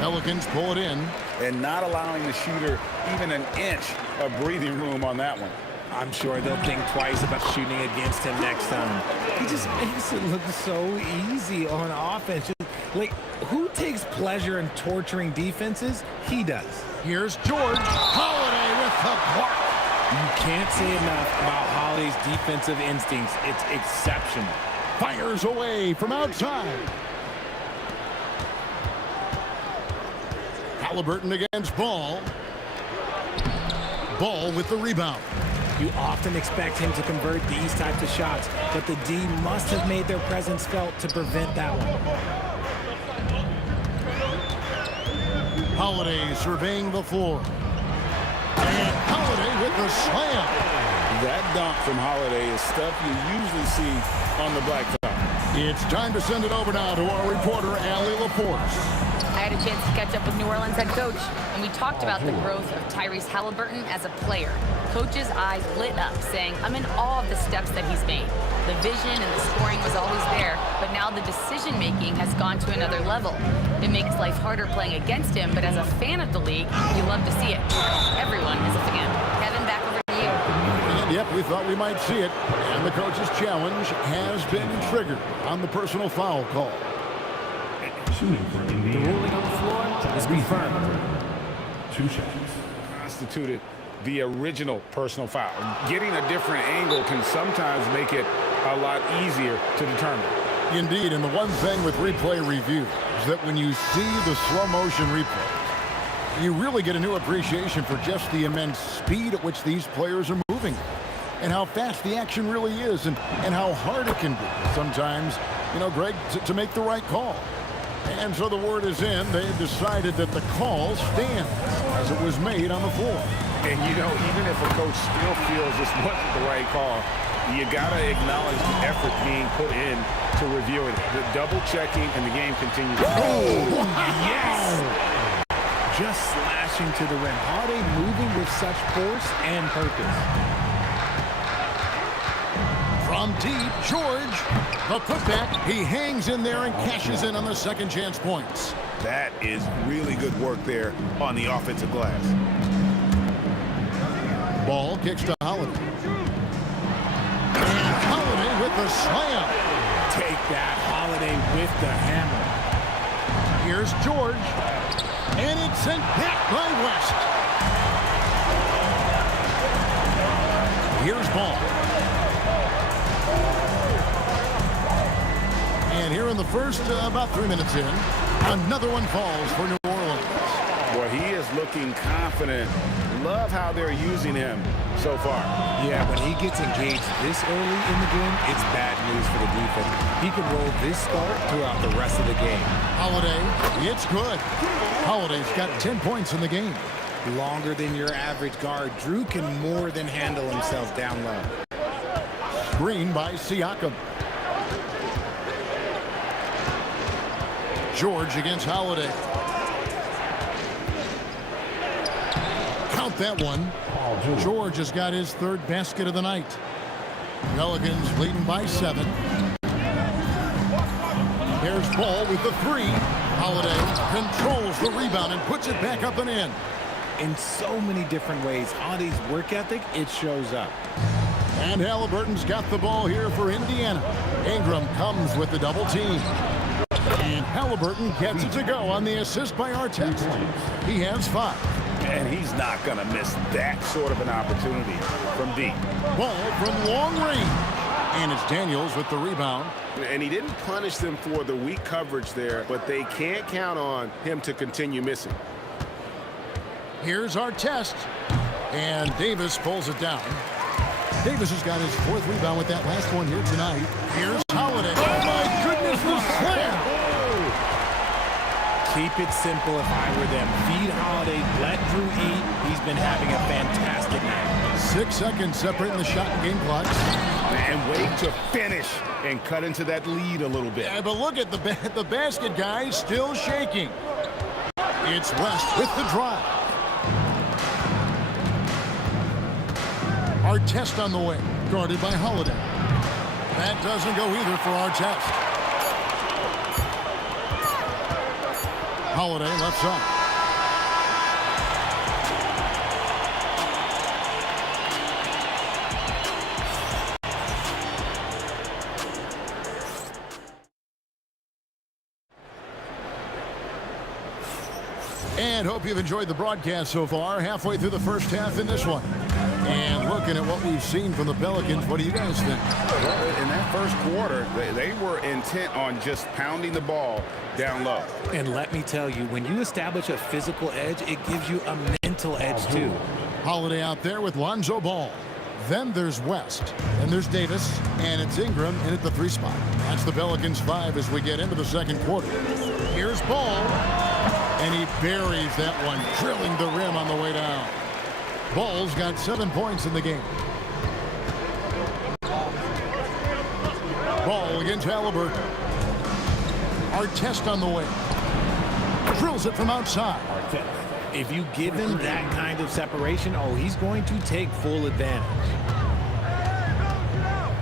Pelicans pull it in. And not allowing the shooter even an inch of breathing room on that one. I'm sure they'll think twice about shooting against him next time. He just makes it look so easy on offense. Like, who takes pleasure in torturing defenses? He does. Here's George. Holiday with the block. You can't say enough about Holiday's defensive instincts. It's exceptional. Fires away from outside. Halliburton against Ball. Ball with the rebound. You often expect him to convert these types of shots, but the D must have made their presence felt to prevent that one. Holiday surveying the floor. And Holiday with the slam. That dunk from Holiday is stuff you usually see on the blacktop. It's time to send it over now to our reporter, Allie LaForce. I had a chance to catch up with New Orleans head coach, and we talked about the growth of Tyrese Halliburton as a player. Coach's eyes lit up, saying, I'm in awe of the steps that he's made. The vision and the scoring was always there, but now the decision-making has gone to another level. It makes life harder playing against him, but as a fan of the league, you love to see it. Everyone is a fan. Kevin, back over to you. And yep, we thought we might see it, and the coach's challenge has been triggered on the personal foul call. The ruling on the floor is confirmed. 2 shots. Constituted the original personal foul. Getting a different angle can sometimes make it a lot easier to determine. Indeed, and the one thing with replay review is that when you see the slow motion replay, you really get a new appreciation for just the immense speed at which these players are moving and how fast the action really is and how hard it can be sometimes, Greg, to make the right call. And so the word is in. They've decided that the call stands as it was made on the floor. And, even if a coach still feels this wasn't the right call, you got to acknowledge the effort being put in to review it. The double checking and the game continues. Oh, yes! Just slashing to the rim. Holiday moving with such force and purpose. From deep, George, the putback. He hangs in there and cashes in on the second chance points. That is really good work there on the offensive glass. Ball kicks to Holiday. And Holiday with the slam. Take that, Holiday with the hammer. Here's George. And it's sent back by West. Here's Ball. And here in the first, about 3 minutes in, another one falls for New Orleans. Well, he is looking confident. Love how they're using him so far. Yeah, when he gets engaged this early in the game, it's bad news for the defense. He could roll this start throughout the rest of the game. Holiday, it's good. Holiday's got 10 points in the game. Longer than your average guard, Drew can more than handle himself down low. Screen by Siakam. George against Holiday. Count that one. George has got his third basket of the night. Pelicans leading by 7. There's Ball with the 3. Holiday controls the rebound and puts it back up and in. In so many different ways, Holiday's work ethic, it shows up. And Halliburton's got the ball here for Indiana. Ingram comes with the double team. And Halliburton gets it to go on the assist by Artest. He has 5. And he's not going to miss that sort of an opportunity from deep. Ball from long range. And it's Daniels with the rebound. And he didn't punish them for the weak coverage there, but they can't count on him to continue missing. Here's Artest. And Davis pulls it down. Davis has got his 4th rebound with that last one here tonight. Here's Holiday. Oh, my goodness, the slam! Keep it simple if I were them. Feed Holiday, let Drew eat. He's been having a fantastic night. 6 seconds separating the shot and game clocks. And wait to finish and cut into that lead a little bit. Yeah, but look at the basket, guys, still shaking. It's West with the drive. Artest on the way, guarded by Holiday. That doesn't go either for Artest. Holiday left side. And hope you've enjoyed the broadcast so far. Halfway through the first half in this one. And looking at what we've seen from the Pelicans, what do you guys think? Well, in that first quarter, they were intent on just pounding the ball down low. And let me tell you, when you establish a physical edge, it gives you a mental edge too. Holiday out there with Lonzo Ball. Then there's West. Then there's Davis. And it's Ingram in at the 3 spot. That's the Pelicans 5 as we get into the second quarter. Here's Ball. And he buries that one, drilling the rim on the way down. Ball's got 7 points in the game. Ball against Halliburton. Artest on the way. Drills it from outside. If you give him that kind of separation, oh, he's going to take full advantage.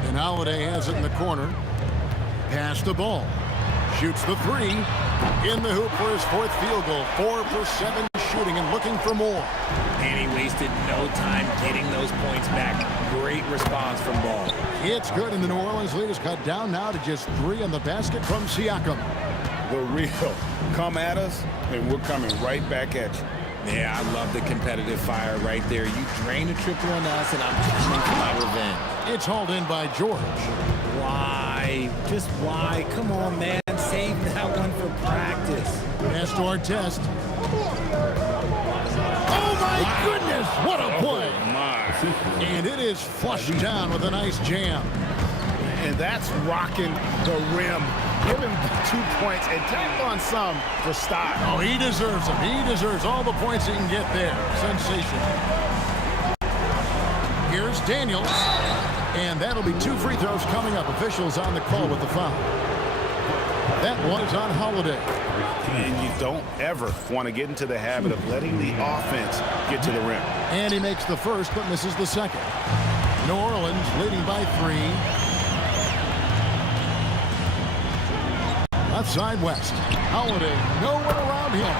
And Holiday has it in the corner. Pass the ball. Shoots the 3. In the hoop for his 4th field goal. 4 for 7 shooting and looking for more. And he wasted no time getting those points back. Great response from Ball. It's good, and the New Orleans lead is cut down now to just 3 on the basket from Siakam. The real come at us, and we're coming right back at you. Yeah, I love the competitive fire right there. You drain a triple on us, and I'm coming for my revenge. It's hauled in by George. Why? Just why? Come on, man. Save that one for practice. Pass to Artest. Oh, my goodness. What a play. And it is flushed down with a nice jam. And that's rocking the rim. Give him 2 points and tap on some for style. Oh, he deserves them. He deserves all the points he can get there. Sensational. Here's Daniels. And that'll be 2 free throws coming up. Officials on the call with the foul. That one is on Holiday. And you don't ever want to get into the habit of letting the offense get to the rim. And he makes the first but misses the second. New Orleans leading by 3. Left side West. Holiday, no one around him.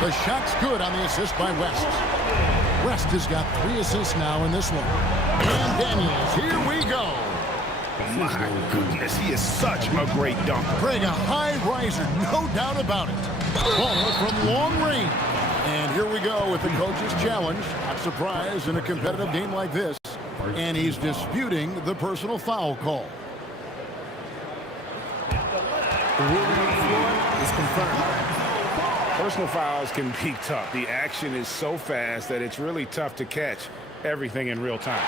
The shot's good on the assist by West. West has got 3 assists now in this one. And Daniels, here we go. My goodness, he is such a great dunker. Craig, a high riser, no doubt about it. Ball from long range. And here we go with the coach's challenge. Not surprised in a competitive game like this. And he's disputing the personal foul call. The ruling on the floor is confirmed. Personal fouls can be tough. The action is so fast that it's really tough to catch everything in real time.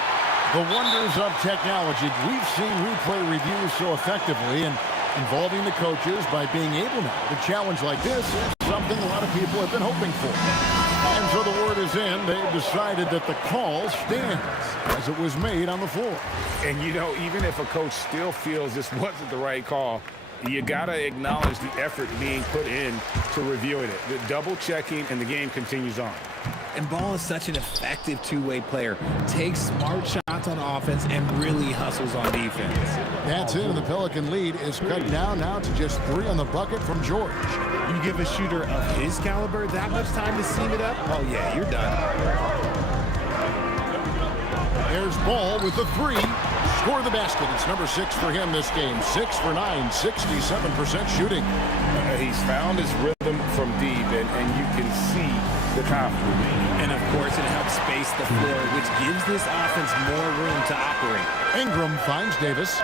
The wonders of technology. We've seen replay reviews so effectively, and involving the coaches by being able now to challenge like this is something a lot of people have been hoping for. And so the word is in. They've decided that the call stands as it was made on the floor. And, you know, even if a coach still feels this wasn't the right call, you got to acknowledge the effort being put in to reviewing it. The double checking, and the game continues on. And Ball is such an effective two-way player. Takes smart shots on offense and really hustles on defense. That's it, and the Pelican lead is cut down now to just 3 on the bucket from George. You give a shooter of his caliber that much time to seam it up? Oh, yeah, you're done. There's Ball with the 3. Score the basket. It's number 6 for him this game. 6 for 9, 67% shooting. He's found his rhythm from deep, and you can see the confidence. And, of course, it helps space the floor, which gives this offense more room to operate. Ingram finds Davis.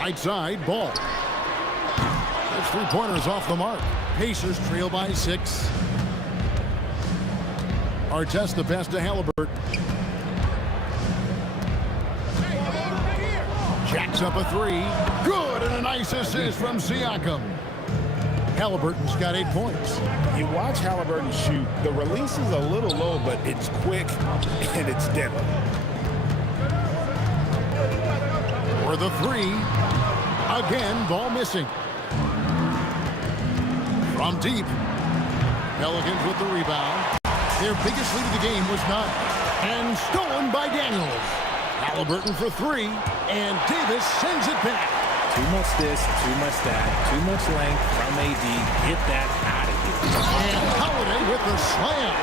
Right side, Ball. Those 3-pointers off the mark. Pacers trail by 6. Artest the pass to Halliburton. Jacks up a three. Good, and a nice assist from Siakam. Halliburton's got 8 points. You watch Halliburton shoot. The release is a little low, but it's quick and it's deadly. For the three. Again, ball missing. From deep. Pelicans with the rebound. Their biggest lead of the game was 9. And stolen by Daniels. Halliburton for 3. And Davis sends it back. Too much this, too much that, too much length from AD. Get that out of here. And Holiday with the slam.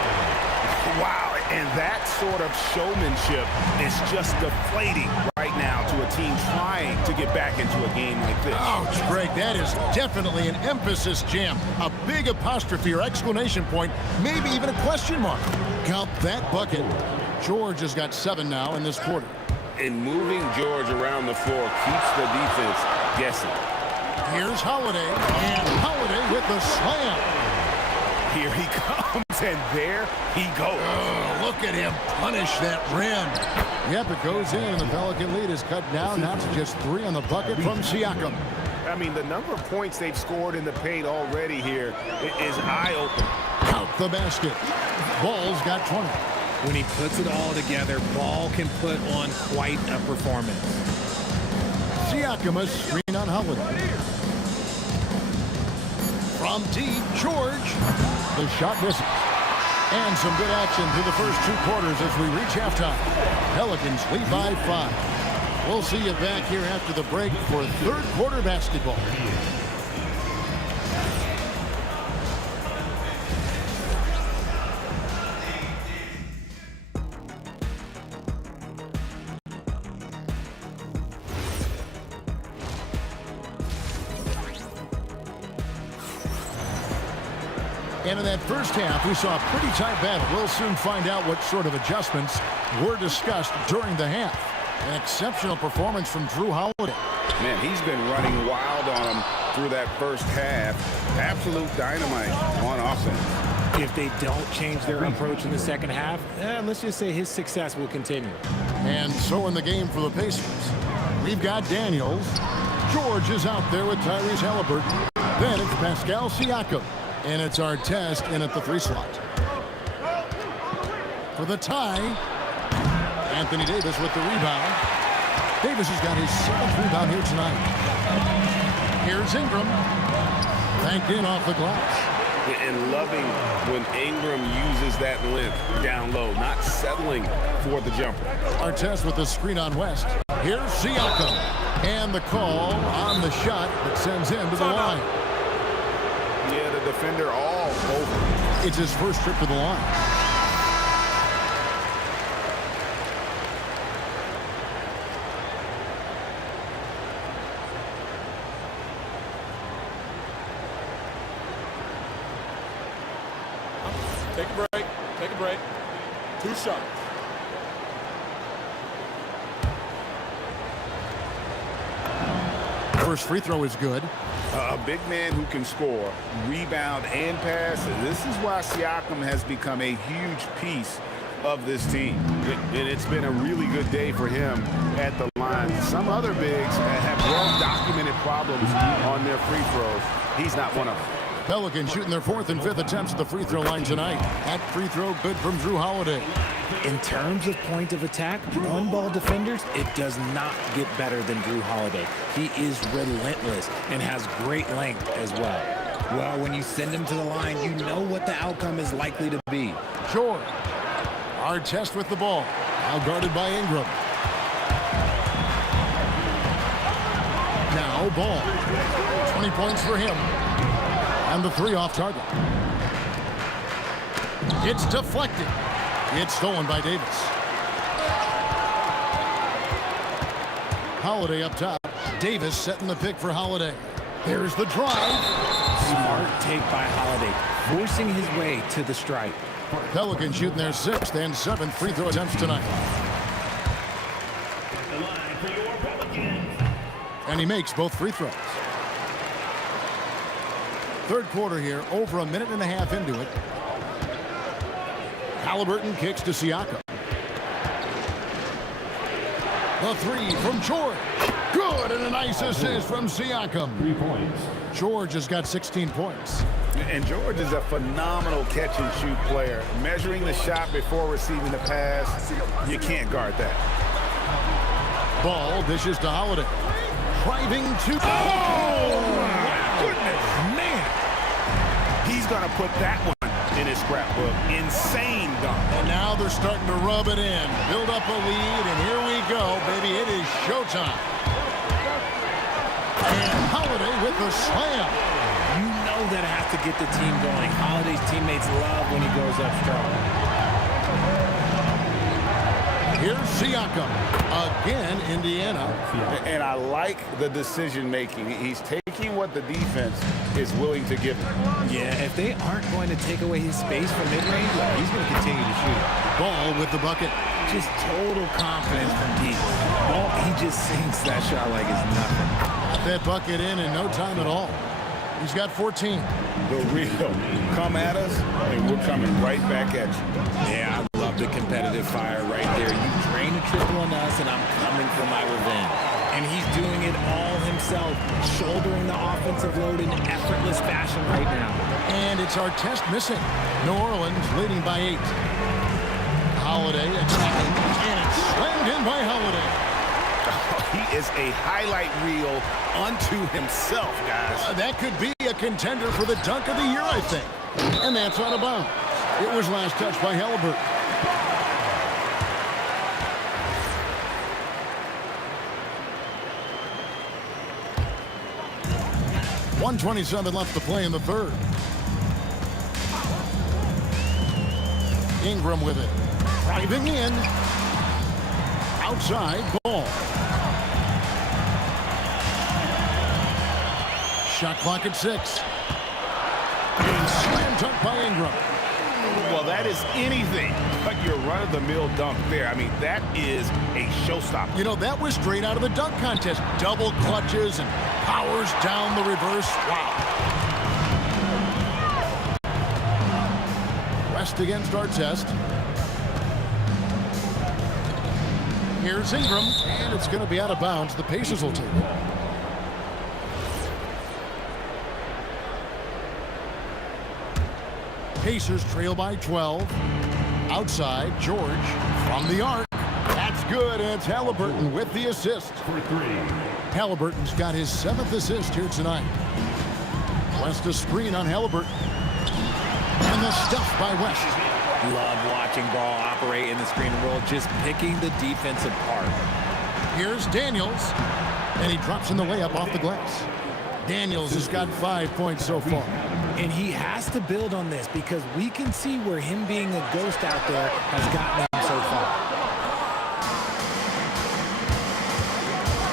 Wow, and that sort of showmanship is just deflating right now to a team trying to get back into a game like this. Ouch, Greg, that is definitely an emphasis jam. A big apostrophe or exclamation point, maybe even a question mark. Count that bucket. George has got 7 now in this quarter. And moving George around the floor keeps the defense guessing. Here's Holiday, and Holiday with the slam. Here he comes, and there he goes. Oh, look at him punish that rim. Yep, it goes in, and the Pelican lead is cut down. Now to just 3 on the bucket from Siakam. I mean, the number of points they've scored in the paint already here is eye-opening. Count the basket. Ball's got 20. When he puts it all together, Ball can put on quite a performance. Siakam a screen on Holiday. From deep, George. The shot misses. And some good action through the first 2 quarters as we reach halftime. Pelicans lead by 5. We'll see you back here after the break for 3rd quarter basketball. And in that first half, we saw a pretty tight battle. We'll soon find out what sort of adjustments were discussed during the half. An exceptional performance from Drew Holiday. Man, he's been running wild on him through that first half. Absolute dynamite on offense. If they don't change their approach in the second half, let's just say his success will continue. And so in the game for the Pacers, we've got Daniels. George is out there with Tyrese Halliburton. Then it's Pascal Siakam. And it's Artest in at the 3 slot. For the tie, Anthony Davis with the rebound. Davis has got his 7th rebound here tonight. Here's Ingram. Banked in off the glass. And loving when Ingram uses that length down low, not settling for the jumper. Artest with the screen on West. Here's Siakam. And the call on the shot that sends him to the line. Yeah, the defender all over. It's his first trip to the line. Take a break. Take a break. 2 shots. First free throw is good. A big man who can score, rebound, and pass. This is why Siakam has become a huge piece of this team. And it's been a really good day for him at the line. Some other bigs have well-documented problems on their free throws. He's not one of them. Pelicans shooting their 4th and 5th attempts at the free throw line tonight. That free throw good from Drew Holiday. In terms of point of attack, on-ball defenders, it does not get better than Drew Holiday. He is relentless and has great length as well. Well, when you send him to the line, you know what the outcome is likely to be. George. Artest with the ball. Now guarded by Ingram. Now Ball. 20 points for him. And the 3 off target. It's deflected. It's stolen by Davis. Holiday up top. Davis setting the pick for Holiday. Here's the drive. Smart take by Holiday, forcing his way to the stripe. Pelicans shooting their 6th and 7th free throw attempts tonight. And he makes both free throws. 3rd quarter here, over a minute and a half into it. Halliburton kicks to Siakam. The three from George. Good, and a nice assist from Siakam. 3 points. George has got 16 points. And George is a phenomenal catch-and-shoot player. Measuring the shot before receiving the pass, you can't guard that. Ball dishes to Holiday. Driving to... Oh, my goodness. Man. He's going to put that one in his scrapbook. Insane dunk. And now they're starting to rub it in. Build up a lead, and here we go, baby. It is showtime. And Holiday with the slam. You know that has to get the team going. Holiday's teammates love when he goes up strong. Here's Siakam. Again, Indiana. And I like the decision-making. He's taking what the defense is willing to give him. Yeah, if they aren't going to take away his space from mid-range, he's going to continue to shoot. Ball with the bucket. Just total confidence from deep. Ball, he just sinks that shot like it's nothing. Got that bucket in no time at all. He's got 14. The real come at us, and we're coming right back at you. Yeah, I love the competitive fire right there. You drain a triple on us, and I'm coming for my revenge. And he's doing it all himself, shouldering the offensive load in effortless fashion right now. And it's Artest missing. New Orleans leading by 8. Holiday attacking, and it's slammed in by Holiday. He is a highlight reel unto himself, guys. That could be a contender for the dunk of the year, I think. And that's out of bounds. It was last touched by Halliburton. .127 left to play in the third. Ingram with it. Driving in. Outside ball. Shot clock at 6. And slam dunk by Ingram. Well, that is anything but your run-of-the-mill dunk there. I mean, that is a showstopper. You know, that was straight out of the dunk contest. Double clutches and powers down the reverse. Wow. West against Artest. Here's Ingram, and it's going to be out of bounds. The Pacers will take it. Pacers trail by 12. Outside, George from the arc. That's good, and it's Halliburton with the assist. For 3. Halliburton's got his 7th assist here tonight. West a screen on Halliburton. And the stuff by West. Love watching ball operate in the screen and roll, just picking the defense apart. Here's Daniels, and he drops in the layup off the glass. Daniels has got 5 points so far. And he has to build on this because we can see where him being a ghost out there has gotten him so far.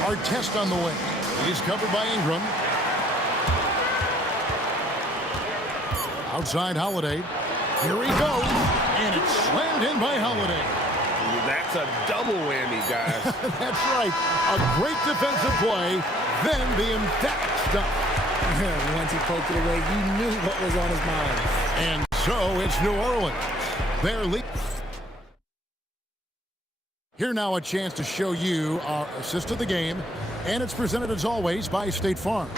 Artest on the way. He's covered by Ingram. Outside Holiday. Here he goes. And it's slammed in by Holiday. That's a double whammy, guys. That's right. A great defensive play. Then the emphatic stuff. Once he poked it away, you knew what was on his mind. And so it's New Orleans. They're leading. Here now a chance to show you our assist of the game. And it's presented as always by State Farm.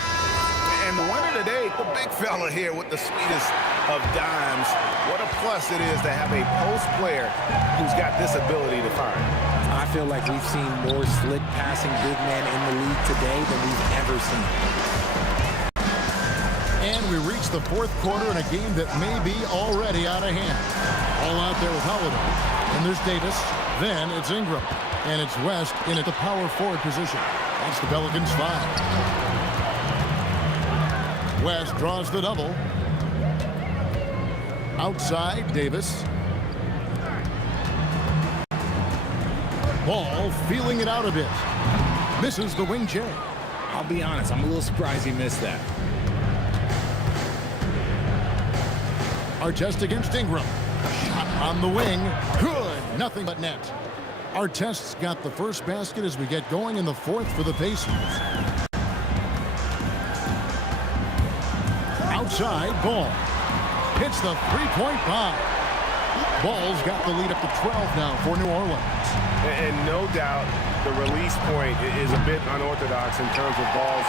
And the winner today, the big fella here with the sweetest of dimes. What a plus it is to have a post player who's got this ability to find. I feel like we've seen more slick passing big men in the league today than we've ever seen. And we reach the fourth quarter in a game that may be already out of hand. All out there with Holiday. And there's Davis. Then it's Ingram. And it's West in at the power forward position. That's the Pelicans 5. West draws the double. Outside, Davis. Ball feeling it out a bit. Misses the wing J. I'll be honest, I'm a little surprised he missed that. Artest against Ingram. Shot on the wing. Good. Nothing but net. Artest's got the first basket as we get going in the fourth for the Pacers. Outside, ball. Hits the three-point bomb. Ball's got the lead up to 12 now for New Orleans. And no doubt the release point is a bit unorthodox in terms of Ball's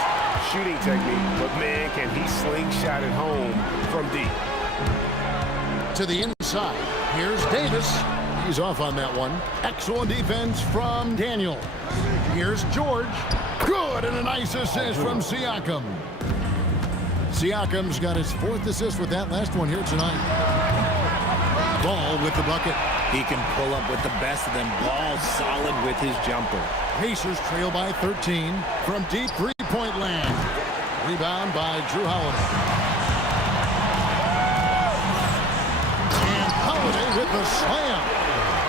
shooting technique. But, man, can he slingshot it home from deep. To the inside. Here's Davis. He's off on that one. Excellent defense from Daniel. Here's George. Good, and a nice assist from Siakam. Siakam's got his 4th assist with that last one here tonight. Ball with the bucket. He can pull up with the best of them. Ball solid with his jumper. Pacers trail by 13 from deep three-point land. Rebound by Drew Holiday. And Holiday with the slam.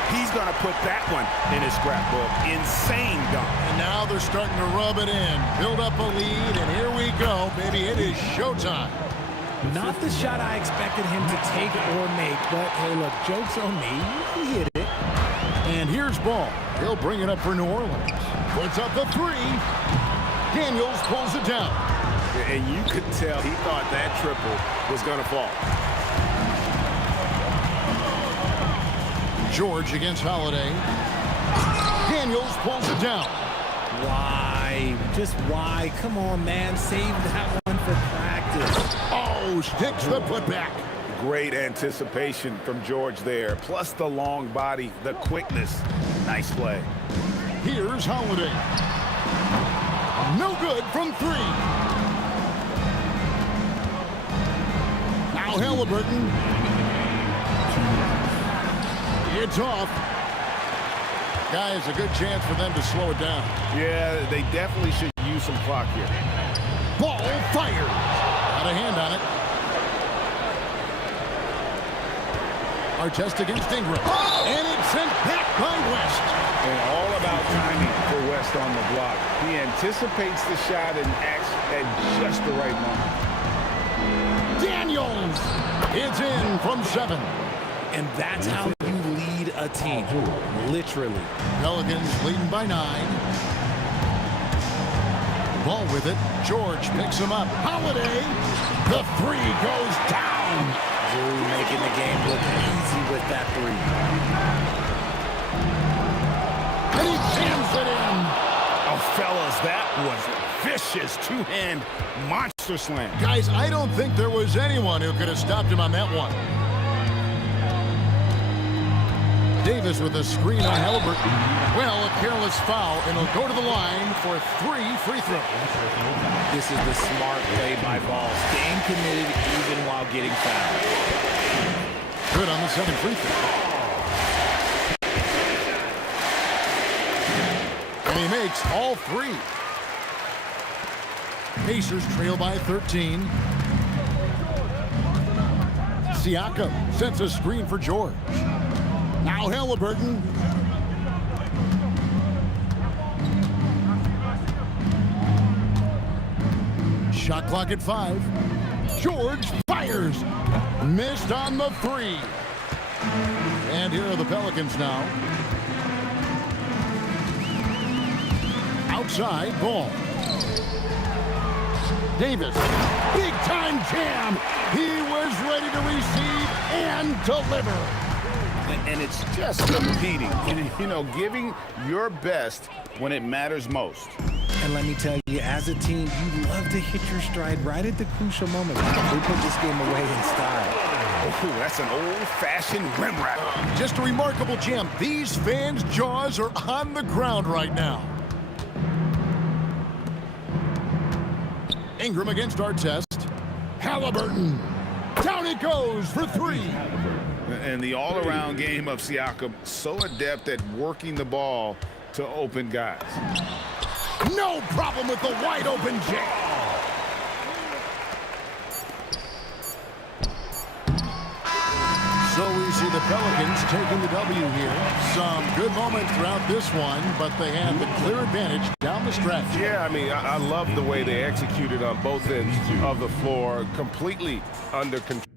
He's going to put that one in his scrapbook. Insane dunk. And now they're starting to rub it in. Build up a lead, and here we go, baby. It is showtime. Not the shot I expected him to take or make, but hey, look, joke's on me. He hit it. And here's Ball. He'll bring it up for New Orleans. Puts up the 3. Daniels pulls it down. And you could tell he thought that triple was going to fall. George against Holiday. Daniels pulls it down. Why? Just why? Come on, man. Save that one for practice. Oh, sticks the putback. Great anticipation from George there. Plus the long body, the quickness. Nice play. Here's Holiday. No good from 3. Now Halliburton. It's off. Guys, a good chance for them to slow it down. Yeah, they definitely should use some clock here. Ball fired. Got a hand on it. Artest against Ingram. And it's sent back by West. And all about timing for West on the block. He anticipates the shot and acts at just the right moment. Daniels. It's in from 7. And that's how you lead a team. Literally. Pelicans leading by 9. Ball with it. George picks him up. Holiday. The 3 goes down. Drew making the game look easy with that 3. And he jams it in. Oh, fellas, that was a vicious 2-hand monster slam. Guys, I don't think there was anyone who could have stopped him on that one. Davis with a screen on Halliburton. Well, a careless foul, and he'll go to the line for 3 free throws. This is the smart play by Ball, staying committed even while getting fouled. Good on the 7th free throw. And he makes all 3. Pacers trail by 13. Siakam sets a screen for George. Now Halliburton. Shot clock at 5. George fires. Missed on the 3. And here are the Pelicans now. Outside, Ball. Davis. Big time jam. He was ready to receive and deliver. And it's just competing, you know, giving your best when it matters most. And let me tell you, as a team, you love to hit your stride right at the crucial moment. They put this game away in style. Oh, that's an old-fashioned rim wrap. Just a remarkable jam. These fans' jaws are on the ground right now. Ingram against Artest. Halliburton. Down it goes for 3. And the all-around game of Siakam, so adept at working the ball to open guys. No problem with the wide-open jam. So we see the Pelicans taking the W here. Some good moments throughout this one, but they have the clear advantage down the stretch. Yeah, I mean, I love the way they executed on both ends of the floor, completely under control.